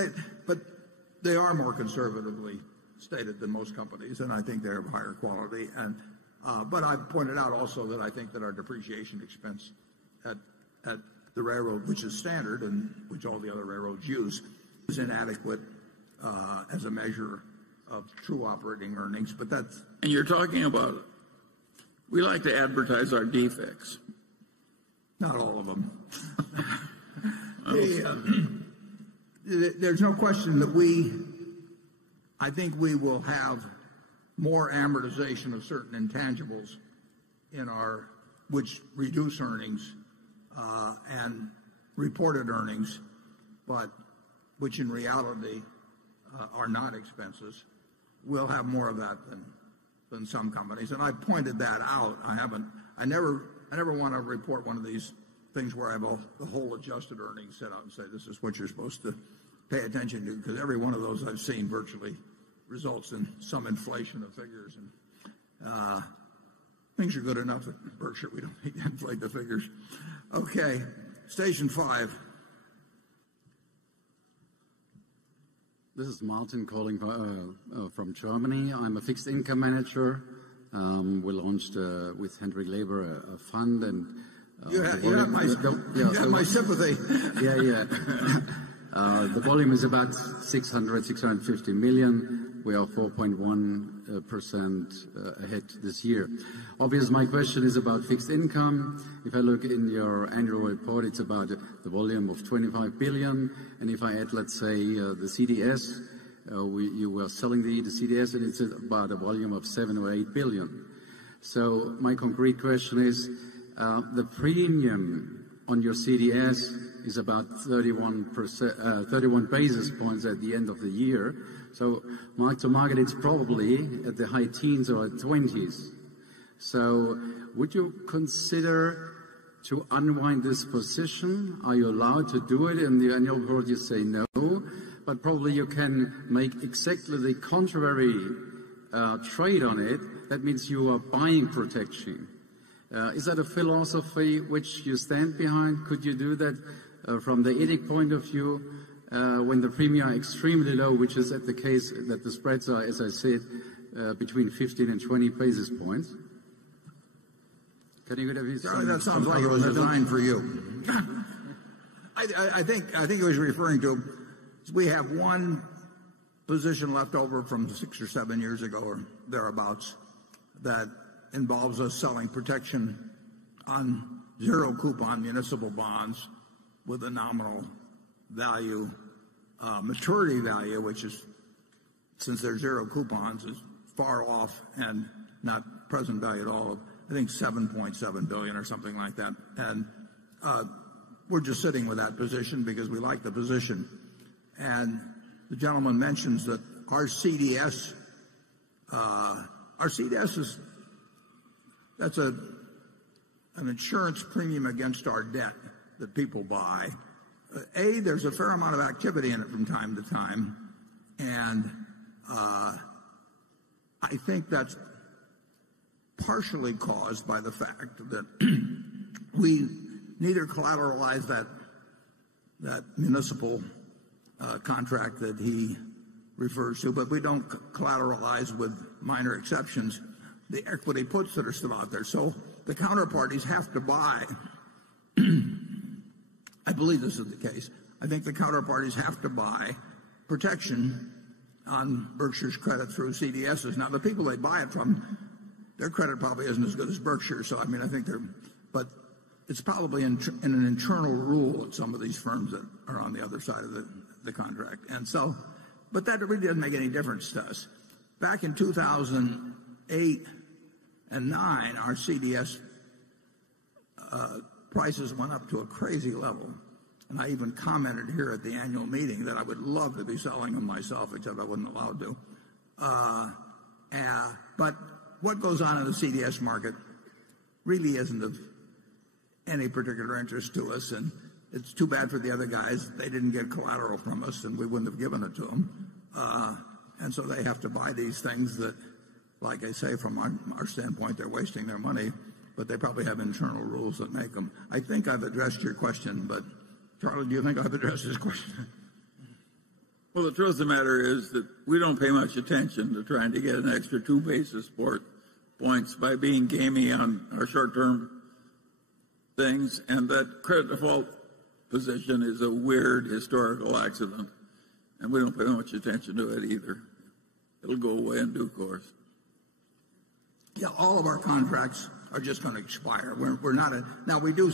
they are more conservatively stated than most companies, and I think they're of higher quality. And but I've pointed out also that I think that our depreciation expense at the railroad, which is standard and which all the other railroads use, is inadequate as a measure of true operating earnings. But that's and you're talking about. We like to advertise our defects. Not all of them. There's no question that I think we will have more amortization of certain intangibles which reduce earnings and reported earnings, but which in reality are not expenses. We'll have more of that than some companies, and I pointed that out. I never want to report one of these things where I have the whole adjusted earnings set out and say this is what you're supposed to pay attention to, because every one of those I've seen virtually results in some inflation of figures, and things are good enough at Berkshire. We don't need to inflate the figures. Okay, station 5. This is Martin calling from Germany. I'm a fixed income manager. We launched with Hendrik Leber a fund, and you have my sympathy. Yeah. The volume is about 650 million. We are 4.1% ahead this year. Obviously, my question is about fixed income. If I look in your annual report, it's about the volume of 25 billion. And if I add, let's say, the CDS, you were selling the CDS, and it's about a volume of 7 or 8 billion. So my concrete question is, the premium on your CDS is about 31 basis points at the end of the year. So mark to market, it's probably at the high teens or 20s. So would you consider to unwind this position? Are you allowed to do it? In the annual report you say no, but probably you can make exactly the contrary trade on it. That means you are buying protection. Is that a philosophy which you stand behind? Could you do that from the ethic point of view when the premium are extremely low, which is the case that the spreads are, as I said, between 15 and 20 basis points? Can you give me Charlie, that sounds like it was designed for you. I think he was referring to, we have one position left over from 6 or 7 years ago or thereabouts that involves us selling protection on zero coupon municipal bonds with a nominal value, maturity value, which is, since they're zero coupons, is far off and not present value at all. I think 7.7 billion or something like that. And we're just sitting with that position because we like the position. And the gentleman mentions that our CDS is, that's an insurance premium against our debt that people buy. There's a fair amount of activity in it from time to time. And I think that's partially caused by the fact that we neither collateralize that municipal contract that he refers to, but we don't collateralize, with minor exceptions, the equity puts that are still out there. So the counterparties have to buy. I believe this is the case. I think the counterparties have to buy protection on Berkshire's credit through CDSs. Now, the people they buy it from, their credit probably isn't as good as Berkshire. So, I mean, I think but it's probably in an internal rule at some of these firms that are on the other side of the contract. And so, but that really doesn't make any difference to us. Back in 2008 and 9, our CDS prices went up to a crazy level. And I even commented here at the annual meeting that I would love to be selling them myself, except I wasn't allowed to. But what goes on in the CDS market really isn't of any particular interest to us, and it's too bad for the other guys. They didn't get collateral from us, and we wouldn't have given it to them. And so they have to buy these things that, like I say, from our standpoint, they're wasting their money but they probably have internal rules that make them. I think I've addressed your question, but Charlie, do you think I've addressed his question? Well, the truth of the matter is that we don't pay much attention to trying to get an extra 2 basis points by being gamey on our short-term things, and that credit default position is a weird historical accident, and we don't pay much attention to it either. It'll go away in due course. Yeah, all of our contracts are just going to expire. We're not now we do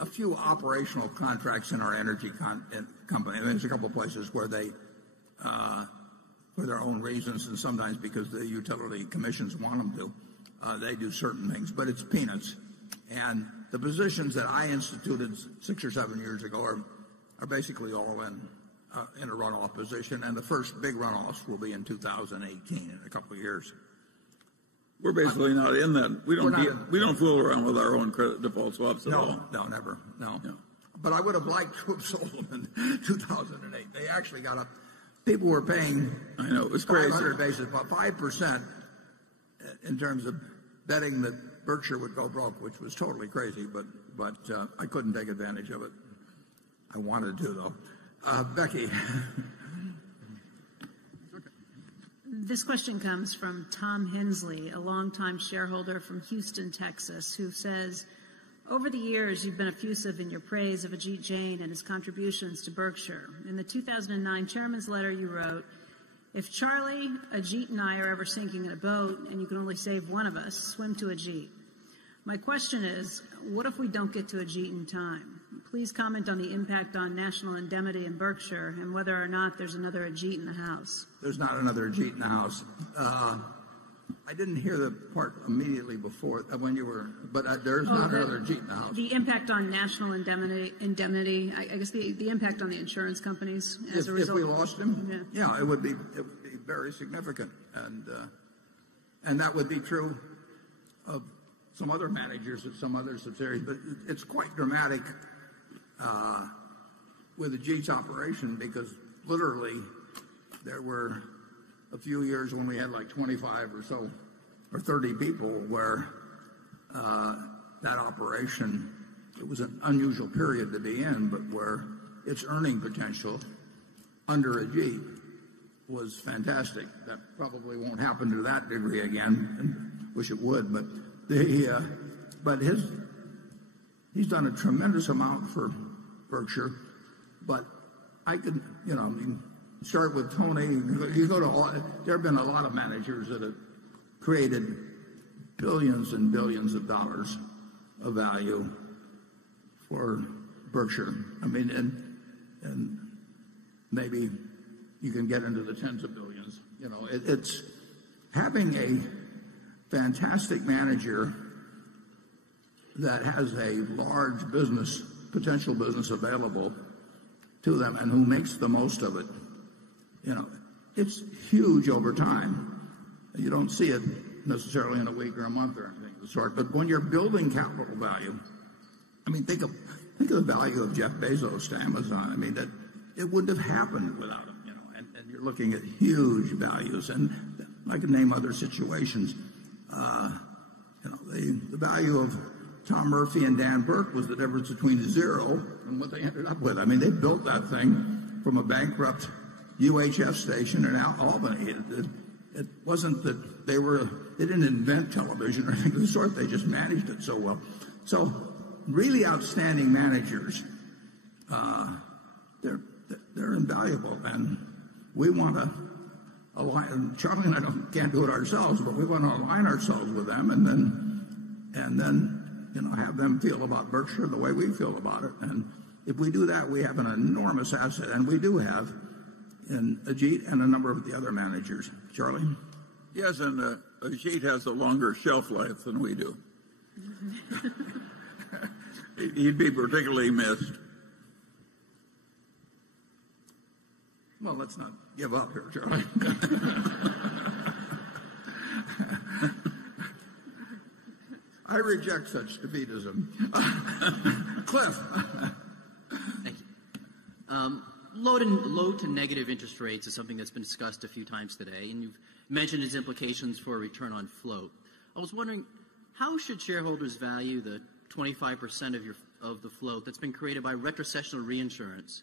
a few operational contracts in our energy company. And there's a couple of places where they, for their own reasons, and sometimes because the utility commissions want them to, they do certain things, but it's peanuts. And the positions that I instituted 6 or 7 years ago are basically all in a runoff position, and the first big runoffs will be in 2018, in a couple of years. We're basically not in that. We don't fool around with our own credit default swaps at all. No, never. No. But I would have liked to have sold them in 2008. They actually got up. People were paying. I know, it was crazy. 500 basis, about 5% in terms of betting that Berkshire would go broke, which was totally crazy. But I couldn't take advantage of it. I wanted to, though. Becky. This question comes from Tom Hensley, a longtime shareholder from Houston, Texas, who says, over the years, you've been effusive in your praise of Ajit Jain and his contributions to Berkshire. In the 2009 chairman's letter, you wrote, if Charlie, Ajit, and I are ever sinking in a boat and you can only save one of us, swim to Ajit. My question is, what if we don't get to Ajit in time? Please comment on the impact on national indemnity in Berkshire and whether or not there's another Ajit in the house. There's not another Ajit in the house. I didn't hear the part immediately before when you were, but there's not another Ajit in the house. The impact on national indemnity, I guess the impact on the insurance companies as a result. If we lost him, yeah, it would be very significant, and that would be true of some other managers at some other subsidiaries, but it's quite dramatic with Ajit's operation, because literally there were a few years when we had like 25 or so, or 30 people where that operation, it was an unusual period to be in, but where its earning potential under Ajit was fantastic. That probably won't happen to that degree again, and wish it would, but he's done a tremendous amount for Berkshire. But I could, start with Tony. You go to there have been a lot of managers that have created billions and billions of dollars of value for Berkshire. I mean, and maybe you can get into the tens of billions. It's having a fantastic manager that has a large potential business available to them, and who makes the most of it. It's huge over time. You don't see it necessarily in a week or a month or anything of the sort. But when you're building capital value, I mean, think of the value of Jeff Bezos to Amazon. I mean, that it wouldn't have happened without him. And you're looking at huge values, and I could name other situations. The value of Tom Murphy and Dan Burke was the difference between zero and what they ended up with. I mean, they built that thing from a bankrupt UHF station in Albany. It wasn't that they didn't invent television or anything of the sort. They just managed it so well. So really outstanding managers, they're invaluable, and we want to align. Charlie and I can't do it ourselves, but we want to align ourselves with them, and then have them feel about Berkshire the way we feel about it. And if we do that, we have an enormous asset, and we do have in Ajit and a number of the other managers. Charlie? Yes, and Ajit has a longer shelf life than we do. He'd be particularly missed. Well, let's not give up here, Charlie. I reject such defeatism. Cliff. Thank you. Low to negative interest rates is something that's been discussed a few times today, and you've mentioned its implications for a return on float. I was wondering, How should shareholders value the 25% of the float that's been created by retrocessional reinsurance,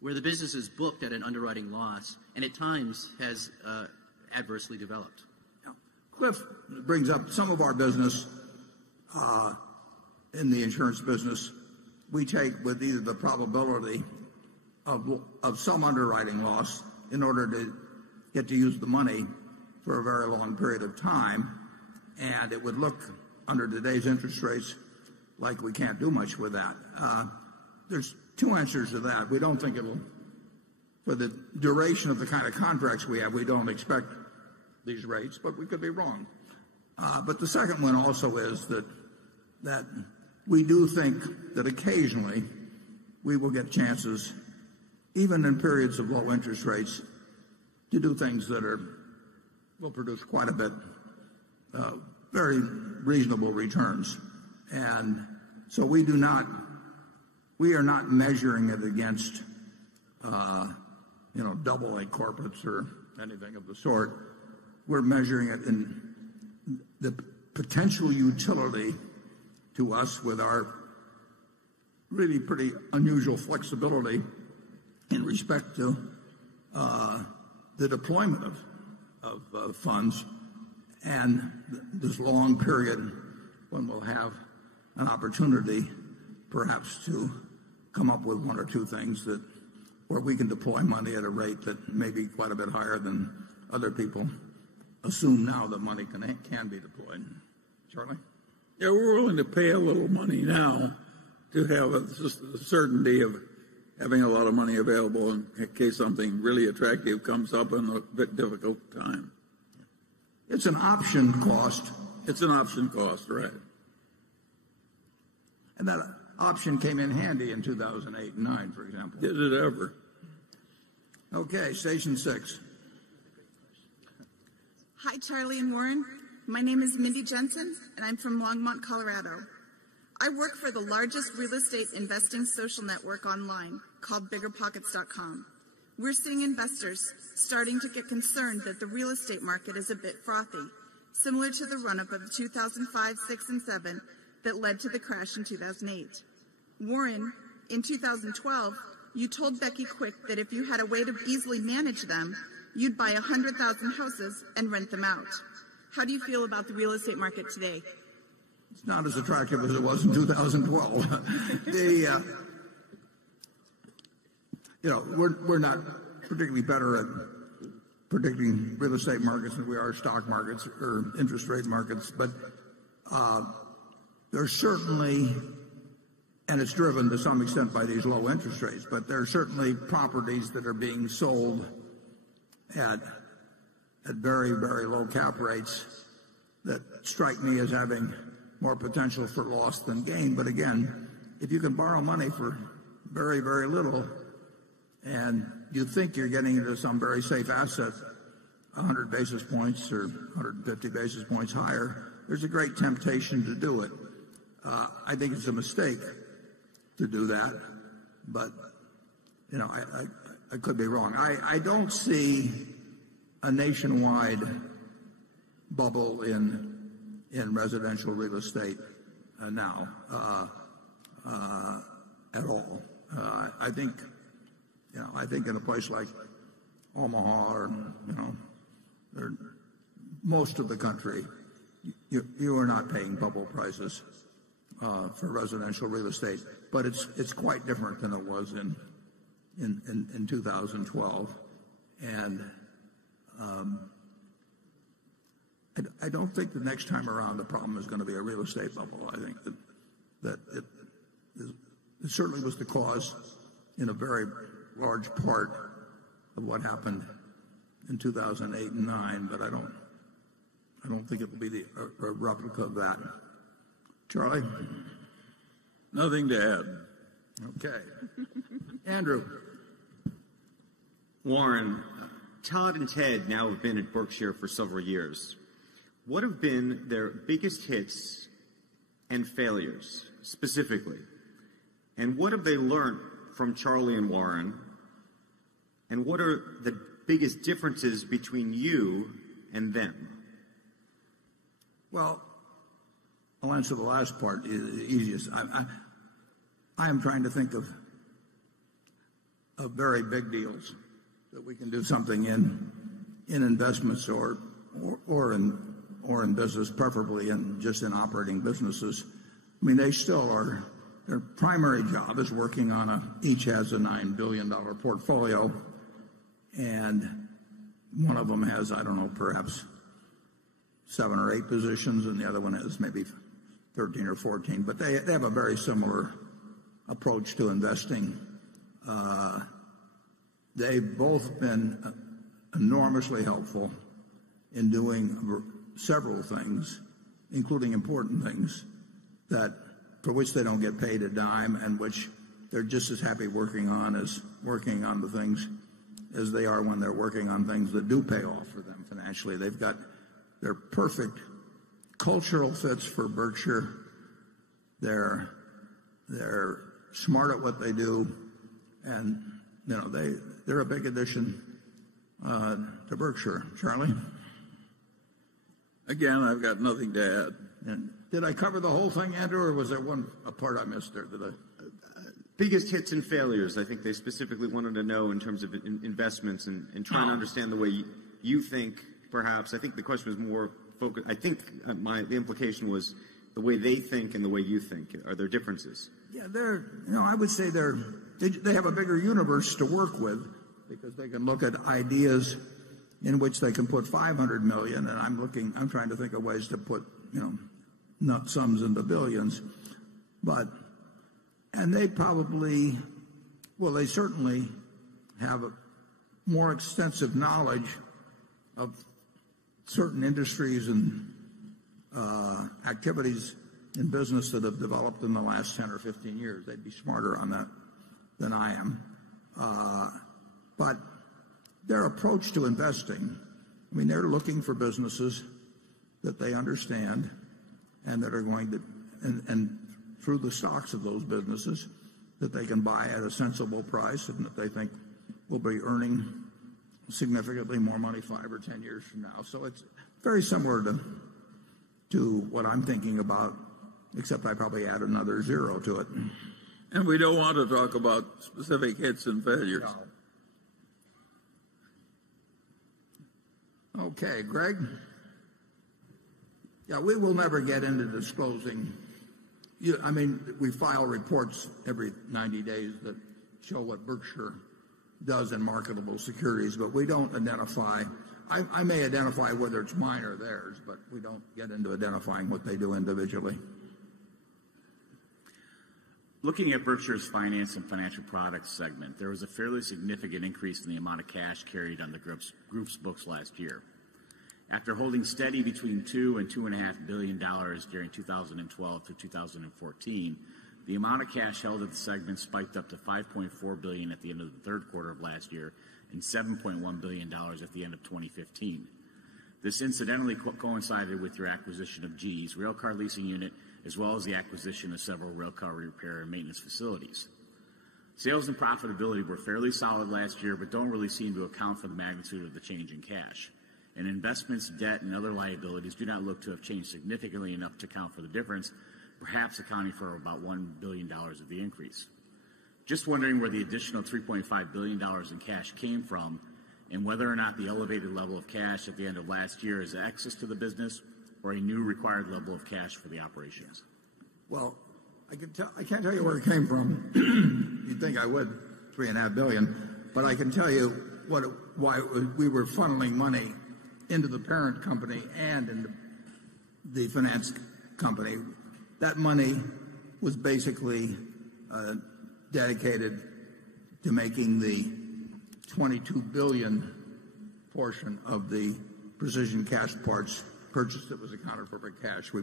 where the business is booked at an underwriting loss and at times has adversely developed? Cliff brings up some of our business in the insurance business. We take with either the probability of some underwriting loss in order to get to use the money for a very long period of time, and it would look under today's interest rates like we can't do much with that. There's two answers to that. We don't think it'll, for the duration of the kind of contracts we have, we don't expect these rates, but we could be wrong. But the second one also is that we do think that occasionally we will get chances, even in periods of low interest rates, to do things that will produce quite a bit, very reasonable returns. And so we are not measuring it against, double A corporates or anything of the sort. We're measuring it in the potential utility to us with our really pretty unusual flexibility in respect to the deployment of funds and this long period when we'll have an opportunity perhaps to come up with one or two things where we can deploy money at a rate that may be quite a bit higher than other people assume now that money can be deployed. Charlie? Yeah, we're willing to pay a little money now to have a certainty of having a lot of money available in case something really attractive comes up in a bit difficult time. It's an option cost. It's an option cost, right. And that option came in handy in 2008 and 9, for example. Did it ever? Okay, station 6. Hi, Charlie and Warren. My name is Mindy Jensen, and I'm from Longmont, Colorado. I work for the largest real estate investing social network online called BiggerPockets.com. We're seeing investors starting to get concerned that the real estate market is a bit frothy, similar to the run-up of 2005, 6, and 7 that led to the crash in 2008. Warren, in 2012, you told Becky Quick that if you had a way to easily manage them, you'd buy 100,000 houses and rent them out. How do you feel about the real estate market today? It's not as attractive as it was in 2012. We're not particularly better at predicting real estate markets than we are stock markets or interest rate markets, but there's certainly, and it's driven to some extent by these low interest rates, but there are certainly properties that are being sold at very, very low cap rates that strike me as having more potential for loss than gain. But again, if you can borrow money for very, very little and you think you're getting into some very safe asset, 100 basis points or 150 basis points higher, there's a great temptation to do it. I think it's a mistake to do that, but I could be wrong. I don't see a nationwide bubble in residential real estate now at all. I think in a place like Omaha or most of the country, you are not paying bubble prices for residential real estate, but it's quite different than it was in 2012, and I don't think the next time around the problem is going to be a real estate bubble. I think that it certainly was the cause in a very large part of what happened in 2008 and 9, but I don't think it will be a replica of that. Charlie? Nothing to add. Okay. Andrew? Warren, Todd and Ted now have been at Berkshire for several years. What have been their biggest hits and failures, specifically? And what have they learned from Charlie and Warren? And what are the biggest differences between you and them? Well, I'll answer the last part, the easiest. I am trying to think of very big deals that we can do something in investments or in business, preferably just in operating businesses. I mean, they still are. Their primary job is working on each has a $9 billion portfolio, and one of them has, I don't know, perhaps 7 or 8 positions, and the other one has maybe 13 or 14. But they have a very similar approach to investing. They've both been enormously helpful in doing several things, including important things for which they don't get paid a dime, and which they're just as happy working on the things as they are when they're working on things that do pay off for them financially. They're perfect cultural fits for Berkshire. They're smart at what they do, and they're a big addition to Berkshire. Charlie? Again, I've got nothing to add. And did I cover the whole thing, Andrew, or was there a part I missed there? Biggest hits and failures. I think they specifically wanted to know in terms of investments and trying to understand the way you think. Perhaps I think the question was more focused. I think the implication was the way they think and the way you think. Are there differences? Yeah, I would say they have a bigger universe to work with, because they can look at ideas in which they can put $500 million, and I'm trying to think of ways to put nut sums into billions. And they certainly have a more extensive knowledge of certain industries and activities in business that have developed in the last 10 or 15 years. They'd be smarter on that than I am. But their approach to investing, I mean, they're looking for businesses that they understand and that are going to, and through the stocks of those businesses, that they can buy at a sensible price and that they think will be earning significantly more money 5 or 10 years from now. So it's very similar to what I'm thinking about, except I probably add another 0 to it. And we don't want to talk about specific hits and failures. No. Okay, Greg? Yeah, we will never get into disclosing. I mean, we file reports every 90 days that show what Berkshire does in marketable securities, but we don't identify. I may identify whether it's mine or theirs, but we don't get into identifying what they do individually. Looking at Berkshire's finance and financial products segment, there was a fairly significant increase in the amount of cash carried on the group's books last year. After holding steady between $2 and $2.5 billion during 2012 to 2014, the amount of cash held at the segment spiked up to $5.4 billion at the end of the third quarter of last year and $7.1 billion at the end of 2015. This incidentally coincided with your acquisition of GE's railcar leasing unit, as well as the acquisition of several railcar repair and maintenance facilities. Sales and profitability were fairly solid last year, but don't really seem to account for the magnitude of the change in cash. And investments, debt, and other liabilities do not look to have changed significantly enough to account for the difference, perhaps accounting for about $1 billion of the increase. Just wondering where the additional $3.5 billion in cash came from, and whether or not the elevated level of cash at the end of last year is excess to the business or a new required level of cash for the operations. Well, I can't tell you where it came from. You'd think I would, $3.5 billion, but I can tell you why we were funneling money into the parent company and into the finance company. That money was basically dedicated to making the $22 billion portion of the Precision Cast Parts purchase that was accounted for by cash. We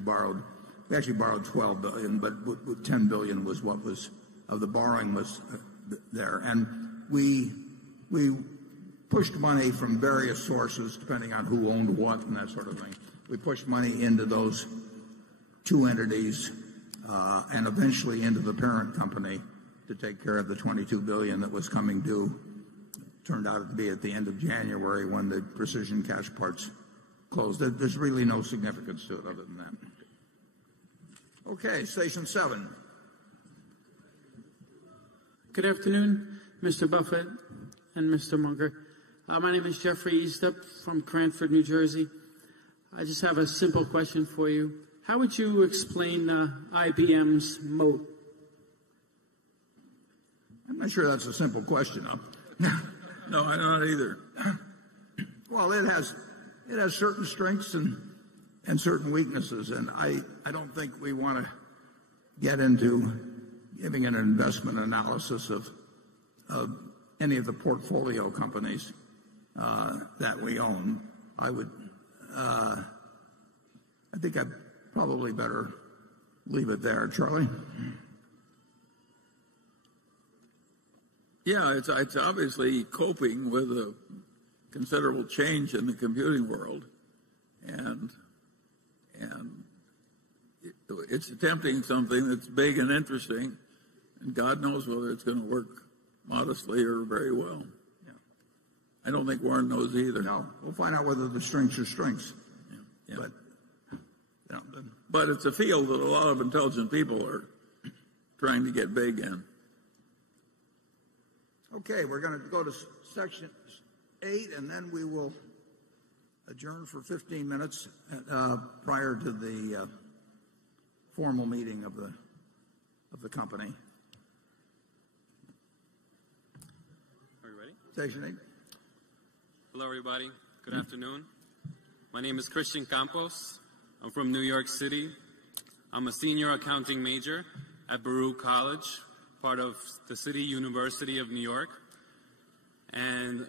actually borrowed $12 billion, but $10 billion was what was of the borrowing was there, and we pushed money from various sources depending on who owned what and that sort of thing. We pushed money into those two entities and eventually into the parent company to take care of the $22 billion that was coming due. Turned out to be at the end of January when the Precision Cash Parts closed. There's really no significance to it other than that. Okay, station 7. Good afternoon, Mr. Buffett and Mr. Munger. My name is Jeffrey Eastup from Cranford, New Jersey. I just have a simple question for you. How would you explain IBM's moat? I'm not sure that's a simple question. No, I'm not either. Well, it has certain strengths and certain weaknesses, and I don't think we want to get into giving an investment analysis of any of the portfolio companies that we own. I think I'd probably better leave it there. Charlie? Yeah, it's obviously coping with a considerable change in the computing world, and it's attempting something that's big and interesting, and God knows whether it's going to work modestly or very well. Yeah. I don't think Warren knows either. No, we'll find out whether the strengths are strengths. Yeah. Yeah. But it's a field that a lot of intelligent people are trying to get big in. Okay, we're going to go to section 8, and then we will adjourn for 15 minutes prior to the formal meeting of the company. Are you ready? Station 8. Hello, everybody. Good afternoon. My name is Christian Campos. I'm from New York City. I'm a senior accounting major at Baruch College, part of the City University of New York. And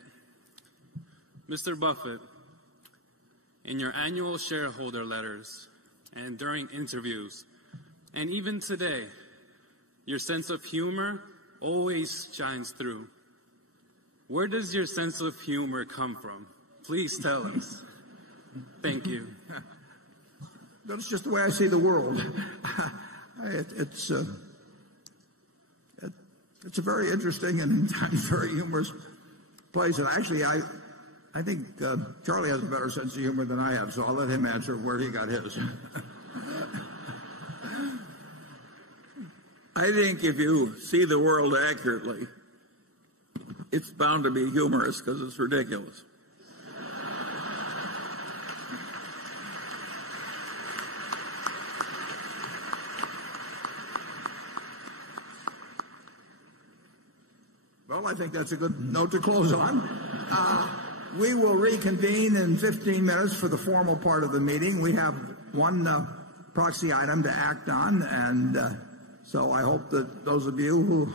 Mr. Buffett, in your annual shareholder letters and during interviews, and even today, your sense of humor always shines through. Where does your sense of humor come from? Please tell us. Thank you. That's just the way I see the world. It's a very interesting and very humorous place. And actually, I think Charlie has a better sense of humor than I have, so I'll let him answer where he got his. I think if you see the world accurately, it's bound to be humorous because it's ridiculous. Well, I think that's a good note to close on. We will reconvene in 15 minutes for the formal part of the meeting. We have one proxy item to act on, and so I hope that those of you who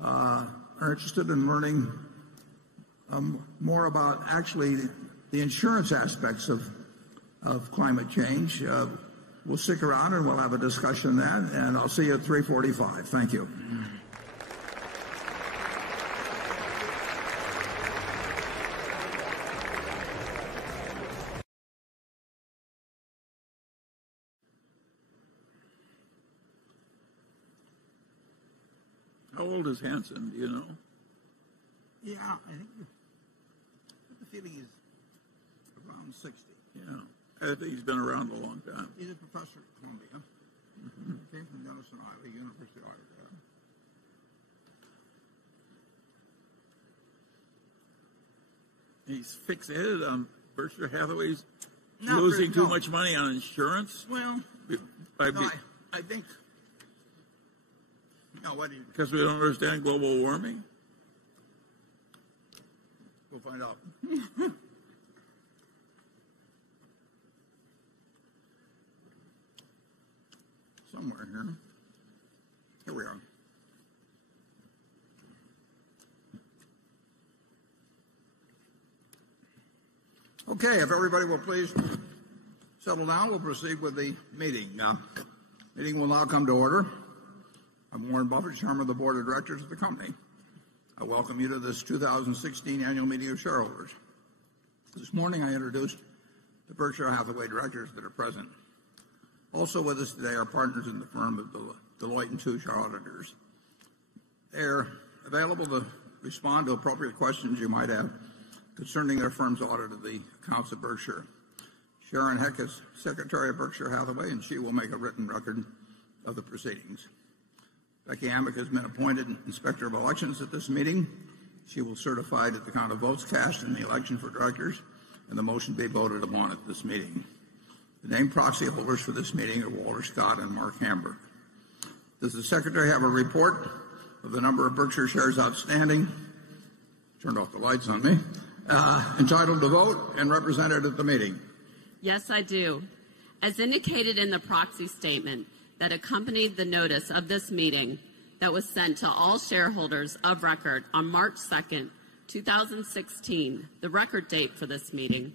are interested in learning more about actually the insurance aspects of climate change will stick around and we'll have a discussion then, and I'll see you at 3:45. Thank you. How old is Hanson, do you know? Yeah, I think the feeling is around 60. Yeah, I think he's been around a long time. He's a professor at Columbia. Came from Denison, Iowa, University of Iowa. He's fixated on Berkshire Hathaway's losing too much money on insurance. Well, I think. No, what do you? Because we don't understand global warming. We'll find out. Somewhere here. Here we are. Okay, if everybody will please settle down, we'll proceed with the meeting. Meeting will now come to order. I'm Warren Buffett, Chairman of the Board of Directors of the company. I welcome you to this 2016 annual meeting of shareholders. This morning I introduced the Berkshire Hathaway directors that are present. Also with us today are partners in the firm of Deloitte & Touche, our auditors. They're available to respond to appropriate questions you might have concerning their firm's audit of the accounts of Berkshire. Sharon Heck is Secretary of Berkshire Hathaway, and she will make a written record of the proceedings. Becky Amick has been appointed Inspector of Elections at this meeting. She will certify that the count of votes cast in the election for directors and the motion be voted upon at this meeting. The named proxy holders for this meeting are Walter Scott and Mark Hamburg. Does the Secretary have a report of the number of Berkshire shares outstanding? Turned off the lights on me. Entitled to vote and represented at the meeting? Yes, I do. As indicated in the proxy statement that accompanied the notice of this meeting that was sent to all shareholders of record on March 2nd, 2016, the record date for this meeting,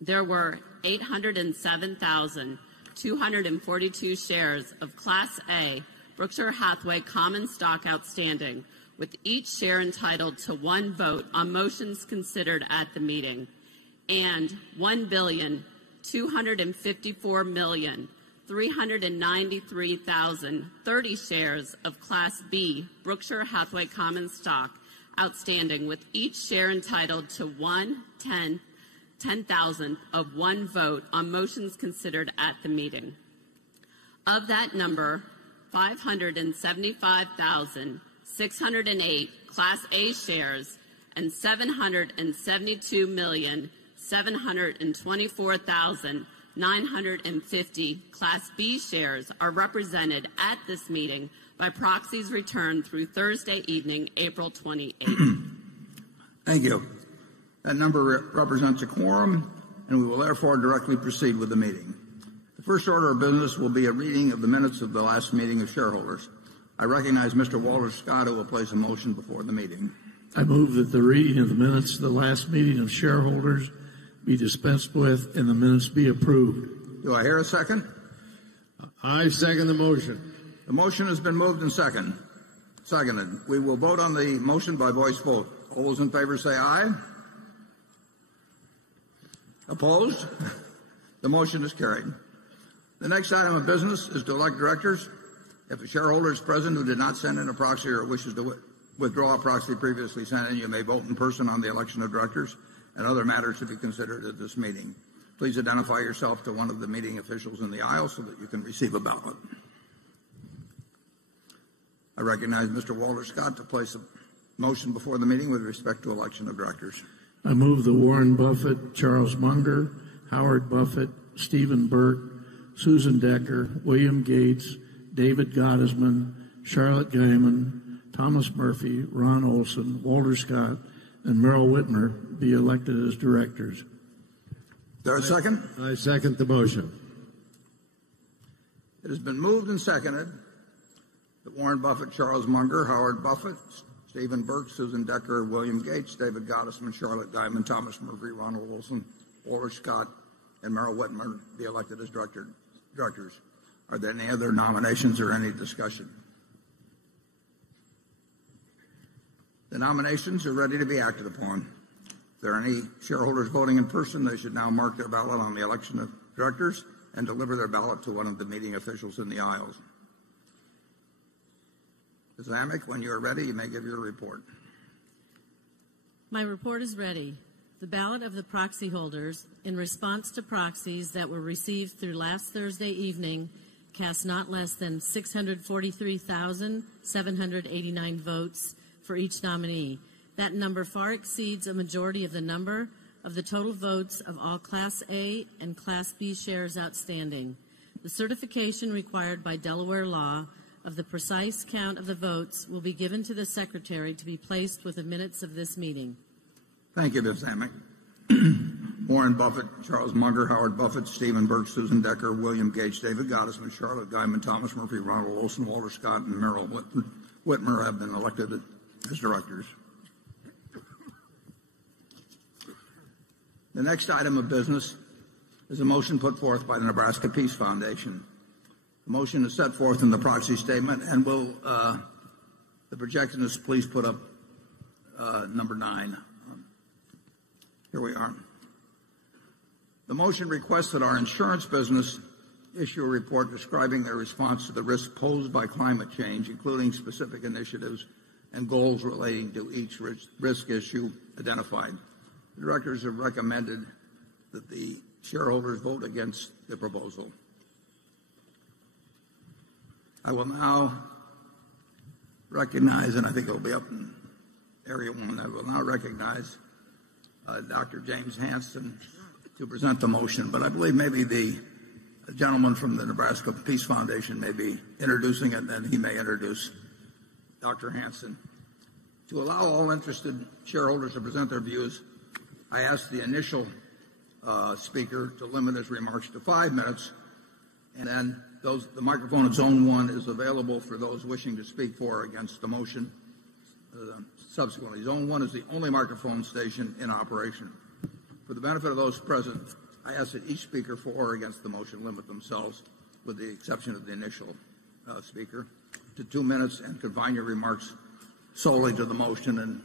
there were 807,242 shares of Class A Berkshire Hathaway common stock outstanding, with each share entitled to one vote on motions considered at the meeting, and 1,254,393,030 shares of Class B Berkshire Hathaway common stock outstanding, with each share entitled to 1/10,000th of one vote on motions considered at the meeting. Of that number, 575,608 Class A shares and 772,724,950 Class B shares are represented at this meeting by proxies returned through Thursday evening, April 28th. Thank you. That number represents a quorum, and we will therefore directly proceed with the meeting. The first order of business will be a reading of the minutes of the last meeting of shareholders. I recognize Mr. Walter Scott, who will place a motion before the meeting. I move that the reading of the minutes of the last meeting of shareholders be dispensed with and the minutes be approved. Do I hear a second? I second the motion. The motion has been moved and seconded. We will vote on the motion by voice vote. All those in favor say aye. Opposed? The motion is carried. The next item of business is to elect directors. If a shareholder is present who did not send in a proxy or wishes to withdraw a proxy previously sent in, you may vote in person on the election of directors and other matters to be considered at this meeting. Please identify yourself to one of the meeting officials in the aisle so that you can receive a ballot. I recognize Mr. Walter Scott to place a motion before the meeting with respect to election of directors. I move that Warren Buffett, Charles Munger, Howard Buffett, Stephen Burke, Susan Decker, William Gates, David Gottesman, Charlotte Guyman, Thomas Murphy, Ron Olson, Walter Scott, and Merrill Whitmer be elected as directors. Is there a second? I second the motion. It has been moved and seconded that Warren Buffett, Charles Munger, Howard Buffett, Stephen Burke, Susan Decker, William Gates, David Gottesman, Charlotte Guyman, Thomas Murphy, Ronald Wilson, Walter Scott, and Merrill Whitmer be elected as directors. Are there any other nominations or any discussion? The nominations are ready to be acted upon. If there are any shareholders voting in person, they should now mark their ballot on the election of directors and deliver their ballot to one of the meeting officials in the aisles. Ms. Amick, when you are ready, you may give your report. My report is ready. The ballot of the proxy holders, in response to proxies that were received through last Thursday evening, cast not less than 643,789 votes for each nominee. That number far exceeds a majority of the number of the total votes of all Class A and Class B shares outstanding. The certification required by Delaware law of the precise count of the votes will be given to the Secretary to be placed with the minutes of this meeting. Thank you, Ms. Amick. Warren Buffett, Charles Munger, Howard Buffett, Stephen Burke, Susan Decker, William Gates, David Gottesman, Charlotte Guyman, Thomas Murphy, Ronald Olson, Walter Scott, and Merrill Whitmer have been elected as directors. The next item of business is a motion put forth by the Nebraska Peace Foundation. The motion is set forth in the proxy statement, and will the projectionist please put up number 9. Here we are. The motion requests that our insurance business issue a report describing their response to the risk posed by climate change, including specific initiatives and goals relating to each risk issue identified. The directors have recommended that the shareholders vote against the proposal. I will now recognize, and I think it'll be up in Area 1, I will now recognize Dr. James Hansen to present the motion. But I believe maybe the gentleman from the Nebraska Peace Foundation may be introducing it, and he may introduce Dr. Hansen. To allow all interested shareholders to present their views, I ask the initial speaker to limit his remarks to 5 minutes, and then the microphone in Zone 1 is available for those wishing to speak for or against the motion. Subsequently, Zone 1 is the only microphone station in operation. For the benefit of those present, I ask that each speaker for or against the motion limit themselves, with the exception of the initial speaker, to 2 minutes and confine your remarks solely to the motion. And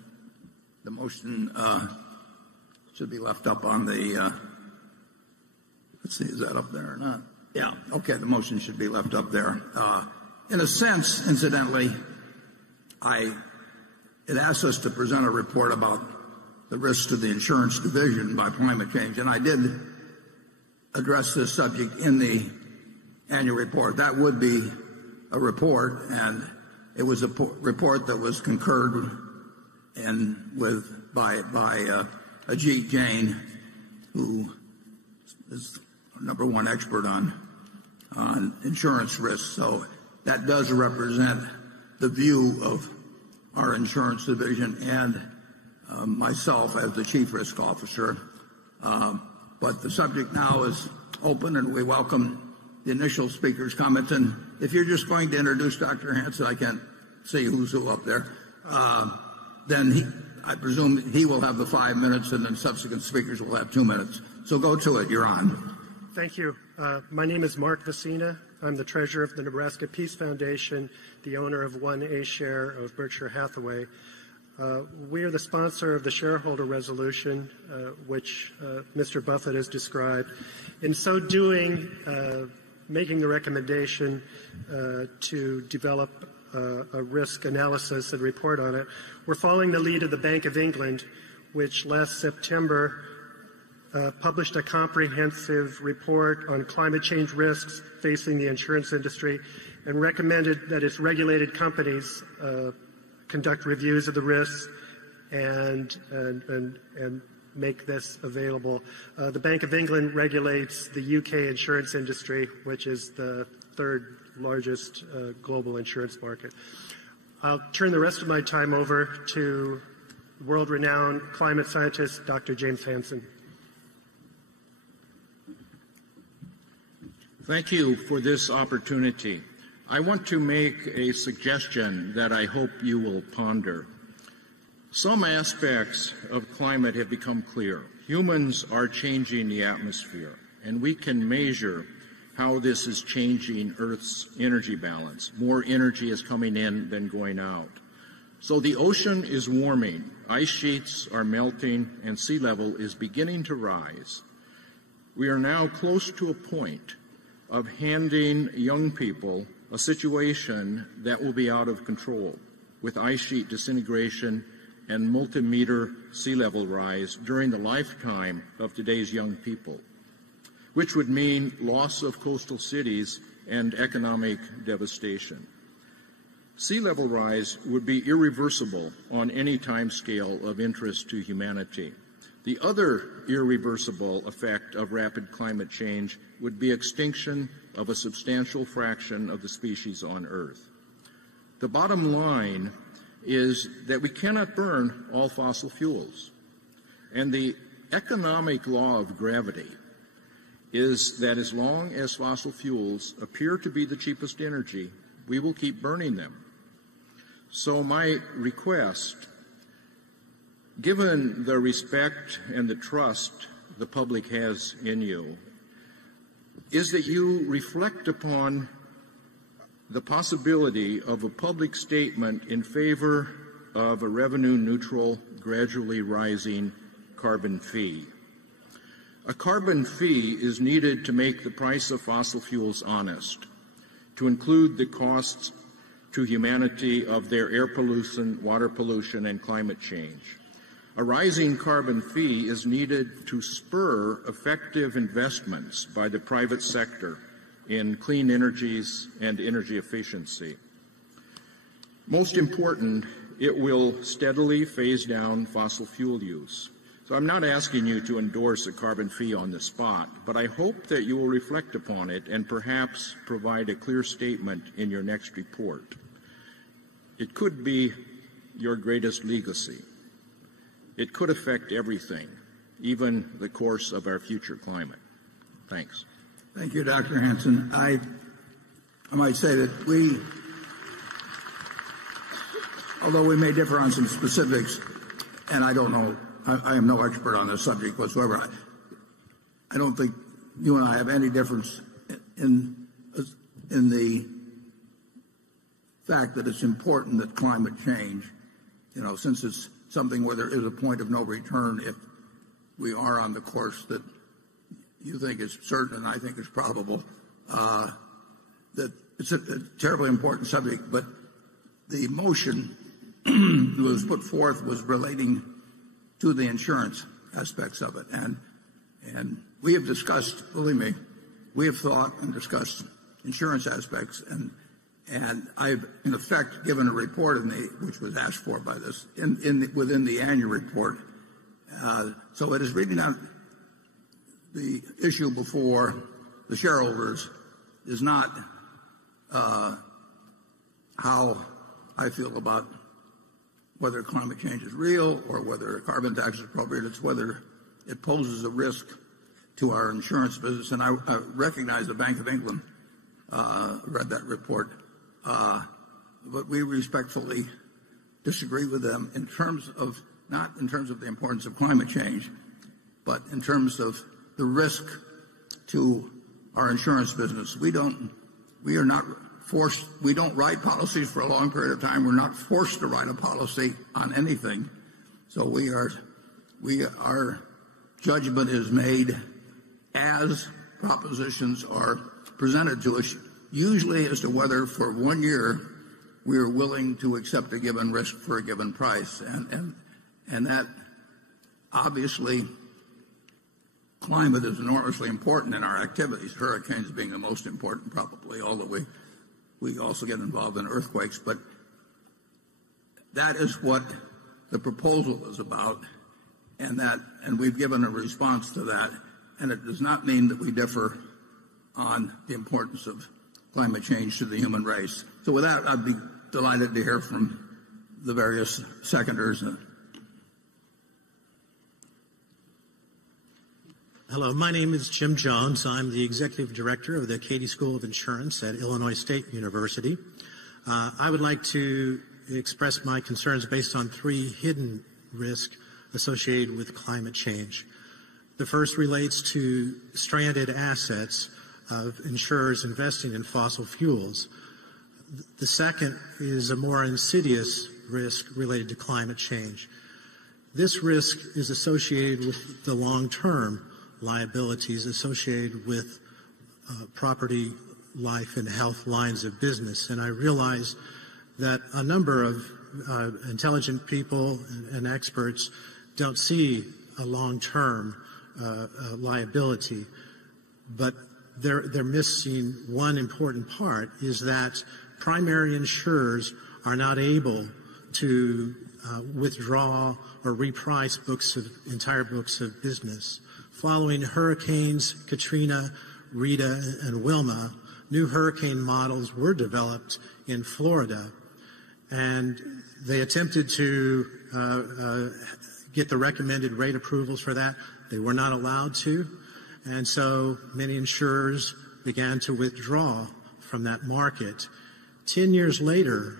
the motion should be left up on the, let's see, is that up there or not? Yeah, okay, the motion should be left up there. In a sense, incidentally, it asks us to present a report about the risks to the insurance division by climate change, and I did address this subject in the annual report. That would be a report, and it was a report that was concurred by Ajit Jain, who is number one expert on insurance risks. So that does represent the view of our insurance division and myself as the chief risk officer. But the subject now is open, and we welcome the initial speaker's comments. And if you're just going to introduce Dr. Hansen, I can't see who's who up there, then I presume he will have the 5 minutes, and then subsequent speakers will have 2 minutes. So go to it. You're on. Thank you. My name is Mark Vecina. I'm the treasurer of the Nebraska Peace Foundation, the owner of 1A share of Berkshire Hathaway. We are the sponsor of the shareholder resolution, which Mr. Buffett has described. In so doing, making the recommendation to develop a risk analysis and report on it, we're following the lead of the Bank of England, which last September published a comprehensive report on climate change risks facing the insurance industry and recommended that its regulated companies conduct reviews of the risks and make this available. The Bank of England regulates the UK insurance industry, which is the third largest global insurance market. I'll turn the rest of my time over to world-renowned climate scientist Dr. James Hansen. Thank you for this opportunity. I want to make a suggestion that I hope you will ponder. Some aspects of climate have become clear. Humans are changing the atmosphere, and we can measure how this is changing Earth's energy balance. More energy is coming in than going out. So the ocean is warming, ice sheets are melting, and sea level is beginning to rise. We are now close to a point of handing young people a situation that will be out of control, with ice sheet disintegration and multi-meter sea level rise during the lifetime of today's young people, which would mean loss of coastal cities and economic devastation. Sea level rise would be irreversible on any time scale of interest to humanity. The other irreversible effect of rapid climate change would be extinction of a substantial fraction of the species on Earth. The bottom line is that we cannot burn all fossil fuels. And the economic law of gravity is that as long as fossil fuels appear to be the cheapest energy, we will keep burning them. So my request, given the respect and the trust the public has in you, is that you reflect upon the possibility of a public statement in favor of a revenue-neutral, gradually rising carbon fee. A carbon fee is needed to make the price of fossil fuels honest, to include the costs to humanity of their air pollution, water pollution, and climate change. A rising carbon fee is needed to spur effective investments by the private sector in clean energies and energy efficiency. Most important, it will steadily phase down fossil fuel use. So I'm not asking you to endorse a carbon fee on the spot, but I hope that you will reflect upon it and perhaps provide a clear statement in your next report. It could be your greatest legacy. It could affect everything, even the course of our future climate. Thanks. Thank you, Dr. Hansen. I might say that although we may differ on some specifics, and I don't know, I am no expert on this subject whatsoever, I don't think you and I have any difference in the fact that it's important that climate change, since it's something where there is a point of no return if we are on the course that you think is certain and I think is probable, that it's a terribly important subject. But the motion that was put forth was relating to the insurance aspects of it. And we have discussed, believe me, we have thought and discussed insurance aspects, and I've in effect given a report which was asked for by this within the annual report. So it is really not the issue before the shareholders is not how I feel about whether climate change is real or whether a carbon tax is appropriate. It's whether it poses a risk to our insurance business. And I recognize the Bank of England read that report, but we respectfully disagree with them in terms of, not in terms of the importance of climate change, but in terms of the risk to our insurance business. We don't write policies for a long period of time. We're not forced to write a policy on anything. So our judgment is made as propositions are presented to us, usually as to whether for 1 year we are willing to accept a given risk for a given price. And that obviously climate is enormously important in our activities, hurricanes being the most important probably, although we also get involved in earthquakes. But that is what the proposal is about, and we've given a response to that. And it does not mean that we differ on the importance of climate change to the human race. So with that, I'd be delighted to hear from the various seconders. Hello, my name is Jim Jones. I'm the Executive Director of the Cady School of Insurance at Illinois State University. I would like to express my concerns based on 3 hidden risks associated with climate change. The first relates to stranded assets of insurers investing in fossil fuels. The second is a more insidious risk related to climate change. This risk is associated with the long-term liabilities associated with property, life, and health lines of business. And I realize that a number of intelligent people and experts don't see a long-term liability, but they're missing one important part, is that primary insurers are not able to withdraw or reprice entire books of business. Following hurricanes Katrina, Rita, and Wilma, new hurricane models were developed in Florida, and they attempted to get the recommended rate approvals for that. They were not allowed to, and so many insurers began to withdraw from that market. 10 years later,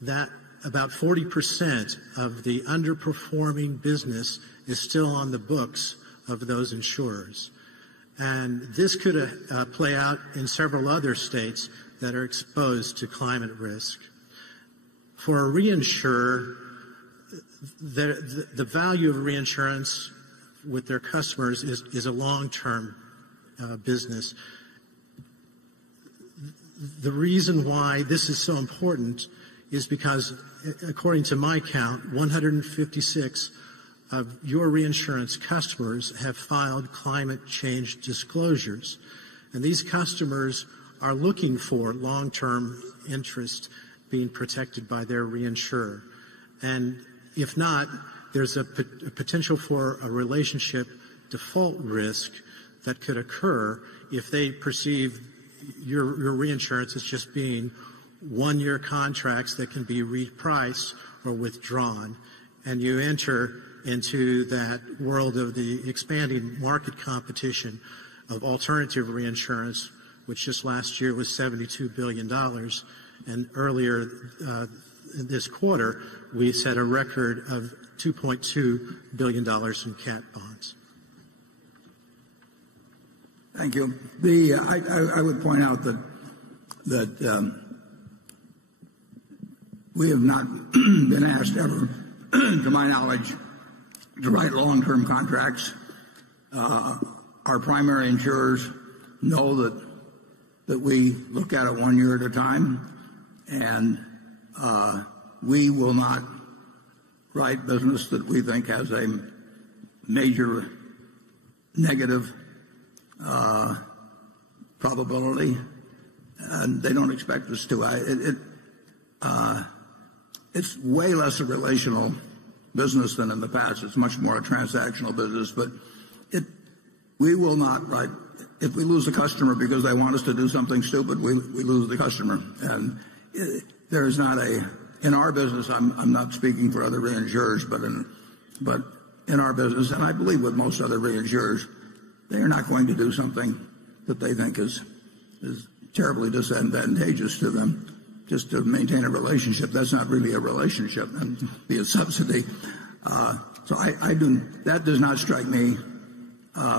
that about 40% of the underperforming business is still on the books of those insurers. And this could play out in several other states that are exposed to climate risk. For a reinsurer, the value of reinsurance with their customers is a long-term business. The reason why this is so important is because, according to my count, 156 of your reinsurance customers have filed climate change disclosures. And these customers are looking for long-term interest being protected by their reinsurer. And if not, there's a potential for a relationship default risk that could occur if they perceive your reinsurance as just being one-year contracts that can be repriced or withdrawn, and you enter into that world of the expanding market competition of alternative reinsurance, which just last year was $72 billion, and earlier this quarter we set a record of $2.2 billion in cat bonds. Thank you. I would point out that we have not been asked ever, to my knowledge, to write long-term contracts. Our primary insurers know that we look at it 1 year at a time, and we will not write business that we think has a major negative probability, and they don't expect us to. It's way less a relational business than in the past. It's much more a transactional business, but we will not write. If we lose a customer because they want us to do something stupid, we lose the customer. And there's not in our business, I'm not speaking for other reinsurers, but in our business, and I believe with most other reinsurers, they are not going to do something that they think is terribly disadvantageous to them just to maintain a relationship. That's not really a relationship, and be a subsidy. So that does not strike me,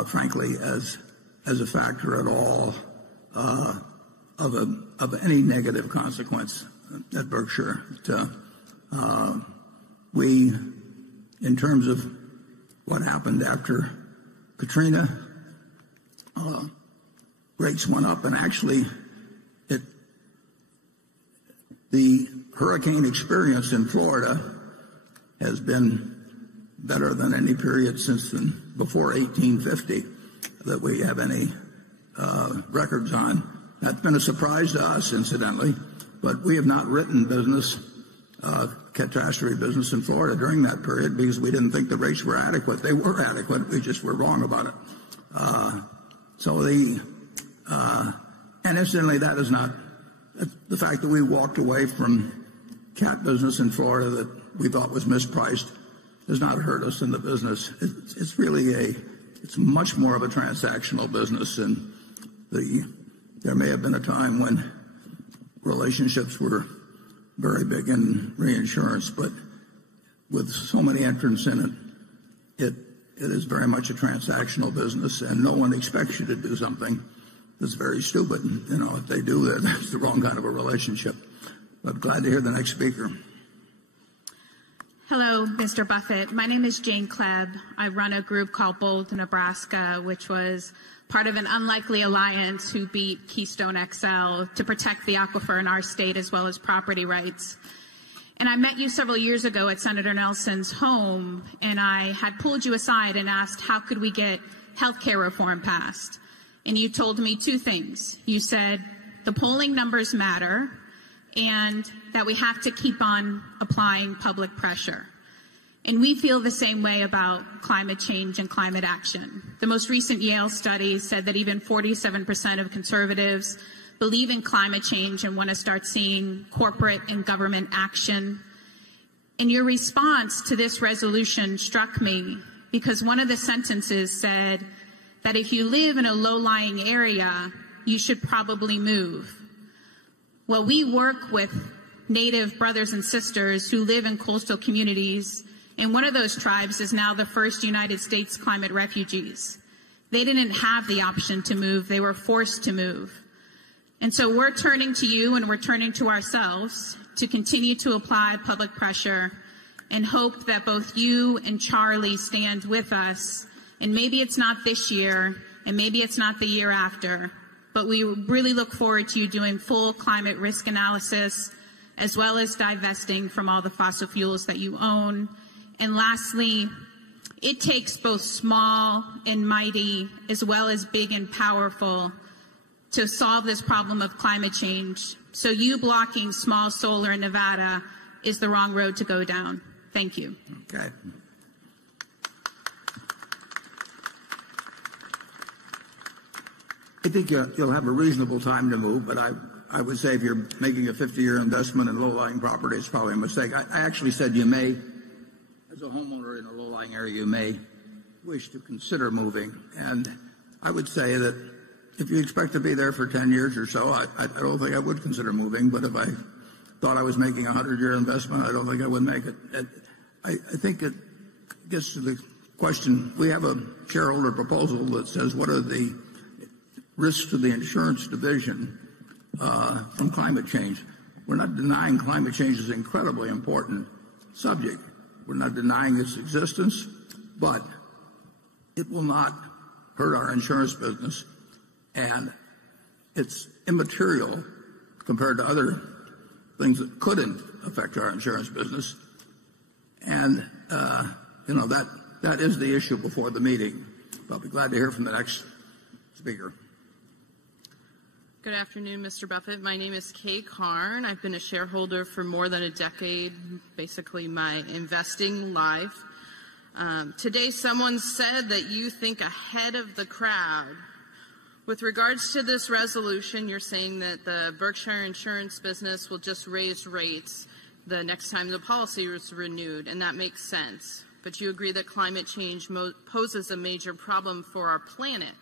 frankly, as a factor at all of any negative consequence at Berkshire. We, in terms of what happened after Katrina, rates went up, and actually the hurricane experience in Florida has been better than any period since before 1850 that we have any records on. That's been a surprise to us, incidentally, but we have not written business, catastrophe business in Florida during that period because we didn't think the rates were adequate. They were adequate. We just were wrong about it. And incidentally, that is not the fact that we walked away from cat business in Florida that we thought was mispriced does not hurt us in the business. It's really it's much more of a transactional business, and there may have been a time when relationships were very big in reinsurance, but with so many entrants in it is very much a transactional business, and no one expects you to do something that's very stupid. If they do, that's the wrong kind of a relationship. But glad to hear the next speaker. Hello, Mr. Buffett. My name is Jane Klebb. I run a group called Bold, Nebraska, which was part of an unlikely alliance who beat Keystone XL to protect the aquifer in our state as well as property rights. And I met you several years ago at Senator Nelson's home, and I had pulled you aside and asked how could we get health care reform passed. And you told me two things. You said the polling numbers matter and that we have to keep on applying public pressure. And we feel the same way about climate change and climate action. The most recent Yale study said that even 47% of conservatives believe in climate change and want to start seeing corporate and government action. And your response to this resolution struck me because one of the sentences said that if you live in a low-lying area, you should probably move. Well, we work with Native brothers and sisters who live in coastal communities, and one of those tribes is now the first United States climate refugees. They didn't have the option to move. They were forced to move. And so we're turning to you and we're turning to ourselves to continue to apply public pressure and hope that both you and Charlie stand with us. And maybe it's not this year, and maybe it's not the year after, but we really look forward to you doing full climate risk analysis, as well as divesting from all the fossil fuels that you own. And lastly, it takes both small and mighty, as well as big and powerful, to solve this problem of climate change. So you blocking small solar in Nevada is the wrong road to go down. Thank you. Okay. I think you'll have a reasonable time to move, but I would say if you're making a 50-year investment in low-lying property, it's probably a mistake. I actually said you may, as a homeowner in a low-lying area, you may wish to consider moving. And I would say that if you expect to be there for 10 years or so, I don't think I would consider moving. But if I thought I was making a 100-year investment, I don't think I would make it. I think it gets to the question. We have a shareholder proposal that says what are the risks to the insurance division from climate change. We're not denying climate change is an incredibly important subject. We're not denying its existence, but it will not hurt our insurance business, and it's immaterial compared to other things that couldn't affect our insurance business. And that is the issue before the meeting. I'll be glad to hear from the next speaker. Good afternoon, Mr. Buffett. My name is Kay Karn. I've been a shareholder for more than a decade, basically my investing life. Today someone said that you think ahead of the crowd. With regards to this resolution, you're saying that the Berkshire insurance business will just raise rates the next time the policy is renewed, and that makes sense. But you agree that climate change poses a major problem for our planet.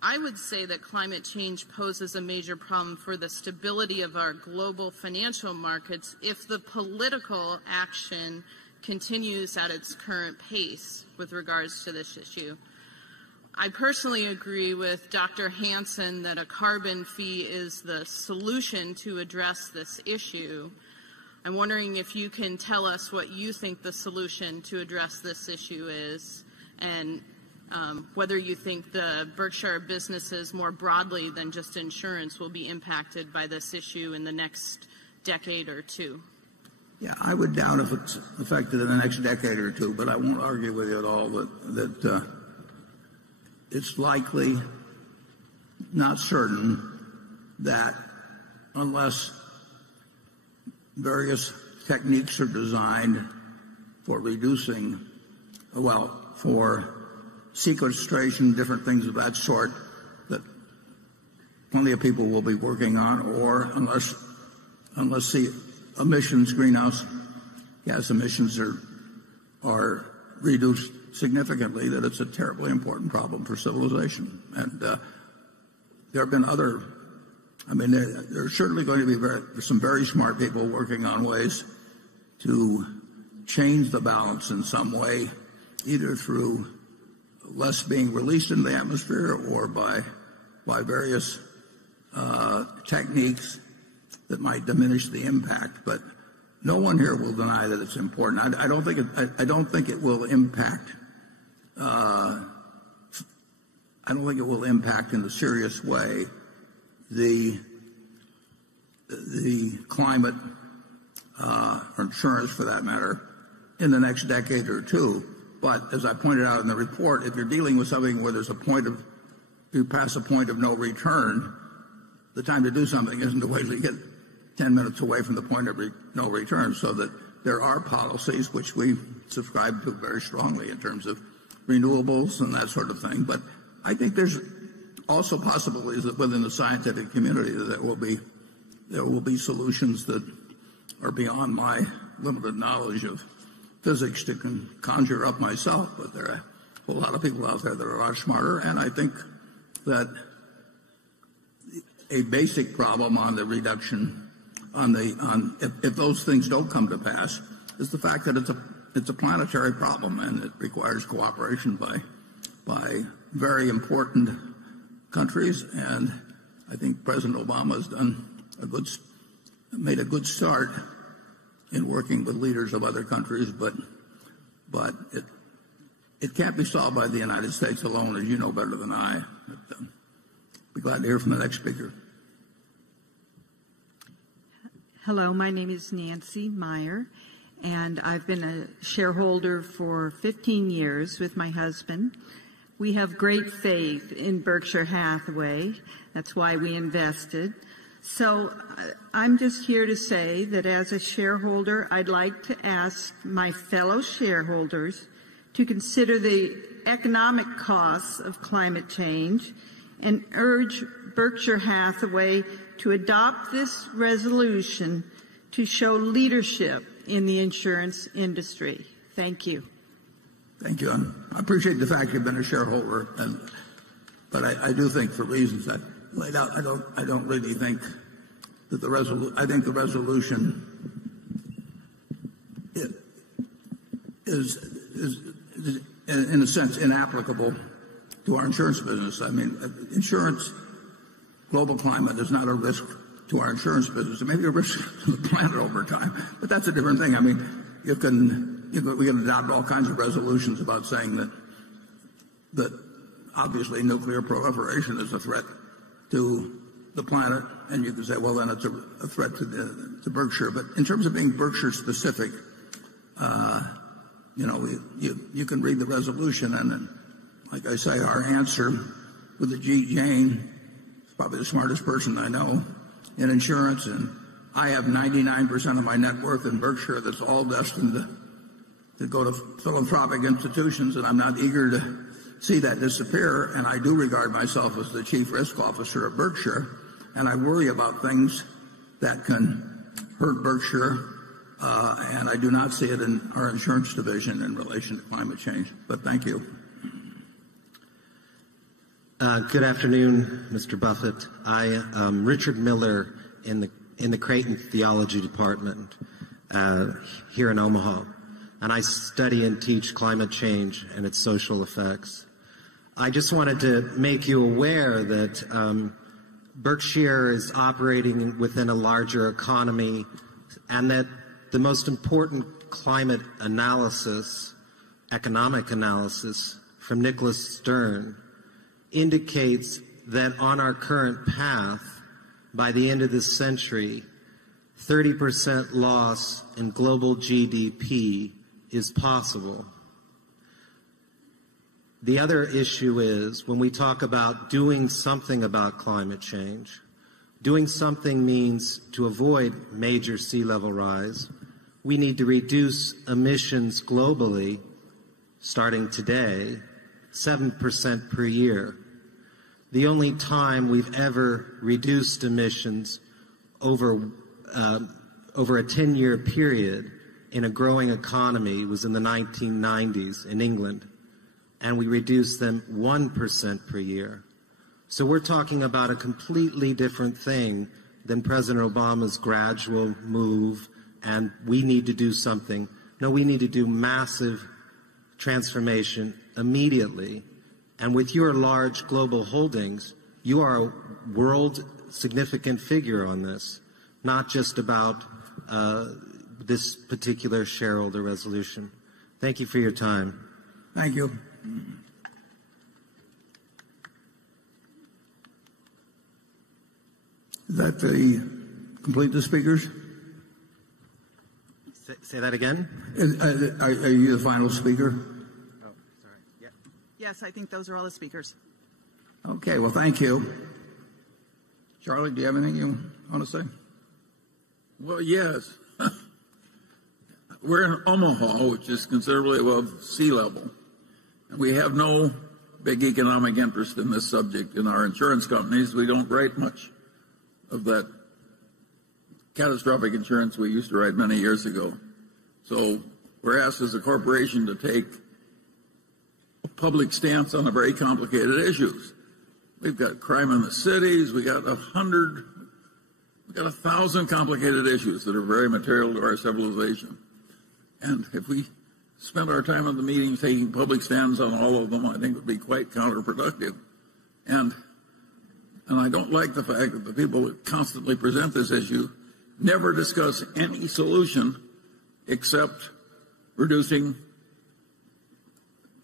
I would say that climate change poses a major problem for the stability of our global financial markets if the political action continues at its current pace with regards to this issue. I personally agree with Dr. Hansen that a carbon fee is the solution to address this issue. I'm wondering if you can tell us what you think the solution to address this issue is, and whether you think the Berkshire businesses more broadly than just insurance will be impacted by this issue in the next decade or two. Yeah, I would doubt if it's affected in the next decade or two, but I won't argue with you at all that it's likely, not certain, that unless various techniques are designed for reducing, for sequestration, different things of that sort, that plenty of people will be working on, or unless the emissions, greenhouse gas emissions are reduced significantly, that it's a terribly important problem for civilization. And there have been there's certainly going to be some very smart people working on ways to change the balance in some way, either through less being released in the atmosphere or by various techniques that might diminish the impact. But no one here will deny that it's important. I don't think it will impact. I don't think it will impact in a serious way the climate or insurance, for that matter, in the next decade or two. But as I pointed out in the report, if you're dealing with something where you pass a point of no return, the time to do something isn't to wait till you get 10 minutes away from the point of no return. So that there are policies which we subscribe to very strongly in terms of renewables and that sort of thing. But I think there's also possibilities that within the scientific community that there will be solutions that are beyond my limited knowledge of physics to conjure up myself. But there are a whole lot of people out there that are a lot smarter, and I think that a basic problem on the reduction if those things don't come to pass is the fact that it's a planetary problem, and it requires cooperation by very important countries. And I think President Obama has made a good start in working with leaders of other countries, but it can't be solved by the United States alone, as you know better than I. But, be glad to hear from the next speaker. Hello, my name is Nancy Meyer, and I've been a shareholder for 15 years with my husband. We have great faith in Berkshire Hathaway, That's why we invested. So I'm just here to say that as a shareholder, I'd like to ask my fellow shareholders to consider the economic costs of climate change and urge Berkshire Hathaway to adopt this resolution to show leadership in the insurance industry. Thank you. Thank you. I appreciate the fact you've been a shareholder, but I do think, for reasons that laid out, I don't really think that I think the resolution is in a sense inapplicable to our insurance business. I mean, insurance, global climate is not a risk to our insurance business. It may be a risk to the planet over time, but that's a different thing. I mean, we can adopt all kinds of resolutions about saying that obviously nuclear proliferation is a threat to the planet, and you can say, well, then it's a threat to Berkshire. But in terms of being Berkshire specific, you can read the resolution, and like I say, our answer with the Jane is probably the smartest person I know in insurance, and I have 99% of my net worth in Berkshire that's all destined to go to philanthropic institutions, and I'm not eager to see that disappear. And I do regard myself as the chief risk officer of Berkshire, and I worry about things that can hurt Berkshire, and I do not see it in our insurance division in relation to climate change. But thank you. Good afternoon, Mr. Buffett. I am Richard Miller in the Creighton Theology Department here in Omaha, and I study and teach climate change and its social effects. I just wanted to make you aware that Berkshire is operating within a larger economy, and that the most important climate analysis, economic analysis from Nicholas Stern, indicates that on our current path, by the end of this century, 30% loss in global GDP is possible. The other issue is, when we talk about doing something about climate change, doing something means to avoid major sea level rise, we need to reduce emissions globally, starting today, 7% per year. The only time we've ever reduced emissions over a 10-year period in a growing economy was in the 1990s in England, and we reduced them 1% per year. So we're talking about a completely different thing than President Obama's gradual move, and we need to do something. No, we need to do massive transformation immediately. And with your large global holdings, you are a world significant figure on this, not just about this particular shareholder resolution. Thank you for your time. Thank you. Is that complete the speakers? Say that again? Are you the final speaker? Oh, sorry. Yeah. Yes, I think those are all the speakers. Okay, well, thank you. Charlie, do you have anything you want to say? Well, yes. We're in Omaha, which is considerably above sea level. And we have no big economic interest in this subject in our insurance companies. We don't write much of that catastrophic insurance we used to write many years ago. So we're asked as a corporation to take a public stance on a very complicated issues. We've got crime in the cities. We got 1,000 complicated issues that are very material to our civilization. And if we spent our time in the meetings taking public stands on all of them, I think it would be quite counterproductive. And I don't like the fact that the people that constantly present this issue never discuss any solution except reducing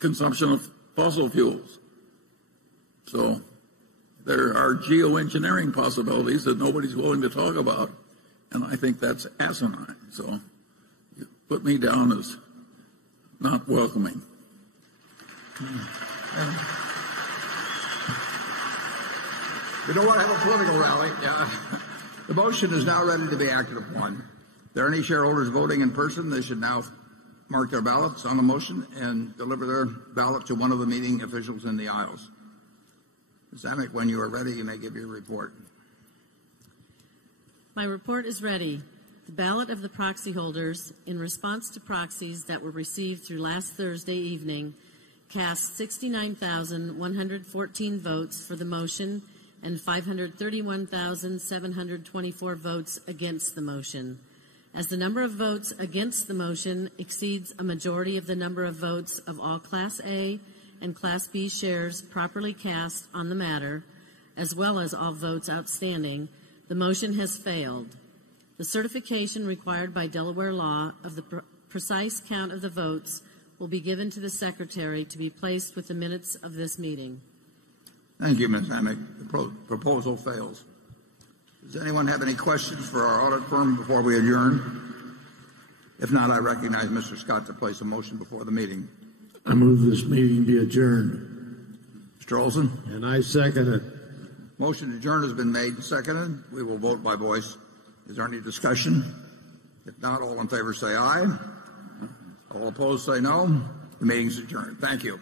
consumption of fossil fuels. So there are geoengineering possibilities that nobody's willing to talk about, and I think that's asinine. So you put me down as not welcoming. You don't want to have a political rally. Yeah. The motion is now ready to be acted upon. If there are any shareholders voting in person, they should now mark their ballots on the motion and deliver their ballot to one of the meeting officials in the aisles. Ms. Amick, when you are ready, you may give your report. My report is ready. The ballot of the proxy holders, in response to proxies that were received through last Thursday evening, cast 69,114 votes for the motion and 531,724 votes against the motion. As the number of votes against the motion exceeds a majority of the number of votes of all Class A and Class B shares properly cast on the matter, as well as all votes outstanding, the motion has failed. The certification required by Delaware law of the precise count of the votes will be given to the Secretary to be placed with the minutes of this meeting. Thank you, Ms. Amick. The proposal fails. Does anyone have any questions for our audit firm before we adjourn? If not, I recognize Mr. Scott to place a motion before the meeting. I move this meeting be adjourned. Mr. Olson? And I second it. Motion to adjourn has been made and seconded. We will vote by voice. Is there any discussion? If not, all in favor say aye. All opposed say no. The meeting is adjourned. Thank you.